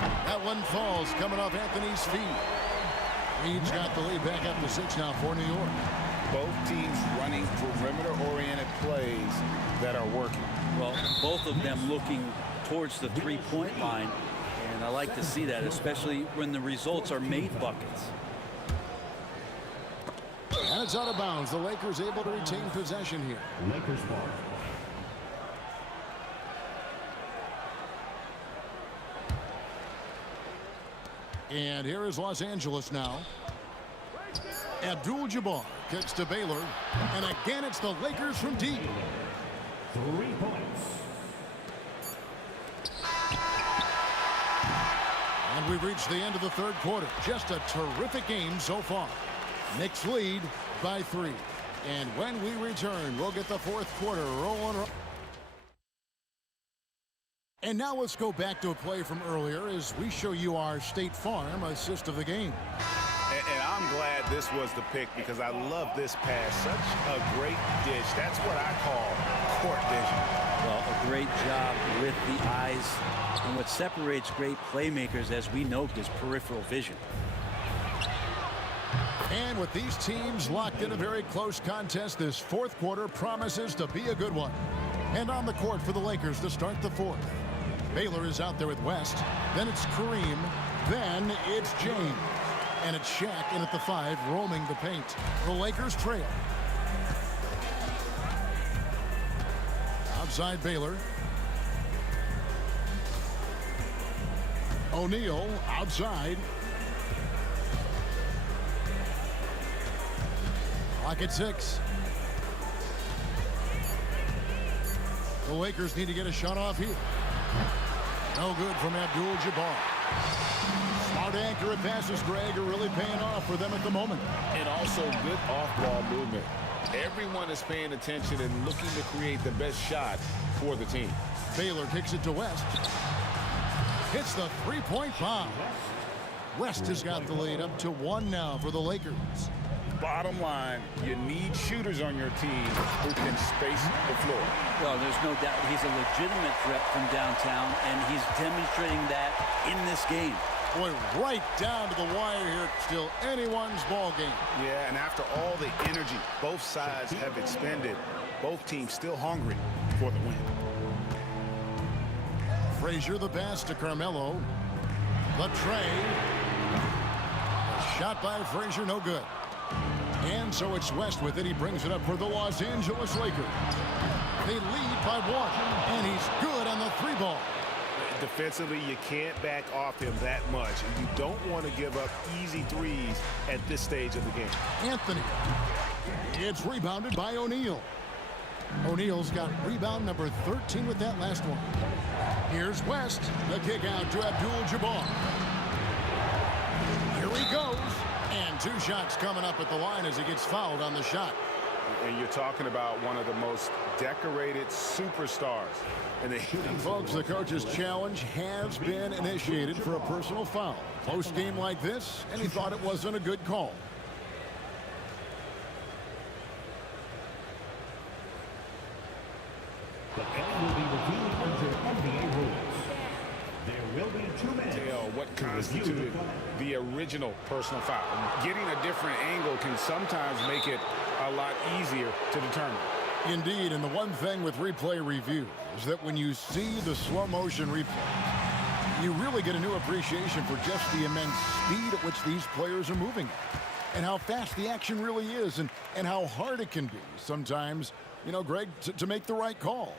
That one falls coming off Anthony's feet. Reed's got the lead back up to 6 now for New York. Both teams running perimeter-oriented plays that are working. Well, both of them looking towards the three-point line. And I like to see that, especially when the results are made buckets. And it's out of bounds. The Lakers able to retain possession here. Lakers ball. And here is Los Angeles now. Abdul-Jabbar kicks to Baylor. And again, it's the Lakers from deep. 3 points. And we've reached the end of the third quarter. Just a terrific game so far. Knicks lead by 3. And when we return, we'll get the fourth quarter rolling. And now let's go back to a play from earlier as we show you our State Farm assist of the game. And I'm glad this was the pick because I love this pass. Such a great dish. That's what I call court vision. Well, a great job with the eyes. And what separates great playmakers, as we know, is peripheral vision. And with these teams locked in a very close contest, this fourth quarter promises to be a good one. And on the court for the Lakers to start the fourth. Baylor is out there with West. Then it's Kareem. Then it's James. And it's Shaq in at the 5, roaming the paint. The Lakers trail. Outside Baylor. O'Neal outside. Clock at 6. The Lakers need to get a shot off here. No good from Abdul-Jabbar. Smart accurate passes, Greg, are really paying off for them at the moment. And also good off-ball movement. Everyone is paying attention and looking to create the best shot for the team. Baylor kicks it to West. Hits the three-point bomb. West has got the lead up to 1 now for the Lakers. Bottom line, you need shooters on your team who can space the floor. Well, there's no doubt he's a legitimate threat from downtown, and he's demonstrating that in this game. Boy, right down to the wire here. Still anyone's ball game. Yeah, and after all the energy both sides have expended, both teams still hungry for the win. Frazier the pass to Carmelo. The tray. A shot by Frazier, no good. And so it's West with it. He brings it up for the Los Angeles Lakers. They lead by 1, and he's good on the 3 ball. Defensively, you can't back off him that much. And you don't want to give up easy threes at this stage of the game. Anthony. It's rebounded by O'Neal. O'Neal's got rebound number 13 with that last one. Here's West. The kick out to Abdul-Jabbar. Here he goes. And 2 shots coming up at the line as he gets fouled on the shot. And you're talking about one of the most decorated superstars. And folks, the coach's challenge has been initiated for a personal foul. Close game like this, and he thought it wasn't a good call. The game will be reviewed under NBA rules. There will be 2 minutes. Tell what constituted the original personal foul. Getting a different angle can sometimes make it a lot easier to determine. Indeed, and the one thing with replay review is that when you see the slow motion replay, you really get a new appreciation for just the immense speed at which these players are moving and how fast the action really is and how hard it can be sometimes, you know, Greg, to make the right call.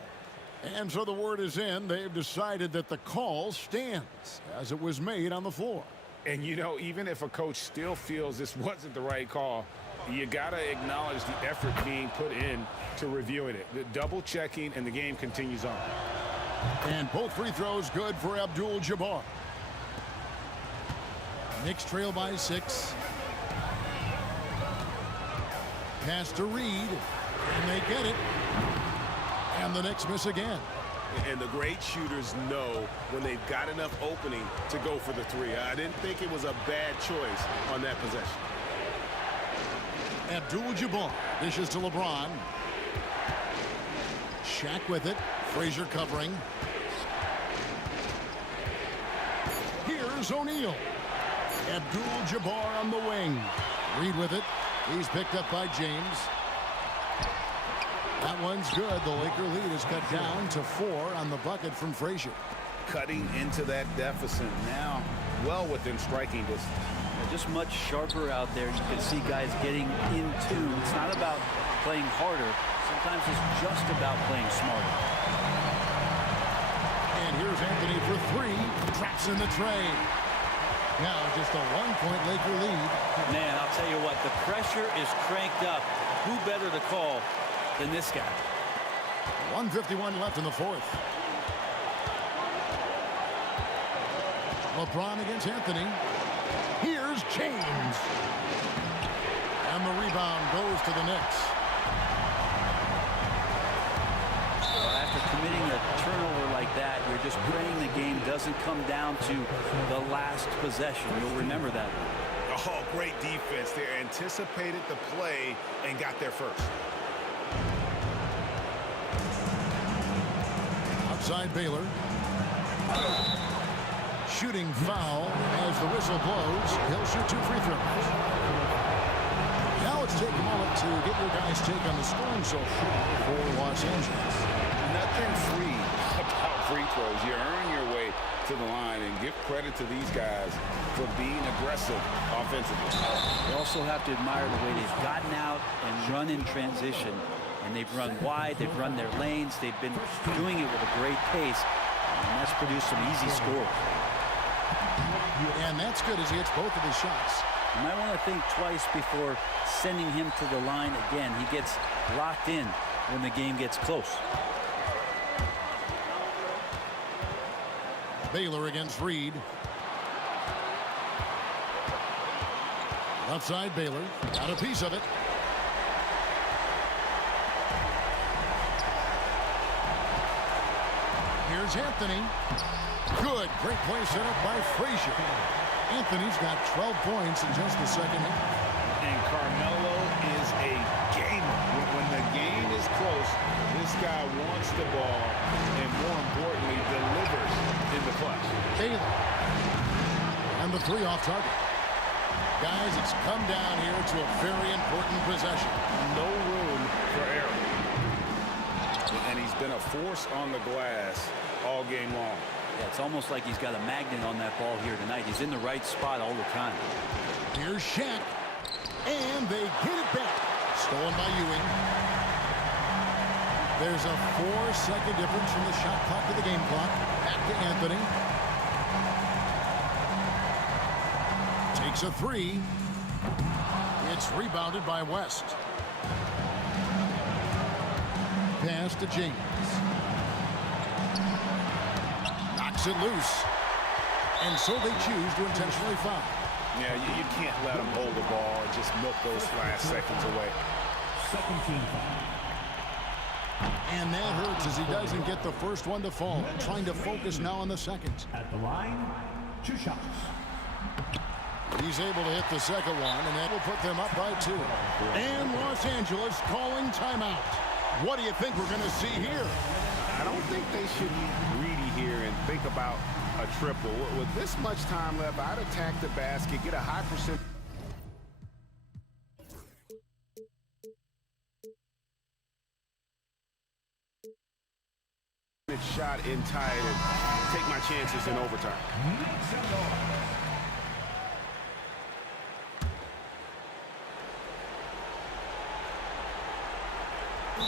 And so the word is in. They've decided that the call stands as it was made on the floor. And, you know, even if a coach still feels this wasn't the right call, you got to acknowledge the effort being put in to reviewing it. The double checking, and the game continues on. And both free throws good for Abdul-Jabbar. Knicks trail by 6. Pass to Reed, and they get it. And the Knicks miss again. And the great shooters know when they've got enough opening to go for the 3. I didn't think it was a bad choice on that possession. Abdul-Jabbar dishes to LeBron. Shaq with it. Frazier covering. Here's O'Neal. Abdul-Jabbar on the wing. Reed with it. He's picked up by James. That one's good. The Laker lead is cut down to 4 on the bucket from Frazier. Cutting into that deficit now, well within striking distance. Just much sharper out there. You can see guys getting in tune. It's not about playing harder. Sometimes it's just about playing smarter. And here's Anthony for 3. Traps in the tray. Now just a 1-point Laker lead. Man, I'll tell you what, the pressure is cranked up. Who better to call than this guy? 1:51 left in the 4th. LeBron against Anthony. Here's James. And the rebound goes to the Knicks. After committing a turnover like that, you're just praying the game doesn't come down to the last possession. You'll remember that. Oh, great defense there. Anticipated the play and got there first. Outside Baylor. Shooting foul as the whistle blows. He'll shoot 2 free throws. Now let's take a moment to get your guys' take on the scoring so far for Los Angeles. Nothing nothing free about free throws. You earn your way to the line, and give credit to these guys for being aggressive offensively. You also have to admire the way they've gotten out and run in transition. And they've run wide, they've run their lanes, they've been doing it with a great pace, and that's produced some easy scores. And that's good as he hits both of his shots. You might want to think twice before sending him to the line again. He gets locked in when the game gets close. Baylor against Reed. Left side, Baylor got a piece of it. Here's Anthony. Good. Great play set up by Frazier. Anthony's got 12 points in just the second half. And Carmelo is a gamer. When the game is close, this guy wants the ball and, more importantly, delivers in the clutch. Baylor. And the three off target. Guys, it's come down here to a very important possession. No room for error. And he's been a force on the glass all game long. Yeah, it's almost like he's got a magnet on that ball here tonight. He's in the right spot all the time. Here's Shaq. And they get it back. Stolen by Ewing. There's a 4-second difference from the shot clock to the game clock. Back to Anthony. Takes a three. It's rebounded by West. Pass to James. Knocks it loose. And so they choose to intentionally foul. Yeah, you can't let them hold the ball and just milk those last seconds away. Second team foul. And that hurts as he doesn't get the first one to fall. Trying to focus now on the second. At the line, 2 shots. He's able to hit the second one, and that will put them up by 2. And Los Angeles calling timeout. What do you think we're going to see here? I don't think they should be greedy here and think about a triple. With this much time left, I'd attack the basket, get a high percent. Shot in tight and take my chances in overtime.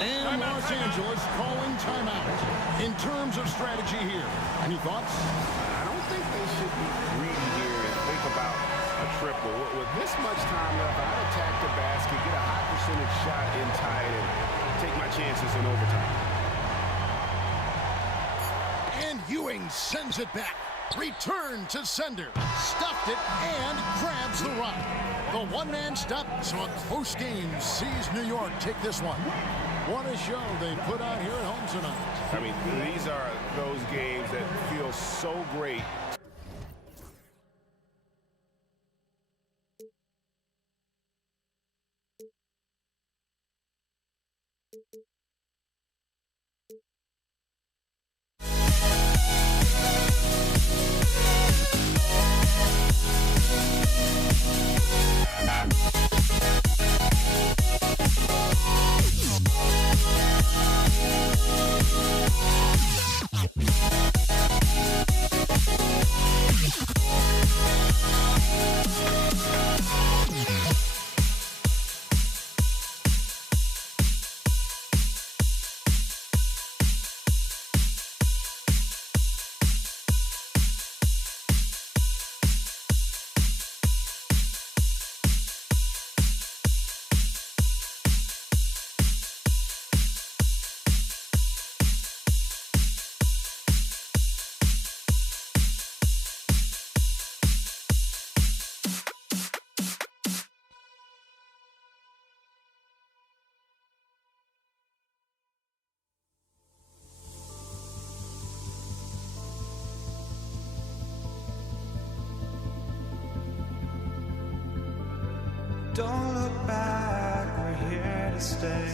And Los Angeles calling timeout. In terms of strategy here, any thoughts? I don't think they should be greedy here and think about a triple. With this much time left, I'd attack the basket, get a high percentage shot in tight and take my chances in overtime. And Ewing sends it back. Return to sender. Stuffed it and grabs the rock. The one-man stop, so a close game sees New York take this one. What a show they put on here at home tonight. I mean, these are those games that feel so great. Don't look back, we're here to stay.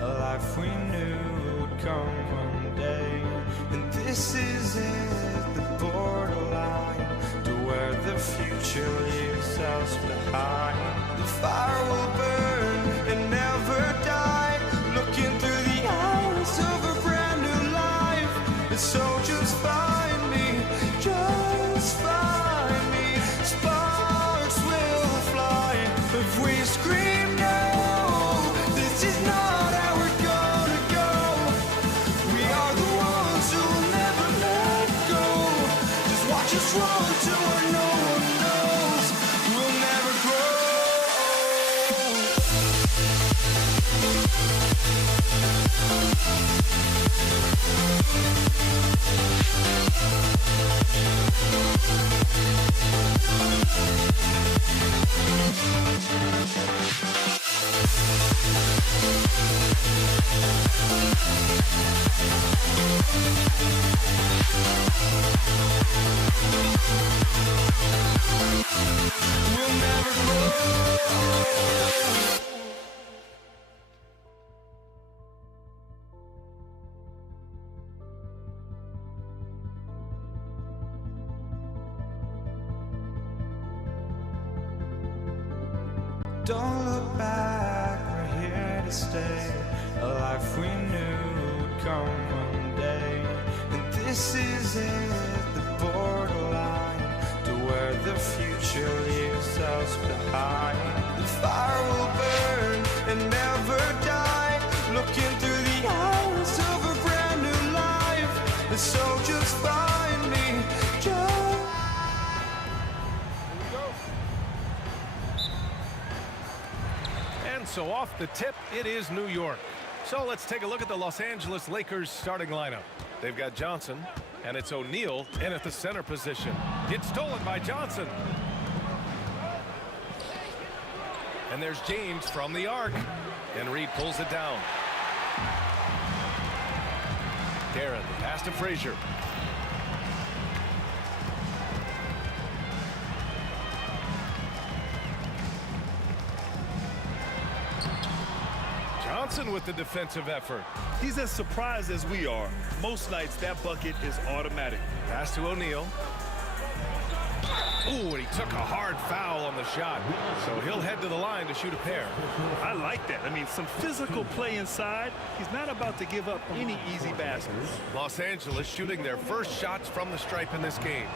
A life we knew would come one day. And this is it, the borderline to where the future leaves us behind. The fire will burn and never die. Looking through the eyes of a brand new life. So just find me, just find me. Sparks will fly if we scream no. This is not how we're gonna go. We are the ones who'll never let go. Just watch us run to where no one knows. We'll never grow. We'll never grow. Don't look back, we're here to stay. A life we knew would come one day. And this is it, the borderline to where the future leaves us behind. The fire will burn and never die, looking through the eyes of a brand new life. And so just find me, just So off the tip, it is New York. So let's take a look at the Los Angeles Lakers starting lineup. They've got Johnson, and it's O'Neal in at the center position. It's stolen by Johnson. And there's James from the arc. And Reed pulls it down. Garrett, the pass to Frazier. Johnson with the defensive effort. He's as surprised as we are. Most nights that bucket is automatic. Pass to O'Neal. Ooh, and he took a hard foul on the shot. So he'll head to the line to shoot a pair. I like that. I mean, some physical play inside. He's not about to give up any easy baskets. Los Angeles shooting their first shots from the stripe in this game.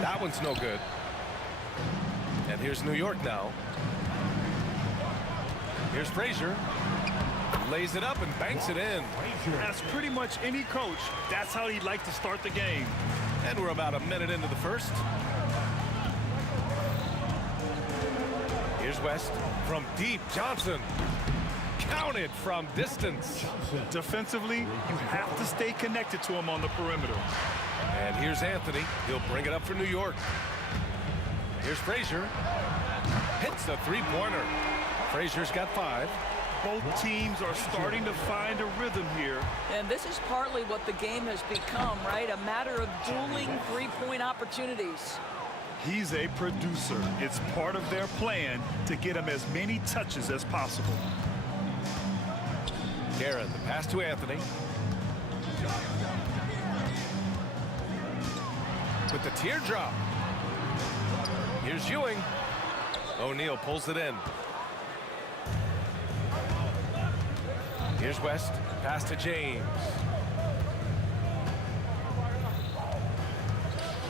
That one's no good. And here's New York now. Here's Frazier. Lays it up and banks it in. That's pretty much any coach. That's how he'd like to start the game. And we're about a minute into the first. Here's West from deep. Johnson counted from distance. Defensively, you have to stay connected to him on the perimeter. And here's Anthony. He'll bring it up for New York. Here's Frazier. Hits the three-pointer. Frazier's got 5. Both teams are starting to find a rhythm here. And this is partly what the game has become, right? A matter of dueling three-point opportunities. He's a producer. It's part of their plan to get him as many touches as possible. Garrett, the pass to Anthony. With the teardrop. Here's Ewing. O'Neal pulls it in. Here's West. Pass to James.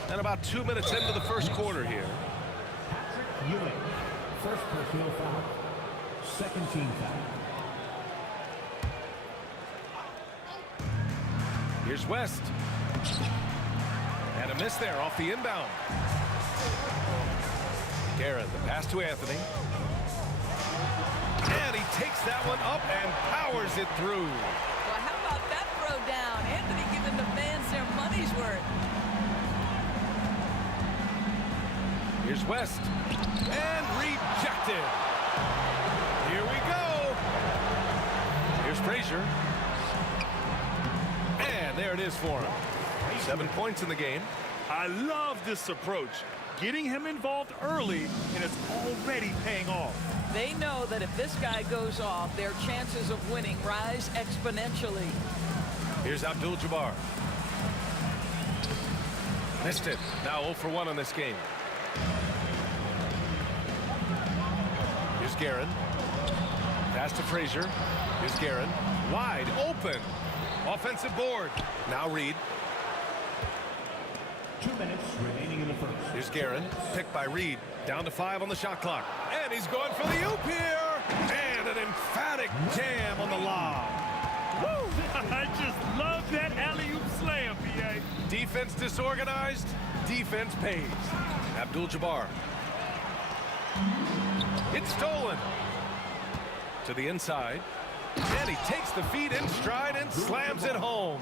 And about 2 minutes into the first quarter here. Patrick Ewing, first personal foul. Second team foul. Here's West. And a miss there off the inbound. Garrett, the pass to Anthony. And he takes that one up and powers it through. Well, how about that throw down? Anthony giving the fans their money's worth. Here's West. And rejected. Here we go. Here's Frazier. And there it is for him. 7 points in the game. I love this approach. Getting him involved early, and it's already paying off. They know that if this guy goes off, their chances of winning rise exponentially. Here's Abdul-Jabbar. Missed it. Now 0 for 1 on this game. Here's Guerin. Pass to Frazier. Here's Guerin. Wide open. Offensive board. Now Reed. 2 minutes remaining in the first. Here's Guerin, picked by Reed, down to 5 on the shot clock. And he's going for the oop here. And an emphatic jam on the lob. Woo! I just love that alley-oop slam, B.A. Defense disorganized, defense pays. Abdul-Jabbar. It's stolen. To the inside. And he takes the feed in stride and slams it home.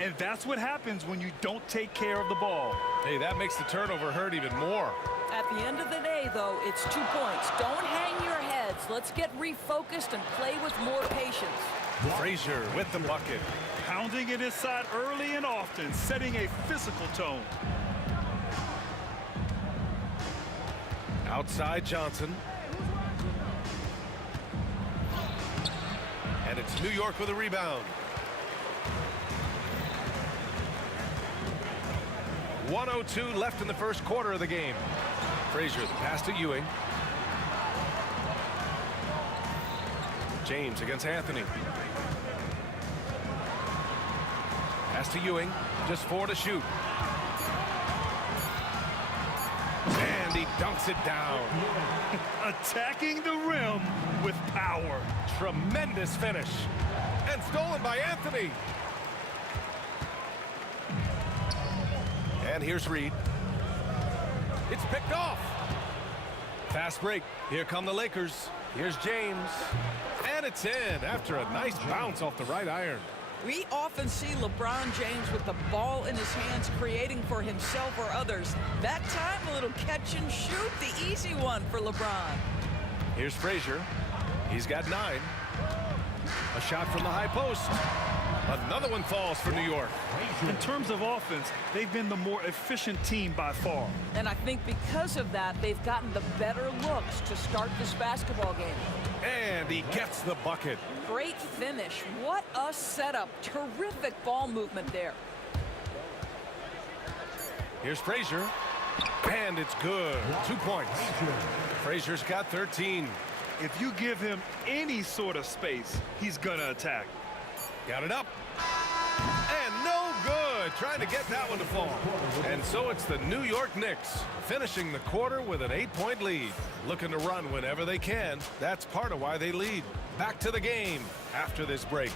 And that's what happens when you don't take care of the ball. Hey, that makes the turnover hurt even more. At the end of the day, though, it's 2 points. Don't hang your heads. Let's get refocused and play with more patience. Frazier with the bucket. Pounding it inside early and often, setting a physical tone. Outside Johnson. And it's New York with a rebound. 1:02 left in the first quarter of the game. Frazier, the pass to Ewing. James against Anthony. Pass to Ewing. Just 4 to shoot. And he dunks it down. Attacking the rim with power. Tremendous finish. And stolen by Anthony. And here's Reed. It's picked off. Fast break. Here come the Lakers. Here's James. And it's in after a nice bounce off the right iron. We often see LeBron James with the ball in his hands, creating for himself or others. That time, a little catch and shoot, the easy one for LeBron. Here's Frazier. He's got 9. A shot from the high post. Another one falls for New York. In terms of offense, they've been the more efficient team by far. And I think because of that, they've gotten the better looks to start this basketball game. And he gets the bucket. Great finish. What a setup. Terrific ball movement there. Here's Frazier. And it's good. 2 points. Frazier's got 13. If you give him any sort of space, he's gonna attack. Got it up. And no good. Trying to get that one to fall. And so it's the New York Knicks finishing the quarter with an 8-point lead. Looking to run whenever they can. That's part of why they lead. Back to the game after this break.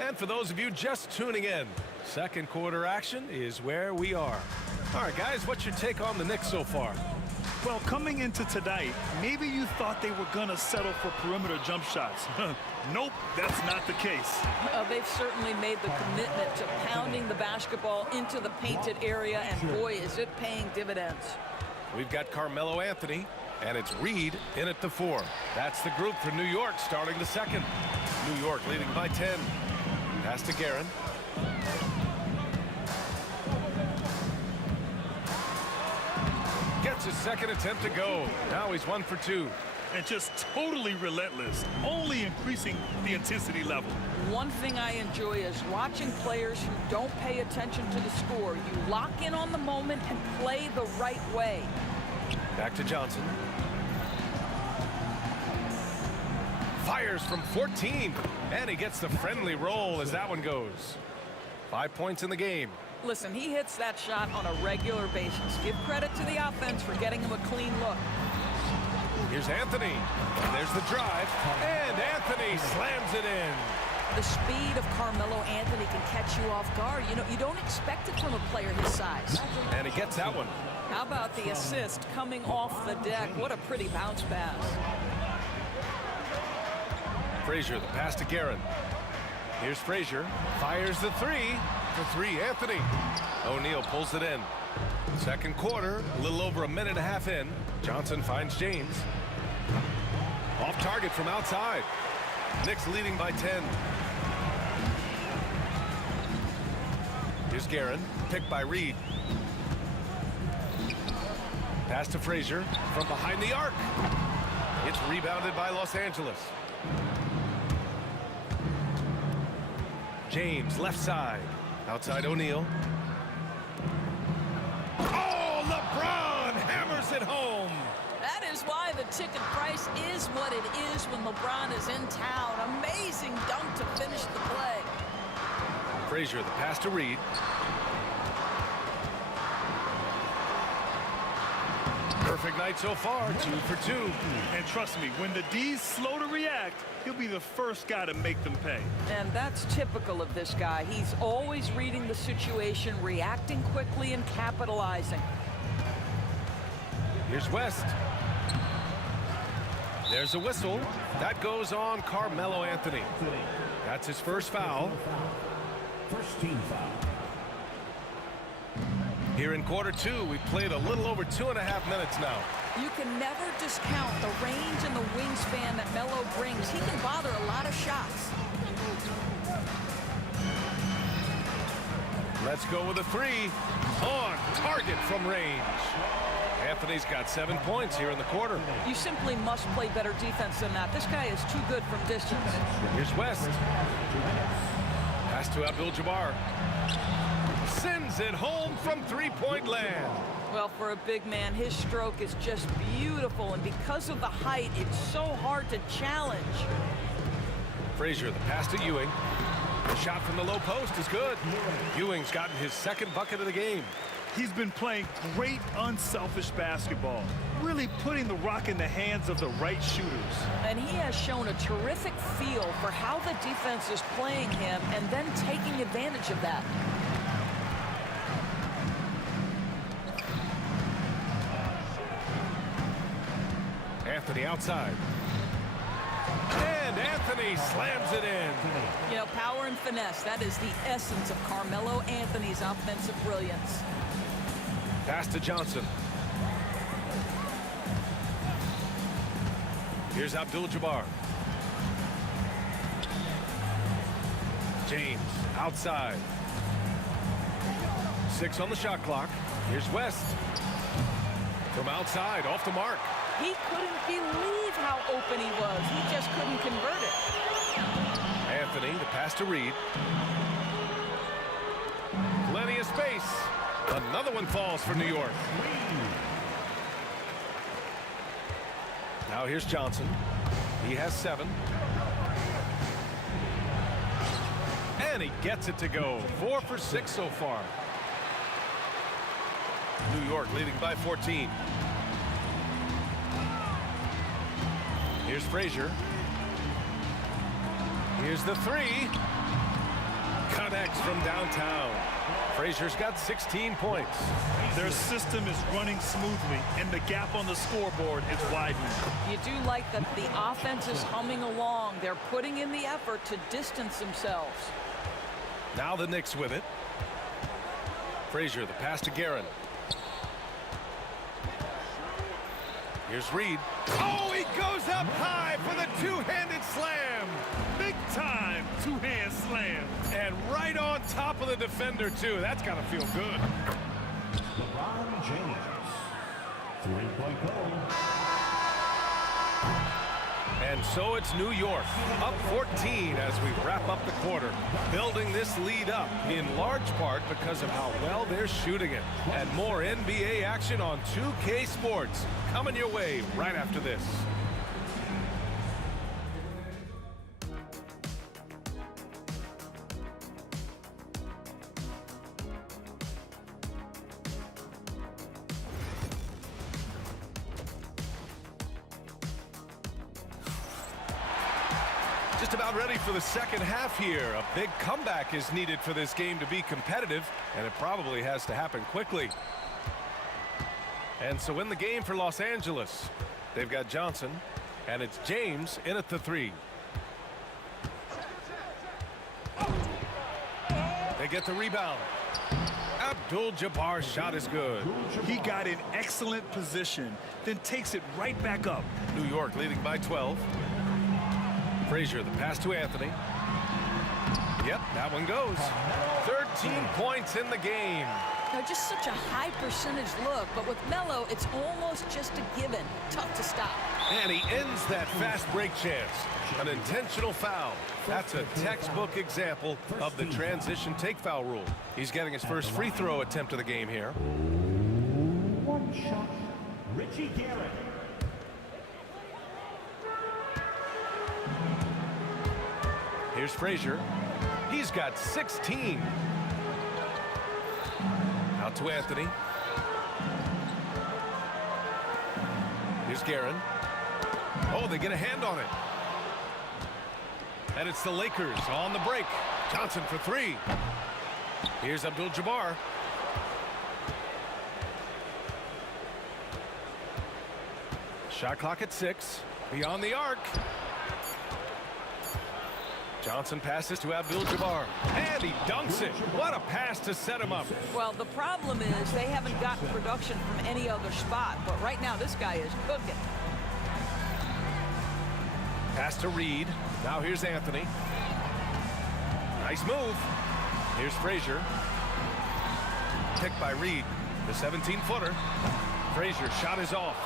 And for those of you just tuning in, second quarter action is where we are. All right, guys, what's your take on the Knicks so far? Well, coming into tonight, maybe you thought they were going to settle for perimeter jump shots. Nope, that's not the case. They've certainly made the commitment to pounding the basketball into the painted area, and boy, is it paying dividends. We've got Carmelo Anthony, and it's Reed in at the 4. That's the group for New York starting the second. New York leading by 10. Pass to Guerin. Gets his second attempt to go. Now he's 1 for 2. And just totally relentless, only increasing the intensity level. One thing I enjoy is watching players who don't pay attention to the score. You lock in on the moment and play the right way. Back to Johnson. Fires from 14. And he gets the friendly roll as that one goes. 5 points in the game. Listen, he hits that shot on a regular basis. Give credit to the offense for getting him a clean look. Here's Anthony. There's the drive. And Anthony slams it in. The speed of Carmelo Anthony can catch you off guard. You know, you don't expect it from a player his size. And he gets that one. How about the assist coming off the deck? What a pretty bounce pass. Frazier, the pass to Guerin. Here's Frazier. Fires the 3. For 3, Anthony. O'Neal pulls it in. Second quarter, a little over a minute and a half in. Johnson finds James. Off target from outside. Knicks leading by 10. Here's Guerin, picked by Reed. Pass to Frazier from behind the arc. It's rebounded by Los Angeles. James, left side. Outside O'Neal. Oh, LeBron hammers it home. That is is why the ticket price is what it is when LeBron is in town. Amazing dunk to finish the play. Frazier, the pass to Reed. Perfect night so far, 2 for 2. And trust me, when the D's slow to react, he'll be the first guy to make them pay. And that's typical of this guy. He's always reading the situation, reacting quickly, and capitalizing. Here's West. There's a whistle. That goes on Carmelo Anthony. That's his first foul. First team foul. Here in quarter 2, we've played a little over 2.5 minutes now. You can never discount the range and the wingspan that Melo brings. He can bother a lot of shots. Let's go with a 3. On target from range. Anthony's got 7 points here in the quarter. You simply must play better defense than that. This guy is too good from distance. Here's West. Pass to Abdul-Jabbar. Sends it home from three-point land. Well, for a big man, his stroke is just beautiful, and because of the height, it's so hard to challenge. Frazier, the pass to Ewing. The shot from the low post is good. Ewing's gotten his second bucket of the game. He's been playing great, unselfish basketball, really putting the rock in the hands of the right shooters. And he has shown a terrific feel for how the defense is playing him and then taking advantage of that. Anthony outside. And Anthony slams it in. You know, power and finesse, that is the essence of Carmelo Anthony's offensive brilliance. Pass to Johnson. Here's Abdul-Jabbar. James outside. 6 on the shot clock. Here's West. From outside, off the mark. He couldn't believe how open he was. He just couldn't convert it. Anthony, the pass to Reed. Plenty of space. Another one falls for New York. Now here's Johnson. He has 7. And he gets it to go. 4 for 6 so far. New York leading by 14. Here's Frazier. Here's the 3. Connects from downtown. Frazier's got 16 points. Their system is running smoothly, and the gap on the scoreboard is widening. You do like that the offense is humming along. They're putting in the effort to distance themselves. Now the Knicks with it. Frazier, the pass to Guerin. Here's Reed. Oh, he goes up high for the two-handed slam. Big time two-hand slam. And right on top of the defender, too. That's got to feel good. LeBron James. 3-point goal. And so it's New York, up 14 as we wrap up the quarter. Building this lead up in large part because of how well they're shooting it. And more NBA action on 2K Sports coming your way right after this. Just about ready for the second half here. A big comeback is needed for this game to be competitive, and it probably has to happen quickly. And so in the game for Los Angeles, they've got Johnson, and it's James in at the 3. They get the rebound. Abdul-Jabbar's shot is good. He got in excellent position, then takes it right back up. New York leading by 12. Frazier, the pass to Anthony. Yep, that one goes. 13 points in the game. Now, just such a high percentage look, but with Melo, it's almost just a given. Tough to stop. And he ends that fast break chance. An intentional foul. That's a textbook example of the transition take foul rule. He's getting his first free throw attempt of the game here. One shot, Richie Garrett. Here's Frazier. He's got 16. Out to Anthony. Here's Guerin. Oh, they get a hand on it. And it's the Lakers on the break. Johnson for three. Here's Abdul-Jabbar. Shot clock at 6. Beyond the arc. Johnson passes to Abdul-Jabbar. And he dunks it. What a pass to set him up. Well, the problem is they haven't gotten production from any other spot. But right now, this guy is cooking. Pass to Reed. Now here's Anthony. Nice move. Here's Frazier. Picked by Reed. The 17-footer. Frazier shot is off.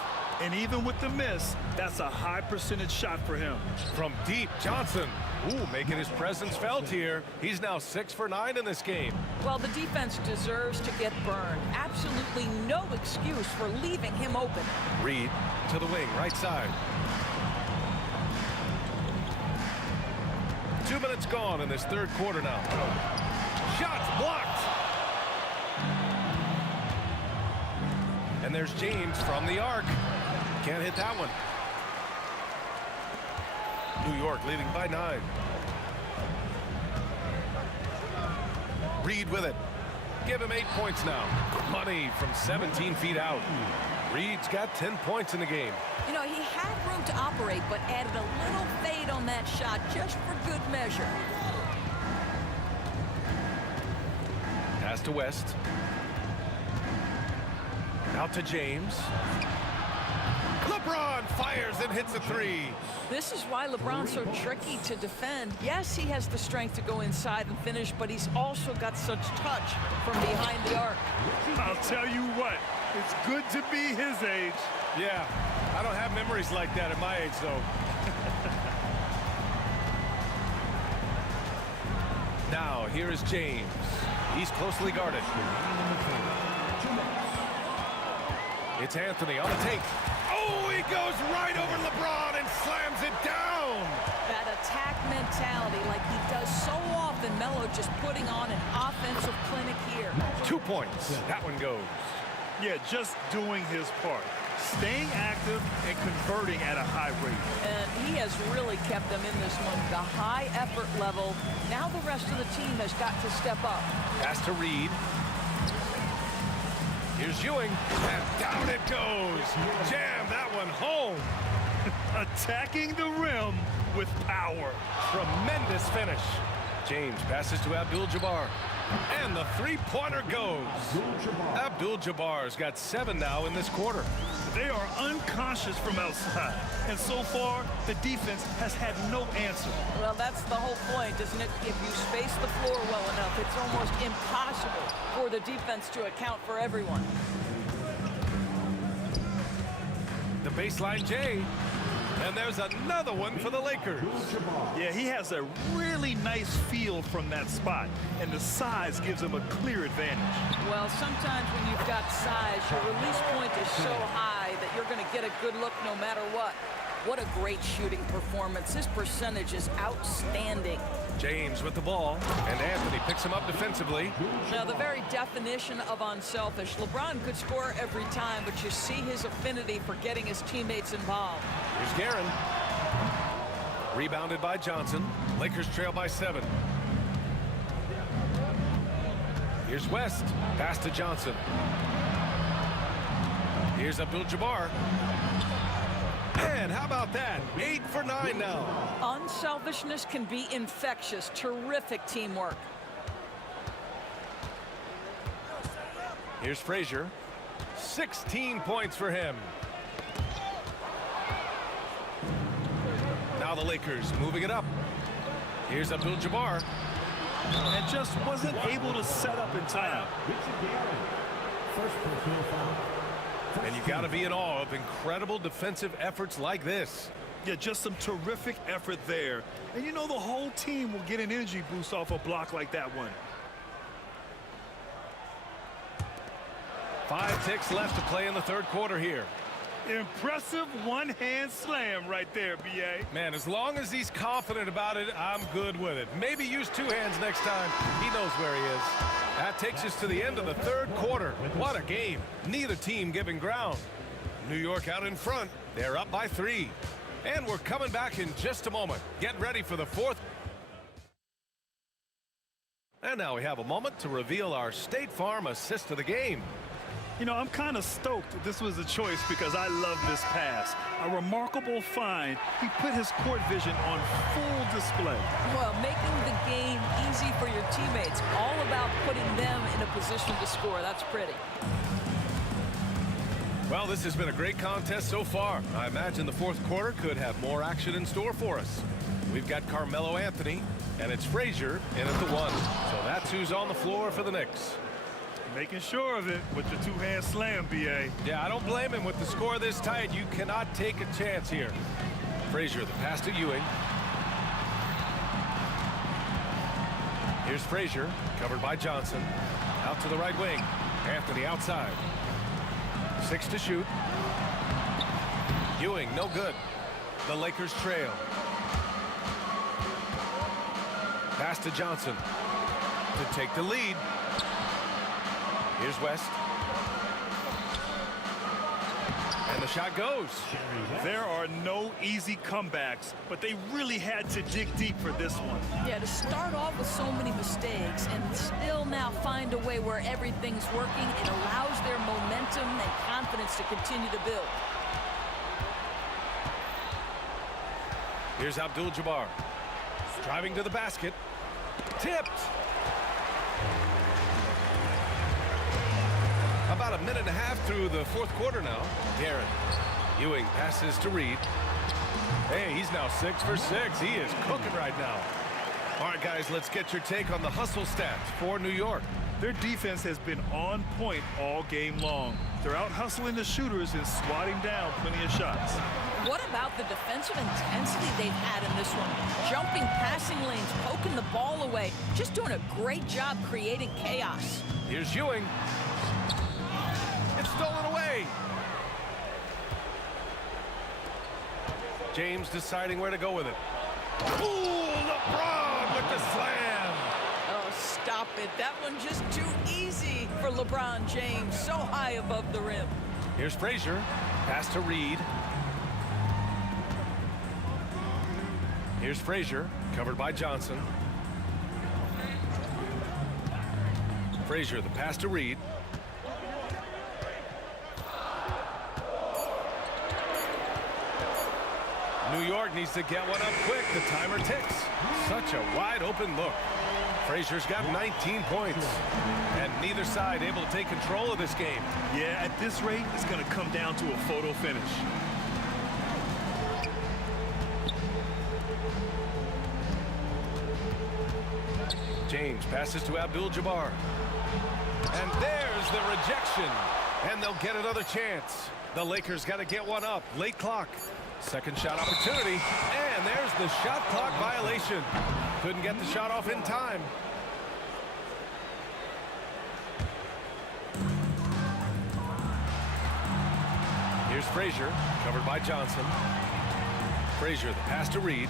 And even with the miss, that's a high percentage shot for him. From deep, Johnson. Ooh, making his presence felt here. He's now 6 for 9 in this game. Well, the defense deserves to get burned. Absolutely no excuse for leaving him open. Reed to the wing, right side. 2 minutes gone in this third quarter now. Shots blocked. And there's James from the arc. Can't hit that one. New York leading by 9. Reed with it. Give him 8 points now. Money from 17 feet out. Reed's got 10 points in the game. You know, he had room to operate, but added a little fade on that shot just for good measure. Pass to West. Out to James. LeBron fires and hits a three. This is why LeBron's so tricky to defend. Yes, he has the strength to go inside and finish, but he's also got such touch from behind the arc. I'll tell you what, it's good to be his age. Yeah, I don't have memories like that at my age, though. Now, here is James. He's closely guarded. It's Anthony on the take. Oh, he goes right over LeBron and slams it down. That attack mentality like he does so often. Melo just putting on an offensive clinic here. 2 points. That one goes. Yeah, just doing his part. Staying active and converting at a high rate. And he has really kept them in this one. The high effort level. Now the rest of the team has got to step up. Pass to Reed. Here's Ewing, and down it goes. Jam that one home. Attacking the rim with power. Tremendous finish. James passes to Abdul-Jabbar, and the three-pointer goes. Abdul-Jabbar's got 7 now in this quarter. They are unconscious from outside, and so far, the defense has had no answer. Well, that's the whole point, isn't it? If you space the floor well enough, it's almost impossible for the defense to account for everyone. The baseline J, and there's another one for the Lakers. Yeah, he has a really nice feel from that spot, and the size gives him a clear advantage. Well, sometimes when you've got size, your release point is so high that you're going to get a good look no matter what. What a great shooting performance. His percentage is outstanding. James with the ball, and Anthony picks him up defensively. Now, the very definition of unselfish. LeBron could score every time, but you see his affinity for getting his teammates involved. Here's Guerin. Rebounded by Johnson. Lakers trail by 7. Here's West. Pass to Johnson. Here's Abdul-Jabbar. And how about that? 8 for 9 now. Unselfishness can be infectious. Terrific teamwork. Here's Frazier. 16 points for him. Now the Lakers moving it up. Here's Abdul-Jabbar. And just wasn't able to set up in time. First personal foul. And you got to be in awe of incredible defensive efforts like this. Yeah, just some terrific effort there. And you know the whole team will get an energy boost off a block like that one. 5 ticks left to play in the third quarter here. Impressive one-hand slam right there, B.A. Man, as long as he's confident about it, I'm good with it. Maybe use two hands next time. He knows where he is. That takes us to the end of the third quarter. What a game. Neither team giving ground. New York out in front. They're up by 3. And we're coming back in just a moment. Get ready for the fourth. And now we have a moment to reveal our State Farm assist of the game. You know, I'm kind of stoked this was a choice because I love this pass. A remarkable find. He put his court vision on full display. Well, making the game easy for your teammates. All about putting them in a position to score. That's pretty. Well, this has been a great contest so far. I imagine the fourth quarter could have more action in store for us. We've got Carmelo Anthony, and it's Frazier in at the 1. So that's who's on the floor for the Knicks. Making sure of it with the two-hand slam, B.A. Yeah, I don't blame him with the score this tight. You cannot take a chance here. Frazier, the pass to Ewing. Here's Frazier, covered by Johnson. Out to the right wing. Anthony outside. 6 to shoot. Ewing, no good. The Lakers trail. Pass to Johnson to take the lead. Here's West. And the shot goes. There are no easy comebacks, but they really had to dig deep for this one. Yeah, to start off with so many mistakes and still now find a way where everything's working, it allows their momentum and confidence to continue to build. Here's Abdul-Jabbar. Driving to the basket. Tipped. About a minute and a half through the fourth quarter now. Garrett. Ewing passes to Reed. Hey, he's now 6 for 6. He is cooking right now. All right, guys, let's get your take on the hustle stats for New York. Their defense has been on point all game long. They're out hustling the shooters and swatting down plenty of shots. What about the defensive intensity they've had in this one? Jumping passing lanes, poking the ball away, just doing a great job creating chaos. Here's Ewing. It's stolen away. James deciding where to go with it. Ooh, LeBron with the slam. Oh, stop it. That one just too easy for LeBron James. So high above the rim. Here's Frazier. Pass to Reed. Here's Frazier, covered by Johnson. Frazier, the pass to Reed. New York needs to get one up quick. The timer ticks. Such a wide open look. Frazier's got 19 points. And neither side able to take control of this game. Yeah, at this rate, it's going to come down to a photo finish. James passes to Abdul-Jabbar. And there's the rejection. And they'll get another chance. The Lakers got to get one up. Late clock. Second shot opportunity. And there's the shot clock violation. Couldn't get the shot off in time. Here's Frazier, covered by Johnson. Frazier, the pass to Reed.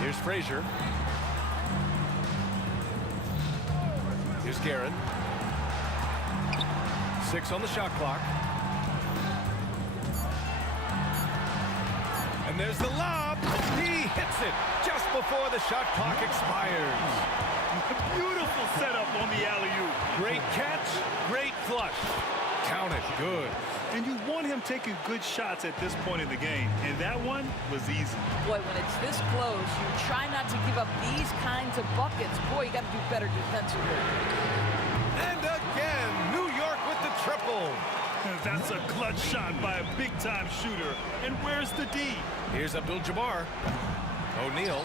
Here's Frazier. Here's Guerin. 6 on the shot clock. And there's the lob. He hits it just before the shot clock expires. Beautiful setup on the alley-oop. Great catch, great flush. Count it, good. And you want him taking good shots at this point in the game. And that one was easy. Boy, when it's this close, you try not to give up these kinds of buckets. Boy, you got to do better defensively. And again, New York with the triple. That's a clutch shot by a big-time shooter. And where's the D? Here's Abdul-Jabbar. O'Neal.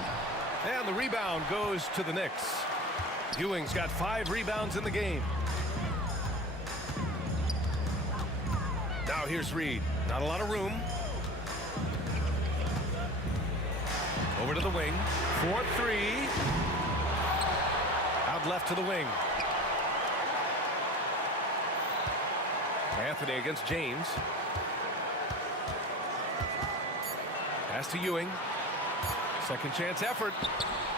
And the rebound goes to the Knicks. Ewing's got 5 rebounds in the game. Now here's Reed. Not a lot of room. Over to the wing. 4-3. Out left to the wing. Anthony against James. Pass to Ewing. Second chance effort.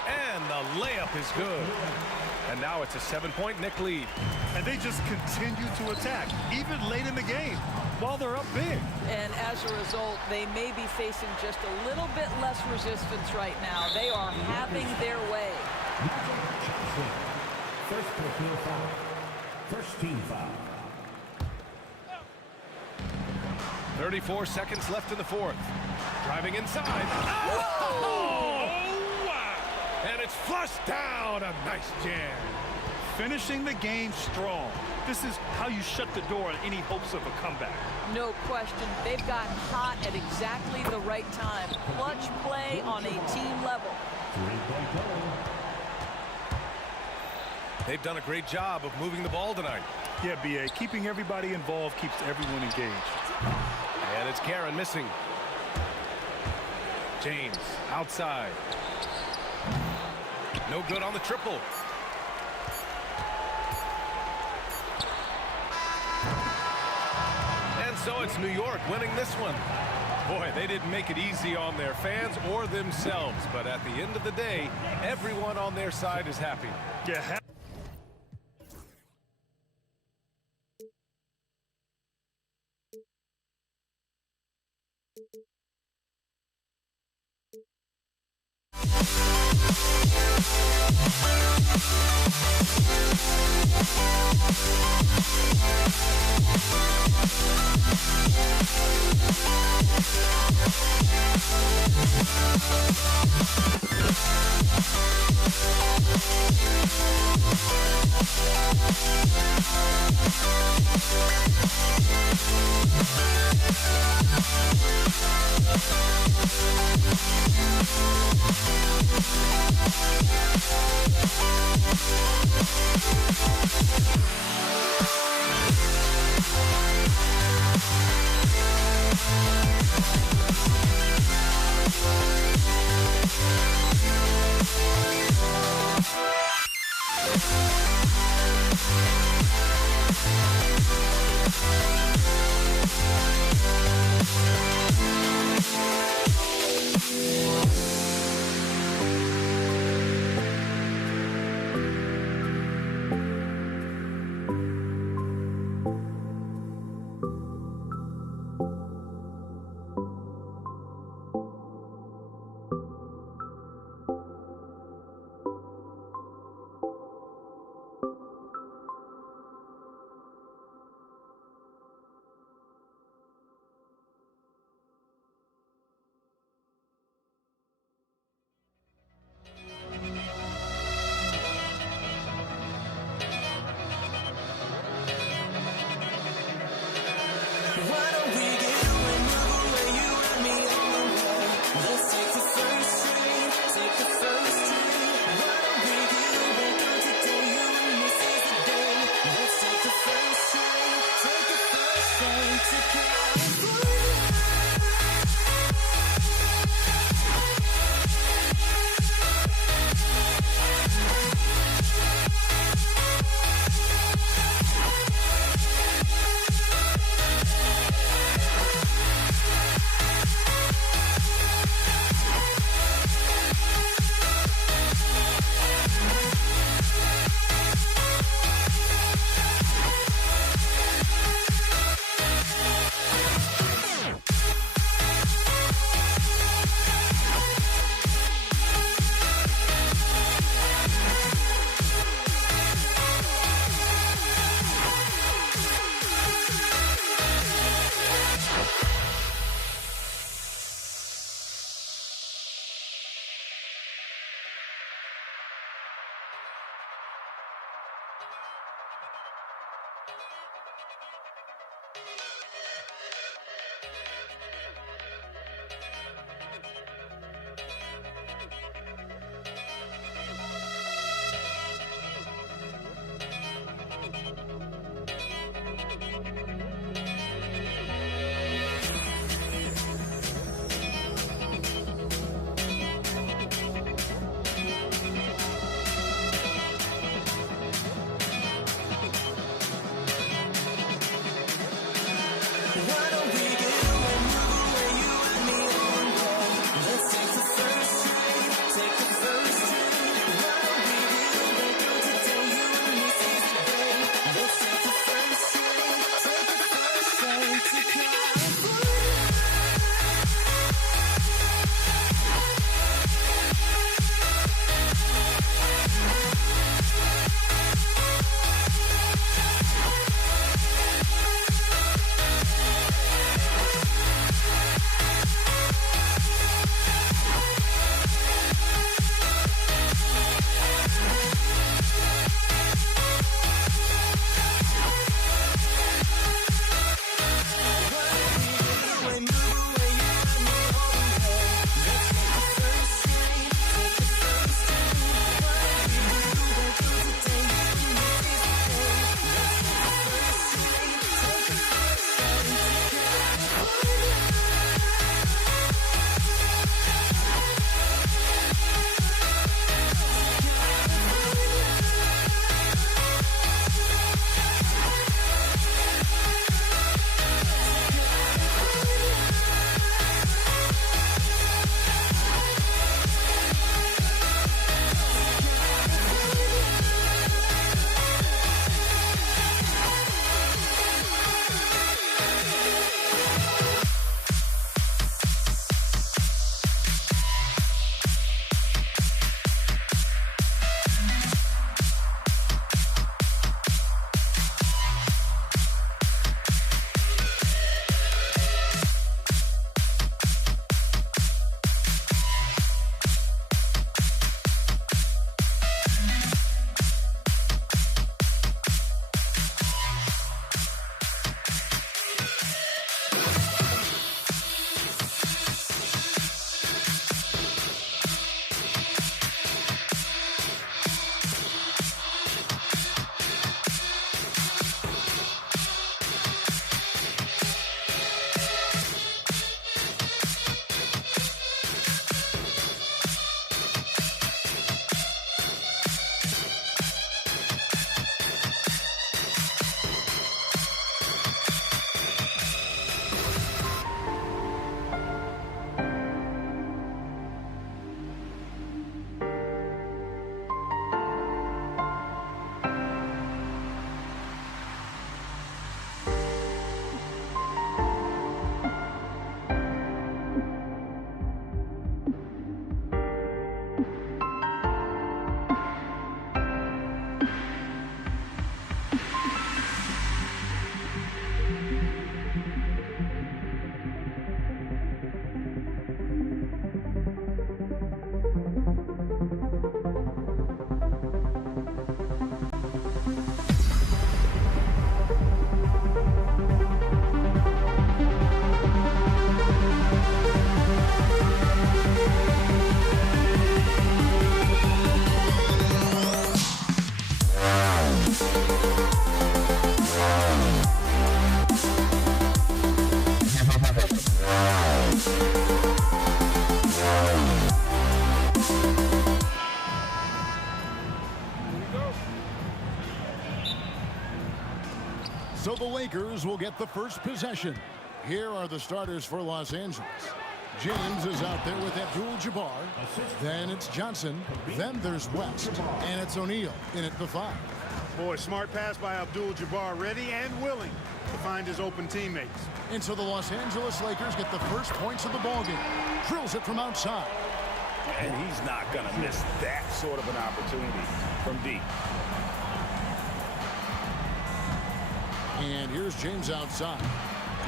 And the layup is good. And now it's a 7-point Knick lead. And they just continue to attack, even late in the game, while they're up big. And as a result, they may be facing just a little bit less resistance right now. They are having their way. First personal foul. First team foul. 34 seconds left in the fourth. Driving inside. And it's flushed down. A nice jam. Finishing the game strong. This is how you shut the door on any hopes of a comeback. No question. They've got hot at exactly the right time. Clutch play on a team level. They've done a great job of moving the ball tonight. Yeah, B.A. Keeping everybody involved keeps everyone engaged. And it's Karen missing. James outside. No good on the triple. And so it's New York winning this one. Boy, they didn't make it easy on their fans or themselves. But at the end of the day, everyone on their side is happy. Yeah. Lakers will get the first possession. Here are the starters for Los Angeles. James is out there with Abdul-Jabbar. Then it's Johnson. Then there's West. And it's O'Neal in at the 5. Boy, smart pass by Abdul-Jabbar, ready and willing to find his open teammates. And so the Los Angeles Lakers get the first points of the ballgame. Drills it from outside. And he's not going to miss that sort of an opportunity from deep. And here's James outside.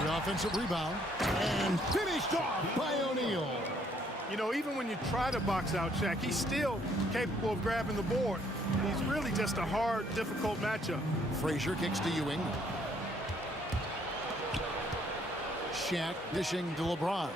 The offensive rebound. And finished off by O'Neal. You know, even when you try to box out Shaq, he's still capable of grabbing the board. He's really just a hard, difficult matchup. Frazier kicks to Ewing. Shaq dishing to LeBron.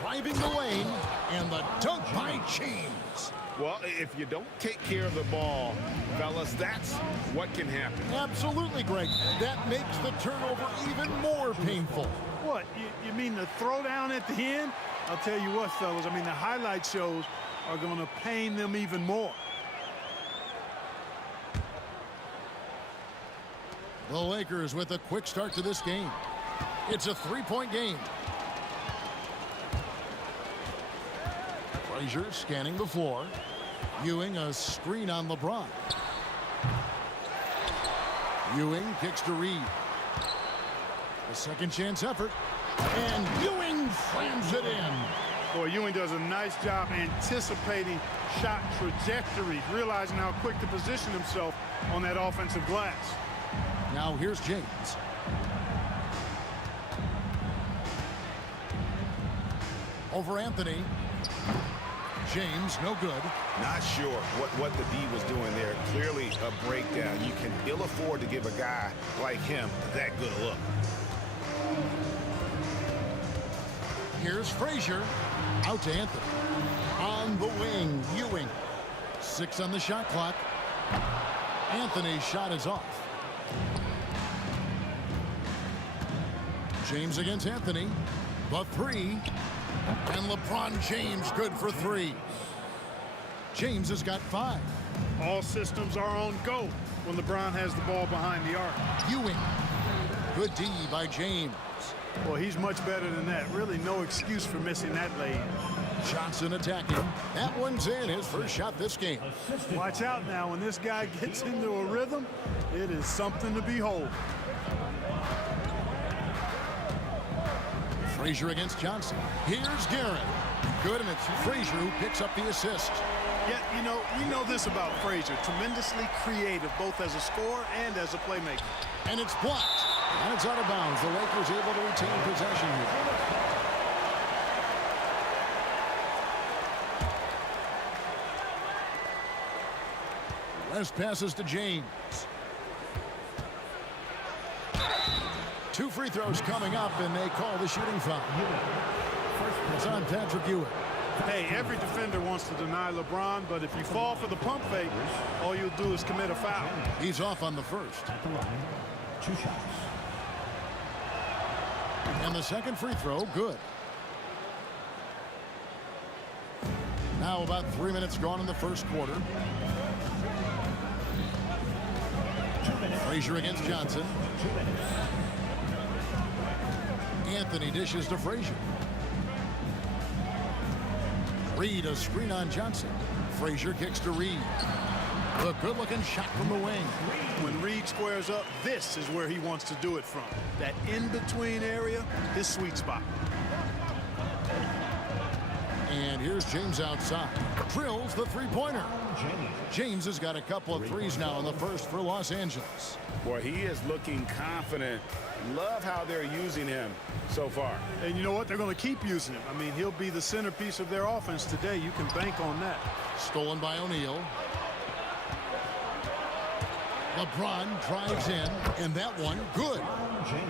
Driving the lane, and the dunk by James. Well, if you don't take care of the ball, fellas, that's what can happen. Absolutely, Greg. That makes the turnover even more painful. What, you mean the throwdown at the end? I'll tell you what, fellas, I mean, the highlight shows are going to pain them even more. The Lakers with a quick start to this game. It's a 3-point game. Frazier scanning the floor. Ewing a screen on LeBron. Ewing kicks to Reed. A second chance effort. And Ewing slams it in. Boy, Ewing does a nice job anticipating shot trajectories, realizing how quick to position himself on that offensive glass. Now here's James. Over Anthony. James, no good. Not sure what the D was doing there. Clearly a breakdown. You can ill afford to give a guy like him that good a look. Here's Frazier. Out to Anthony. On the wing, Ewing. 6 on the shot clock. Anthony's shot is off. James against Anthony. The 3. And LeBron James good for 3. James has got 5. All systems are on go when LeBron has the ball behind the arc. Ewing. Good D by James. Well, he's much better than that. Really no excuse for missing that lane. Johnson attacking. That one's in. His first shot this game. Watch out now. When this guy gets into a rhythm, it is something to behold. Frazier against Johnson. Here's Garrett. Good, and it's Frazier who picks up the assist. Yeah, you know, we know this about Frazier. Tremendously creative, both as a scorer and as a playmaker. And it's blocked. And it's out of bounds. The Lakers able to retain possession here. West passes to James. 2 free throws coming up, and they call the shooting foul. It's on Patrick Ewing. Hey, every defender wants to deny LeBron, but if you fall for the pump fake, all you'll do is commit a foul. He's off on the first. At the line, 2 shots. And the second free throw, good. Now about 3 minutes gone in the first quarter. Frazier against Johnson. 2 minutes. Anthony dishes to Frazier. Reed a screen on Johnson. Frazier kicks to Reed. A good-looking shot from the wing. When Reed squares up, this is where he wants to do it from. That in-between area, his sweet spot. And here's James outside. Drills the three-pointer. James has got a couple of threes now in the first for Los Angeles. Boy, he is looking confident. Love how they're using him so far. And you know what? They're going to keep using him. I mean, he'll be the centerpiece of their offense today. You can bank on that. Stolen by O'Neal. LeBron drives in, and that one, good.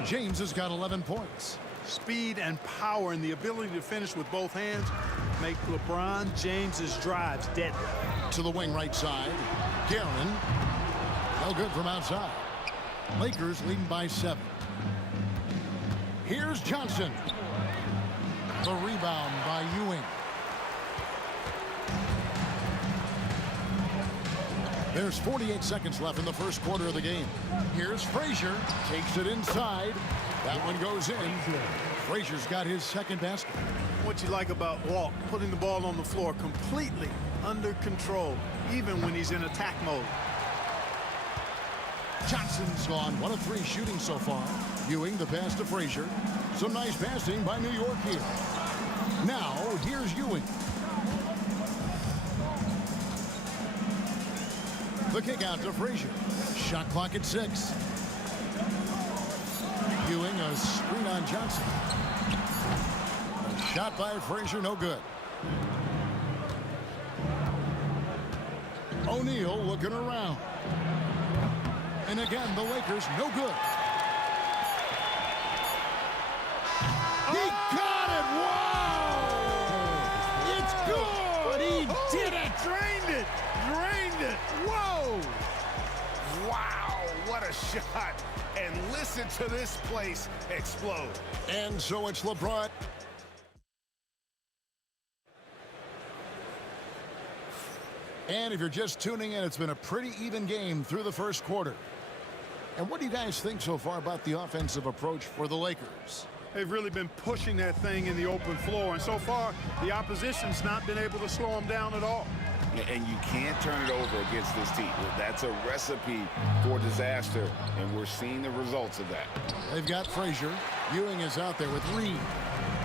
James has got 11 points. Speed and power and the ability to finish with both hands make LeBron James's drives deadly. To the wing right side. Guerin. No good from outside. Lakers leading by 7. Here's Johnson. The rebound by Ewing. There's 48 seconds left in the first quarter of the game. Here's Frazier. Takes it inside. That one goes in. Frazier's got his second basket. What you like about Walt, putting the ball on the floor completely under control, even when he's in attack mode. Johnson's gone 1 of 3 shooting so far. Ewing the pass to Frazier. Some nice passing by New York here. Now, here's Ewing. The kick out to Frazier. Shot clock at 6. Ewing, a screen on Johnson. A shot by Frazier, no good. O'Neal looking around. And again, the Lakers, no good. He got it! Whoa! It's good! He did it! Drained it! Drained it! Whoa! Wow, what a shot. And listen to this place explode. And so it's LeBron. And if you're just tuning in, it's been a pretty even game through the first quarter. And what do you guys think so far about the offensive approach for the Lakers? They've really been pushing that thing in the open floor, and so far, the opposition's not been able to slow them down at all. And you can't turn it over against this team. That's a recipe for disaster, and we're seeing the results of that. They've got Frazier. Ewing is out there with Reed.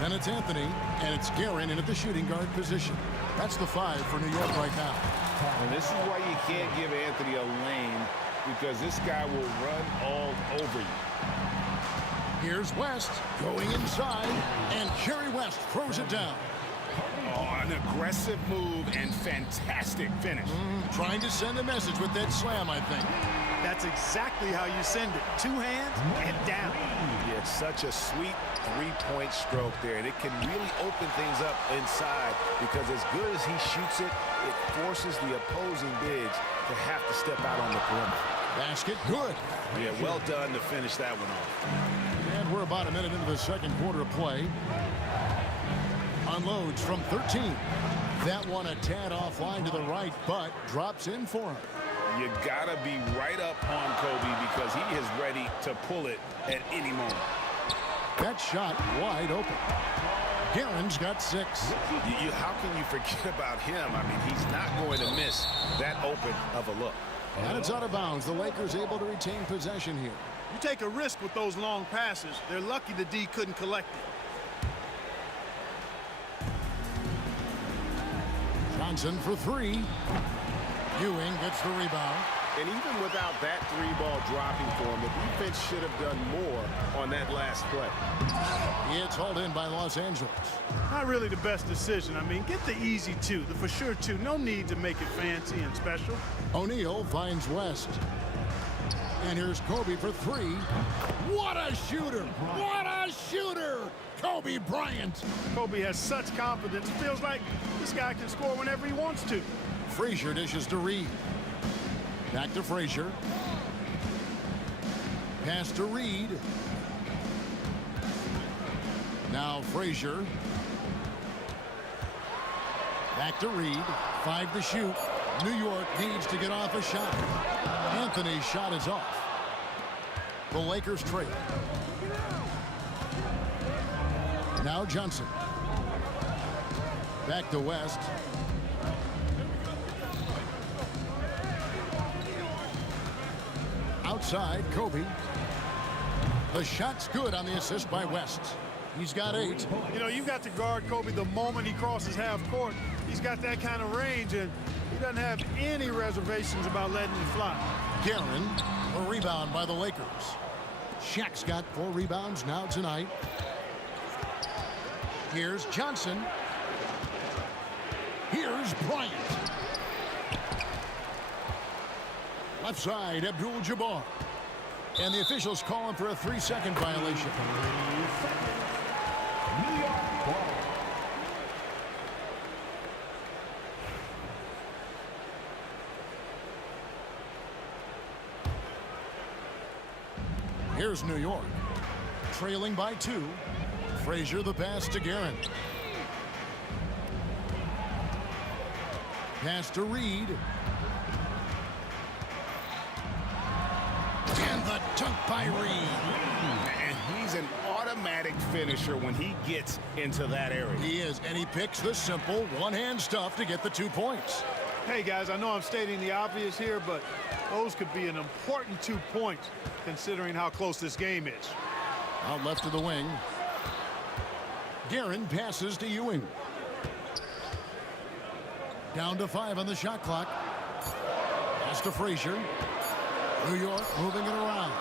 Then it's Anthony, and it's Guerin in at the shooting guard position. That's the 5 for New York right now. And this is why you can't give Anthony a lane, because this guy will run all over you. Here's West going inside, and Jerry West throws it down. Oh, an aggressive move and fantastic finish. Trying to send a message with that slam, I think. That's exactly how you send it. 2 hands and down. Yeah, it's such a sweet three-point stroke there, and it can really open things up inside because as good as he shoots it, it forces the opposing bigs to have to step out on the perimeter. Basket good. Yeah, well done to finish that one off. And we're about a minute into the second quarter of play. Unloads from 13. That one a tad offline to the right, but drops in for him. You gotta be right up on Kobe because he is ready to pull it at any moment. That shot wide open. Guerin's got 6. How can you forget about him? I mean, he's not going to miss that open of a look. And it's out of bounds. The Lakers able to retain possession here. You take a risk with those long passes. They're lucky the D couldn't collect it. Johnson for 3. Ewing gets the rebound. And even without that 3-ball dropping for him, the defense should have done more on that last play. It's hauled in by Los Angeles. Not really the best decision. I mean, get the easy 2, the for sure 2. No need to make it fancy and special. O'Neal finds West. And here's Kobe for 3. What a shooter! What a shooter! Kobe Bryant. Kobe has such confidence. It feels like this guy can score whenever he wants to. Frazier dishes to Reed. Back to Frazier. Pass to Reed. Now Frazier. Back to Reed. 5 to shoot. New York needs to get off a shot. Anthony's shot is off. The Lakers trade. Now Johnson. Back to West. Outside, Kobe. The shot's good on the assist by West. He's got 8. You know, you've got to guard Kobe the moment he crosses half court. He's got that kind of range, and he doesn't have any reservations about letting it fly. Guerin, a rebound by the Lakers. Shaq's got 4 rebounds now tonight. Here's Johnson. Here's Bryant. Left side, Abdul-Jabbar. And the officials call him for a 3-second violation. New York ball. Here's New York. Trailing by 2. Frazier the pass to Guerin. Pass to Reed. Kyrie. And he's an automatic finisher when he gets into that area. He is, and he picks the simple one-hand stuff to get the 2 points. Hey, guys, I know I'm stating the obvious here, but those could be an important 2 points considering how close this game is. Out left of the wing. Guerin passes to Ewing. Down to 5 on the shot clock. Pass to Frazier. New York moving it around.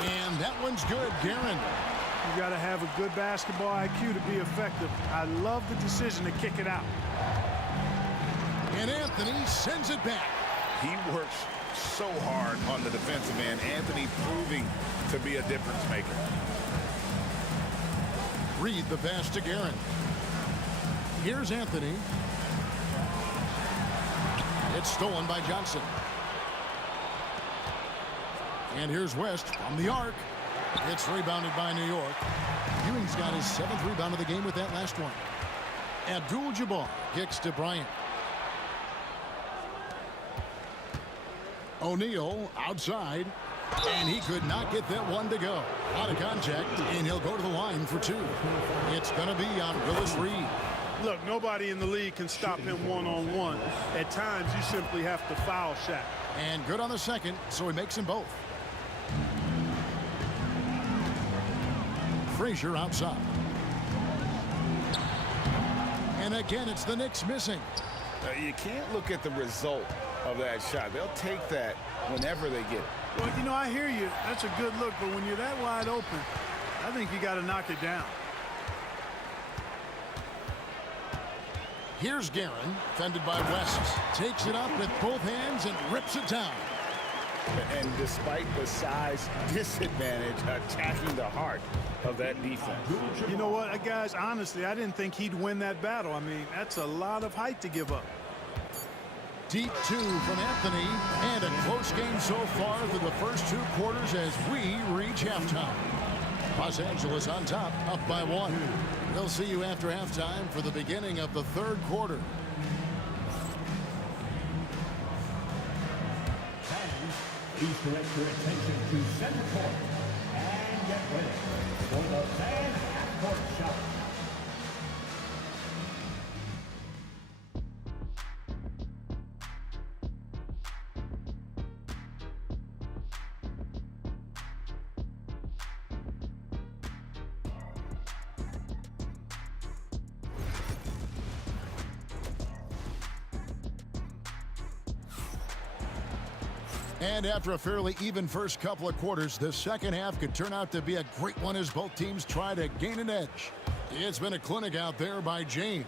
And that one's good, Guerin. You got to have a good basketball IQ to be effective. I love the decision to kick it out. And Anthony sends it back. He works so hard on the defensive end. Anthony proving to be a difference maker. Reed the pass to Guerin. Here's Anthony. It's stolen by Johnson. And here's West from the arc. It's rebounded by New York. Ewing's got his 7th rebound of the game with that last one. Abdul-Jabbar kicks to Bryant. O'Neal outside, and he could not get that one to go. Out of contact, and he'll go to the line for 2. It's going to be on Willis Reed. Look, nobody in the league can stop him one-on-one. At times, you simply have to foul Shaq. And good on the second, so he makes them both. Frazier outside. And again, it's the Knicks missing. You can't look at the result of that shot. They'll take that whenever they get it. Well, you know, I hear you. That's a good look, but when you're that wide open, I think you got to knock it down. Here's Guerin, fended by West. Takes it up with both hands and rips it down. And despite the size disadvantage, attacking the heart of that defense. You know what, guys, honestly, I didn't think he'd win that battle. I mean, that's a lot of height to give up. Deep 2 from Anthony, and a close game so far through the first 2 quarters as we reach halftime. Los Angeles on top, up by 1. We'll see you after halftime for the beginning of the 3rd quarter. Please direct your attention to center court and get ready for the fan half-court shot. And after a fairly even first couple of quarters, the second half could turn out to be a great one as both teams try to gain an edge. It's been a clinic out there by James.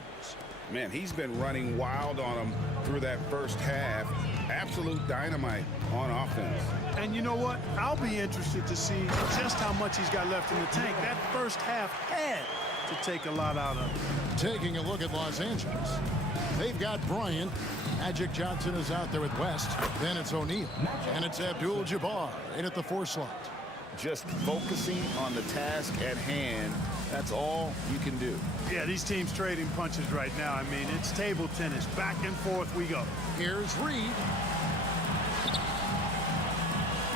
Man, he's been running wild on them through that first half. Absolute dynamite on offense. And you know what? I'll be interested to see just how much he's got left in the tank. That first half had to take a lot out of him. Taking a look at Los Angeles. They've got Bryant. Magic Johnson is out there with West. Then it's O'Neal. And it's Abdul-Jabbar in at the 4 slot. Just focusing on the task at hand. That's all you can do. Yeah, these teams trading punches right now. I mean, it's table tennis. Back and forth we go. Here's Reed.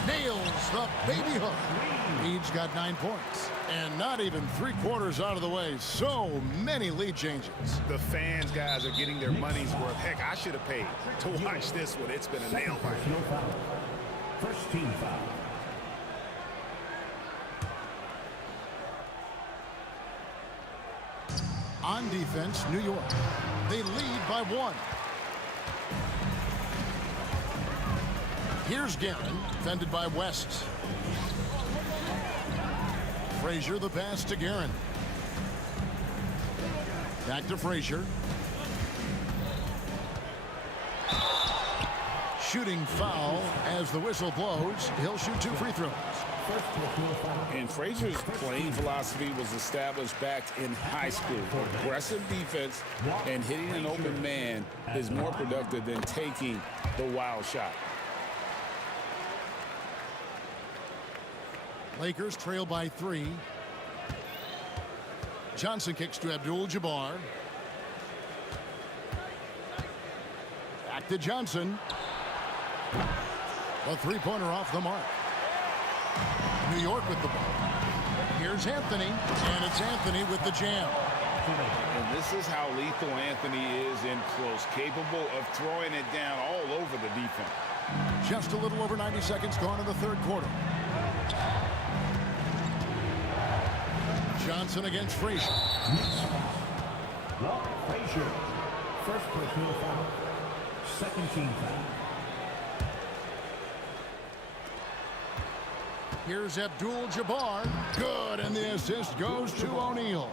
Nails the baby hook. Reed's got 9 points. And not even 3/4 out of the way. So many lead changes. The fans, guys, are getting their money's worth. Heck, I should have paid to watch this one. It's been a nail biter. First team foul. On defense, New York. They lead by 1. Here's Guerin, fended by West. Frazier the pass to Guerin. Back to Frazier. Shooting foul as the whistle blows. He'll shoot 2 free throws. And Frazier's playing philosophy was established back in high school. Aggressive defense and hitting an open man is more productive than taking the wild shot. Lakers trail by 3. Johnson kicks to Abdul-Jabbar. Back to Johnson. A 3-pointer off the mark. New York with the ball. Here's Anthony, and it's Anthony with the jam. And this is how lethal Anthony is in close, capable of throwing it down all over the defense. Just a little over 90 seconds gone in the third quarter. Johnson against Frazier. Frazier, first personal foul, second team foul. Here's Abdul-Jabbar. Good, and the assist goes to O'Neal.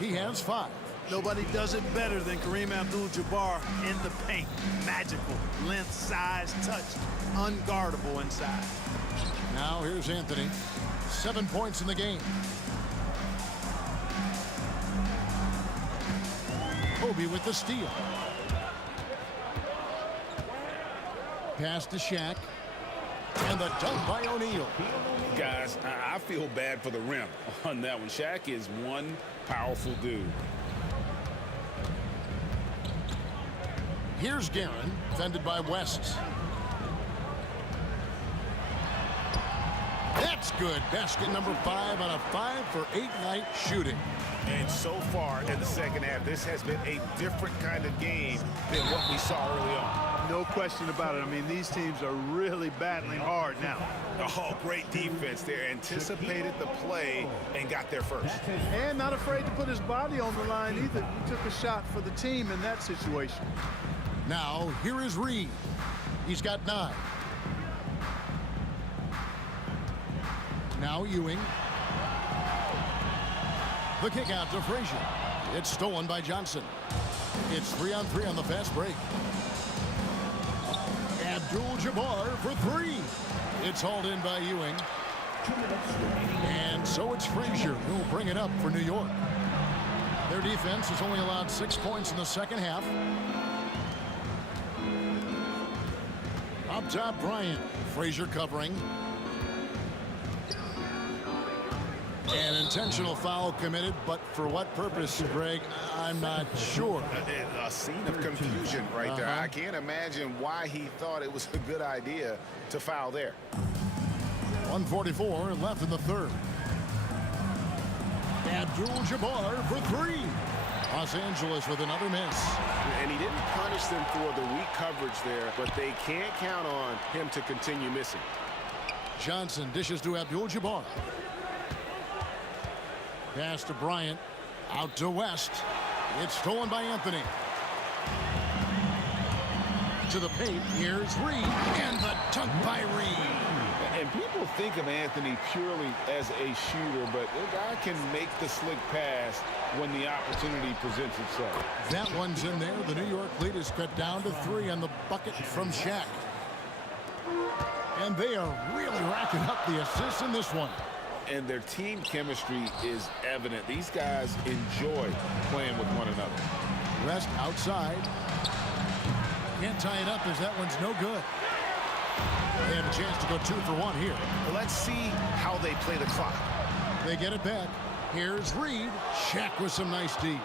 He has 5. Nobody does it better than Kareem Abdul-Jabbar in the paint. Magical. Length, size, touch. Unguardable inside. Now here's Anthony. 7 points in the game. Kobe with the steal. Pass to Shaq. And the dunk by O'Neal. Guys, I feel bad for the rim on that one. Shaq is one powerful dude. Here's Guerin, defended by West. That's good. Basket number 5 on a 5-for-8 night shooting. And so far in the second half, this has been a different kind of game than what we saw early on. No question about it. I mean, these teams are really battling hard now. Oh, great defense there. Anticipated the play and got there first. And not afraid to put his body on the line either. He took a shot for the team in that situation. Now, here is Reed. He's got 9. Now Ewing. The kick out to Frazier. It's stolen by Johnson. It's 3-on-3 on the fast break. Abdul-Jabbar for 3. It's hauled in by Ewing. And so it's Frazier who'll bring it up for New York. Their defense has only allowed 6 points in the second half. Up top, Bryant. Frazier covering. An intentional foul committed, but for what purpose, Greg? I'm not sure. A scene of confusion right there. I can't imagine why he thought it was a good idea to foul there. 1:44 left in the third. Abdul-Jabbar for 3. Los Angeles with another miss. And he didn't punish them for the weak coverage there, but they can't count on him to continue missing. Johnson dishes to Abdul-Jabbar. Pass to Bryant. Out to West. It's stolen by Anthony. To the paint. Here's Reed. And the dunk by Reed. And people think of Anthony purely as a shooter, but the guy can make the slick pass when the opportunity presents itself. That one's in there. The New York lead is cut down to 3 on the bucket from Shaq. And they are really racking up the assists in this one. And their team chemistry is evident. These guys enjoy playing with one another. West outside. Can't tie it up as that one's no good. They have a chance to go 2 for 1 here. Let's see how they play the clock. They get it back. Here's Reed. Shaq with some nice D.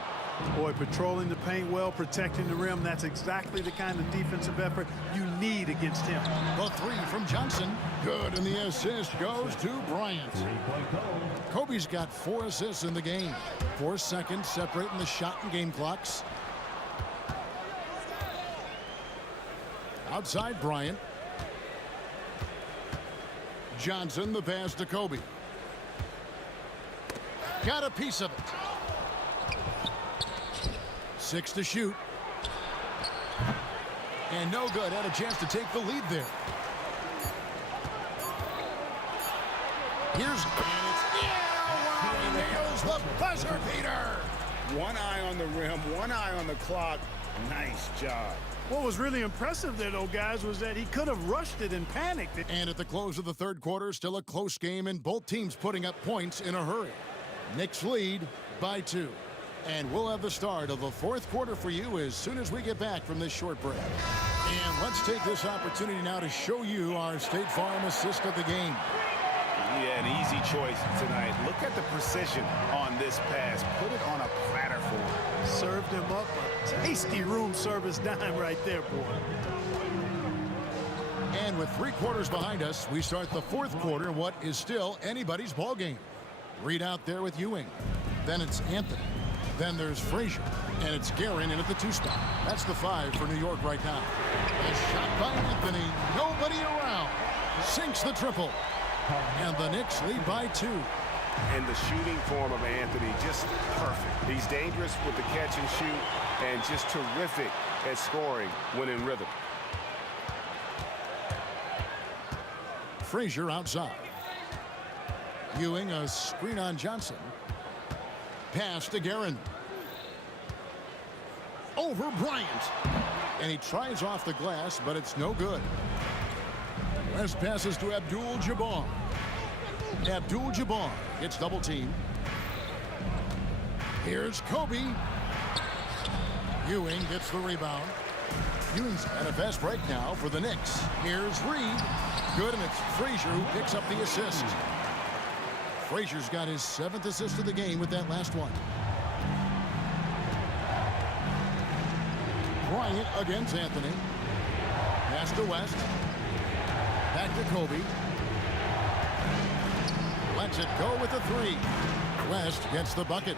Boy, patrolling the paint well, protecting the rim. That's exactly the kind of defensive effort you need against him. The 3 from Johnson. Good, and the assist goes to Bryant. Kobe's got 4 assists in the game. 4 seconds separating the shot and game clocks. Outside Bryant. Johnson, the pass to Kobe. Got a piece of it. 6 to shoot. And no good. Had a chance to take the lead there. Here's he nails the buzzer beater. One eye on the rim, one eye on the clock. Nice job. What was really impressive there, though, guys, was that he could have rushed it and panicked. And at the close of the third quarter, still a close game, and both teams putting up points in a hurry. Knicks lead by 2. And we'll have the start of the fourth quarter for you as soon as we get back from this short break. And let's take this opportunity now to show you our State Farm assist of the game. Yeah, an easy choice tonight. Look at the precision on this pass. Put it on a platter for him. Served him up a tasty room service dime right there, boy. And with 3 quarters behind us, we start the 4th quarter in what is still anybody's ball game. Reed out there with Ewing. Then it's Anthony. Then there's Frazier. And it's Guerin in at the 2 spot. That's the 5 for New York right now. A shot by Anthony. Nobody around. Sinks the triple. And the Knicks lead by 2. And the shooting form of Anthony, just perfect. He's dangerous with the catch and shoot and just terrific at scoring when in rhythm. Frazier outside. Ewing, a screen on Johnson. Pass to Guerin. Over Bryant. And he tries off the glass, but it's no good. West passes to Abdul-Jabbar. Abdul-Jabbar gets double teamed. Here's Kobe. Ewing gets the rebound. Ewing's at a fast break now for the Knicks. Here's Reed. Good, and it's Frazier who picks up the assist. Frazier's got his 7th assist of the game with that last one. Bryant against Anthony. Pass to West. Back to Kobe. Lets it go with the 3. West gets the bucket.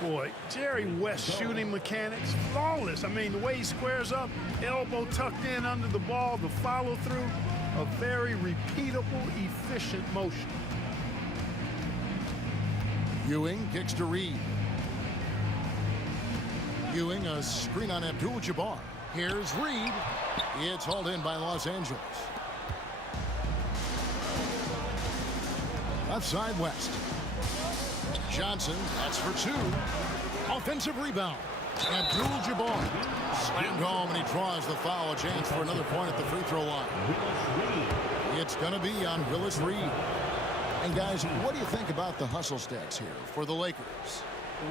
Boy, Jerry West's shooting mechanics, flawless. I mean, the way he squares up, elbow tucked in under the ball, the follow through, a very repeatable, efficient motion. Ewing kicks to Reed. Ewing, a screen on Abdul-Jabbar. Here's Reed. It's hauled in by Los Angeles. Left side West. Johnson, that's for 2. Offensive rebound. Abdul-Jabbar slammed home, and he draws the foul. A chance for another point at the free throw line. It's going to be on Willis Reed. And guys, what do you think about the hustle stats here for the Lakers?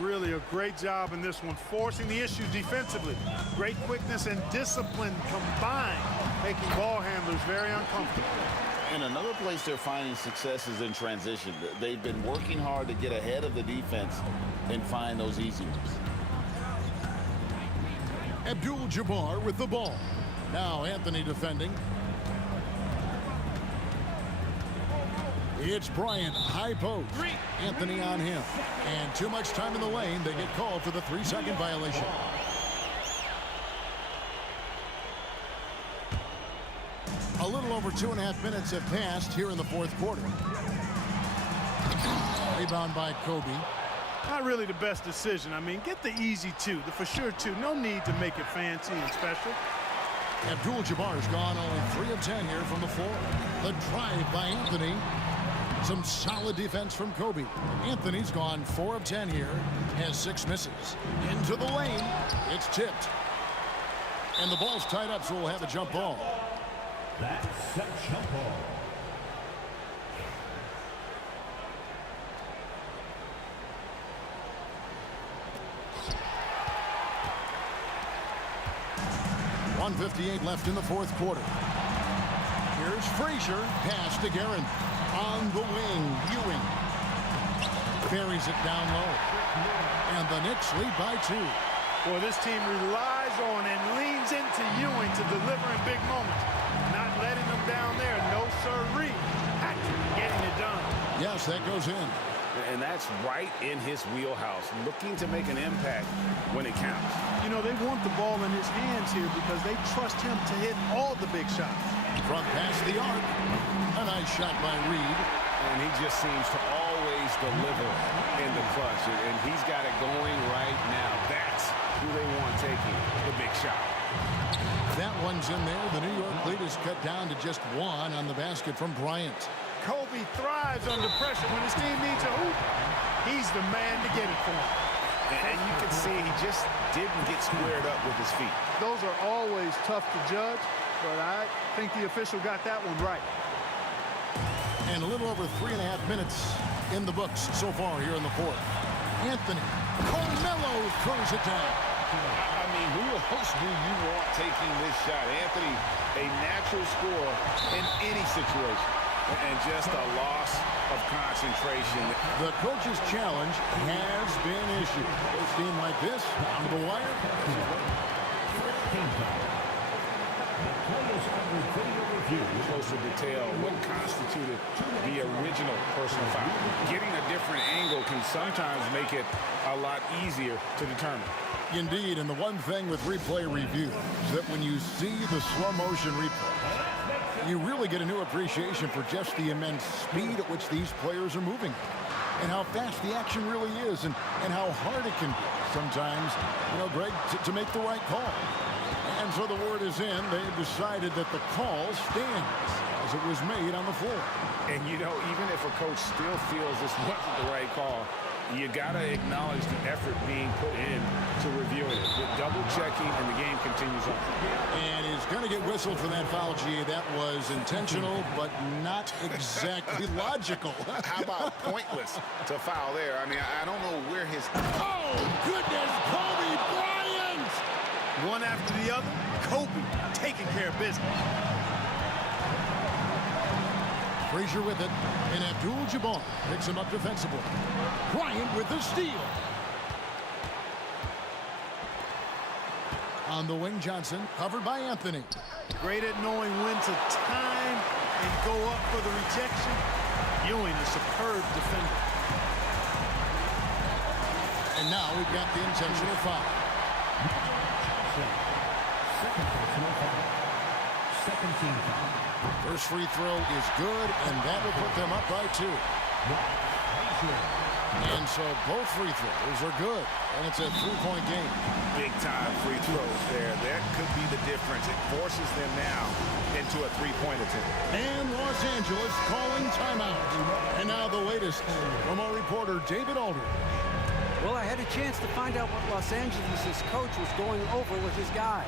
Really a great job in this one, forcing the issues defensively. Great quickness and discipline combined, making ball handlers very uncomfortable. And another place they're finding success is in transition. They've been working hard to get ahead of the defense and find those easy ones. Abdul-Jabbar with the ball. Now Anthony defending. It's Bryant, high post. Anthony on him. And too much time in the lane. They get called for the 3-second violation. A little over 2.5 minutes have passed here in the 4th quarter. Rebound by Kobe. Not really the best decision. I mean, get the easy 2, the for sure 2. No need to make it fancy and special. Abdul-Jabbar's gone only 3 of 10 here from the floor. The drive by Anthony. Some solid defense from Kobe. Anthony's gone 4 of 10 here. Has 6 misses. Into the lane. It's tipped. And the ball's tied up, so we'll have a jump ball. That's a jump ball. .158 left in the 4th quarter. Here's Frazier. Pass to Guerin. On the wing, Ewing. Buries it down low. And the Knicks lead by 2. Boy, this team relies on and leans into Ewing to deliver in big moments. Not letting them down there. No sirree. Actually getting it done. Yes, that goes in. And that's right in his wheelhouse, looking to make an impact when it counts. You know, they want the ball in his hands here because they trust him to hit all the big shots. From past the arc. A nice shot by Reed. And he just seems to always deliver in the clutch. And he's got it going right now. That's who they want taking the big shot. That one's in there. The New York lead is cut down to just 1 on the basket from Bryant. Kobe thrives under pressure when his team needs a hoop. He's the man to get it for him. And you can see he just didn't get squared up with his feet. Those are always tough to judge, but I think the official got that one right. And a little over 3.5 minutes in the books so far here in the 4th. Anthony Carmelo throws it down. I mean, who else do you want taking this shot? Anthony, a natural scorer in any situation. And just a loss of concentration. The coach's challenge has been issued. A team like this, down to the wire. The play is under video review. Closer detail, what constituted the original personal foul. Getting a different angle can sometimes make it a lot easier to determine. Indeed, and the one thing with replay review is that when you see the slow motion replay, you really get a new appreciation for just the immense speed at which these players are moving and how fast the action really is and how hard it can be sometimes, Greg, to make the right call. And so the word is in. They've decided that the call stands as it was made on the floor. And, even if a coach still feels this wasn't the right call, you got to acknowledge the effort being put in to reviewing it. With double-checking, and the game continues on. And he's going to get whistled for that foul, G. That was intentional, but not exactly logical. How about pointless to foul there? I mean, I don't know where his... Oh, goodness, Kobe Bryant! One after the other, Kobe taking care of business. Frazier with it, and Abdul-Jabbar picks him up defensively. Bryant with the steal. On the wing, Johnson, covered by Anthony. Great at knowing when to time and go up for the rejection. Ewing, a superb defender. And now we've got the intentional foul. Second personal foul. Second team foul. First free throw is good, and that will put them up by 2. And so both free throws are good, and it's a 3-point game. Big-time free throws there. That could be the difference. It forces them now into a 3-point attempt. And Los Angeles calling timeout. And now the latest from our reporter, David Aldridge. Well, I had a chance to find out what Los Angeles' coach was going over with his guys.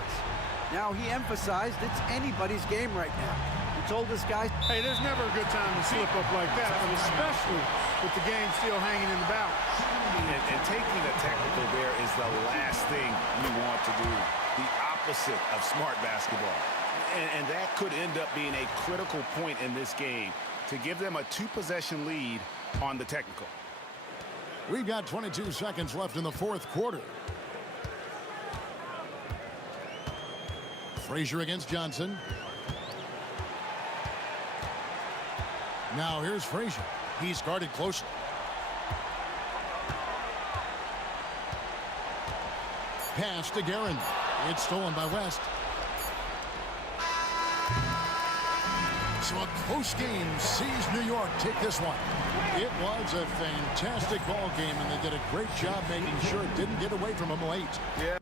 Now, he emphasized it's anybody's game right now. He told his guys, hey, there's never a good time to slip up like that, but especially with the game still hanging in the balance. And taking a technical there is the last thing you want to do. The opposite of smart basketball. And that could end up being a critical point in this game to give them a 2-possession lead on the technical. We've got 22 seconds left in the fourth quarter. Frazier against Johnson. Now here's Frazier. He's guarded closely. Pass to Guerin. It's stolen by West. So a close game sees New York take this one. It was a fantastic ball game, and they did a great job making sure it didn't get away from them late. Yeah.